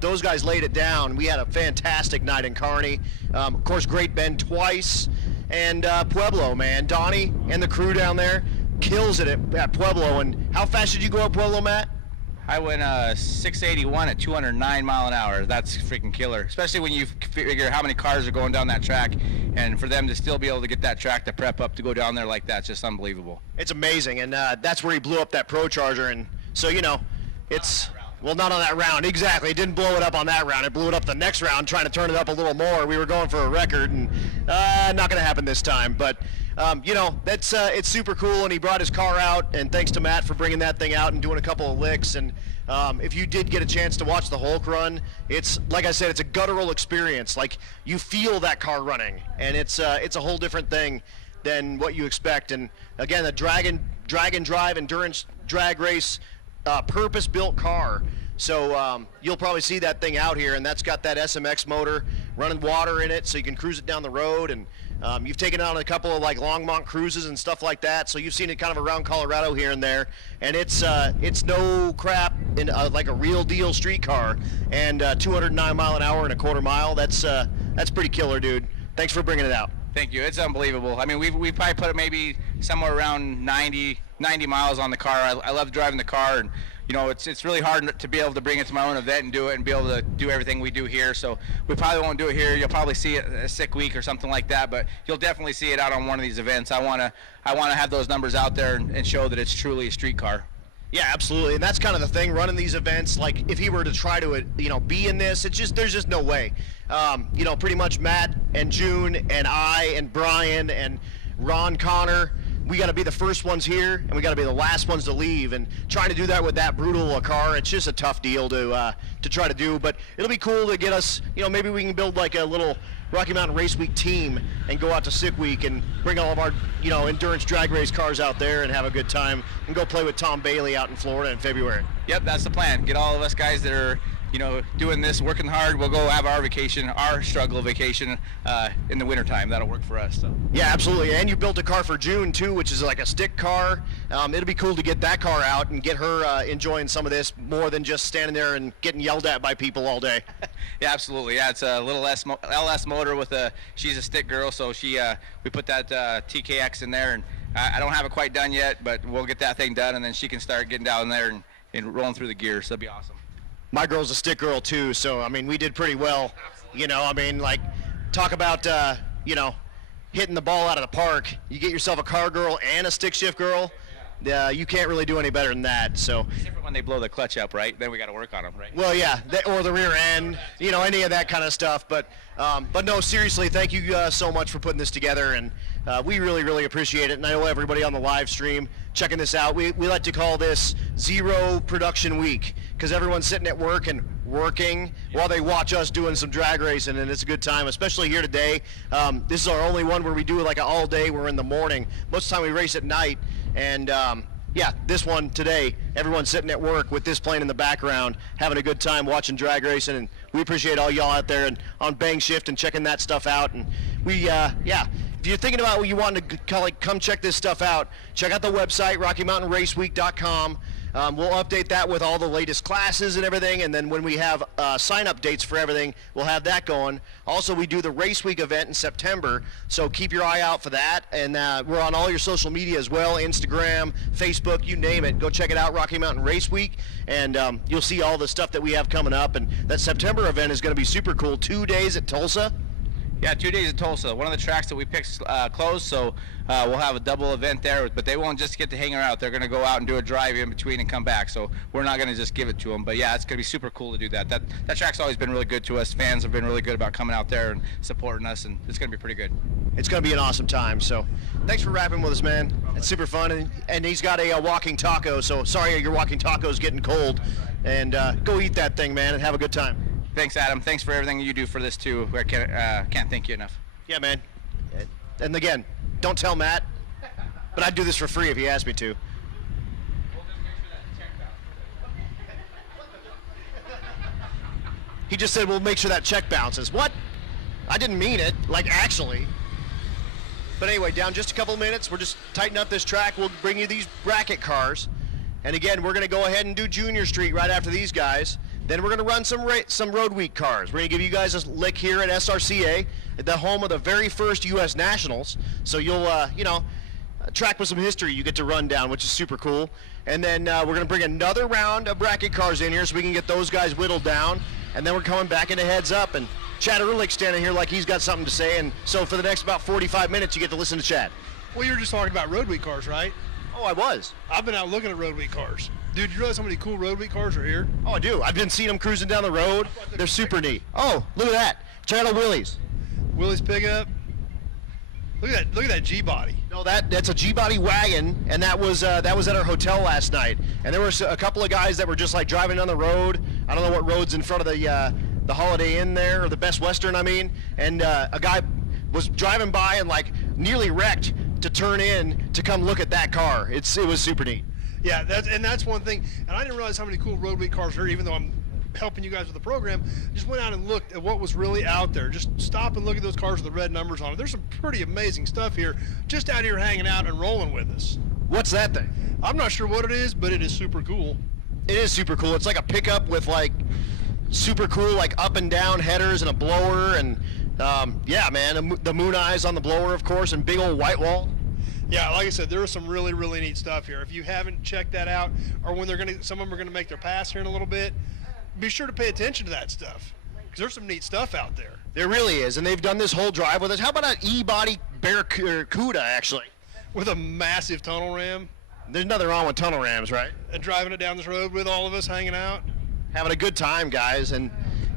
those guys laid it down. We had a fantastic night in Kearney. Of course, Great Bend twice. And Pueblo, man, Donnie and the crew down there kills it at Pueblo. And how fast did you go at Pueblo, Matt? I went 681 at 209 mile an hour. That's freaking killer, especially when you figure how many cars are going down that track, and for them to still be able to get that track to prep up to go down there like that, it's just unbelievable. It's amazing, and that's where he blew up that Pro Charger. And so, you know, it's, well, not on that round, exactly. It didn't blow it up on that round. It blew it up the next round, trying to turn it up a little more. We were going for a record, and not going to happen this time. But you know, that's it's super cool, and he brought his car out, and thanks to Matt for bringing that thing out and doing a couple of licks. And if you did get a chance to watch the Hulk run, it's, like I said, it's a guttural experience. Like, you feel that car running, and it's a whole different thing than what you expect. And again, the drag and drive endurance drag race purpose-built car. So you'll probably see that thing out here, and that's got that SMX motor running water in it, so you can cruise it down the road. And you've taken it on a couple of like Longmont cruises and stuff like that, so you've seen it kind of around Colorado here and there. And it's no crap in like a real deal street car. And 209 mile an hour and a quarter mile. That's pretty killer, dude. Thanks for bringing it out. Thank you. It's unbelievable. I mean, we probably put maybe somewhere around 90 miles on the car. I love driving the car, and you know, it's really hard to be able to bring it to my own event and do it and be able to do everything we do here. So we probably won't do it here. You'll probably see it a sick week or something like that, but you'll definitely see it out on one of these events. I want to have those numbers out there and show that it's truly a street car. Yeah, absolutely. And that's kind of the thing, running these events. Like, if he were to try to, you know, be in this, there's just no way. You know, pretty much Matt and June and I and Brian and Ron Connor, we got to be the first ones here, and we got to be the last ones to leave. And trying to do that with that brutal a car, it's just a tough deal to try to do. But it'll be cool to get us, you know, maybe we can build like a little Rocky Mountain Race Week team and go out to Sick Week and bring all of our, you know, endurance drag race cars out there and have a good time and go play with Tom Bailey out in Florida in February. Yep, that's the plan. Get all of us guys that are, you know, doing this, working hard. We'll go have our vacation, our struggle vacation in the wintertime. That'll work for us. So. Yeah, absolutely. And you built a car for June too, which is like a stick car. It'll be cool to get that car out and get her enjoying some of this more than just standing there and getting yelled at by people all day. Yeah, absolutely. Yeah, it's a little LS motor with she's a stick girl, so we put that TKX in there, and I don't have it quite done yet, but we'll get that thing done, and then she can start getting down there and rolling through the gears. So that'll be awesome. My girl's a stick girl too, so I mean, we did pretty well. You know, I mean, like, talk about you know, hitting the ball out of the park. You get yourself a car girl and a stick shift girl. You can't really do any better than that. So except for when they blow the clutch up, right? Then we got to work on them, right? Well, yeah, or the rear end, you know, any of that kind of stuff. But no, seriously, thank you so much for putting this together, and we really appreciate it. And I know everybody on the live stream checking this out. We like to call this Zero Production Week, because everyone's sitting at work and working while they watch us doing some drag racing, and it's a good time, especially here today. This is our only one where we do like an all day. We're in the morning. Most of the time we race at night, and yeah, this one today, everyone's sitting at work with this playing in the background, having a good time watching drag racing, and we appreciate all y'all out there and on Bang Shift and checking that stuff out. And we, yeah, if you're thinking about what you want to come check this stuff out, check out the website, RockyMountainRaceweek.com. We'll update that with all the latest classes and everything, and then when we have sign-up dates for everything, we'll have that going. Also, we do the Race Week event in September, so keep your eye out for that. And we're on all your social media as well, Instagram, Facebook, you name it. Go check it out, Rocky Mountain Race Week, and you'll see all the stuff that we have coming up. And that September event is going to be super cool. 2 days at Tulsa. Yeah, 2 days at Tulsa. One of the tracks that we picked closed, so we'll have a double event there. But they won't just get to hang out. They're going to go out and do a drive in between and come back. So we're not going to just give it to them. But yeah, it's going to be super cool to do that. That track's always been really good to us. Fans have been really good about coming out there and supporting us, and it's going to be pretty good. It's going to be an awesome time. So thanks for rapping with us, man. It's super fun. And he's got a walking taco. So sorry your walking taco's getting cold. And go eat that thing, man, and have a good time. Thanks, Adam. Thanks for everything you do for this, too. I can't thank you enough. Yeah, man. And again, don't tell Matt, but I'd do this for free if he asked me to. He just said, we'll make sure that check bounces. What? I didn't mean it, like actually. But anyway, down just a couple minutes. We're just tightening up this track. We'll bring you these bracket cars. And again, we're going to go ahead and do Junior Street right after these guys. Then we're going to run some Road Week cars. We're going to give you guys a lick here at SRCA, the home of the very first U.S. Nationals. So you'll, track with some history you get to run down, which is super cool. And then we're going to bring another round of bracket cars in here so we can get those guys whittled down. And then we're coming back into Heads Up. And Chad Ehrlich's standing here like he's got something to say. And so for the next about 45 minutes, you get to listen to Chad. Well, you were just talking about Road Week cars, right? Oh, I was. I've been out looking at Road Week cars. Dude, you realize how many cool Road Week cars are here? Oh, I do. I've been seeing them cruising down the road. They're super neat. Oh, look at that. Check out Willie's. Willie's pickup. Look at that G-body. No, that's a G-body wagon, and that was at our hotel last night. And there were a couple of guys that were just like driving down the road. I don't know what road's in front of the Holiday Inn there, or the Best Western, I mean. And a guy was driving by and like nearly wrecked to turn in to come look at that car. It was super neat. Yeah, that's one thing. And I didn't realize how many cool Road Week cars are here, even though I'm helping you guys with the program. Just went out and looked at what was really out there. Just stop and look at those cars with the red numbers on it. There's some pretty amazing stuff here, just out here hanging out and rolling with us. What's that thing? I'm not sure what it is, but it is super cool. It is super cool. It's like a pickup with like super cool like up and down headers and a blower and yeah, man, the moon eyes on the blower, of course, and big old white wall. Yeah, like I said, there is some really, really neat stuff here. If you haven't checked that out, or when some of them are gonna make their pass here in a little bit, be sure to pay attention to that stuff, because there's some neat stuff out there. There really is, and they've done this whole drive with us. How about an E-body Barracuda, actually? With a massive tunnel ram. There's nothing wrong with tunnel rams, right? And driving it down this road with all of us hanging out. Having a good time, guys, and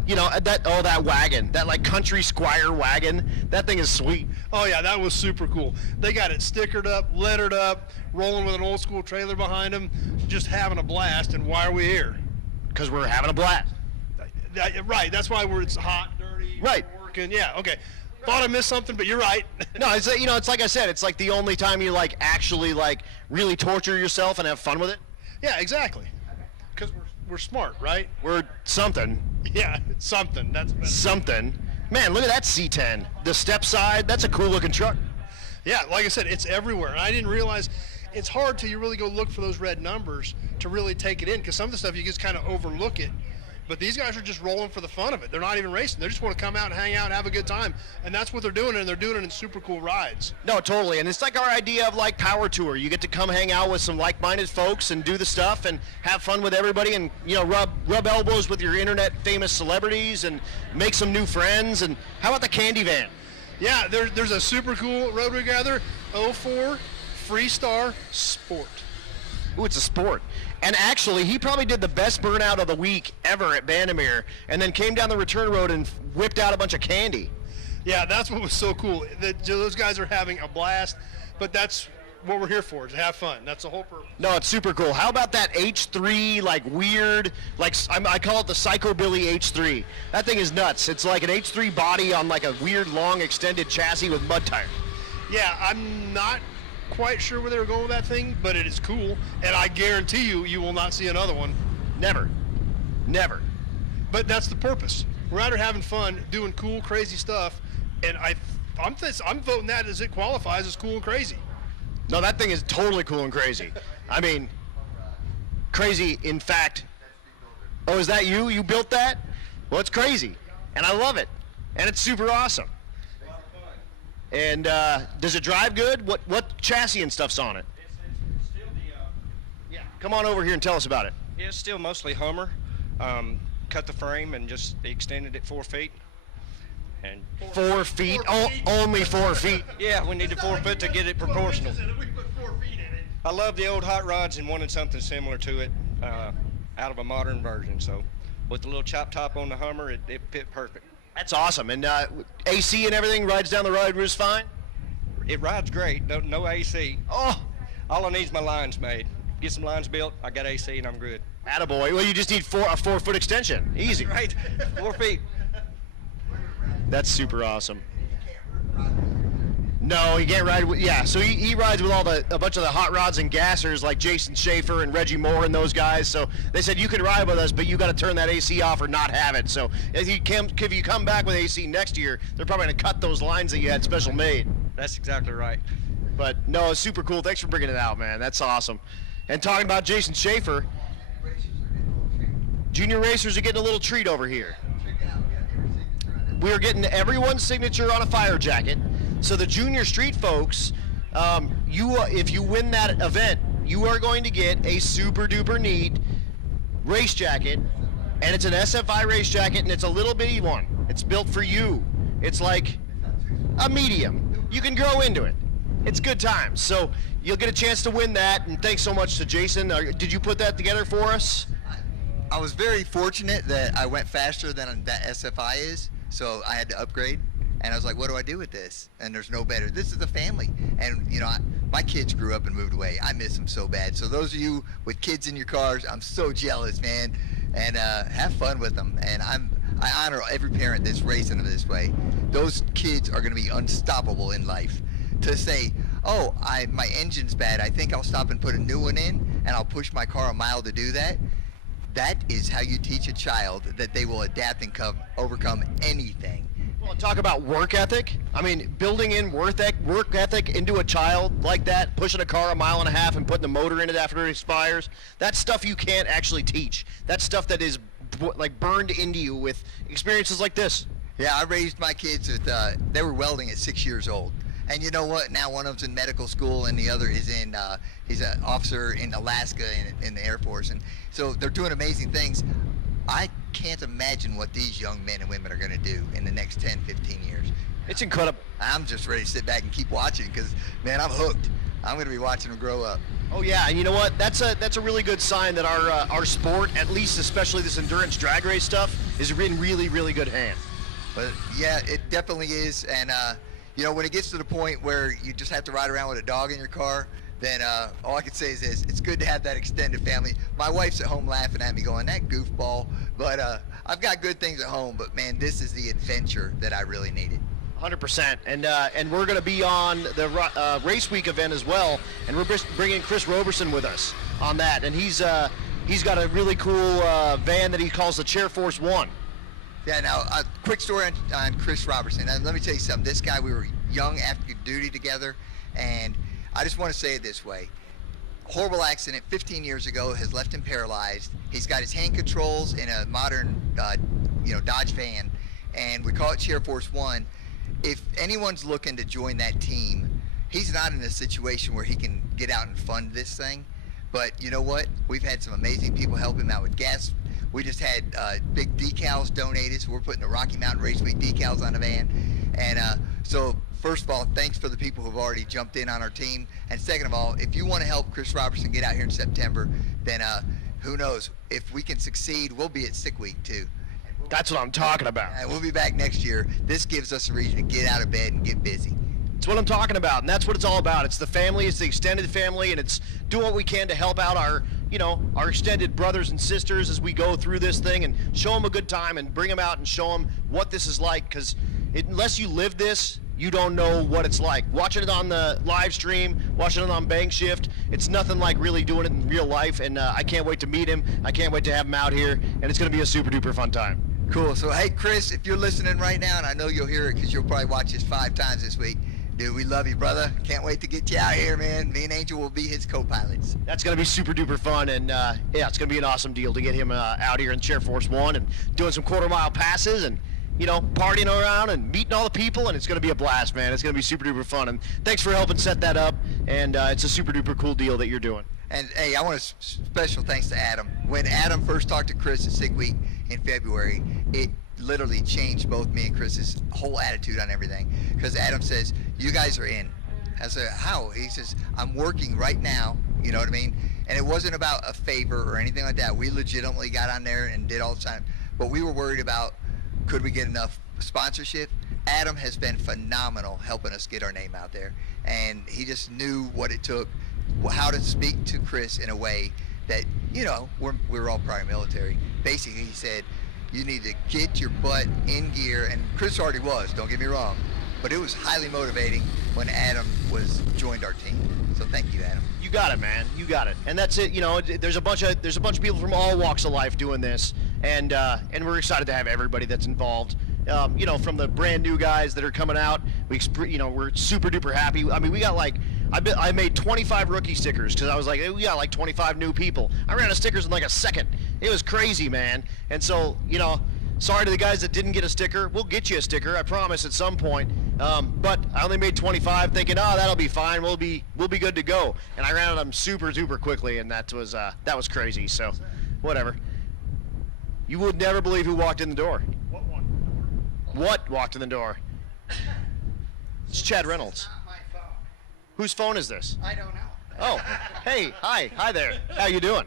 you know, that wagon, that like country squire wagon, that thing is sweet. Oh yeah, that was super cool. They got it stickered up, lettered up, rolling with an old school trailer behind them, just having a blast. And why are we here? Because we're having a blast. Right, that's why it's hot, dirty, right, working. Yeah, okay. Thought I missed something, but you're right. No, it's it's like I said, it's like the only time you like actually like really torture yourself and have fun with it. Yeah, exactly. Because we're smart, right? We're something. Yeah, something. That's something. Man, look at that C10. The step side, that's a cool looking truck. Yeah, like I said, it's everywhere. And I didn't realize it's hard till you really go look for those red numbers to really take it in, because some of the stuff you just kind of overlook it. But these guys are just rolling for the fun of it. They're not even racing. They just want to come out and hang out and have a good time. And that's what they're doing, and they're doing it in super cool rides. No, totally. And it's like our idea of like Power Tour. You get to come hang out with some like-minded folks and do the stuff and have fun with everybody and, rub elbows with your internet famous celebrities and make some new friends. And how about the candy van? Yeah, there's a super cool Road Week Gather 04 Freestar Sport. Ooh, it's a sport. And actually, he probably did the best burnout of the week ever at Bandamere, and then came down the return road and whipped out a bunch of candy. Yeah, that's what was so cool. Those guys are having a blast, but that's what we're here for, to have fun. That's the whole purpose. No, it's super cool. How about that H3, like weird, like I call it the Psychobilly H3. That thing is nuts. It's like an H3 body on like a weird, long, extended chassis with mud tires. Yeah, I'm not quite sure where they were going with that thing, but it is cool, and I guarantee you will not see another one. Never. But that's the purpose. We're out here having fun, doing cool, crazy stuff, and I'm voting that as it qualifies as cool and crazy. No, that thing is totally cool and crazy. I mean, crazy. In fact, oh, is that you? You built that? Well, it's crazy, and I love it, and it's super awesome. And does it drive good? What chassis and stuff's on it? It's still the Yeah. Come on over here and tell us about it. it's still mostly Hummer. Cut the frame and just extended it 4 feet. And 4 feet? Oh, only 4 feet. yeah, we need the 4 foot to get it proportional. We put 4 feet in it. I love the old hot rods and wanted something similar to it out of a modern version. So with the little chop top on the Hummer, it fit perfect. That's awesome. And AC and everything rides down the road just fine? It rides great. No AC. Oh, All I need is my lines made. Get some lines built. I got AC and I'm good. attaboy. Well, you just need a 4 foot extension. Easy. Right, 4 feet. That's super awesome. No, he can't ride with, yeah, so he rides with a bunch of the hot rods and gassers like Jason Schaefer and Reggie Moore and those guys. So they said you can ride with us, but you got to turn that AC off or not have it. So if you come back with AC next year, they're probably going to cut those lines that you had special made. That's exactly right. But no, it's super cool. Thanks for bringing it out, man. That's awesome. And talking about Jason Schaefer, junior racers are getting a little treat over here. We are getting everyone's signature on a fire jacket. So the junior street folks, if you win that event, you are going to get a super duper neat race jacket, and it's an SFI race jacket, and it's a little bitty one. It's built for you. It's like a medium. You can grow into it. It's good times. So you'll get a chance to win that, and thanks so much to Jason. Did you put that together for us? I was very fortunate that I went faster than that SFI is, so I had to upgrade. And I was like, what do I do with this? And there's no better. This is a family. And, you know, my kids grew up and moved away. I miss them so bad. So those of you with kids in your cars, I'm so jealous, man. And have fun with them. And I honor every parent that's raising them this way. Those kids are going to be unstoppable in life. To say, oh, my engine's bad. I think I'll stop and put a new one in, and I'll push my car a mile to do that. That is how you teach a child that they will adapt and overcome anything. Well, talk about work ethic. I mean, building in work ethic into a child like that, pushing a car a mile and a half and putting the motor in it after it expires, that's stuff you can't actually teach. That's stuff that is like burned into you with experiences like this. Yeah, I raised my kids with, they were welding at 6 years old. And you know what? Now one of them's in medical school and the other is in, he's an officer in Alaska in the Air Force. And so they're doing amazing things. I can't imagine what these young men and women are going to do in the next 10, 15 years. It's incredible. I'm just ready to sit back and keep watching because, man, I'm hooked. I'm going to be watching them grow up. Oh yeah, and you know what? That's a really good sign that our sport, at least especially this endurance drag race stuff, is in really, really good hands. But yeah, it definitely is. And you know, when it gets to the point where you just have to ride around with a dog in your car, then all I can say is this: it's good to have that extended family. My wife's at home laughing at me going, that goofball. But I've got good things at home, but man, this is the adventure that I really needed. 100%. And we're going to be on the Race Week event as well, and we're bringing Chris Roberson with us on that. And he's got a really cool van that he calls the Chair Force One. Yeah, now, a quick story on Chris Robertson. Now, let me tell you something. This guy, we were young active duty together, and I just want to say it this way. Horrible accident 15 years ago has left him paralyzed. He's got his hand controls in a modern, Dodge van, and we call it Chair Force One. If anyone's looking to join that team, he's not in a situation where he can get out and fund this thing. But you know what? We've had some amazing people help him out with gas. We just had big decals donated, so we're putting the Rocky Mountain Race Week decals on the van. And so first of all, thanks for the people who've already jumped in on our team. And second of all, if you want to help Chris Robertson get out here in September, then who knows? If we can succeed, we'll be at Sick Week too. That's what I'm talking about. And we'll be back next year. This gives us a reason to get out of bed and get busy. It's what I'm talking about, and that's what it's all about. It's the family, it's the extended family, and it's doing what we can to help out our extended brothers and sisters as we go through this thing and show them a good time and bring them out and show them what this is like, because unless you live this, you don't know what it's like. Watching it on the live stream, watching it on Bank Shift, it's nothing like really doing it in real life, and I can't wait to meet him. I can't wait to have him out here, and it's going to be a super duper fun time. Cool. So, hey, Chris, if you're listening right now, and I know you'll hear it because you'll probably watch this 5 times this week, Dude, we love you, brother. Can't wait to get you out here, man. Me and Angel will be his co-pilots. That's going to be super duper fun, and yeah, it's going to be an awesome deal to get him out here in Chair Force 1 and doing some quarter-mile passes and, you know, partying around and meeting all the people, and it's going to be a blast, man. It's going to be super duper fun, and thanks for helping set that up, and it's a super duper cool deal that you're doing. And hey, I want a special thanks to Adam. When Adam first talked to Chris at SIG Week in February, it literally changed both me and Chris's whole attitude on everything. Because Adam says, you guys are in. I said, how? He says, I'm working right now, you know what I mean? And it wasn't about a favor or anything like that. We legitimately got on there and did all the time. But we were worried about, could we get enough sponsorship? Adam has been phenomenal helping us get our name out there. And he just knew what it took, how to speak to Chris in a way that, you know, we're all prior military. Basically, he said, you need to get your butt in gear, and Chris already was, don't get me wrong, but it was highly motivating when Adam joined our team. So thank you, Adam. You got it, man. You got it. And that's it. You know, there's a bunch of people from all walks of life doing this, and we're excited to have everybody that's involved. You know, from the brand new guys that are coming out, we're super duper happy. I mean, we got like, I made 25 rookie stickers because I was like, hey, we got like 25 new people. I ran out of stickers in like a second. It was crazy, man. And so, you know, sorry to the guys that didn't get a sticker. We'll get you a sticker, I promise, at some point. But I only made 25, thinking, oh, that'll be fine. We'll be good to go. And I ran out of them super duper quickly, and that was crazy. So, whatever. You would never believe who walked in the door. What walked in the door? It's Chad Reynolds. Whose phone is this? I don't know. Oh, hey, hi there. How you doing?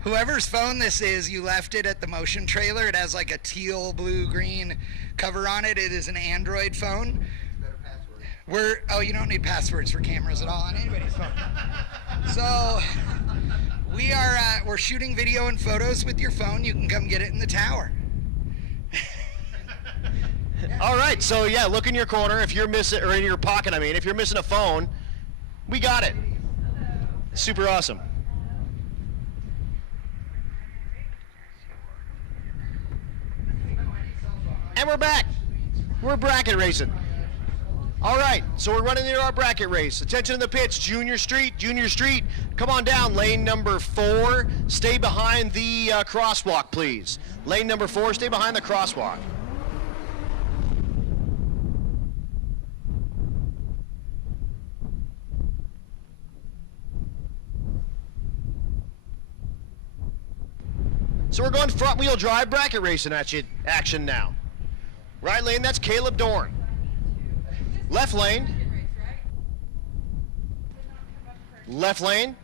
Whoever's phone this is, you left it at the motion trailer. It has like a teal, blue, green cover on it. It is an Android phone. You don't need passwords for cameras at all on anybody's phone. So we're shooting video and photos with your phone. You can come get it in the tower. All right, so yeah, look in your corner if you're missing, or in your pocket, I mean, if you're missing a phone, we got it. Super awesome. And we're back. We're bracket racing. All right, so we're running into our bracket race. Attention to the pitch, Junior Street. Come on down, lane number 4. Stay behind the crosswalk, please. Lane number 4, stay behind the crosswalk. So we're going front wheel drive bracket racing action now. Right lane, that's Caleb Dorn. Left lane. Left lane.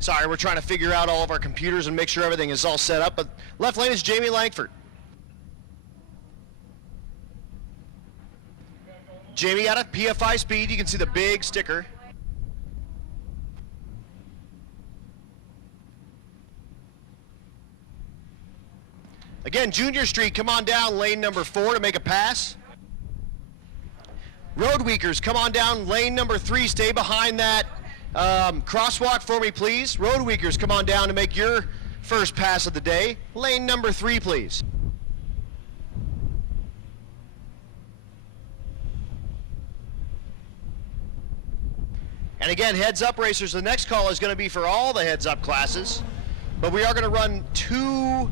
Sorry, we're trying to figure out all of our computers and make sure everything is all set up, but left lane is Jamie Langford. Jamie out of PFI Speed, you can see the big sticker. Again, Junior Street, come on down lane number 4 to make a pass. Road Weakers, come on down lane number 3, stay behind that crosswalk for me, please. Road Weakers, come on down to make your first pass of the day. Lane number 3, please. And again, heads up racers, the next call is going to be for all the heads up classes, but we are going to run 2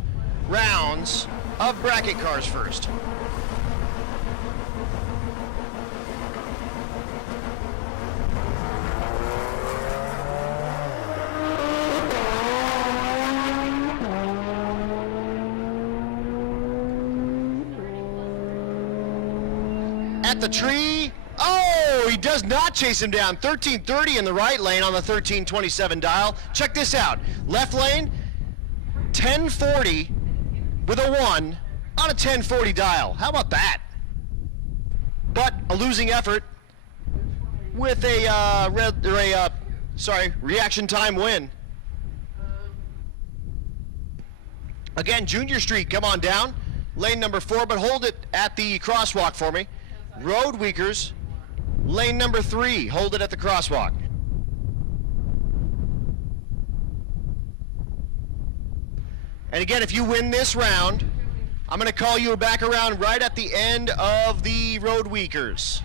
rounds of bracket cars first. At the tree. Oh, he does not chase him down. 1330 in the right lane on the 1327 dial. Check this out. Left lane, 1040 with a 1 on a 1040 dial. How about that? But a losing effort with a reaction time win. Again, Junior Street, come on down. Lane number 4, but hold it at the crosswalk for me. Road Weakers, lane number 3, hold it at the crosswalk. And again, if you win this round, I'm going to call you back around right at the end of the Road Weekers.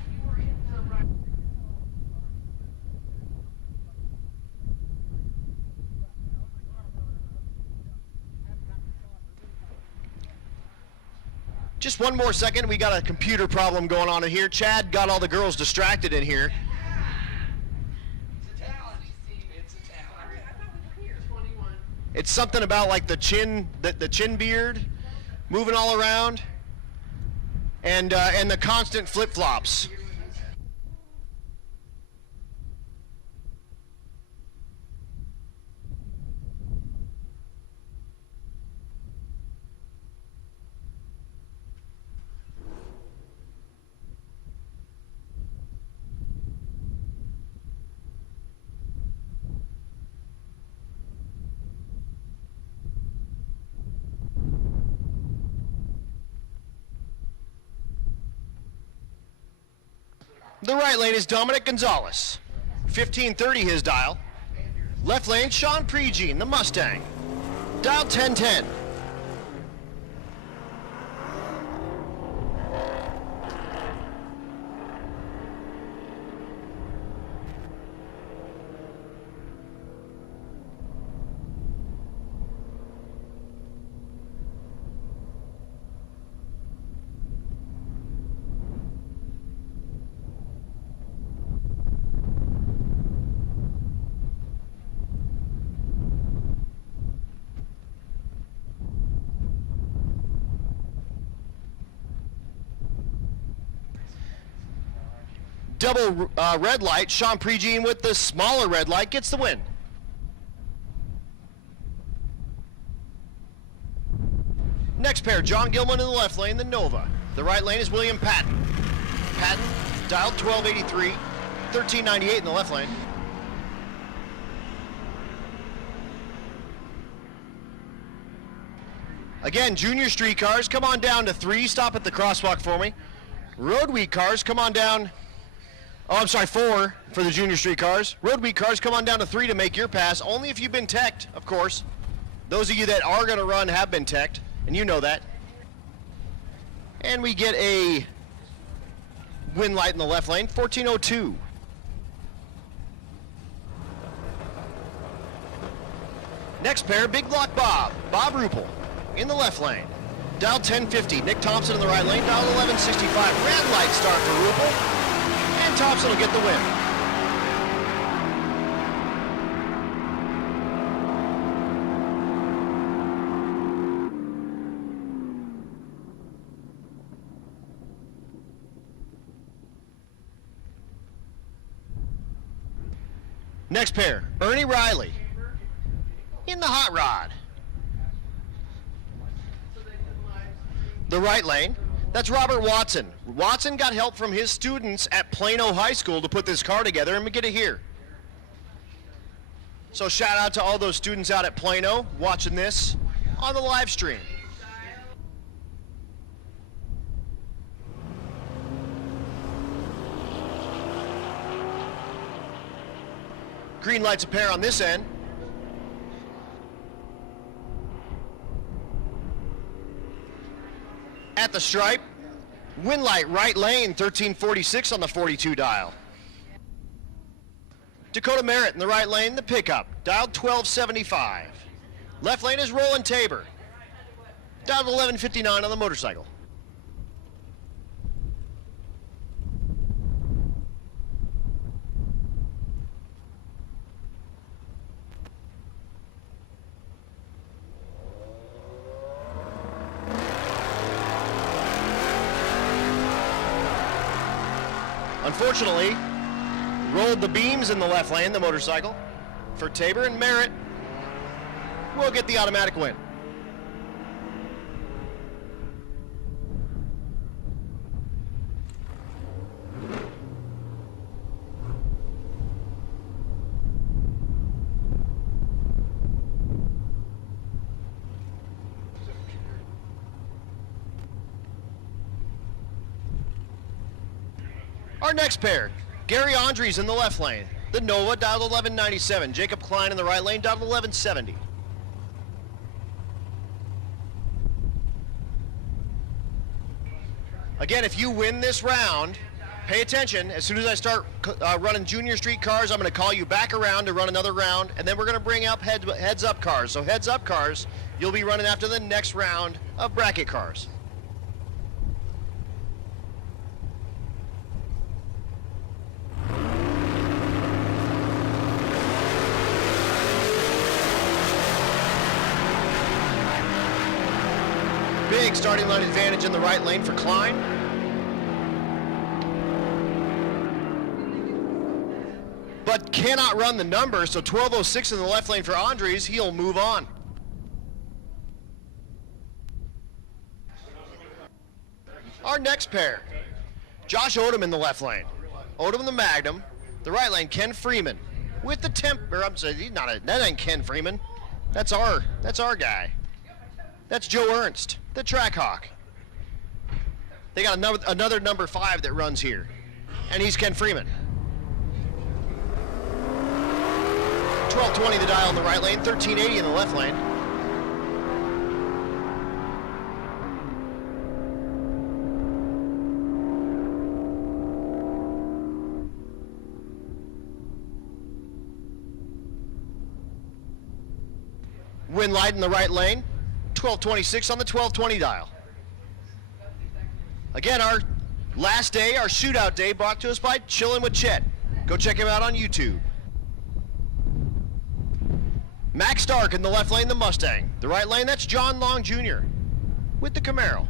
Just one more second. We got a computer problem going on in here. Chad got all the girls distracted in here. It's something about like the chin beard moving all around, and the constant flip-flops. The right lane is Dominic Gonzalez. 1530 his dial. Left lane, Sean Pregene, the Mustang. Dial 1010. Double red light, Sean Pregene with the smaller red light gets the win. Next pair, John Gilman in the left lane, the Nova. The right lane is William Patton. Patton, dialed 1283, 1398 in the left lane. Again, junior street cars, come on down to 3, stop at the crosswalk for me. Road week cars, come on down. Oh, I'm sorry, 4 for the junior street cars. Road week cars, come on down to 3 to make your pass, only if you've been teched, of course. Those of you that are gonna run have been teched, and you know that. And we get a win light in the left lane, 1402. Next pair, Big Block Bob Rupel in the left lane. Dial 1050, Nick Thompson in the right lane, dial 1165. Red light start for Rupel. And Thompson will get the win. Next pair, Ernie Riley in the hot rod. The right lane. That's Robert Watson. Watson got help from his students at Plano High School to put this car together, and we get it here. So shout out to all those students out at Plano watching this on the live stream. Green lights a pair on this end. At the stripe, win light right lane, 1346 on the 42 dial. Dakota Merritt in the right lane, the pickup, dialed 1275. Left lane is Roland Tabor, dialed 1159 on the motorcycle. Unfortunately, rolled the beams in the left lane, the motorcycle, for Tabor, and Merritt will get the automatic win. Our next pair, Gary Andres in the left lane. The Nova, dialed 1197. Jacob Klein in the right lane, dialed 1170. Again, if you win this round, pay attention. As soon as I start running junior street cars, I'm going to call you back around to run another round, and then we're going to bring up heads up cars. So heads up cars, you'll be running after the next round of bracket cars. Big starting line advantage in the right lane for Klein. But cannot run the number, so 12:06 in the left lane for Andres. He'll move on. Our next pair, Josh Odom in the left lane. Odom the Magnum. The right lane, Ken Freeman. With the I'm sorry, he's not that ain't Ken Freeman. That's our guy. That's Joe Ernst, the track hawk. They got another number 5 that runs here, and he's Ken Freeman. 1220 the dial in the right lane, 1380 in the left lane. Win light in the right lane, 1226 on the 1220 dial. Again, our last day, our shootout day, brought to us by Chillin' with Chet. Go check him out on YouTube. Max Stark in the left lane, the Mustang. The right lane, that's John Long Jr. with the Camaro.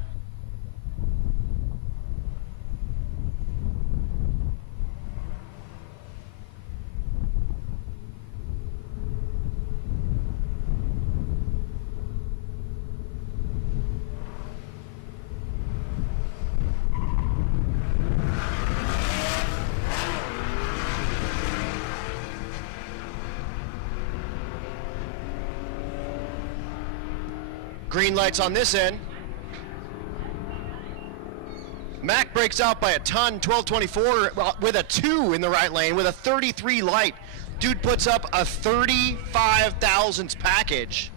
Green lights on this end. Mac breaks out by a ton, 1224 with a 2 in the right lane with a 33 light. Dude puts up a 35 thousandths package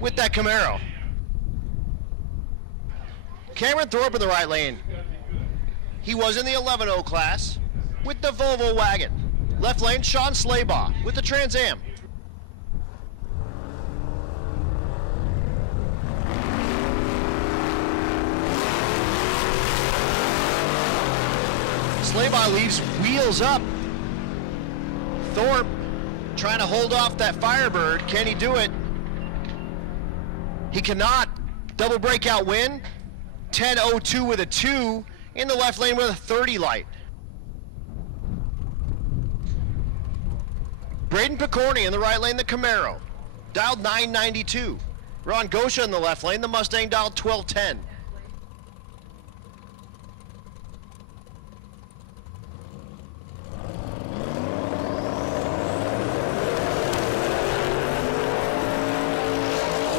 with that Camaro. Cameron Thorpe in the right lane. He was in the 11-0 class with the Volvo wagon. Left lane, Sean Slaybaugh with the Trans Am. Slaybaugh leaves wheels up. Thorpe trying to hold off that Firebird. Can he do it? He cannot. Double breakout win. 10.02 with a 2 in the left lane with a 30 light. Braden Picorni in the right lane, the Camaro. Dialed 992. Ron Gosha in the left lane, the Mustang dialed 1210.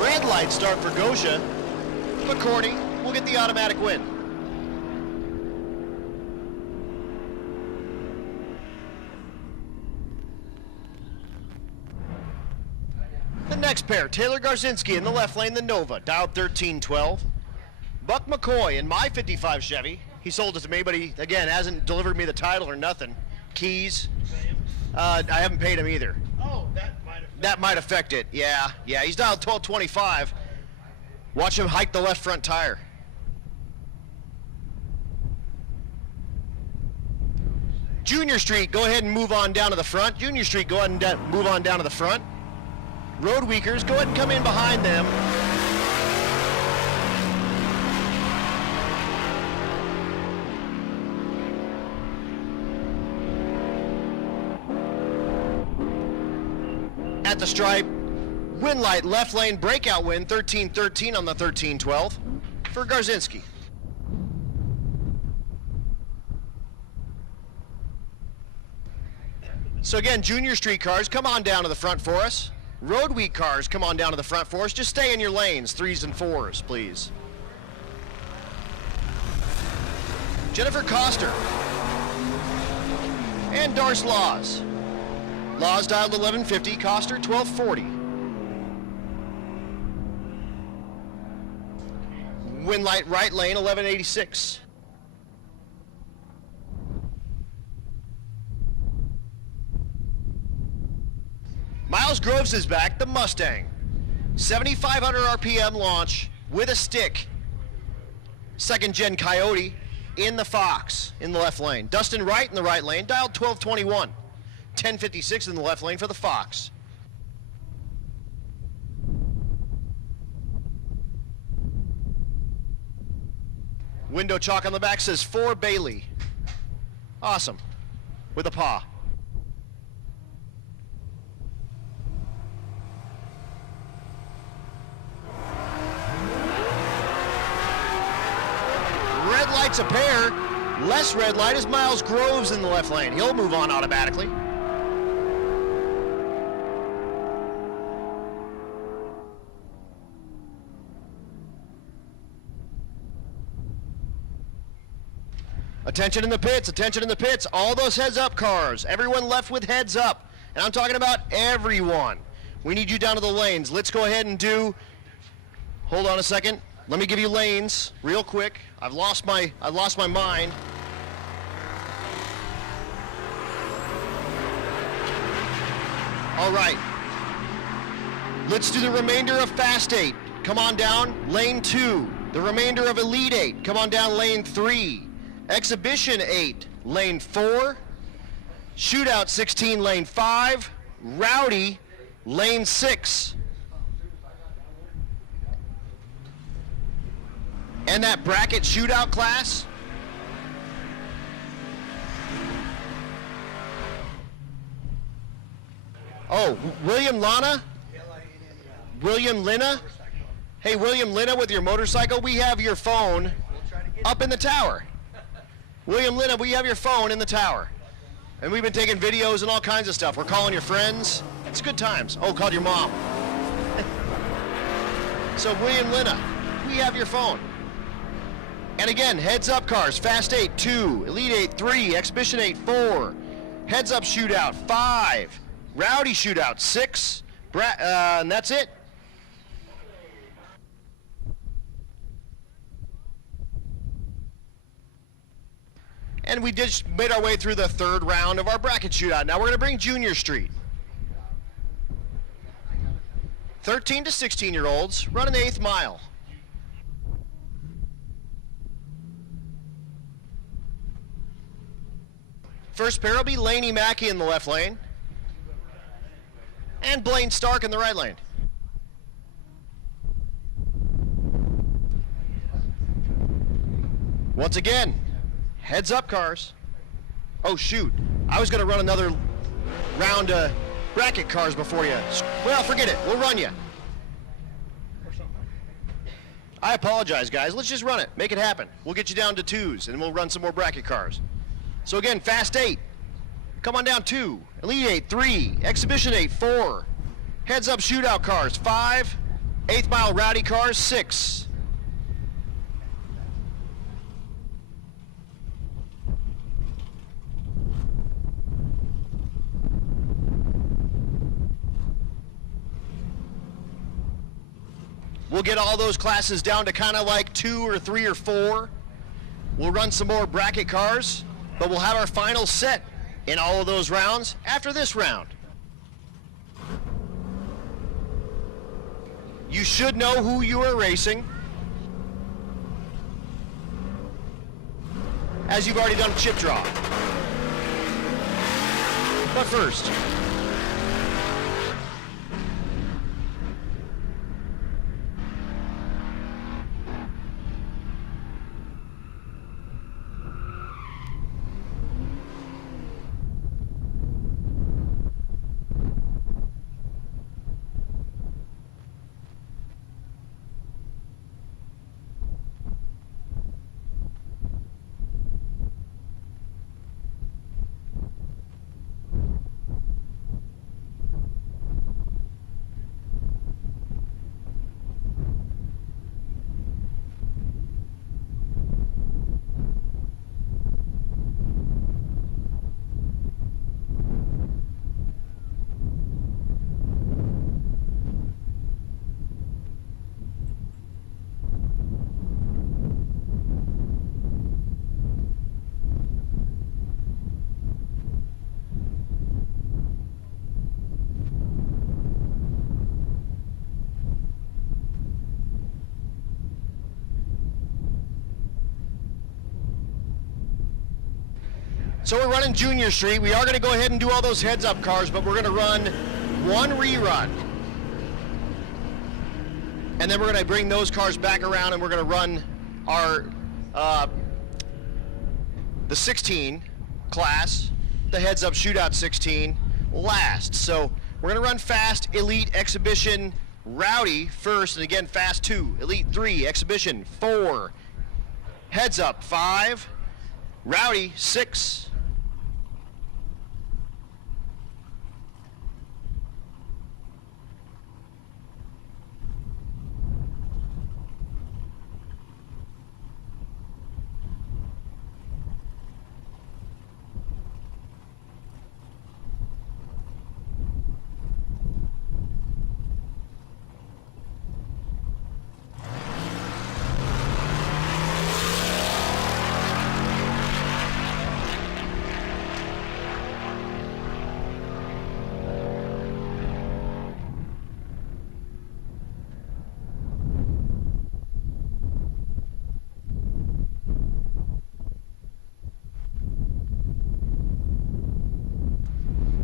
Red light start for Gosha. Picorni will get the automatic win. The next pair, Taylor Garzinski in the left lane, the Nova, dialed 1312. Buck McCoy in my 55 Chevy. He sold it to me, but he, again, hasn't delivered me the title or nothing. Keys. I haven't paid him either. Oh, that might affect it. Yeah, he's dialed 1225. Watch him hike the left front tire. Junior Street, go ahead and move on down to the front. Junior Street, go ahead and move on down to the front. Road Weakers, go ahead and come in behind them. At the stripe, win light, left lane, breakout win, 1313 on the 1312 for Garzinski. So again, Junior Street cars, come on down to the front for us. Road Week cars, come on down to the front for us. Just stay in your lanes, 3s and 4s, please. Jennifer Coster and Darce Laws. Laws dialed 1150, Coster 1240. Wind light right lane, 1186. Miles Groves is back, the Mustang. 7,500 RPM launch with a stick. Second gen Coyote in the Fox in the left lane. Dustin Wright in the right lane, dialed 1221. 1056 in the left lane for the Fox. Window chalk on the back says for Bailey. Awesome. With a paw. Red light's a pair. Less red light is Miles Groves in the left lane. He'll move on automatically. Attention in the pits, attention in the pits. All those heads up cars. Everyone left with heads up. And I'm talking about everyone. We need you down to the lanes. Let's go ahead and do, hold on a second. Let me give you lanes real quick. I've lost my mind. All right. Let's do the remainder of Fast 8. Come on down, lane 2. The remainder of Elite 8. Come on down, lane 3. Exhibition 8, lane 4. Shootout 16, lane 5. Rowdy, lane 6. And that bracket shootout class, oh, William Lana? William Lina? Hey, William Lina with your motorcycle, we have your phone up in the tower. William Lina, we have your phone in the tower. And we've been taking videos and all kinds of stuff. We're calling your friends. It's good times. Oh, called your mom. So William Lina, we have your phone. And again, heads up cars, Fast 8, 2, Elite 8, 3, Exhibition 8, 4, heads up shootout, 5, Rowdy shootout, 6, and that's it. And we just made our way through the third round of our bracket shootout. Now we're going to bring Junior Street. 13 to 16-year-olds running the 8th mile. First pair will be Laney Mackey in the left lane and Blaine Stark in the right lane. Once again, heads up cars. Oh shoot, I was gonna run another round of bracket cars before you. Well, forget it, we'll run you. I apologize guys, let's just run it, make it happen. We'll get you down to 2s and we'll run some more bracket cars. So again, Fast 8, come on down 2, Elite 8, 3, Exhibition 8, 4, heads up shootout cars, 5, 8th mile rowdy cars, 6. We'll get all those classes down to kind of like 2 or 3 or 4. We'll run some more bracket cars, but we'll have our final set in all of those rounds after this round. You should know who you are racing, as you've already done chip draw. But first, So we're running Junior Street. We are going to go ahead and do all those heads-up cars, but we're going to run one rerun. And then we're going to bring those cars back around, and we're going to run our the 16 class, the heads-up shootout 16, last. So we're going to run Fast, Elite, Exhibition, Rowdy first, and again Fast 2, Elite 3, Exhibition 4, heads-up 5, Rowdy 6.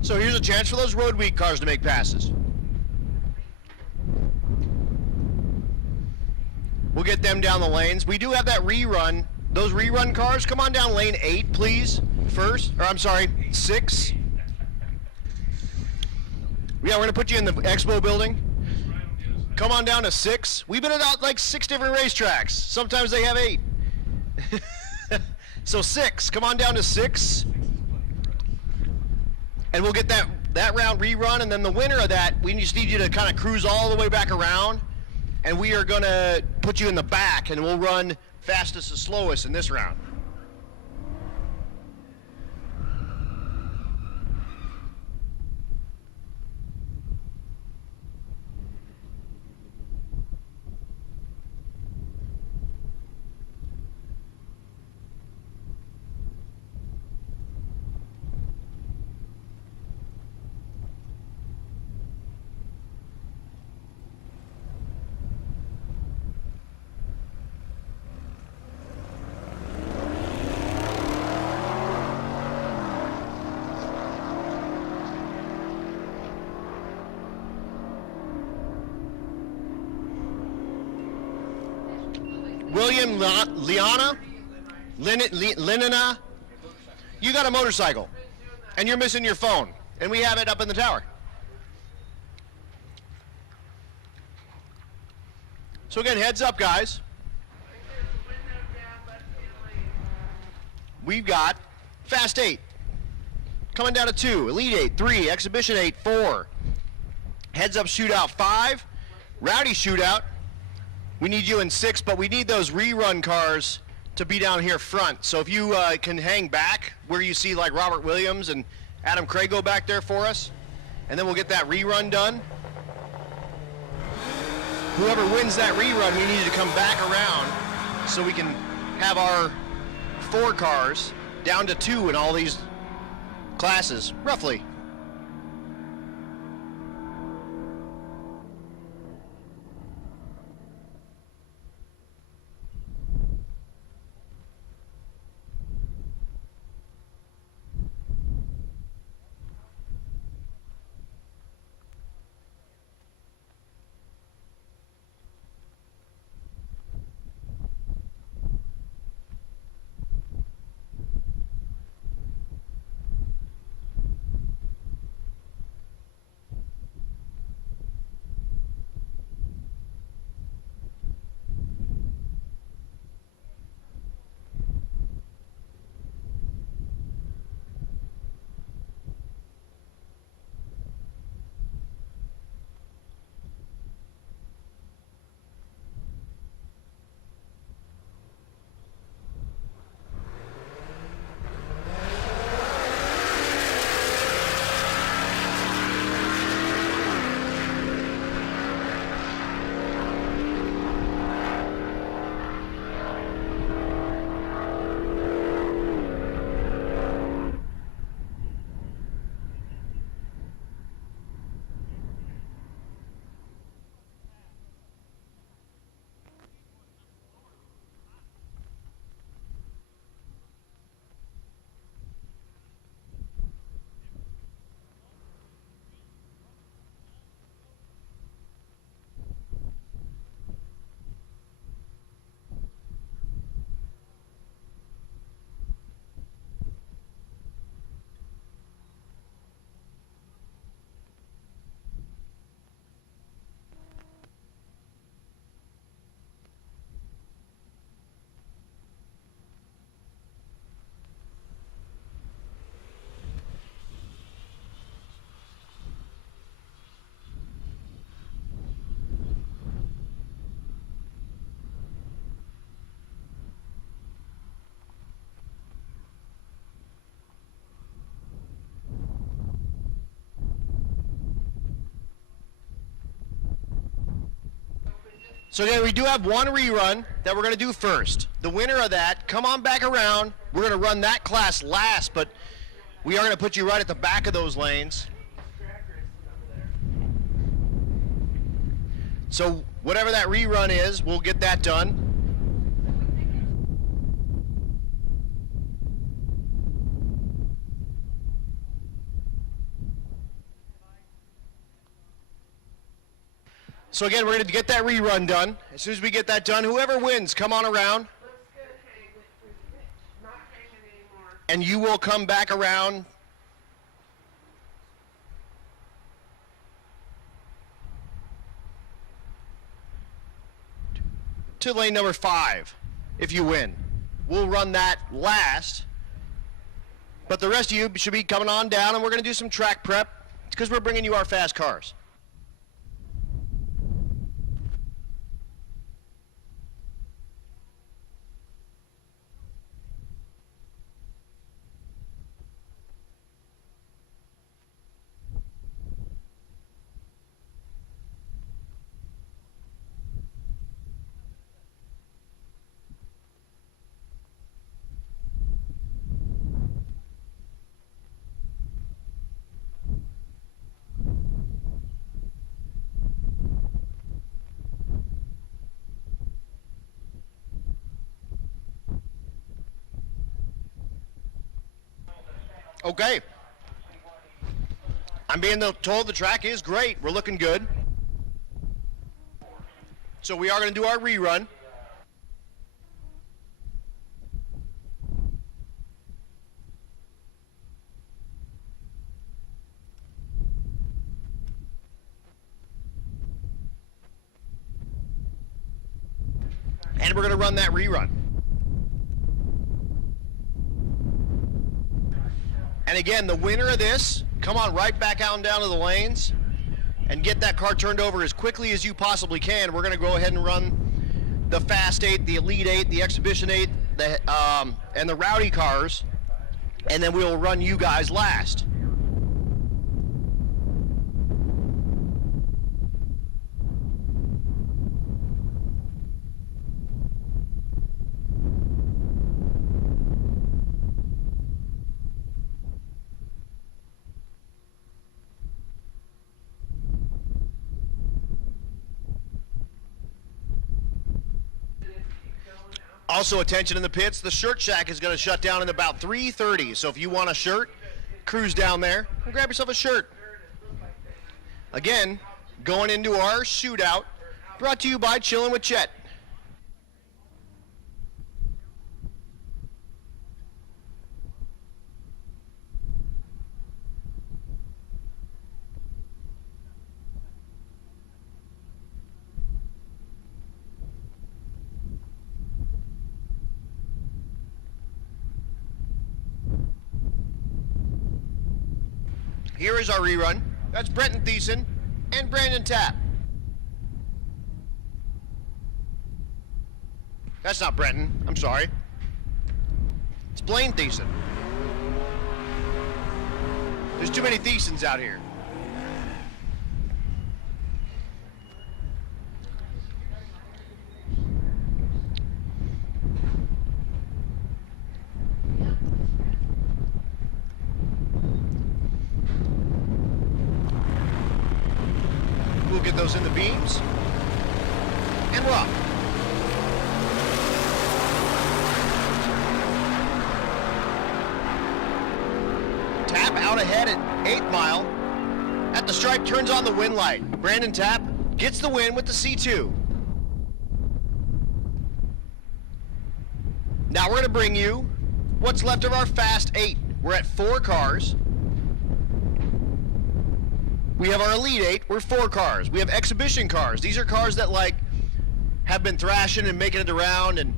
So here's a chance for those road week cars to make passes. We'll get them down the lanes. We do have that rerun. Those rerun cars, come on down lane 8, please, first. Or I'm sorry, 6. Yeah, we're gonna put you in the expo building. Come on down to 6. We've been at like 6 different racetracks. Sometimes they have 8. So 6, come on down to 6. And we'll get that round rerun, and then the winner of that, we just need you to kind of cruise all the way back around, and we are going to put you in the back, and we'll run fastest to slowest in this round. William Lenina, you got a motorcycle, and you're missing your phone, and we have it up in the tower. So again, heads up, guys. We've got Fast 8, coming down to 2, Elite 8, 3, Exhibition 8, 4, Heads Up Shootout 5, Rowdy Shootout. We need you in 6, but we need those rerun cars to be down here front. So if you can hang back where you see like Robert Williams and Adam Craig go back there for us, and then we'll get that rerun done. Whoever wins that rerun, we need to come back around so we can have our 4 cars down to 2 in all these classes, roughly. So again, we do have one rerun that we're going to do first. The winner of that, come on back around. We're going to run that class last, but we are going to put you right at the back of those lanes. So whatever that rerun is, we'll get that done. So again, we're going to get that rerun done. As soon as we get that done, whoever wins, come on around. And you will come back around. To lane number 5, if you win. We'll run that last. But the rest of you should be coming on down, and we're going to do some track prep because we're bringing you our fast cars. Okay. I'm being told the track is great. We're looking good. So we are going to do our rerun. And we're going to run that rerun. And again, the winner of this, come on right back out and down to the lanes and get that car turned over as quickly as you possibly can. We're going to go ahead and run the Fast 8, the Elite 8, the Exhibition 8, and the Rowdy cars, and then we'll run you guys last. Also, attention in the pits, the shirt shack is going to shut down in about 3:30. So if you want a shirt, cruise down there and grab yourself a shirt. Again, going into our shootout, brought to you by Chillin' with Chet. Here is our rerun. That's Brenton Thiessen and Brandon Tapp. That's not Brenton, I'm sorry. It's Blaine Thiessen. There's too many Thiessens out here. We'll get those in the beams. And we're off. Tapp out ahead at 8th mile. At the stripe, turns on the wind light. Brandon Tapp gets the win with the C2. Now we're going to bring you what's left of our Fast 8. We're at 4 cars. We have our Elite 8, we're 4 cars. We have exhibition cars. These are cars that have been thrashing and making it around and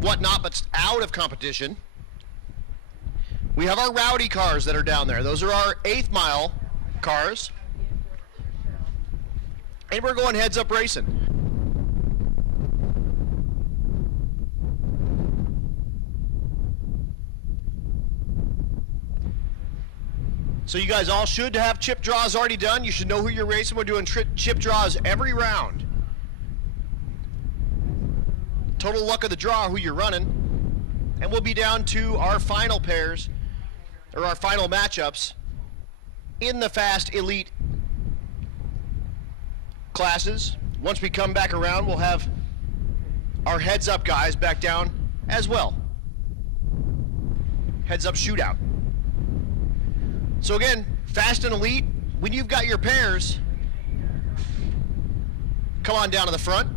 whatnot, but out of competition. We have our Rowdy cars that are down there. Those are our 8th mile cars. And we're going heads up racing. So you guys all should have chip draws already done. You should know who you're racing. We're doing chip draws every round. total luck of the draw who you're running. And we'll be down to our final pairs, or our final matchups in the Fast Elite classes. Once we come back around, we'll have our heads up guys back down as well. Heads up shootout. So again, Fast and Elite, when you've got your pairs, come on down to the front.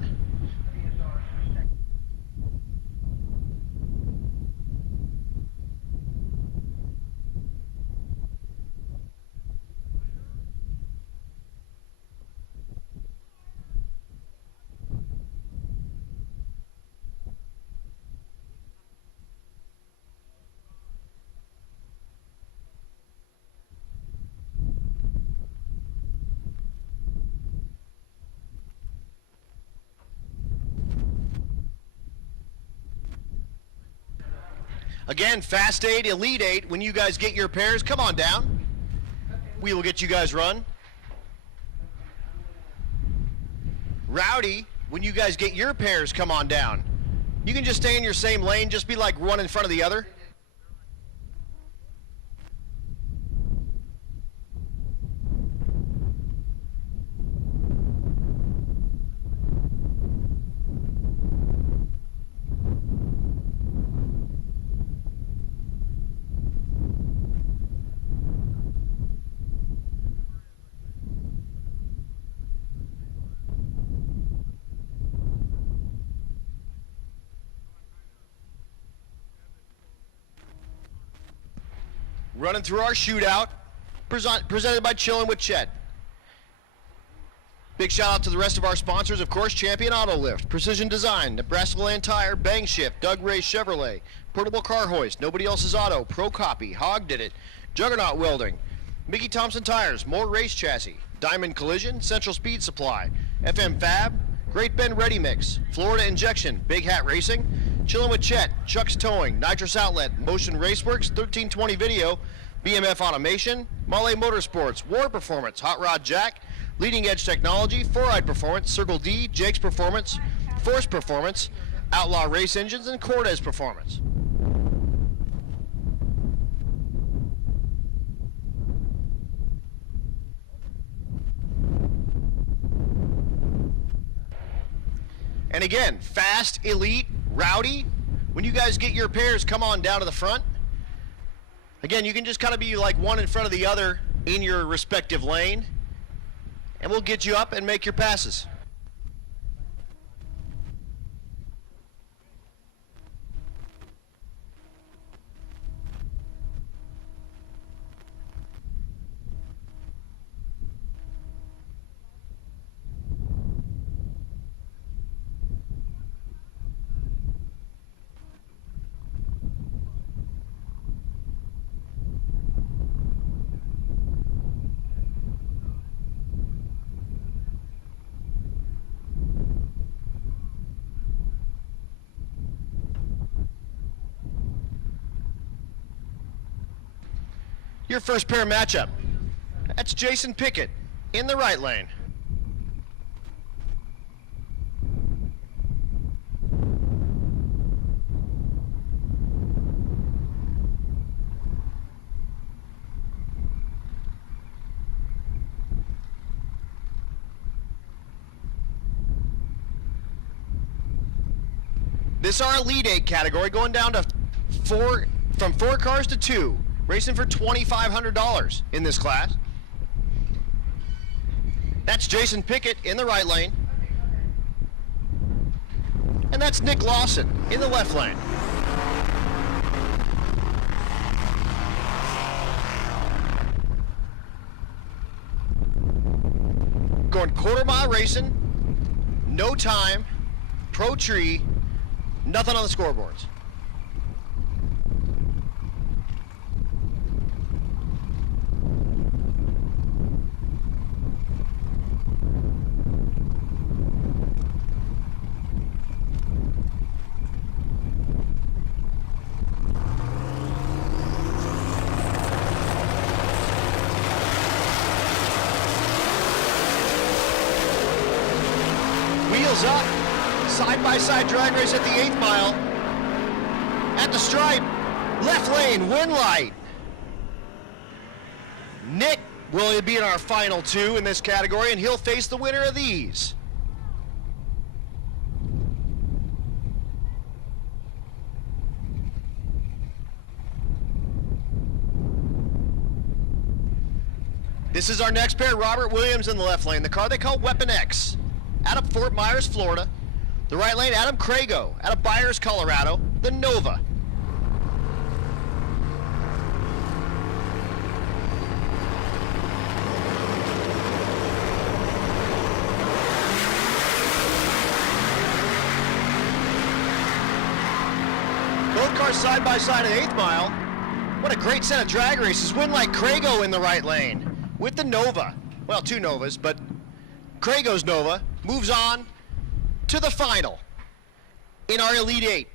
Again, Fast 8, Elite 8, when you guys get your pairs, come on down. We will get you guys run. Rowdy, when you guys get your pairs, come on down. You can just stay in your same lane, just be like one in front of the other. Running through our shootout, presented by Chillin' with Chet. Big shout out to the rest of our sponsors, of course, Champion Auto Lift, Precision Design, Nebraska Land Tire, Bang Shift, Doug Ray Chevrolet, Portable Car Hoist, Nobody Else's Auto, Pro Copy, Hog Did It, Juggernaut Welding, Mickey Thompson Tires, More Race Chassis, Diamond Collision, Central Speed Supply, FM Fab, Great Bend Ready Mix, Florida Injection, Big Hat Racing, Chillin' with Chet, Chuck's Towing, Nitrous Outlet, Motion Raceworks, 1320 Video, BMF Automation, Mahle Motorsports, War Performance, Hot Rod Jack, Leading Edge Technology, 4-Eyed Performance, Circle D, Jake's Performance, Force Performance, Outlaw Race Engines, and Cortez Performance. And again, Fast, Elite, Rowdy, when you guys get your pairs, come on down to the front. Again, you can just kind of be like one in front of the other in your respective lane, and we'll get you up and make your passes. Your first pair matchup, that's Jason Pickett in the right lane. This is our Elite 8 category, going down to from 4 cars to 2. Racing for $2,500 in this class. That's Jason Pickett in the right lane. And that's Nick Lawson in the left lane. Going quarter-mile racing, no time, pro tree, nothing on the scoreboards. Wheels up, Side-by-side drag race at the 8th mile. At the stripe, left lane, win light. Nick will be in our final 2 in this category, and he'll face the winner of these. This is our next pair, Robert Williams in the left lane, the car they call Weapon X, out of Fort Myers, Florida. The right lane, Adam Crago, out of Byers, Colorado, the Nova. Both cars side by side at 8th mile. What a great set of drag races. Win like Crago in the right lane with the Nova. Well, 2 Novas, but Crago's Nova moves on to the final in our Elite 8.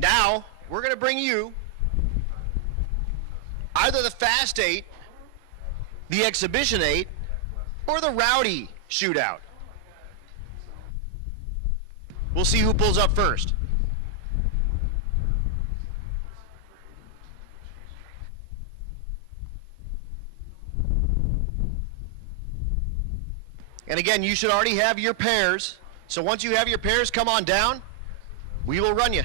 Now, we're going to bring you either the Fast 8, the Exhibition 8, or the Rowdy Shootout. We'll see who pulls up first. And again, you should already have your pairs. So once you have your pairs, come on down. We will run you.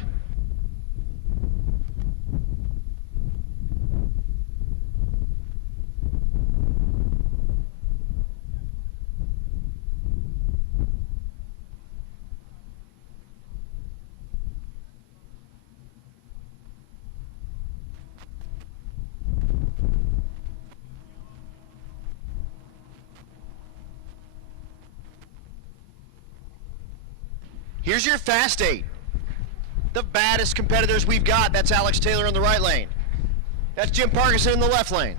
Here's your Fast 8. The baddest competitors we've got. That's Alex Taylor in the right lane. That's Jim Parkinson in the left lane.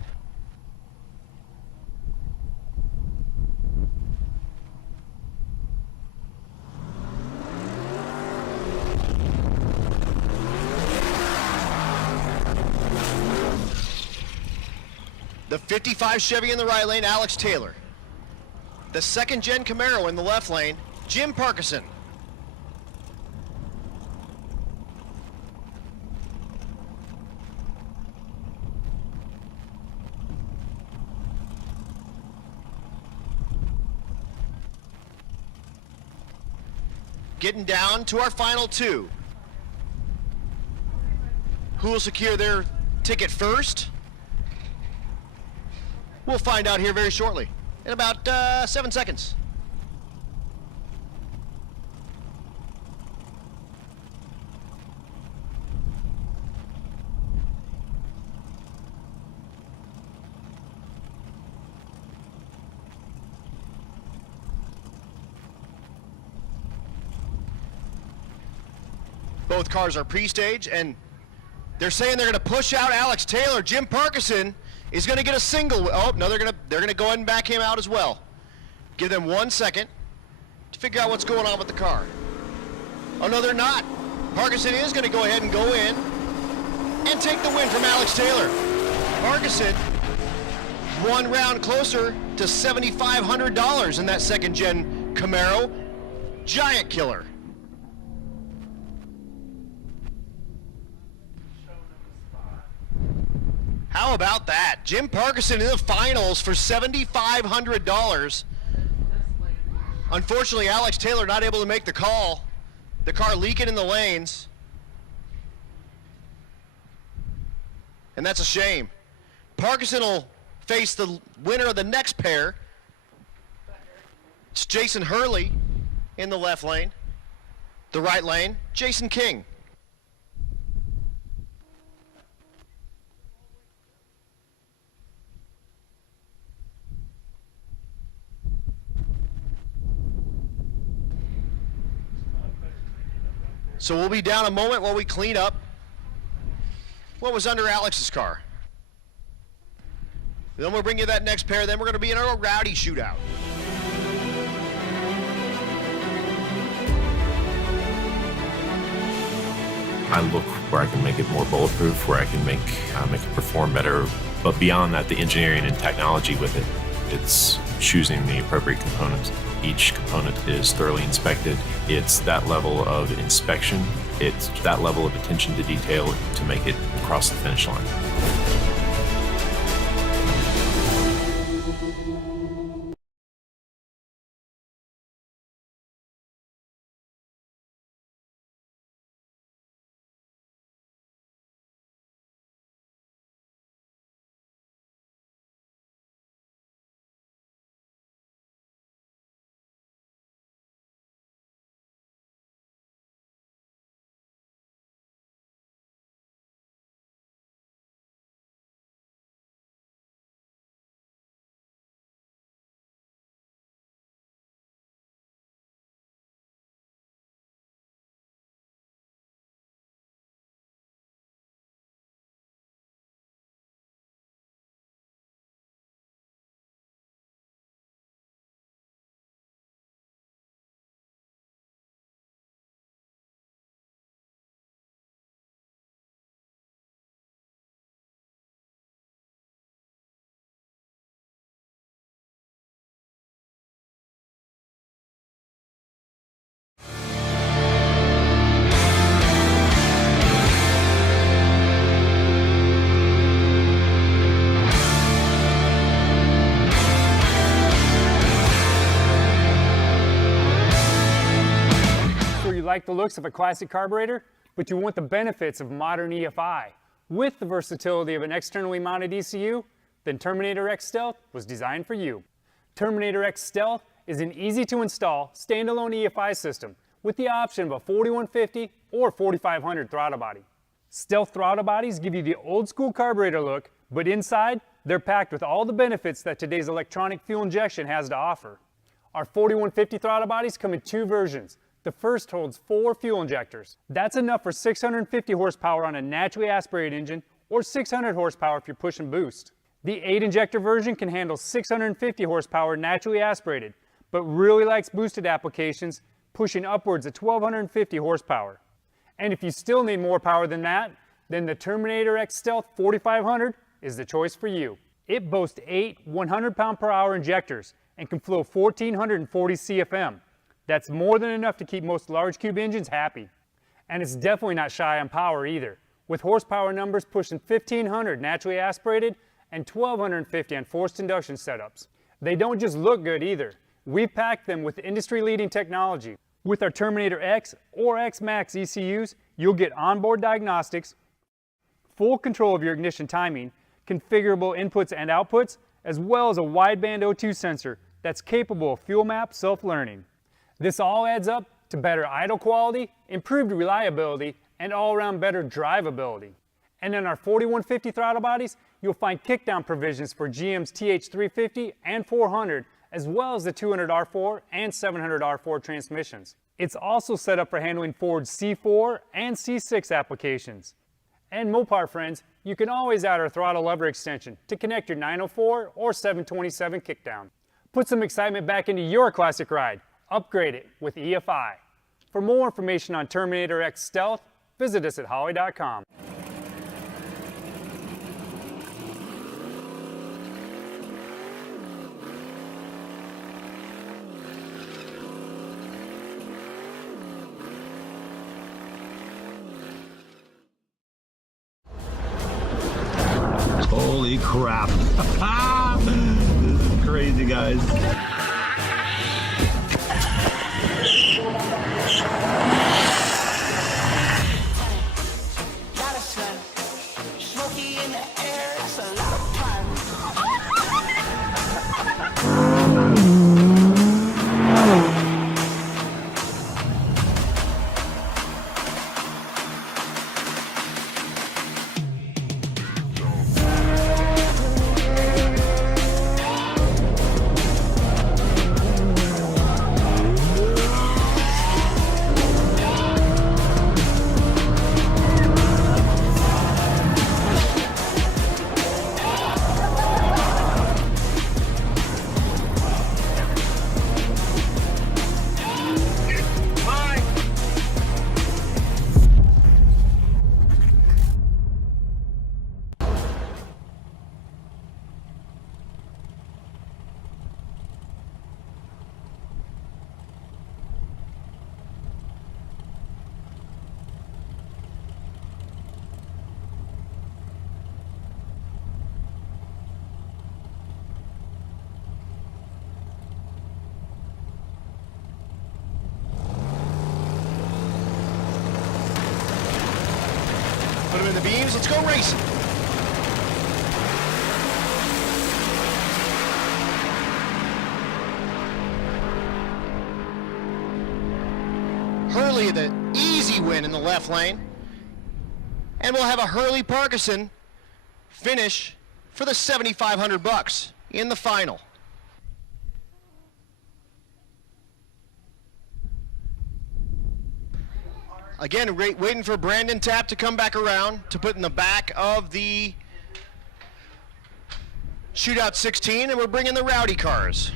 The 55 Chevy in the right lane, Alex Taylor. The 2nd gen Camaro in the left lane, Jim Parkinson. Getting down to our final 2. Who will secure their ticket first? We'll find out here very shortly, in about 7 seconds. Both cars are pre-stage, and they're saying they're going to push out Alex Taylor. Jim Parkinson is going to get a single. Oh no, they're going to go ahead and back him out as well. Give them 1 second to figure out what's going on with the car. Oh no, they're not. Parkinson is going to go ahead and go in and take the win from Alex Taylor. Parkinson 1 round closer to $7,500 in that 2nd gen Camaro. Giant killer. How about that? Jim Parkinson in the finals for $7,500. Unfortunately, Alex Taylor not able to make the call. The car leaking in the lanes. And that's a shame. Parkinson will face the winner of the next pair. It's Jason Hurley in the left lane. The right lane, Jason King. So we'll be down a moment while we clean up what was under Alex's car. Then we'll bring you that next pair, then we're going to be in our rowdy shootout. I look where I can make it more bulletproof, where I can make it perform better. But beyond that, the engineering and technology with it, it's choosing the appropriate components. Each component is thoroughly inspected. It's that level of inspection. It's that level of attention to detail to make it across the finish line. Like the looks of a classic carburetor, but you want the benefits of modern EFI. With the versatility of an externally mounted ECU, then Terminator X Stealth was designed for you. Terminator X Stealth is an easy-to-install standalone EFI system with the option of a 4150 or 4500 throttle body. Stealth throttle bodies give you the old-school carburetor look, but inside, they're packed with all the benefits that today's electronic fuel injection has to offer. Our 4150 throttle bodies come in two versions. The first holds 4 fuel injectors. That's enough for 650 horsepower on a naturally aspirated engine or 600 horsepower if you're pushing boost. The 8 injector version can handle 650 horsepower naturally aspirated, but really likes boosted applications, pushing upwards of 1250 horsepower. And if you still need more power than that, then the Terminator X Stealth 4500 is the choice for you. It boasts 8 100 pound-per-hour injectors and can flow 1440 CFM. That's more than enough to keep most large cube engines happy. And it's definitely not shy on power either, with horsepower numbers pushing 1500 naturally aspirated and 1250 on forced induction setups. They don't just look good either. We've packed them with industry-leading technology. With our Terminator X or X Max ECUs, you'll get onboard diagnostics, full control of your ignition timing, configurable inputs and outputs, as well as a wideband O2 sensor that's capable of fuel map self-learning. This all adds up to better idle quality, improved reliability, and all-around better drivability. And in our 4150 throttle bodies, you'll find kickdown provisions for GM's TH350 and 400, as well as the 200R4 and 700R4 transmissions. It's also set up for handling Ford's C4 and C6 applications. And Mopar friends, you can always add our throttle lever extension to connect your 904 or 727 kickdown. Put some excitement back into your classic ride. Upgrade it with EFI. For more information on Terminator X Stealth, visit us at Holley.com. Holy crap. This is crazy, guys. Put them in the beams. Let's go racing. Hurley, the easy win in the left lane. And we'll have a Hurley Parkinson finish for the $7,500 in the final. Again, waiting for Brandon Tapp to come back around to put in the back of the Shootout 16, and we're bringing the rowdy cars.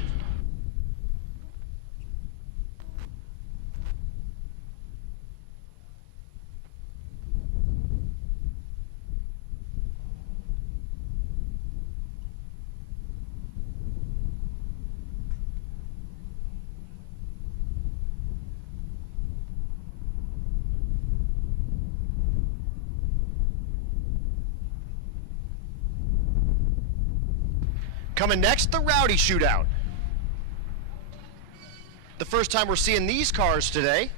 Coming next, the Rowdy Shootout. The first time we're seeing these cars today.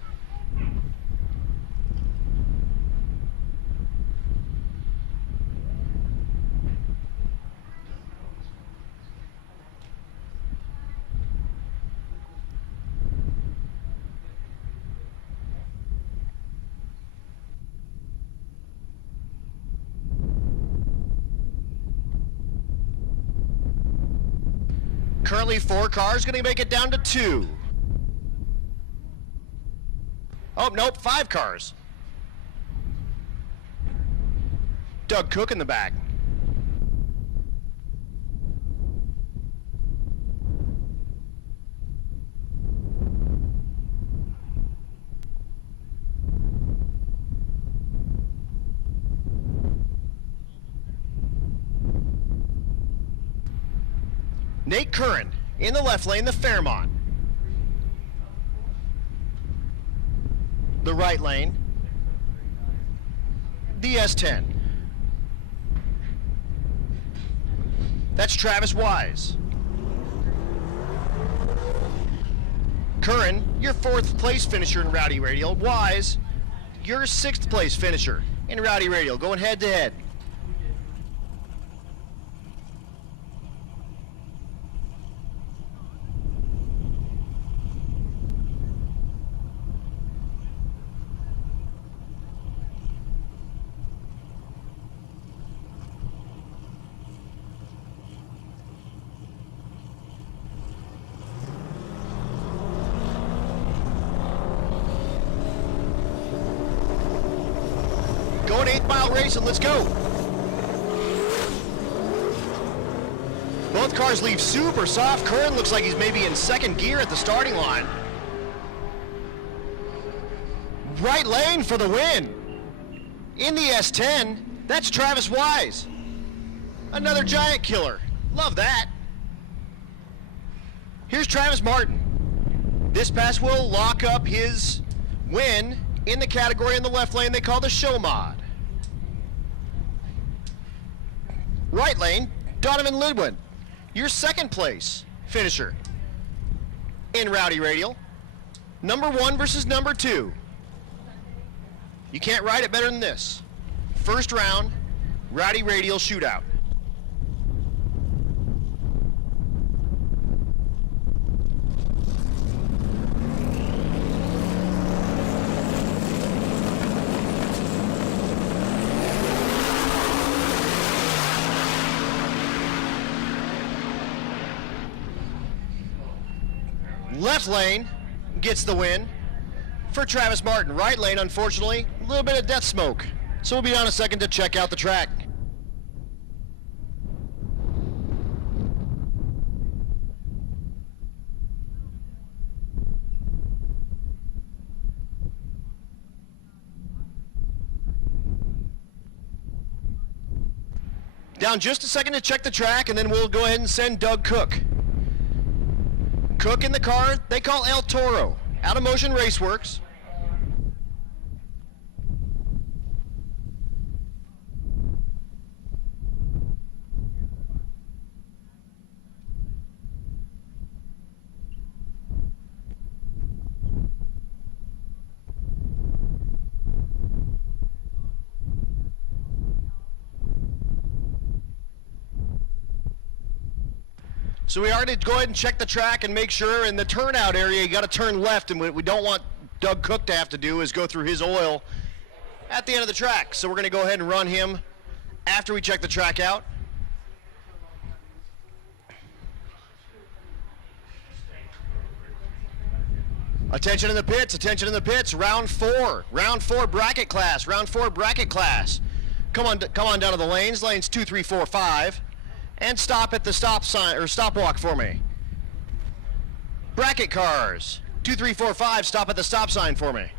Currently 4 cars, going to make it down to 2. Oh, nope, 5 cars. Doug Cook in the back. Nate Curran in the left lane, the Fairmont. The right lane, the S10. That's Travis Wise. Curran, your 4th place finisher in Rowdy Radial. Wise, your 6th place finisher in Rowdy Radial, going head to head. Going 8th mile racing, let's go. Both cars leave super soft. Curran looks like he's maybe in 2nd gear at the starting line. Right lane for the win. In the S10, that's Travis Wise. Another giant killer. Love that. Here's Travis Martin. This pass will lock up his win in the category in the left lane they call the show mod. Right lane, Donovan Lidwin, your 2nd place finisher in Rowdy Radial. Number 1 versus number 2. You can't ride it better than this. First round, Rowdy Radial Shootout. Left lane gets the win for Travis Martin. Right lane, unfortunately, a little bit of death smoke. So we'll be on a second to check out the track. Down just a second to check the track, and then we'll go ahead and send Doug Cook. Cook in the car they call El Toro, out of Motion Raceworks. So we already go ahead and check the track and make sure in the turnout area you got to turn left, and what we don't want Doug Cook to have to do is go through his oil at the end of the track. So we're going to go ahead and run him after we check the track out. Attention in the pits, attention in the pits. Round four bracket class, Come on down to the lanes, lanes 2, 3, 4, 5, and stop at the stop sign or stop walk for me. Bracket cars, 2, 3, 4, 5, stop at the stop sign for me.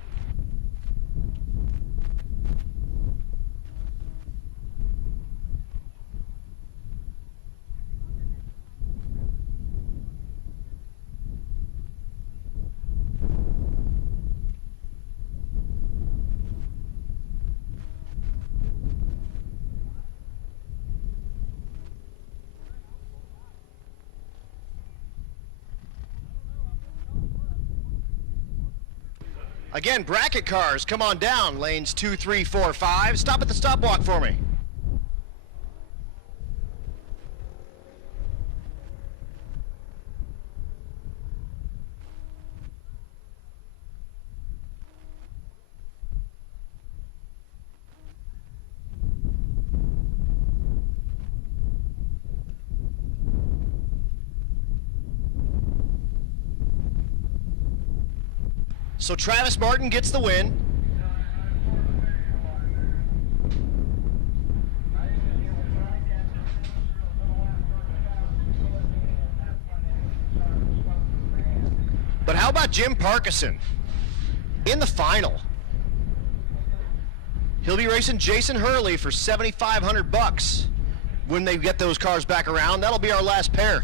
Again, bracket cars, come on down, lanes 2, 3, 4, 5. Stop at the stop walk for me. So Travis Martin gets the win. But how about Jim Parkinson in the final? He'll be racing Jason Hurley for $7,500 when they get those cars back around. That'll be our last pair.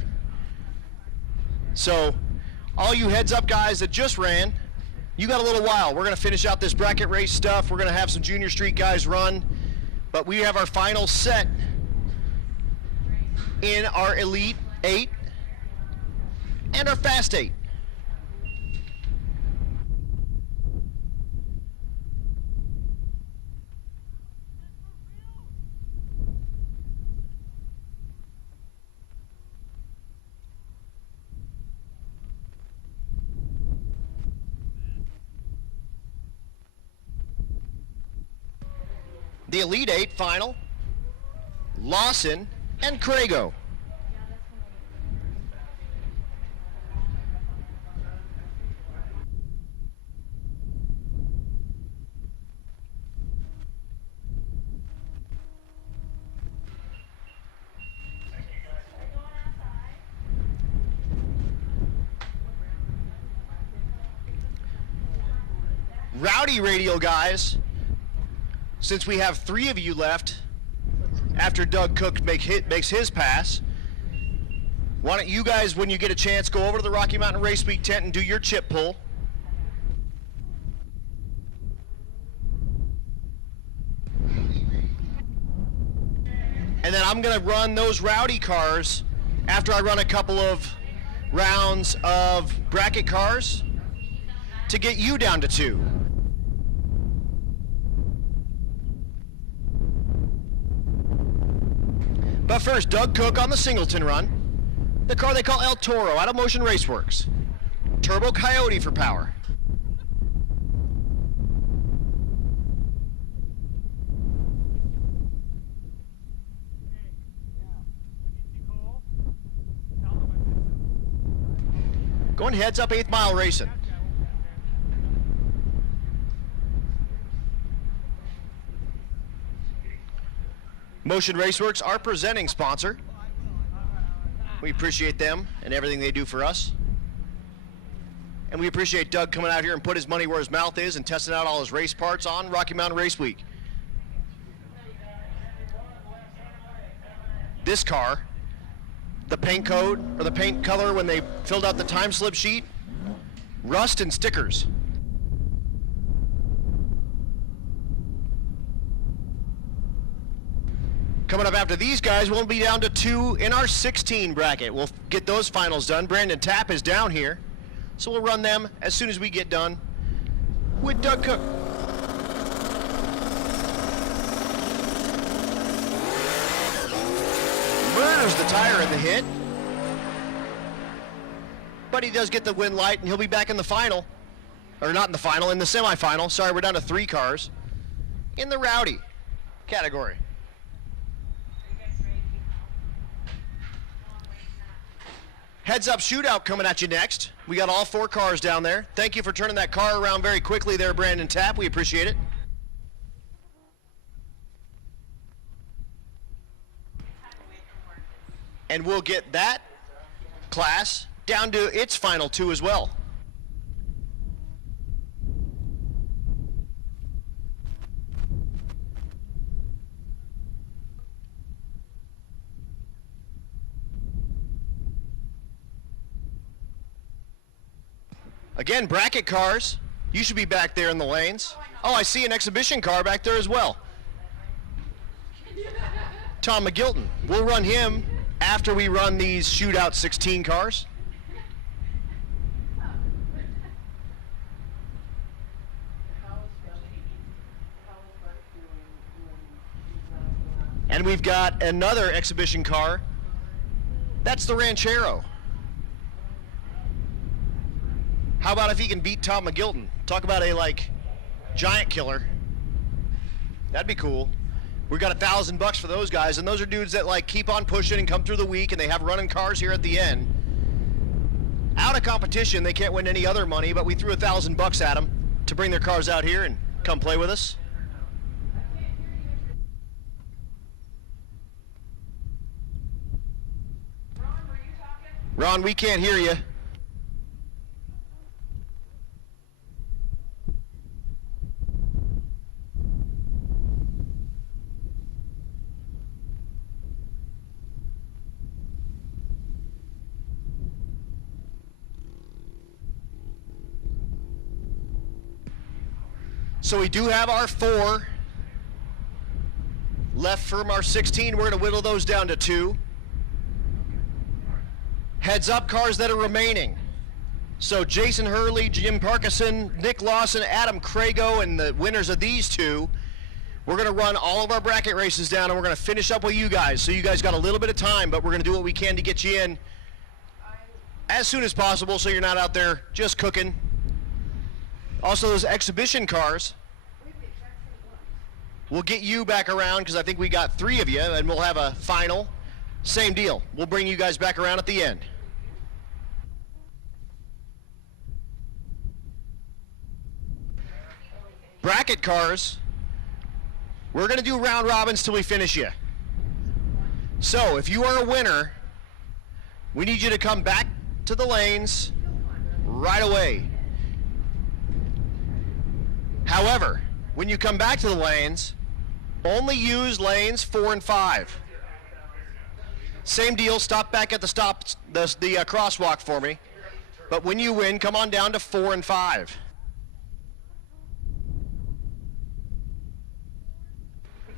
So all you heads up guys that just ran, you got a little while. We're going to finish out this bracket race stuff. We're going to have some junior street guys run. But we have our final set in our Elite 8 and our Fast 8. The Elite 8 final, Lawson and Crago. Rowdy radial guys. Since we have 3 of you left after Doug Cook makes his pass, why don't you guys, when you get a chance, go over to the Rocky Mountain Race Week tent and do your chip pull. And then I'm going to run those Rowdy cars after I run a couple of rounds of bracket cars to get you down to 2. But first, Doug Cook on the Singleton run. The car they call El Toro out of Motion Raceworks. Turbo Coyote for power. Going heads up 8th Mile Racing. Motion Raceworks, our presenting sponsor. We appreciate them and everything they do for us. And we appreciate Doug coming out here and put his money where his mouth is and testing out all his race parts on Rocky Mountain Race Week. This car, the paint code or the paint color when they filled out the time slip sheet, rust and stickers. Coming up after these guys, we'll be down to 2 in our 16 bracket. We'll get those finals done. Brandon Tapp is down here, so we'll run them as soon as we get done with Doug Cook. Murders the tire in the hit. but he does get the win light, and he'll be back in the final. Or not in the final, in the semifinal. Sorry, we're down to 3 cars. In the rowdy category. Heads up shootout coming at you next. We got all 4 cars down there. Thank you for turning that car around very quickly there, Brandon Tapp. We appreciate it. And we'll get that class down to its final 2 as well. Again, bracket cars. You should be back there in the lanes. Oh, I see an exhibition car back there as well. Tom McGilton. We'll run him after we run these shootout 16 cars. And we've got another exhibition car. That's the Ranchero. How about if he can beat Tom McGilton? Talk about a, giant killer. That'd be cool. We got $1,000 for those guys, and those are dudes that, keep on pushing and come through the week, and they have running cars here at the end. Out of competition, they can't win any other money, but we threw $1,000 at them to bring their cars out here and come play with us. Ron, we can't hear you. So we do have our 4 left from our 16. We're going to whittle those down to 2. Heads up cars that are remaining. So Jason Hurley, Jim Parkinson, Nick Lawson, Adam Crago, and the winners of these 2. We're going to run all of our bracket races down, and we're going to finish up with you guys. So you guys got a little bit of time, but we're going to do what we can to get you in as soon as possible so you're not out there just cooking. Also, those exhibition cars, we'll get you back around because I think we got 3 of you, and we'll have a final. Same deal. We'll bring you guys back around at the end. Bracket cars, we're going to do round robins till we finish you. So if you are a winner, we need you to come back to the lanes right away. However, when you come back to the lanes, only use lanes 4 and 5. Same deal, stop back at the crosswalk for me. But when you win, come on down to 4 and 5.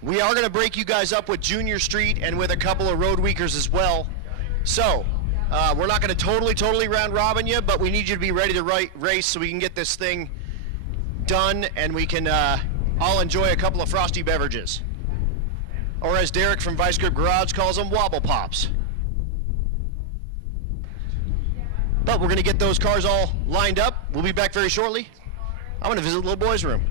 We are going to break you guys up with Junior Street and with a couple of road weekers as well. So, we're not going to totally round robin you, but we need you to be ready to race so we can get this thing done and we can all enjoy a couple of frosty beverages. Or as Derek from Vice Grip Garage calls them, wobble pops. But we're going to get those cars all lined up. We'll be back very shortly. I'm going to visit the little boy's room.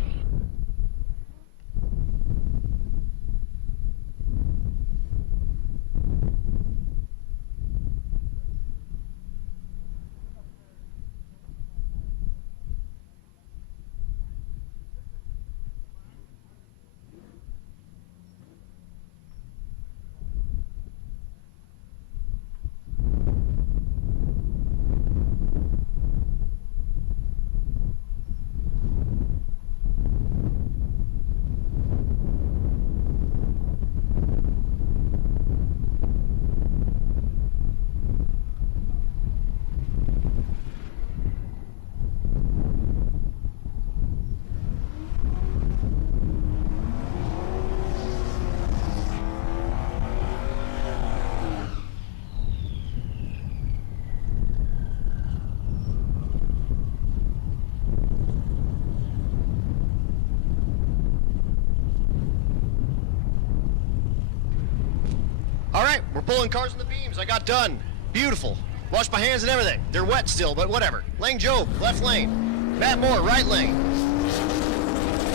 All right, we're pulling cars in the beams. I got done. Beautiful. Wash my hands and everything. They're wet still, but whatever. Lang Job, left lane. Matt Moore, right lane.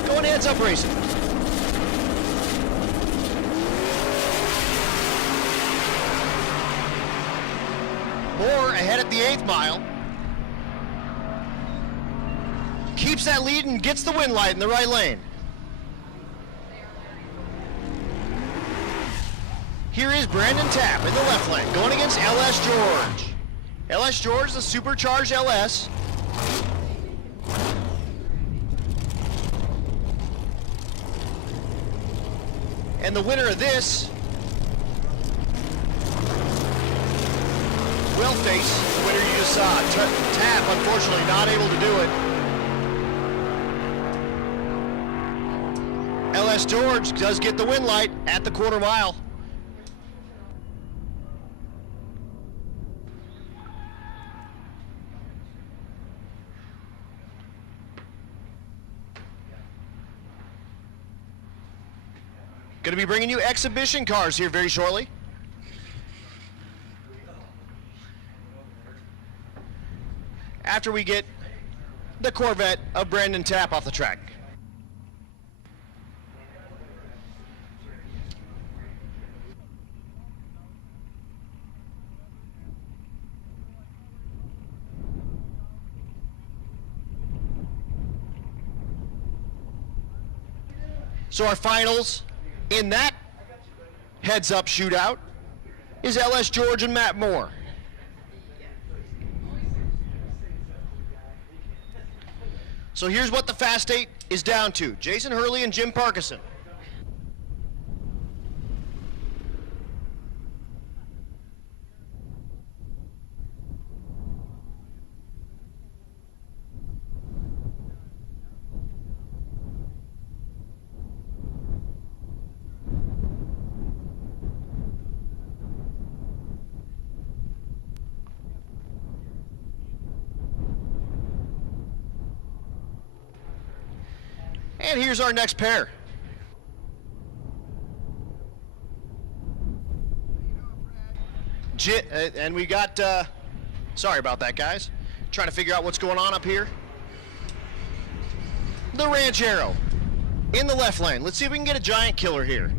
Going heads up racing. Moore ahead at the 8th mile. Keeps that lead and gets the win light in the right lane. Here is Brandon Tapp in the left lane, going against LS George. LS George, the supercharged LS. And the winner of this will face the winner you just saw. Tapp, unfortunately, not able to do it. LS George does get the win light at the quarter mile. Going to be bringing you exhibition cars here very shortly. After we get the Corvette of Brandon Tapp off the track. So our finals in that heads-up shootout is LS George and Matt Moore. So here's what the Fast 8 is down to. Jason Hurley and Jim Parkinson. And here's our next pair. And we got, sorry about that, guys. Trying to figure out what's going on up here. The Ranchero in the left lane. Let's see if we can get a giant killer here.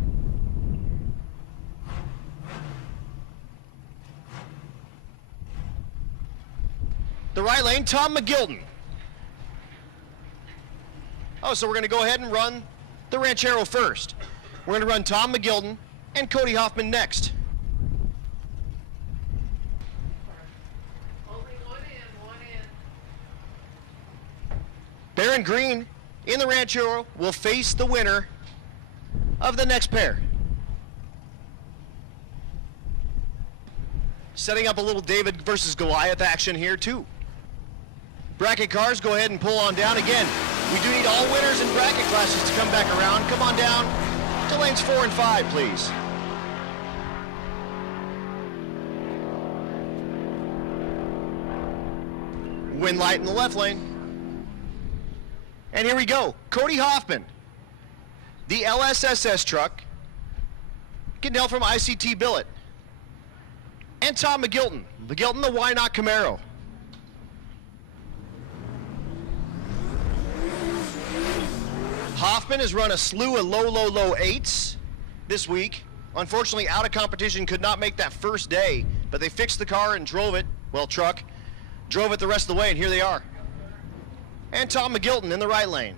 The right lane, Tom McGilton. Oh, so we're going to go ahead and run the Ranchero first. We're going to run Tom McGilton and Cody Hoffman next. Only one in. Baron Green in the Ranchero will face the winner of the next pair. Setting up a little David versus Goliath action here too. Bracket cars, go ahead and pull on down again. We do need all winners in bracket classes to come back around. Come on down to lanes 4 and 5, please. Win light in the left lane. And here we go. Cody Hoffman, the LSSS truck. Kendall from ICT Billet. And Tom McGilton. McGilton, the Why Not Camaro. Hoffman has run a slew of low 8s this week. Unfortunately, out of competition, could not make that first day, but they fixed the car and drove it, well, truck, drove it the rest of the way, and here they are. And Tom McGilton in the right lane.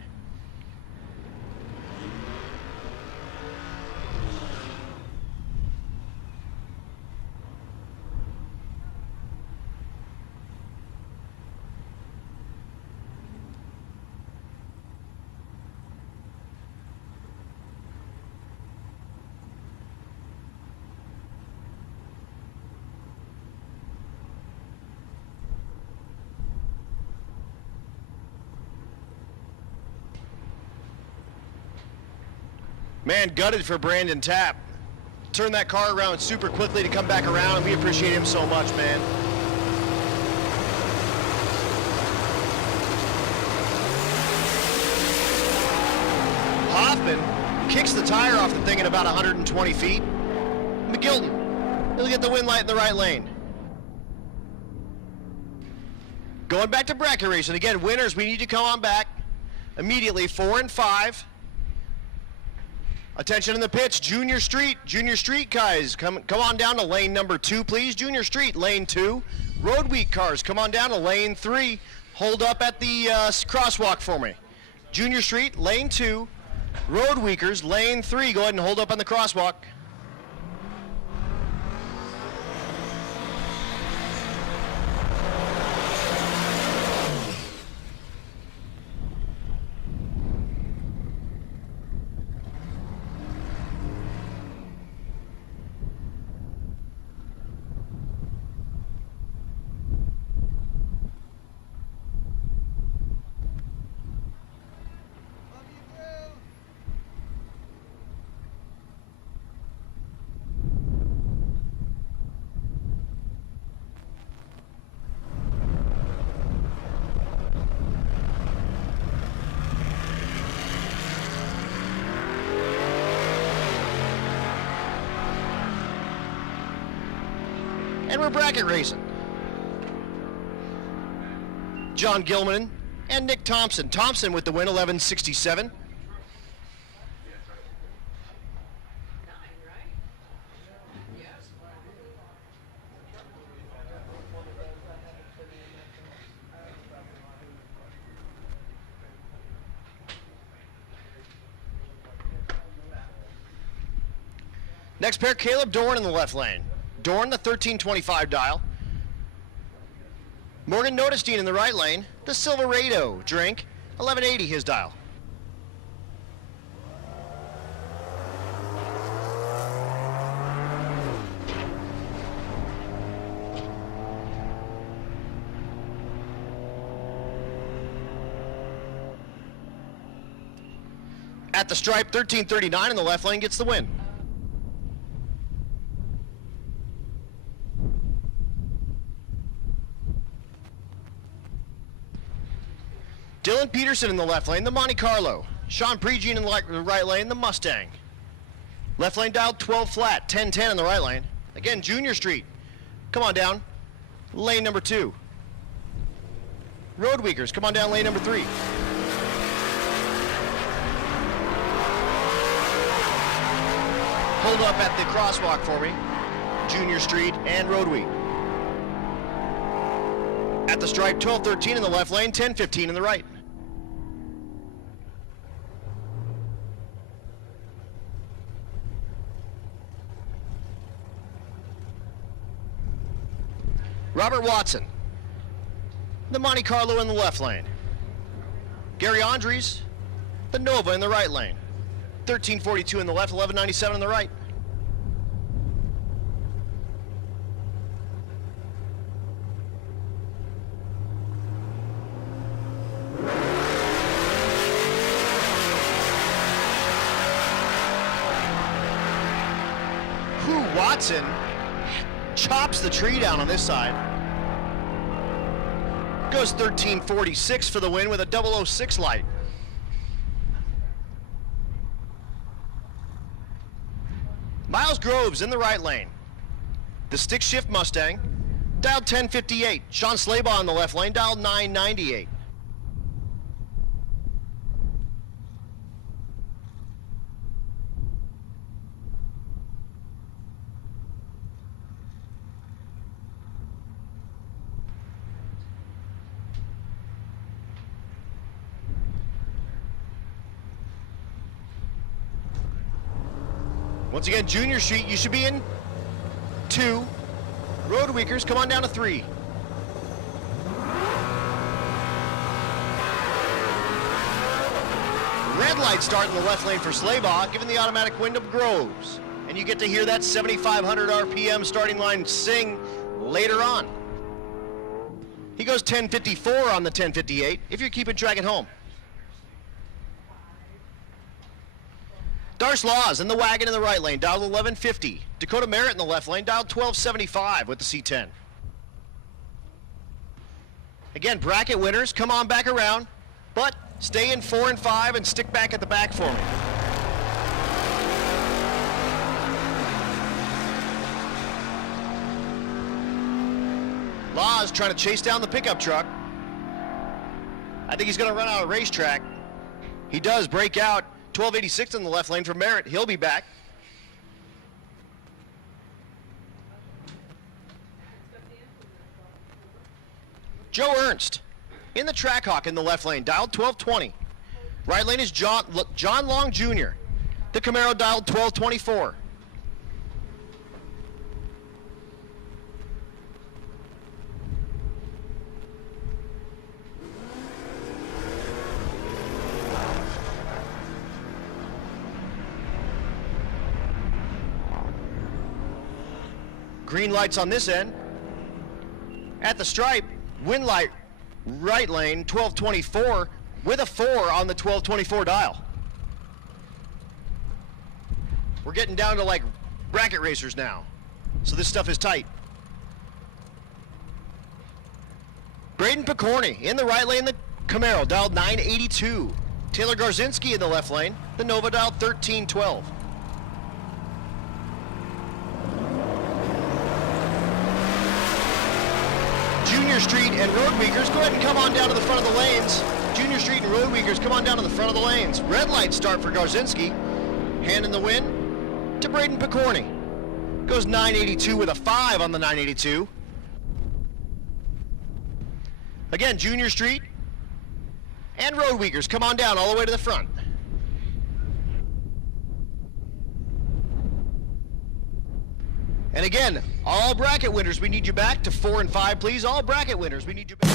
Man, gutted for Brandon Tapp. Turned that car around super quickly to come back around, and we appreciate him so much, man. Hoffman kicks the tire off the thing at about 120 feet. McGilton, he'll get the win light in the right lane. Going back to bracket racing. Again, winners, we need to come on back immediately. 4 and 5. Attention in the pits. Junior Street guys, come on down to lane number 2, please. Junior Street, lane 2. Road Week cars, come on down to lane 3. Hold up at the crosswalk for me. Junior Street, lane 2. Road Weekers, lane 3. Go ahead and hold up on the crosswalk. And we're bracket racing. John Gilman and Nick Thompson. Thompson with the win, 1167. Next pair, Caleb Dorn in the left lane. Dorn, the 1325 dial. Morgan Notestein in the right lane. The Silverado drink, 1180 his dial. At the stripe, 1339 in the left lane gets the win. Dylan Peterson in the left lane, the Monte Carlo. Sean Prejean in the right lane, the Mustang. Left lane dialed 12 flat, 1010 in the right lane. Again, Junior Street. Come on down. Lane number 2. Road Weekers, come on down lane number 3. Hold up at the crosswalk for me. Junior Street and Road Week. At the stripe, 1213 in the left lane, 1015 in the right. Robert Watson, the Monte Carlo in the left lane. Gary Andres, the Nova in the right lane. 1342 in the left, 1197 in the right. Watson chops the tree down on this side. Goes 1346 for the win with a 006 light. Miles Groves in the right lane. The stick shift Mustang, dialed 1058. Sean Slaybaugh in the left lane, dialed 998. Once again, Junior Street, you should be in 2. Road Weekers, come on down to 3. Red light start in the left lane for Slaybaugh, giving the automatic win to Groves. And you get to hear that 7,500 RPM starting line sing later on. He goes 1054 on the 1058, if you're keeping track at home. Darce Laws in the wagon in the right lane, dialed 1150. Dakota Merritt in the left lane, dialed 1275 with the C10. Again, bracket winners, come on back around, but stay in 4 and 5 and stick back at the back for me. Laws trying to chase down the pickup truck. I think he's going to run out of racetrack. He does break out. 1286 in the left lane for Merritt. He'll be back. Joe Ernst in the Trackhawk in the left lane, dialed 1220. Right lane is John Long Jr. The Camaro dialed 1224. Green lights on this end. At the stripe, wind light, right lane, 1224, with a 4 on the 1224 dial. We're getting down to like bracket racers now, so this stuff is tight. Braden Picorni in the right lane, the Camaro, dialed 982. Taylor Garzinski in the left lane, the Nova, dialed 1312. Junior Street and Road Weakers, go ahead and come on down to the front of the lanes. Junior Street and Road Weakers, come on down to the front of the lanes. Red light start for Garzinski. Hand in the wind to Braden Picorni. Goes 982 with a 5 on the 982. Again, Junior Street and Road Weakers, come on down all the way to the front. And again, all bracket winners, we need you back to 4 and 5, please. All bracket winners, we need you back.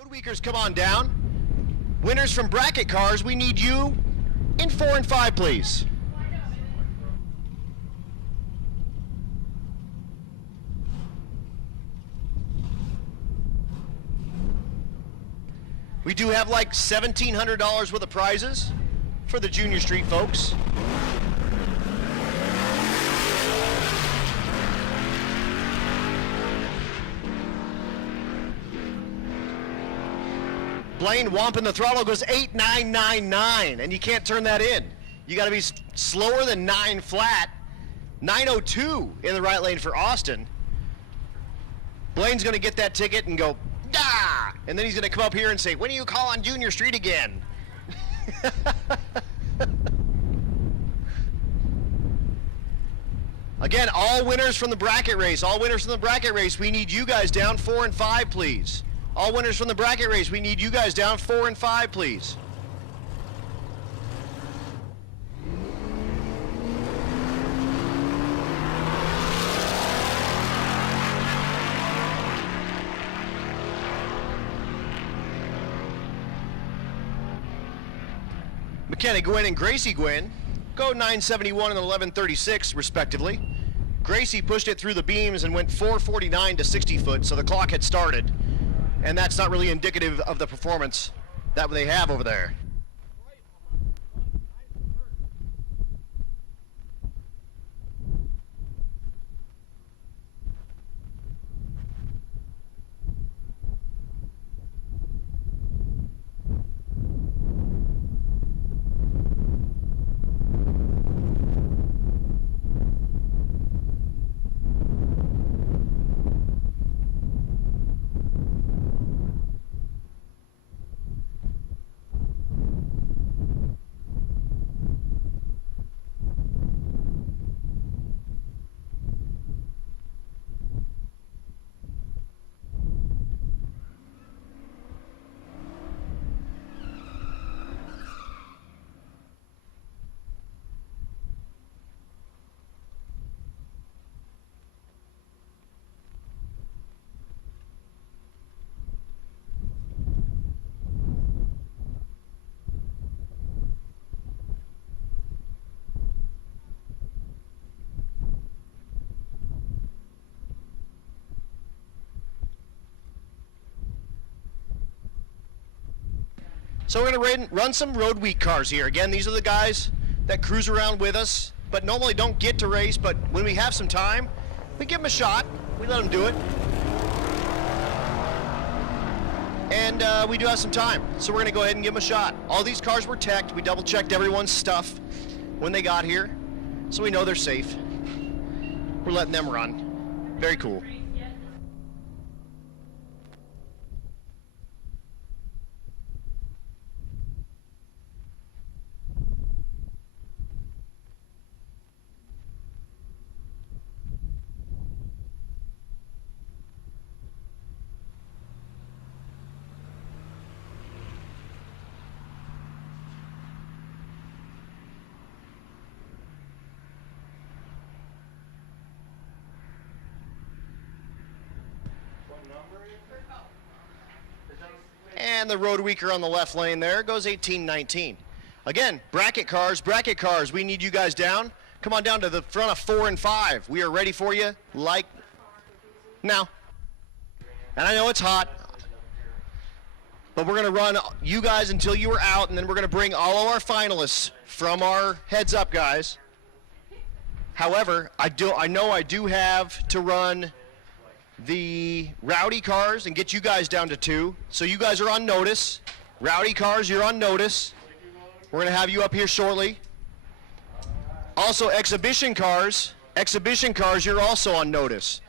Road Weakers, come on down. Winners from bracket cars, we need you in 4 and 5, please. We do have like $1,700 worth of prizes for the Junior Street folks. Blaine Wampin, the throttle goes 8,999, and you can't turn that in. You got to be slower than 9 flat. 902 in the right lane for Austin. Blaine's going to get that ticket and go, "Dah!" And then he's going to come up here and say, "When do you call on Junior Street again?" Again, all winners from the bracket race, we need you guys down 4 and 5, please. All winners from the bracket race, we need you guys down 4 and 5, please. McKenna Gwynn and Gracie Gwynn go 971 and 1136 respectively. Gracie pushed it through the beams and went 449 to 60 foot, so the clock had started. And that's not really indicative of the performance that they have over there. So we're gonna run some road week cars here. Again, these are the guys that cruise around with us, but normally don't get to race, but when we have some time, we give them a shot. We let them do it. And we do have some time, so we're gonna go ahead and give them a shot. All these cars were teched. We double checked everyone's stuff when they got here, so we know they're safe. We're letting them run. Very cool. And the road weaker on the left lane there goes 18-19. Again, bracket cars, we need you guys down. Come on down to the front of 4 and 5. We are ready for you like now. And I know it's hot, but we're gonna run you guys until you are out, and then we're gonna bring all of our finalists from our heads up guys. However, I know I do have to run the rowdy cars and get you guys down to 2. So you guys are on notice. Rowdy cars, you're on notice. We're gonna have you up here shortly. Also, exhibition cars, you're also on notice.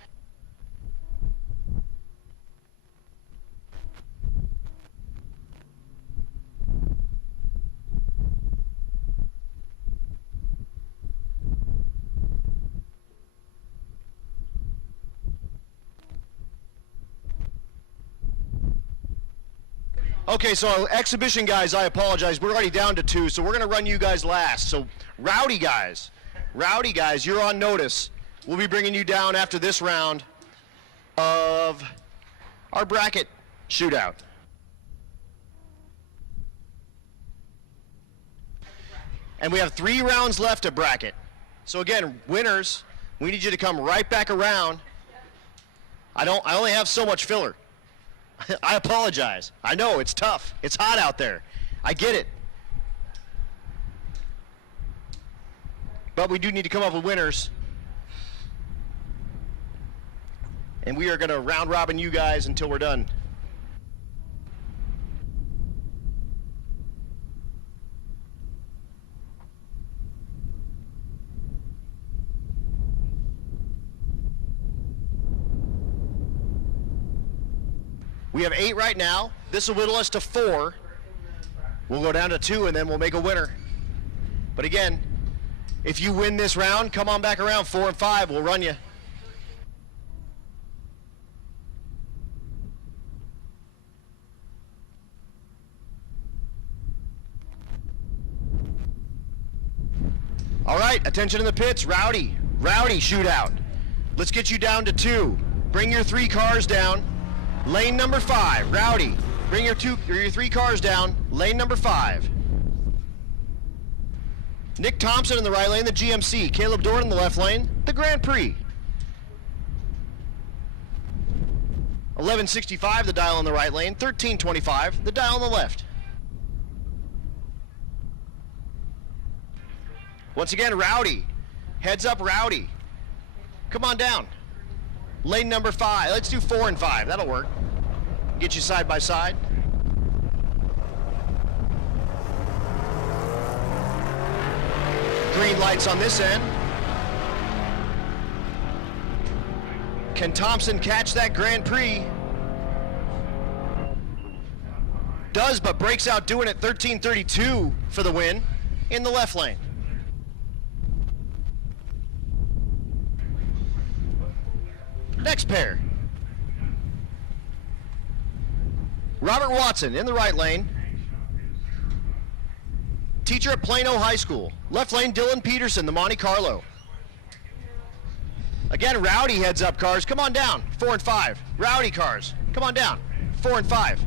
Okay, so exhibition guys, I apologize. We're already down to 2, so we're going to run you guys last. So rowdy guys, you're on notice. We'll be bringing you down after this round of our bracket shootout. And we have 3 rounds left of bracket. So again, winners, we need you to come right back around. I only have so much filler. I apologize. I know it's tough. It's hot out there. I get it. But we do need to come up with winners. And we are going to round robin you guys until we're done. We have 8 right now. This will whittle us to 4. We'll go down to 2, and then we'll make a winner. But again, if you win this round, come on back around 4 and 5. We'll run you. All right, attention in the pits. Rowdy shootout. Let's get you down to 2. Bring your 3 cars down. Lane number 5, Rowdy. Bring your 3 cars down. Lane number 5. Nick Thompson in the right lane, the GMC. Caleb Dorn in the left lane, the Grand Prix. 1165, the dial on the right lane. 1325, the dial on the left. Once again, Rowdy. Heads up, Rowdy. Come on down. Lane number 5. Let's do 4 and 5. That'll work. Get you side by side. Green lights on this end. Can Thompson catch that Grand Prix? Does, but breaks out doing it 13:32 for the win in the left lane. Next pair. Robert Watson in the right lane. Teacher at Plano High School. Left lane, Dylan Peterson, the Monte Carlo. Again, Rowdy heads up cars. Come on down. 4 and 5. Rowdy cars. Come on down. 4 and 5.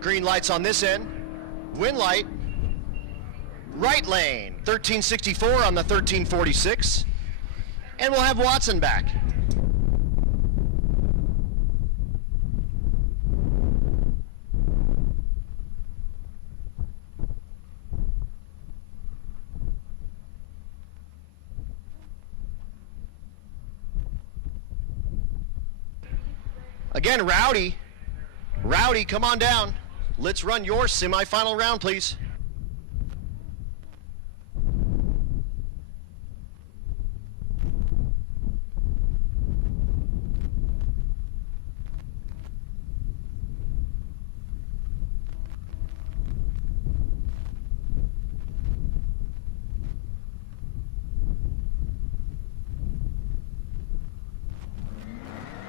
Green lights on this end. Win light. Right lane, 1364 on the 1346. And we'll have Watson back. Again, Rowdy. Rowdy, come on down. Let's run your semifinal round, please.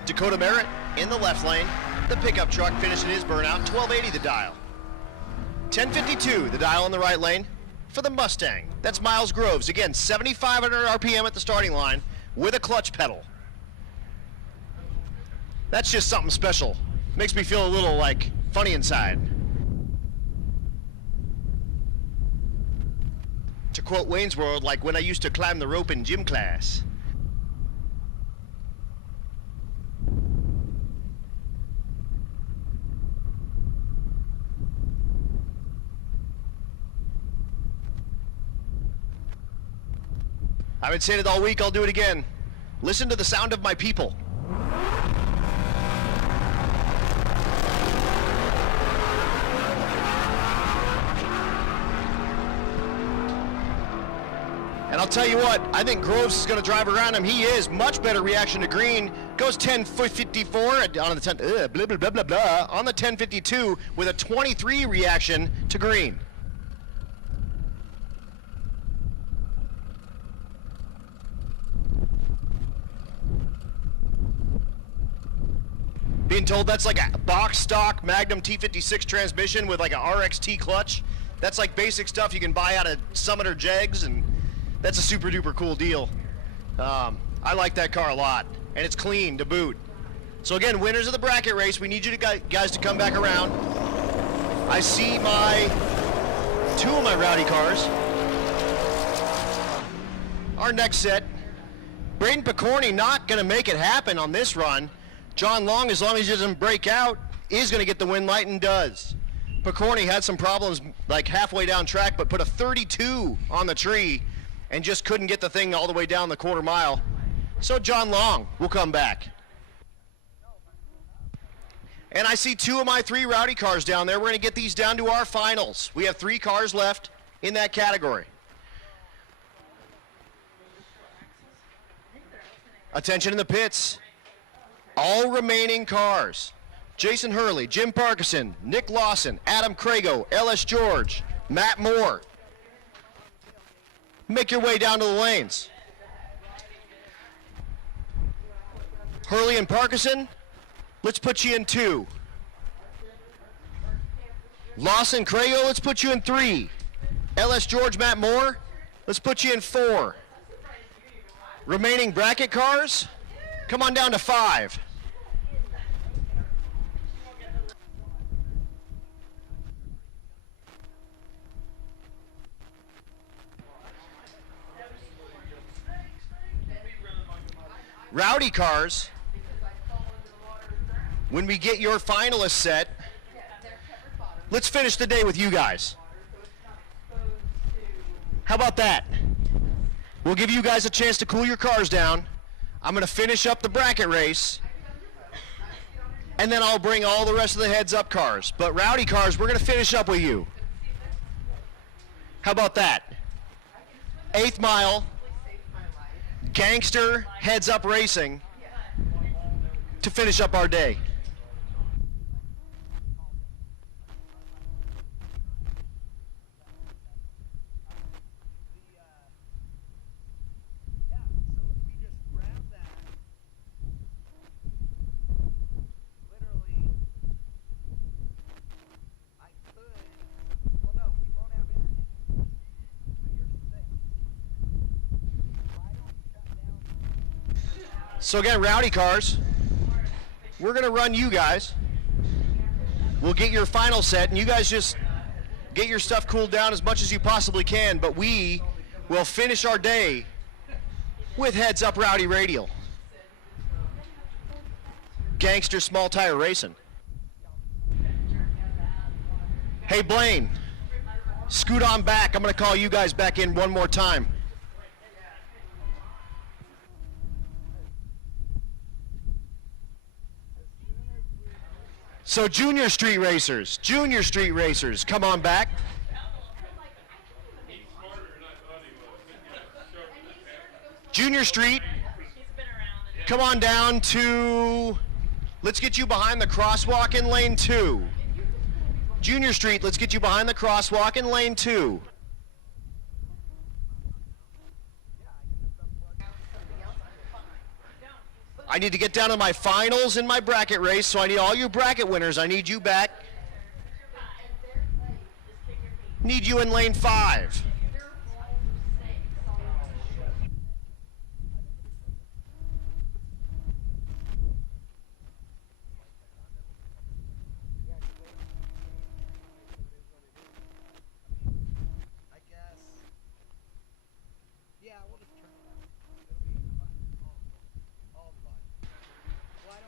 Dakota Merritt in the left lane. The pickup truck finishing his burnout, 1280 the dial. 1052 the dial in the right lane for the Mustang. That's Miles Groves. Again, 7,500 RPM at the starting line with a clutch pedal. That's just something special. Makes me feel a little like funny inside. To quote Wayne's World, like when I used to climb the rope in gym class. I've been saying it all week, I'll do it again. Listen to the sound of my people. And I'll tell you what, I think Groves is going to drive around him. He is. Much better reaction to green. Goes 10.54 on the 10, blah, blah, blah, blah, blah, on the 10.52 with a 23 reaction to green. Being told that's like a box stock Magnum T56 transmission with like a RXT clutch. That's like basic stuff you can buy out of Summit or Jegs, and that's a super duper cool deal. I like that car a lot, and it's clean to boot. So again, winners of the bracket race, we need you to guys to come back around. I see two of my Rowdy cars. Our next set, Braden Picorni not gonna make it happen on this run. John Long, as long as he doesn't break out, is going to get the win light and does. Picorni had some problems like halfway down track, but put a 32 on the tree and just couldn't get the thing all the way down the quarter mile. So John Long will come back. And I see two of my three Rowdy cars down there. We're going to get these down to our finals. We have 3 cars left in that category. Attention in the pits. All remaining cars: Jason Hurley, Jim Parkinson, Nick Lawson, Adam Crago, Ellis George, Matt Moore. Make your way down to the lanes. Hurley and Parkinson, let's put you in 2. Lawson, Crago, let's put you in 3. Ellis George, Matt Moore, let's put you in 4. Remaining bracket cars, come on down to 5. Rowdy cars, when we get your finalist set, let's finish the day with you guys. How about that? We'll give you guys a chance to cool your cars down. I'm going to finish up the bracket race, and then I'll bring all the rest of the heads-up cars. But Rowdy cars, we're going to finish up with you. How about that? 8th mile, gangster heads-up racing to finish up our day. So again, Rowdy cars, we're going to run you guys. We'll get your final set, and you guys just get your stuff cooled down as much as you possibly can, but we will finish our day with Heads Up Rowdy Radial. Gangster small tire racing. Hey Blaine, scoot on back. I'm gonna call you guys back in one more time. So junior street racers, come on back. Junior street, come on down to, let's get you behind the crosswalk in lane 2. Junior street, let's get you behind the crosswalk in lane 2. I need to get down to my finals in my bracket race, so I need all you bracket winners. I need you back. Need you in lane 5.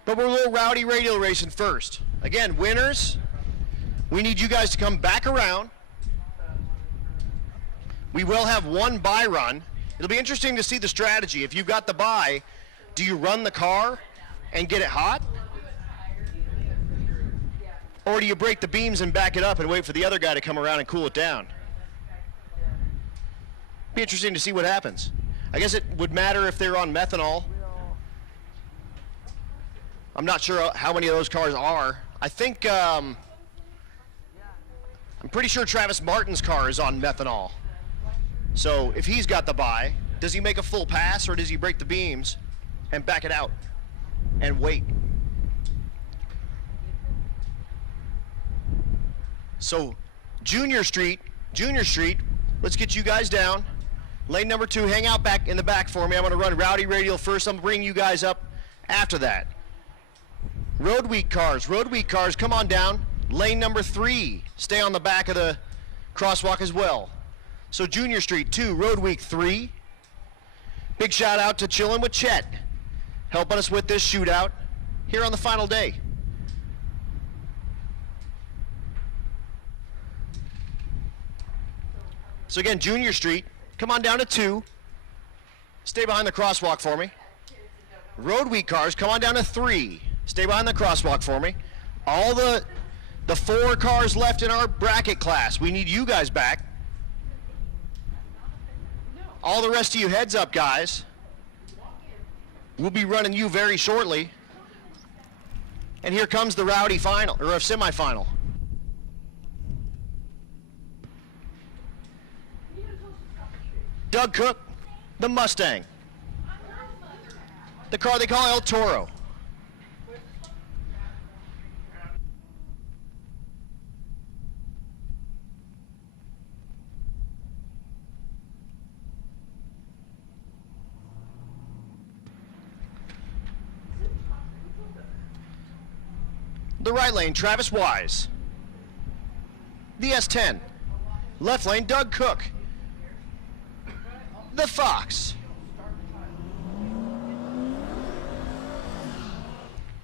But we're a little rowdy radial racing first. Again, winners, we need you guys to come back around. We will have one bye run. It'll be interesting to see the strategy. If you've got the bye, do you run the car and get it hot? Or do you break the beams and back it up and wait for the other guy to come around and cool it down? Be interesting to see what happens. I guess it would matter if they're on methanol. I'm not sure how many of those cars are. I think, I'm pretty sure Travis Martin's car is on methanol. So if he's got the bye, does he make a full pass or does he break the beams and back it out and wait? So Junior Street, let's get you guys down. Lane number 2, hang out back in the back for me. I'm gonna run Rowdy Radial first. I'm gonna bring you guys up after that. Road Week cars, come on down. Lane number 3, stay on the back of the crosswalk as well. So Junior Street 2, Road Week 3. Big shout out to Chillin' with Chet, helping us with this shootout here on the final day. So again, Junior Street, come on down to 2. Stay behind the crosswalk for me. Road Week cars, come on down to 3. Stay behind the crosswalk for me. All the 4 cars left in our bracket class, we need you guys back. All the rest of you heads up guys. We'll be running you very shortly. And here comes the Rowdy final, or a semifinal. Doug Cook, the Mustang. The car they call El Toro. The right lane, Travis Wise. The S10. Left lane, Doug Cook. The Fox.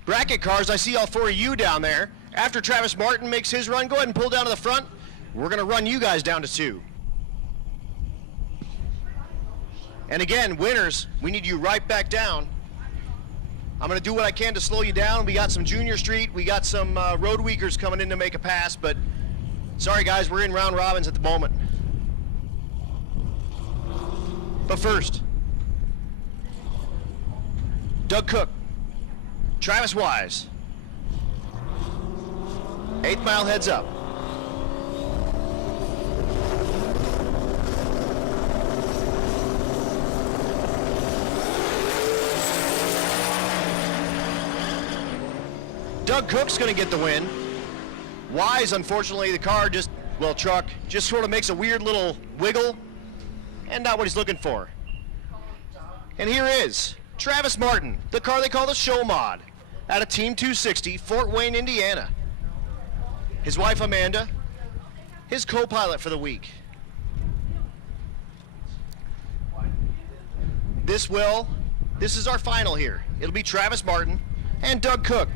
Bracket cars, I see all 4 of you down there. After Travis Martin makes his run, go ahead and pull down to the front. We're going to run you guys down to 2. And again, winners, we need you right back down. I'm going to do what I can to slow you down. We got some Junior Street. We got some Road Weekers coming in to make a pass, but sorry guys, we're in round robins at the moment. But first, Doug Cook, Travis Wise, 8th Mile heads up. Doug Cook's going to get the win. Wise, unfortunately, the car truck just sort of makes a weird little wiggle and not what he's looking for. And here is Travis Martin, the car they call the Show Mod, out of Team 260, Fort Wayne, Indiana. His wife, Amanda, his co-pilot for the week. This is our final here. It'll be Travis Martin and Doug Cook.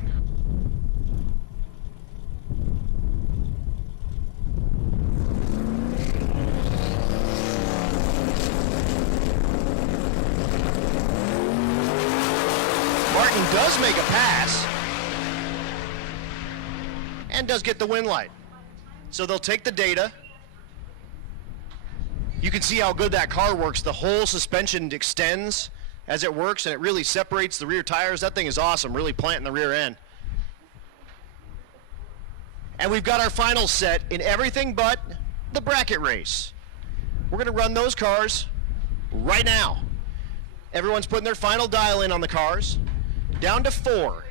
Martin does make a pass and does get the win light. So they'll take the data. You can see how good that car works. The whole suspension extends as it works, and it really separates the rear tires. That thing is awesome, really planting the rear end. And we've got our final set in everything but the bracket race. We're going to run those cars right now. Everyone's putting their final dial in on the cars. Down to 4.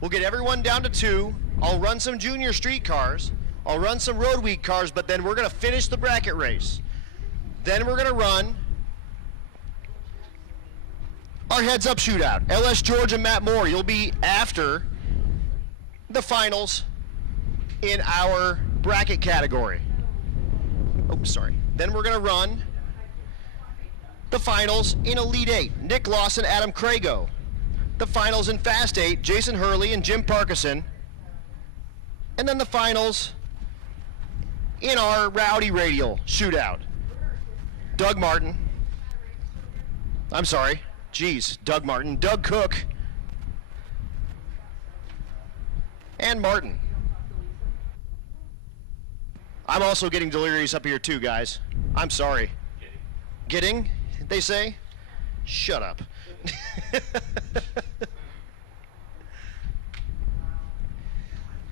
We'll get everyone down to 2. I'll run some junior street cars. I'll run some road week cars, but then we're going to finish the bracket race. Then we're going to run our heads-up shootout. LS George and Matt Moore, you'll be after the finals in our bracket category. Oh, sorry. Then we're going to run the finals in Elite 8. Nick Lawson, Adam Crago. The finals in Fast 8, Jason Hurley and Jim Parkinson. And then the finals in our Rowdy Radial shootout. Doug Martin. I'm sorry. Geez, Doug Martin. Doug Cook. And Martin. I'm also getting delirious up here too, guys. I'm sorry. Getting, they say? Shut up.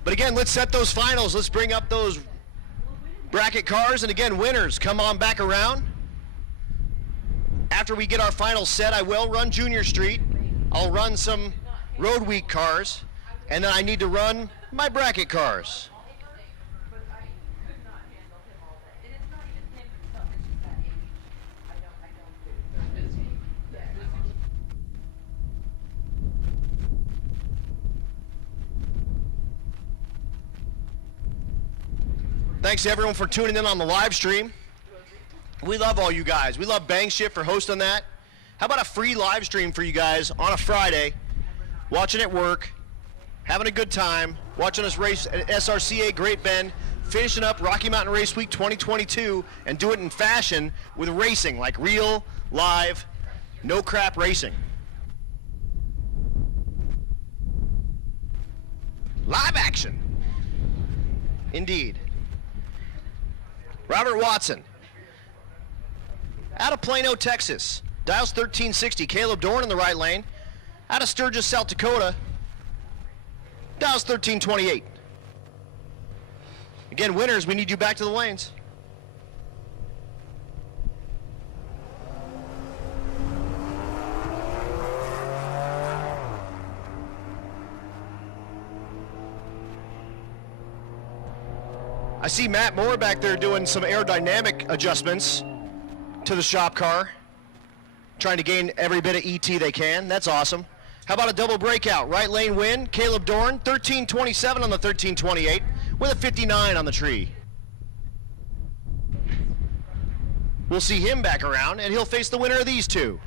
But again, let's set those finals. Let's bring up those bracket cars. And again, winners, come on back around. After we get our final set, I will run Junior Street. I'll run some Road Week cars. And then I need to run my bracket cars. Thanks to everyone for tuning in on the live stream. We love all you guys. We love Bang Shift for hosting that. How about a free live stream for you guys on a Friday, watching it work, having a good time, watching us race at SRCA Great Bend, finishing up Rocky Mountain Race Week 2022, and do it in fashion with racing, like real, live, no crap racing. Live action. Indeed. Robert Watson, out of Plano, Texas, dials 1360. Caleb Dorn in the right lane, out of Sturgis, South Dakota, dials 1328. Again, winners, we need you back to the lanes. I see Matt Moore back there doing some aerodynamic adjustments to the shop car, trying to gain every bit of ET they can. That's awesome. How about a double breakout? Right lane win, Caleb Dorn, 1327 on the 1328 with a 59 on the tree. We'll see him back around, and he'll face the winner of these two.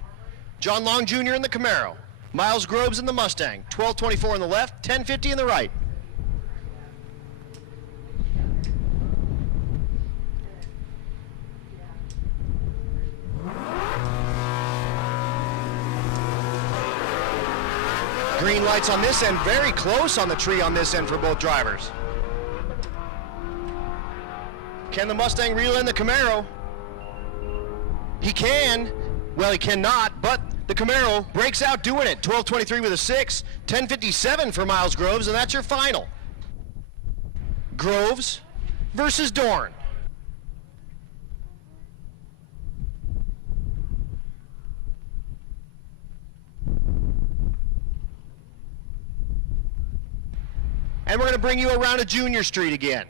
John Long Jr. in the Camaro, Miles Groves in the Mustang, 1224 on the left, 1050 in the right. Green lights on this end, very close on the tree on this end for both drivers. Can the Mustang reel in the Camaro? He can. Well, he cannot, but the Camaro breaks out doing it. 1223 with a 6, 1057 for Miles Groves, and that's your final. Groves versus Dorn. And we're going to bring you around to Junior Street again.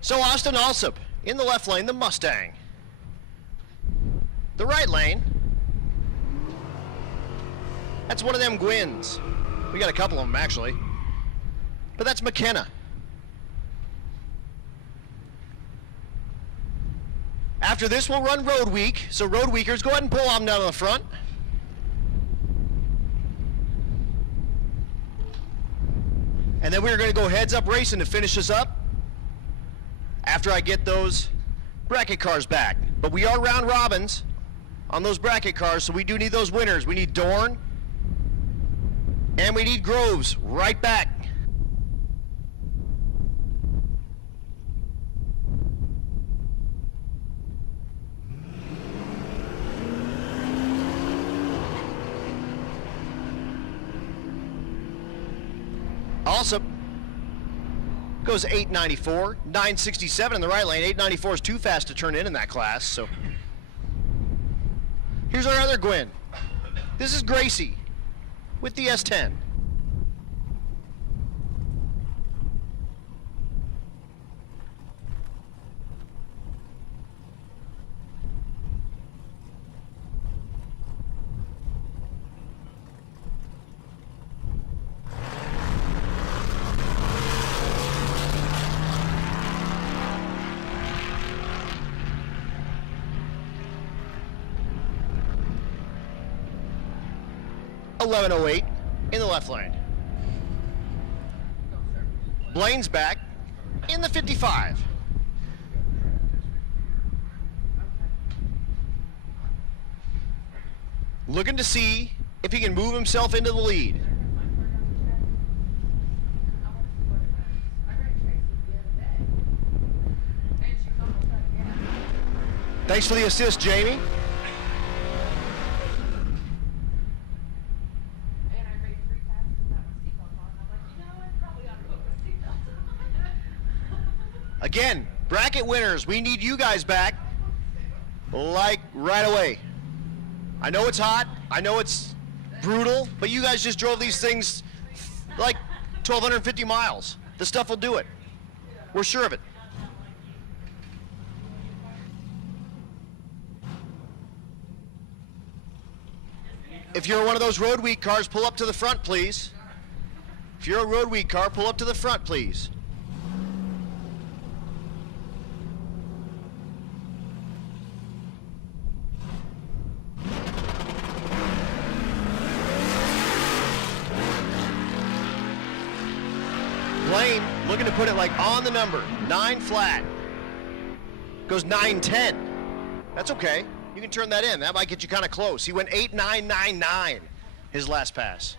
So Austin Alsop In the left lane, the Mustang. The right lane, that's one of them Gwins. We got a couple of them, actually. But that's McKenna. After this, we'll run Road Week. So Road Weekers, go ahead and pull them down to the front. And then we're going to go heads up racing to finish this up after I get those bracket cars back. But we are round robins on those bracket cars, so we do need those winners. We need Dorn, and we need Groves right back. Also, goes 894, 967 in the right lane. 894 is too fast to turn in that class, so. Here's our other Gwyn. This is Gracie with the S10. .1108 in the left lane. Blaine's back in the 55. Looking to see if he can move himself into the lead. Thanks for the assist, Jamie. Again, bracket winners, we need you guys back, like, right away. I know it's hot, I know it's brutal, but you guys just drove these things like 1,250 miles. The stuff will do it. We're sure of it. If you're one of those Road Week cars, pull up to the front, please. If you're a Road Week car, pull up to the front, please. Blaine looking to put it like on the number, 9 flat. Goes 9-10. That's okay. You can turn that in. That might get you kind of close. He went 8.999 his last pass.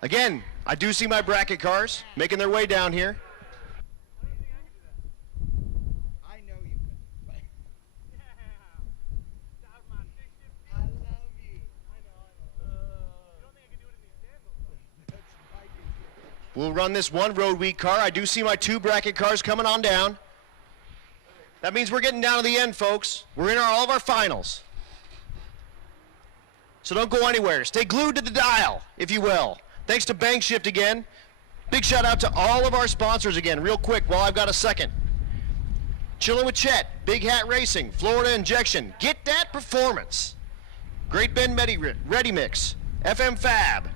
Again, I do see my bracket cars making their way down here. We'll run this one Road Week car. I do see my 2 bracket cars coming on down. That means we're getting down to the end, folks. We're in all of our finals. So don't go anywhere. Stay glued to the dial, if you will. Thanks to Bank Shift again. Big shout out to all of our sponsors again, real quick while I've got a second. Chillin' with Chet, Big Hat Racing, Florida Injection, Get That Performance, Great Bend Ready Mix, FM Fab,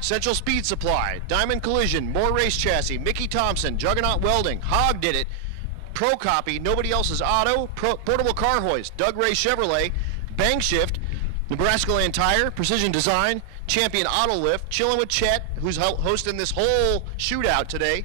Central Speed Supply, Diamond Collision, More Race Chassis, Mickey Thompson, Juggernaut Welding, Hog Did It, Pro Copy, Nobody Else's Auto, Portable Car Hoist, Doug Ray Chevrolet, Bank Shift, Nebraska Land Tire, Precision Design, Champion Auto Lift, Chillin' with Chet, who's hosting this whole shootout today,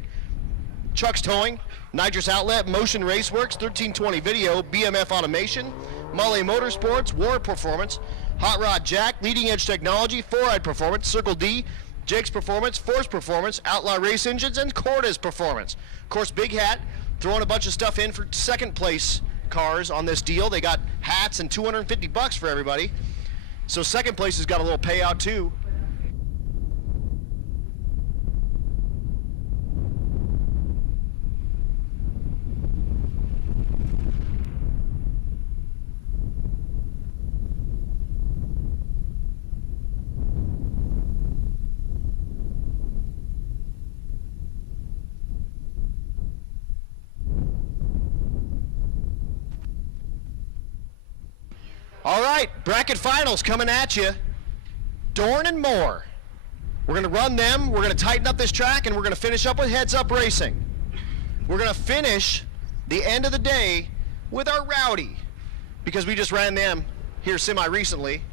Chuck's Towing, Nitrous Outlet, Motion Raceworks, 1320 Video, BMF Automation, Mully Motorsports, War Performance, Hot Rod Jack, Leading Edge Technology, 4-Eyed Performance, Circle D, Jake's Performance, Force Performance, Outlaw Race Engines, and Corda's Performance. Of course, Big Hat throwing a bunch of stuff in for second place cars on this deal. They got hats and $250 for everybody. So second place has got a little payout too. All right, bracket finals coming at you. Dorn and Moore. We're going to run them, we're going to tighten up this track, and we're going to finish up with heads-up racing. We're going to finish the end of the day with our Rowdy, because we just ran them here semi-recently.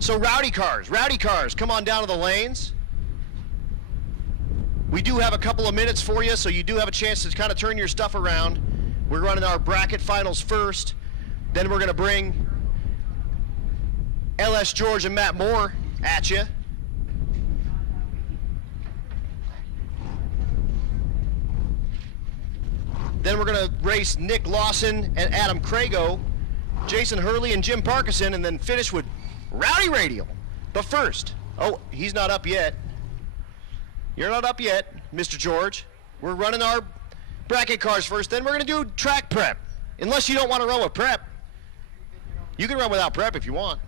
So Rowdy cars, come on down to the lanes. We do have a couple of minutes for you, so you do have a chance to kind of turn your stuff around. We're running our bracket finals first. Then we're going to bring LS George and Matt Moore at you. Then we're going to race Nick Lawson and Adam Crago, Jason Hurley and Jim Parkinson, and then finish with Rowdy Radial. But first, oh, he's not up yet. You're not up yet, Mr. George. We're running our bracket cars first, then we're going to do track prep. Unless you don't want to run with prep. You can run without prep if you want.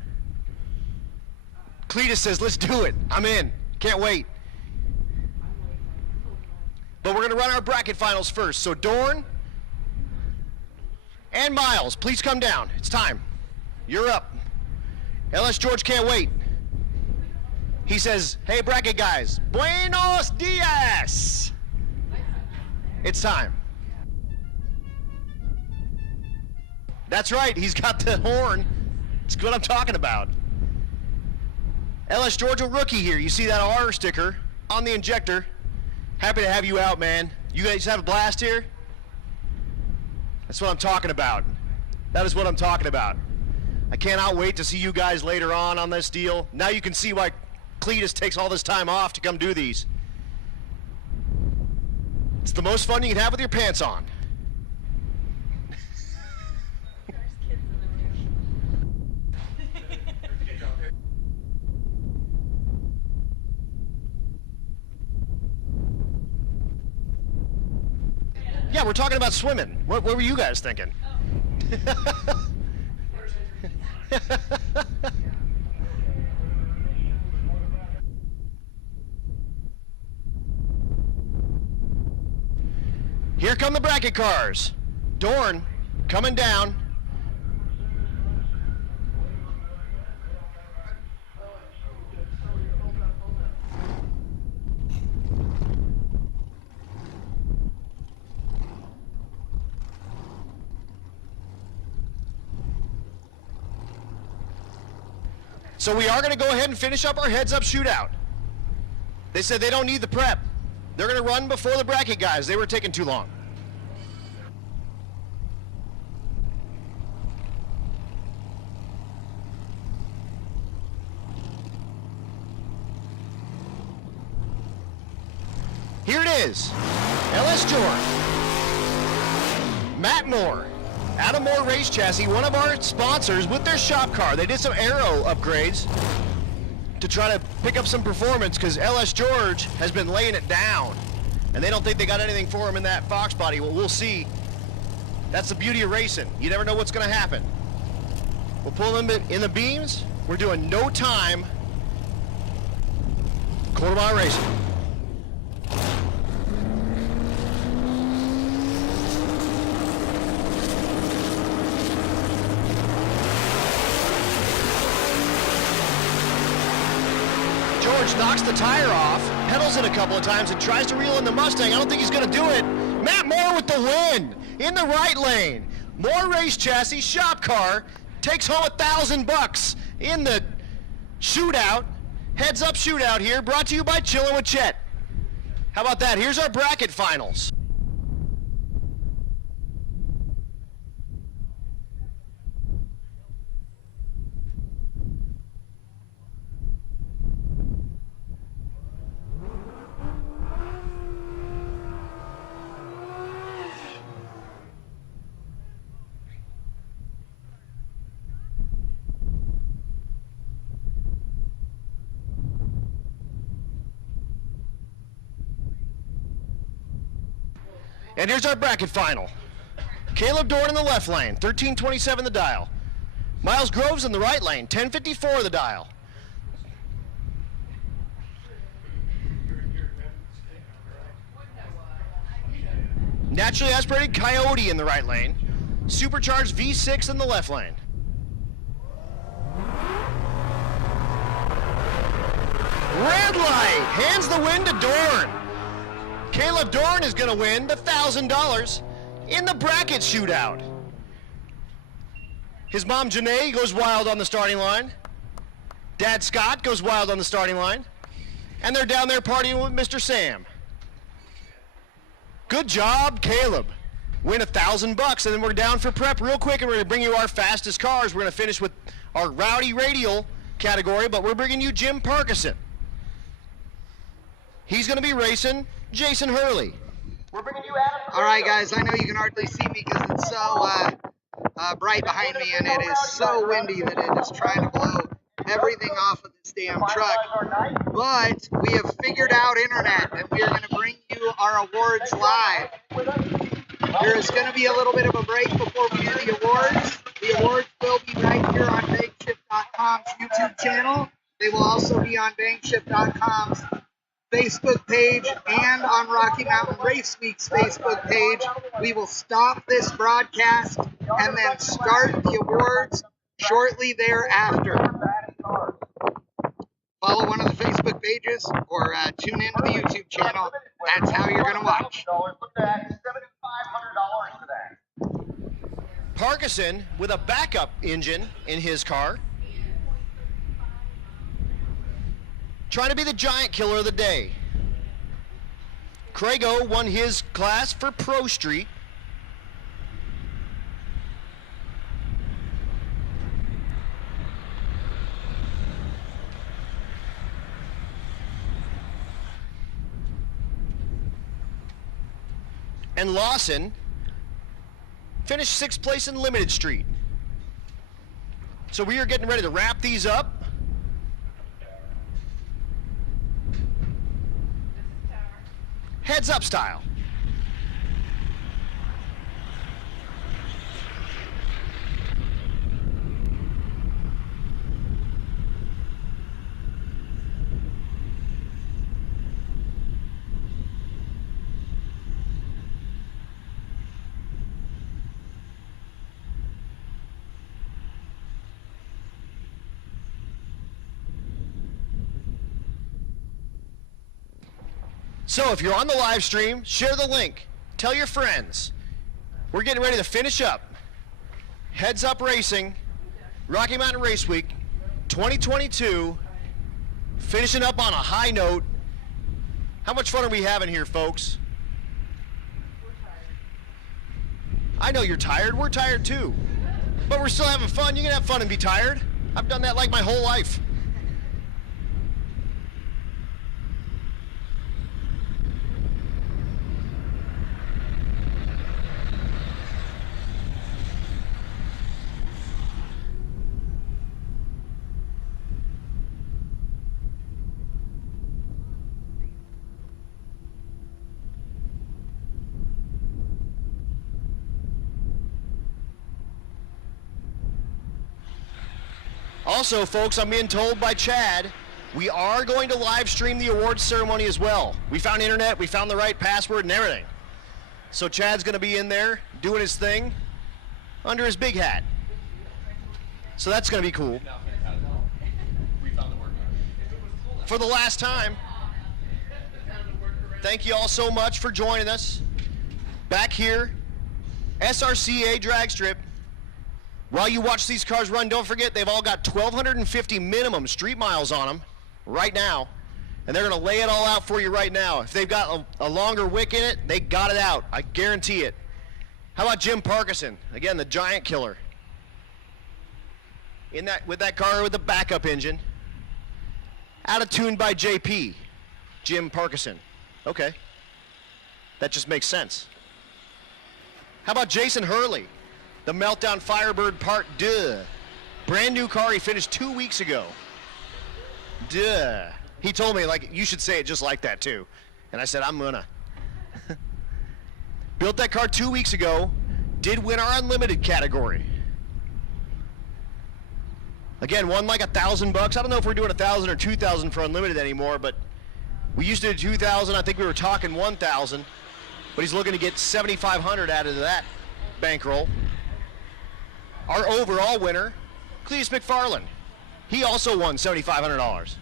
Cletus says, let's do it. I'm in. Can't wait. But we're going to run our bracket finals first. So Dorn and Miles, please come down. It's time. You're up. LS George can't wait. He says, hey, bracket guys, buenos dias. It's time. That's right, he's got the horn. It's what I'm talking about. LS George, a rookie here. You see that R sticker on the injector. Happy to have you out, man. You guys have a blast here? That's what I'm talking about. That is what I'm talking about. I cannot wait to see you guys later on this deal. Now you can see why Cletus takes all this time off to come do these. It's the most fun you can have with your pants on. Yeah, we're talking about swimming. What were you guys thinking? Here come the bracket cars. Dorn coming down. So we are going to go ahead and finish up our heads-up shootout. They said they don't need the prep. They're going to run before the bracket guys. They were taking too long. Here it is. LS George, Matt Moore, Adam Moore Race Chassis, one of our sponsors with their shop car. They did some aero upgrades to try to pick up some performance because LS George has been laying it down. And they don't think they got anything for him in that Fox body. Well, we'll see. That's the beauty of racing. You never know what's going to happen. We'll pull them in the beams. We're doing no time quarter mile racing. George knocks the tire off, pedals it a couple of times, and tries to reel in the Mustang. I don't think he's going to do it. Matt Moore with the win in the right lane. Moore Race Chassis shop car takes home $1,000 in the shootout. Heads up shootout here, brought to you by Chillin' with Chet. How about that? Here's our bracket finals. And here's our bracket final. Caleb Dorn in the left lane, 1327 the dial. Miles Groves in the right lane, 1054 the dial. Naturally aspirated Coyote in the right lane. Supercharged V6 in the left lane. Red light, hands the win to Dorn. Caleb Dorn is going to win the $1,000 in the bracket shootout. His mom Janae goes wild on the starting line. Dad Scott goes wild on the starting line. And they're down there partying with Mr. Sam. Good job, Caleb. Win $1,000, and then we're down for prep real quick, and we're going to bring you our fastest cars. We're going to finish with our rowdy radial category, but we're bringing you Jim Parkinson. He's going to be racing Jason Hurley. We're bringing you Adam. All right, guys, I know you can hardly see me because it's so bright behind me, and it is so windy that it is trying to blow everything off of this damn truck. But we have figured out internet, and we are going to bring you our awards live. There is going to be a little bit of a break before we do the awards. The awards will be right here on BangShip.com's YouTube channel. They will also be on BangShip.com's Facebook page and on Rocky Mountain Race Week's Facebook page. We will stop this broadcast and then start the awards shortly thereafter. Follow one of the Facebook pages or tune into the YouTube channel. That's how you're going to watch. Look at that, $7,500 for that. Parkinson with a backup engine in his car. Trying to be the giant killer of the day. Crago won his class for Pro Street. And Lawson finished 6th place in Limited Street. So we are getting ready to wrap these up. Heads up style. So if you're on the live stream, share the link. Tell your friends. We're getting ready to finish up. Heads Up Racing, Rocky Mountain Race Week 2022. Finishing up on a high note. How much fun are we having here, folks? I know you're tired. We're tired too. But we're still having fun. You can have fun and be tired. I've done that like my whole life. Also, folks, I'm being told by Chad, we are going to live stream the awards ceremony as well. We found internet, we found the right password and everything. So Chad's going to be in there doing his thing under his big hat. So that's going to be cool. For the last time, thank you all so much for joining us. Back here, SRCA Dragstrip. While you watch these cars run, don't forget they've all got 1,250 minimum street miles on them right now. And they're going to lay it all out for you right now. If they've got a longer wick in it, they got it out. I guarantee it. How about Jim Parkinson? Again, the giant killer. With that car with the backup engine. Out of tune by JP. Jim Parkinson. Okay. That just makes sense. How about Jason Hurley? The Meltdown Firebird Part 2. Brand new car he finished 2 weeks ago. Duh. He told me, like, you should say it just like that too. And I said, I'm gonna. Built that car 2 weeks ago. Did win our unlimited category. Again, won like $1,000. I don't know if we're doing 1,000 or 2,000 for unlimited anymore, but we used to do 2,000. I think we were talking 1,000. But he's looking to get 7,500 out of that bankroll. Our overall winner, Cletus McFarland. He also won $7,500.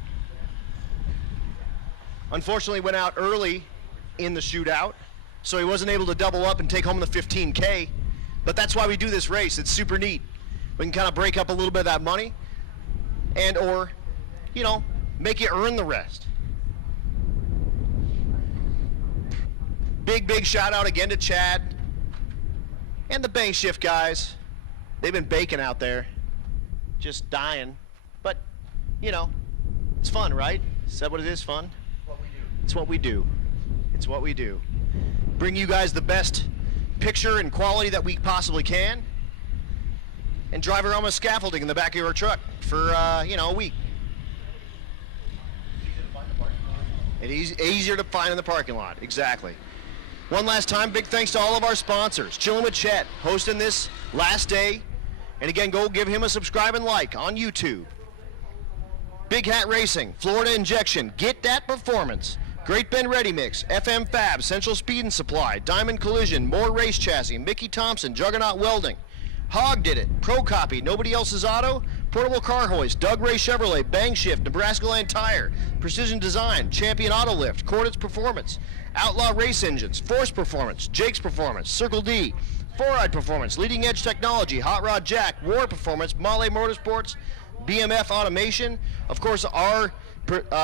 Unfortunately, went out early in the shootout, so he wasn't able to double up and take home the 15K. But that's why we do this race. It's super neat. We can kind of break up a little bit of that money and or, you know, make you earn the rest. Big shout out again to Chad and the bank shift guys. They've been baking out there, just dying. But, you know, it's fun, right? Is that what it is, fun? It's what we do. It's what we do. Bring you guys the best picture and quality that we possibly can, and drive around with scaffolding in the back of your truck for, you know, a week. It's easier to find in the parking lot, exactly. One last time, big thanks to all of our sponsors. Chillin' with Chet, hosting this last day. And again, go give him a subscribe and like on YouTube. Big Hat Racing, Florida Injection, Get That Performance, Great Bend Ready Mix, FM Fab, Central Speed and Supply, Diamond Collision, More Race Chassis, Mickey Thompson, Juggernaut Welding, Hog Did It, Pro Copy, Nobody Else's Auto, Portable Car Hoist, Doug Ray Chevrolet, Bang Shift, Nebraska Land Tire, Precision Design, Champion Auto Lift, Cordits Performance, Outlaw Race Engines, Force Performance, Jake's Performance, Circle D, Four-Eyed Performance, Leading Edge Technology, Hot Rod Jack, War Performance, Mahle Motorsports, BMF Automation, of course our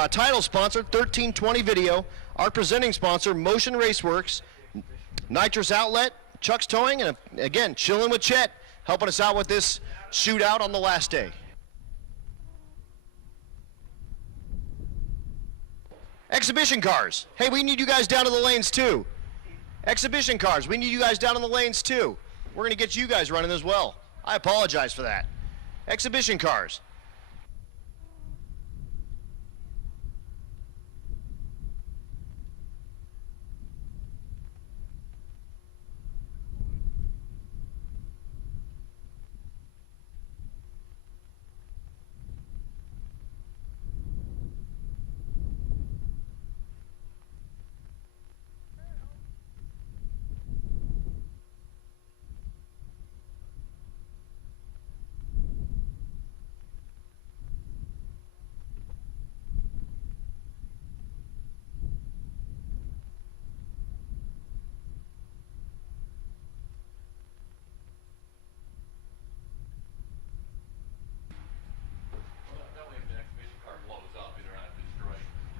title sponsor, 1320 Video, our presenting sponsor, Motion Raceworks, Nitrous Outlet, Chuck's Towing, and again, Chillin' with Chet, helping us out with this shootout on the last day. Exhibition cars. Hey, we need you guys down to the lanes too. Exhibition cars, we need you guys down in the lanes too. We're gonna get you guys running as well. I apologize for that. Exhibition cars.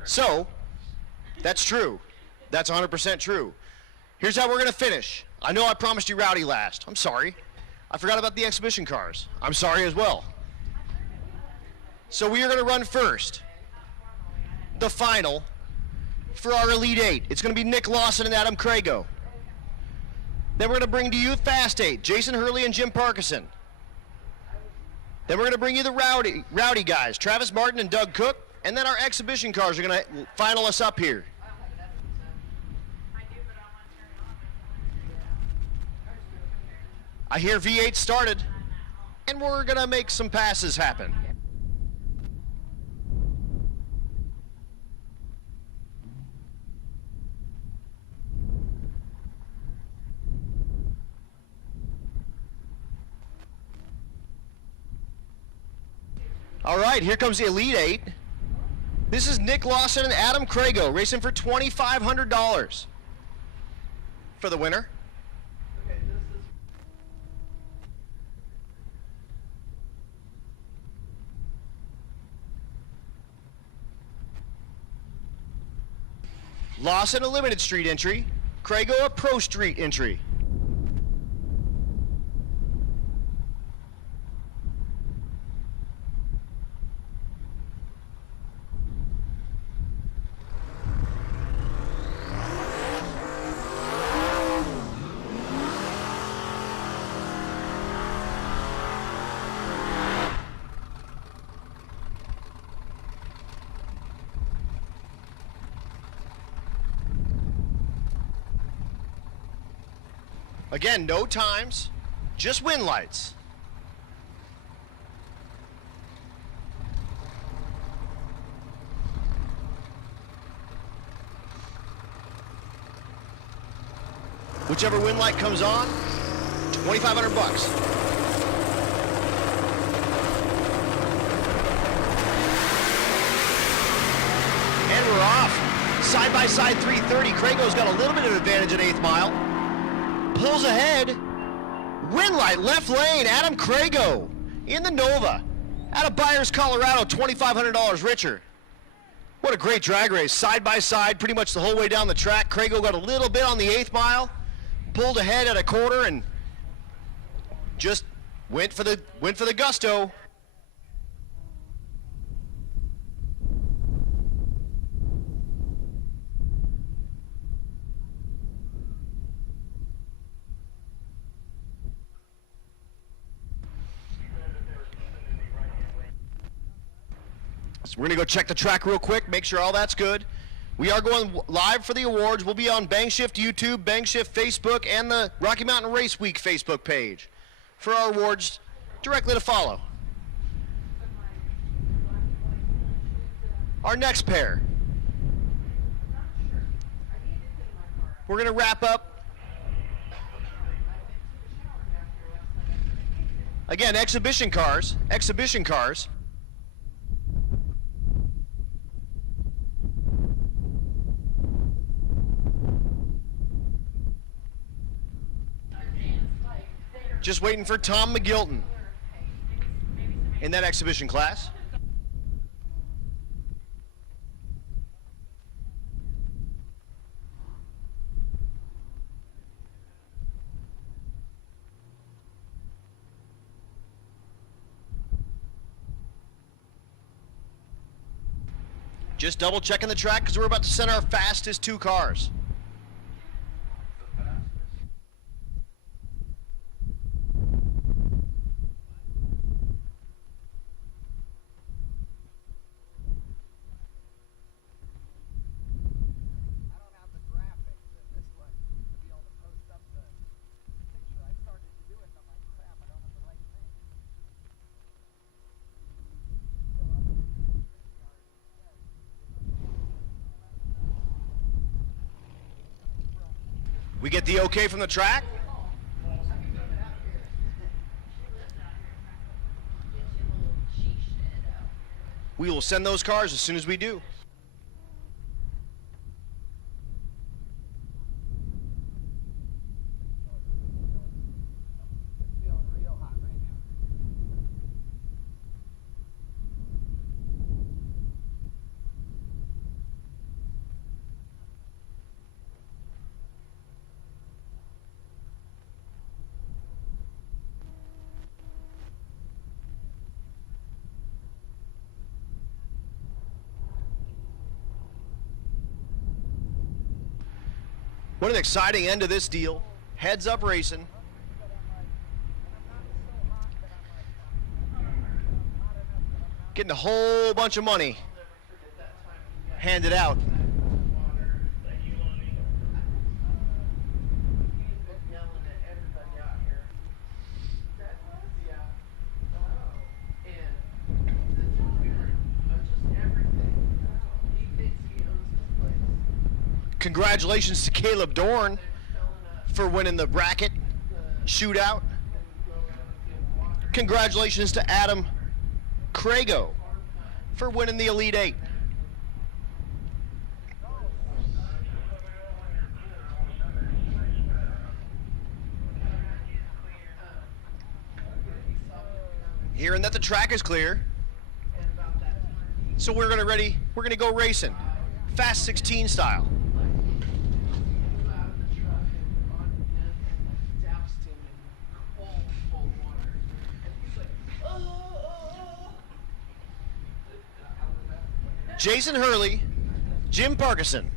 So, that's true. That's 100% true. Here's how we're going to finish. I know I promised you Rowdy last. I'm sorry. I forgot about the exhibition cars. I'm sorry as well. So we are going to run first the final for our Elite 8. It's going to be Nick Lawson and Adam Crago. Then we're going to bring to you Fast 8, Jason Hurley and Jim Parkinson. Then we're going to bring you the Rowdy guys, Travis Martin and Doug Cook. And then our exhibition cars are going to final us up here. I hear V8 started, and we're going to make some passes happen. All right, here comes the Elite 8. This is Nick Lawson and Adam Crago racing for $2,500 for the winner. Lawson a limited street entry, Crago a pro street entry. Again, no times, just win lights. Whichever win light comes on, $2,500. And we're off. side-by-side 330. Crago's got a little bit of advantage at 8th mile. Pulls ahead. Win light, left lane, Adam Crago in the Nova. Out of Byers, Colorado, $2,500 richer. What a great drag race, side-by-side, pretty much the whole way down the track. Crago got a little bit on the 8th mile, pulled ahead at a quarter, and just went for the gusto. So we're gonna go check the track real quick, make sure all that's good. We are going live for the awards. We'll be on Bangshift YouTube, Bangshift Facebook, and the Rocky Mountain Race Week Facebook page for our awards directly to follow. Our next pair. We're gonna wrap up. Again, exhibition cars. Just waiting for Tom McGilton in that exhibition class. Just double checking the track because we're about to send our fastest 2 cars. We get the okay from the track. We will send those cars as soon as we do. What an exciting end to this deal. Heads up racing. Getting a whole bunch of money handed out. Congratulations to Caleb Dorn for winning the bracket shootout. Congratulations to Adam Crago for winning the Elite 8. Hearing that the track is clear, so we're gonna go racing, fast 16 style. Jason Hurley, Jim Parkinson.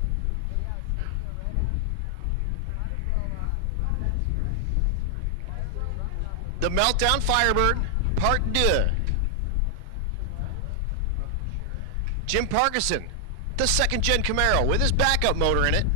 The Meltdown Firebird, Part 2. Jim Parkinson, the 2nd gen Camaro with his backup motor in it.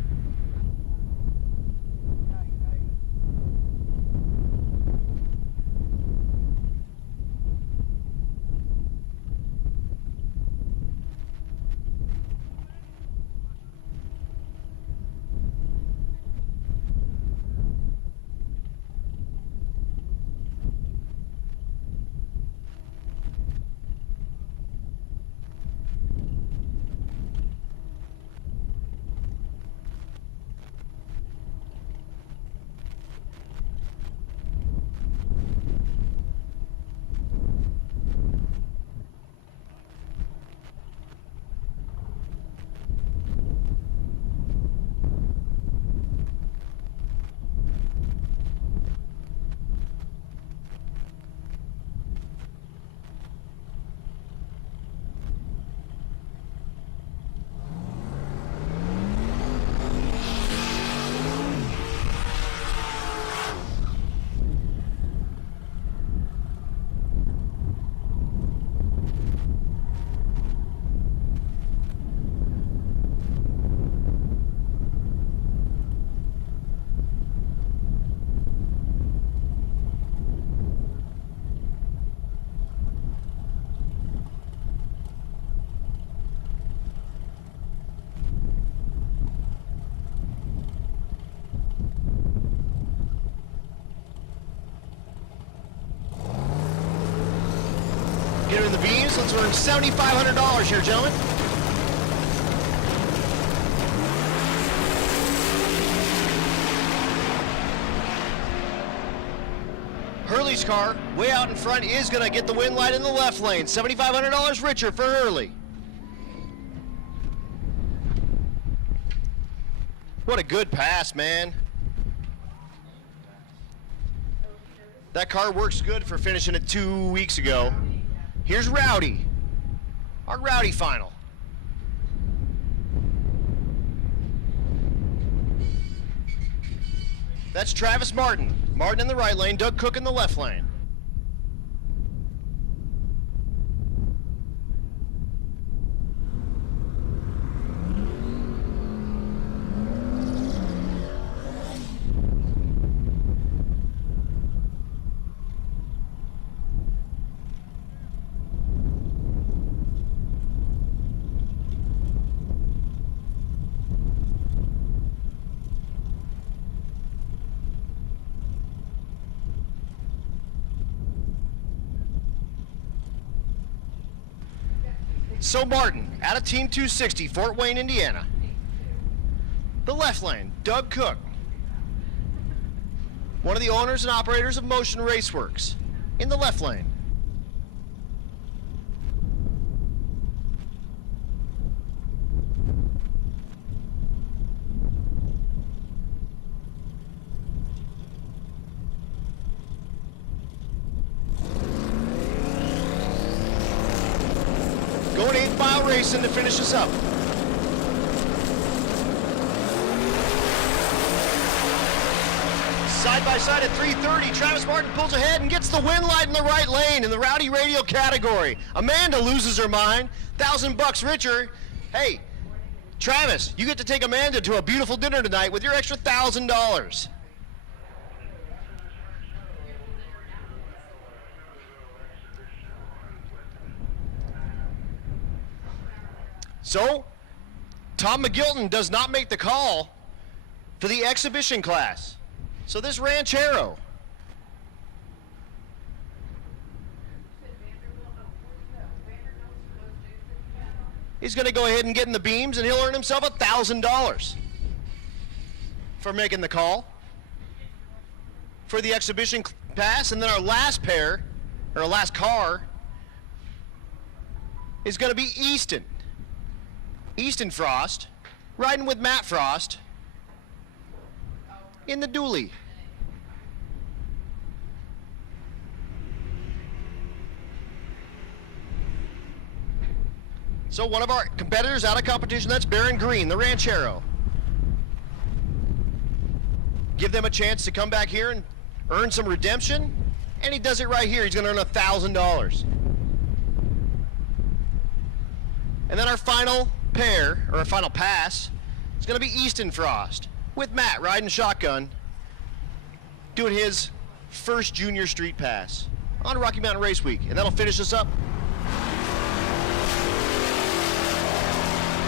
Get her in the beams. Let's earn $7,500 here, gentlemen. Hurley's car, way out in front, is going to get the win light in the left lane. $7,500 richer for Hurley. What a good pass, man. That car works good for finishing it 2 weeks ago. Here's Rowdy, our Rowdy final. That's Travis Martin. Martin in the right lane, Doug Cook in the left lane. So Martin, out of Team 260, Fort Wayne, Indiana. The left lane, Doug Cook. One of the owners and operators of Motion Raceworks, in the left lane. Going 8-mile racing to finish us up. Side by side at 3:30, Travis Martin pulls ahead and gets the win light in the right lane in the Rowdy Radio category. Amanda loses her mind, $1,000 richer. Hey, Travis, you get to take Amanda to a beautiful dinner tonight with your extra $1,000. So, Tom McGilton does not make the call for the exhibition class. So this Ranchero is going to go ahead and get in the beams, and he'll earn himself $1,000 for making the call for the exhibition pass. And then our last pair, or our last car, is going to be Easton. Easton Frost, riding with Matt Frost in the dually. So one of our competitors out of competition, that's Baron Green, the Ranchero. Give them a chance to come back here and earn some redemption, and he does it right here. He's going to earn $1,000. And then our final pair, or our final pass, is going to be Easton Frost with Matt riding shotgun, doing his first junior street pass on Rocky Mountain Race Week, and that'll finish us up.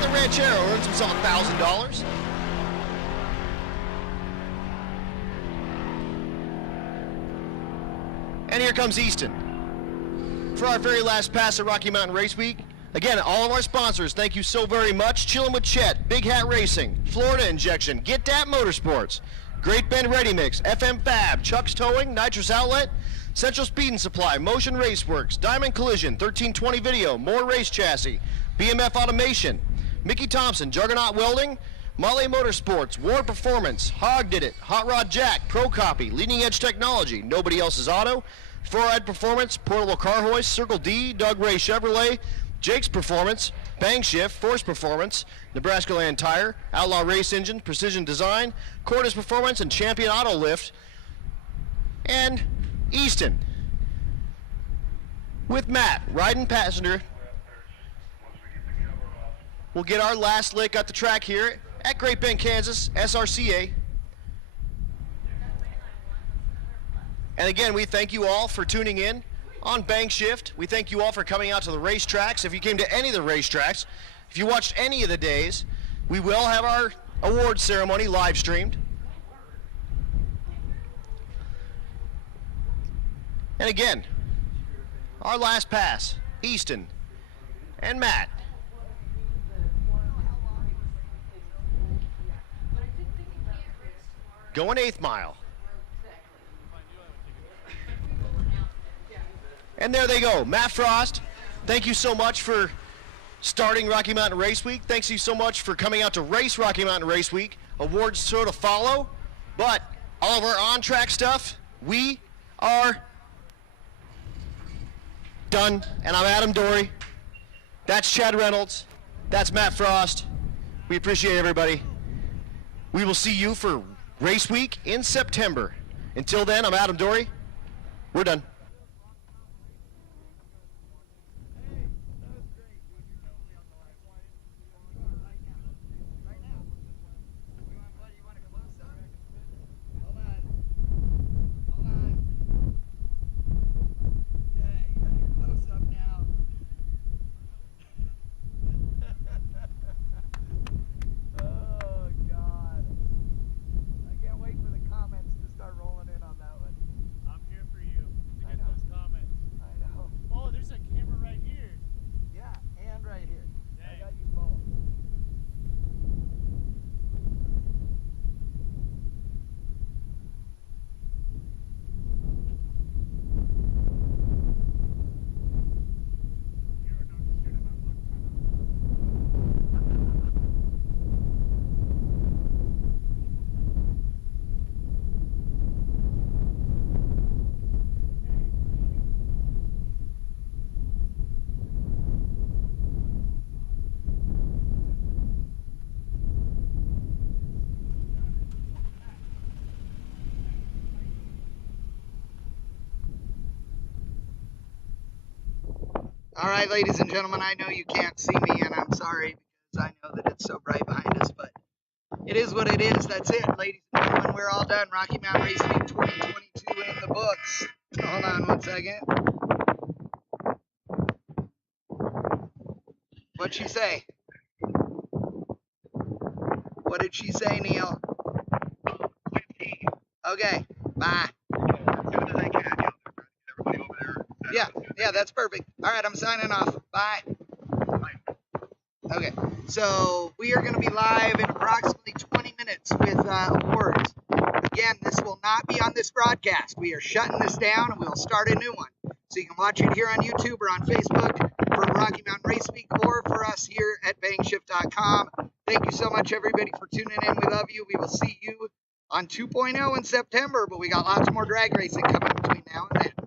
The Ranchero earns himself $1,000. And here comes Easton for our very last pass at Rocky Mountain Race Week. Again, all of our sponsors, thank you so very much. Chillin' with Chet, Big Hat Racing, Florida Injection, Get Dat Motorsports, Great Bend Ready Mix, FM Fab, Chuck's Towing, Nitrous Outlet, Central Speed and Supply, Motion Raceworks, Diamond Collision, 1320 Video, More Race Chassis, BMF Automation, Mickey Thompson, Juggernaut Welding, Motley Motorsports, Ward Performance, Hog Did It, Hot Rod Jack, Pro Copy, Leading Edge Technology, Nobody Else's Auto, Fluoride Performance, Portable Car Hoist, Circle D, Doug Ray Chevrolet, Jake's Performance, Bang Shift, Force Performance, Nebraska Land Tire, Outlaw Race Engine, Precision Design, Cordis Performance, and Champion Auto Lift, and Easton with Matt riding passenger. We'll get our last lick at the track here at Great Bend, Kansas, SRCA. And again, we thank you all for tuning in on Bang Shift. We thank you all for coming out to the racetracks. If you came to any of the racetracks, if you watched any of the days, we will have our award ceremony live streamed. And again, our last pass Easton, and Matt. Going 8th mile. And there they go. Matt Frost, thank you so much for starting Rocky Mountain Race Week. Thanks you so much for coming out to race Rocky Mountain Race Week. Awards sort of follow, but all of our on-track stuff, we are done. And I'm Adam Dory. That's Chad Reynolds. That's Matt Frost. We appreciate everybody. We will see you for Race Week in September. Until then, I'm Adam Dory. We're done. All right, ladies and gentlemen, I know you can't see me, and I'm sorry because I know that it's so bright behind us, but it is what it is. That's it, ladies and gentlemen. We're all done. Rocky Mountain Race Week 2022 in the books. Hold on one second. What'd she say? What did she say, Neil? Okay, bye. Yeah, that's perfect. All right, I'm signing off. Bye. Okay, so we are going to be live in approximately 20 minutes with awards. Again, this will not be on this broadcast. We are shutting this down and we'll start a new one. So you can watch it here on YouTube or on Facebook for Rocky Mountain Race Week or for us here at bangshift.com. Thank you so much, everybody, for tuning in. We love you. We will see you on 2.0 in September, but we got lots more drag racing coming between now and then.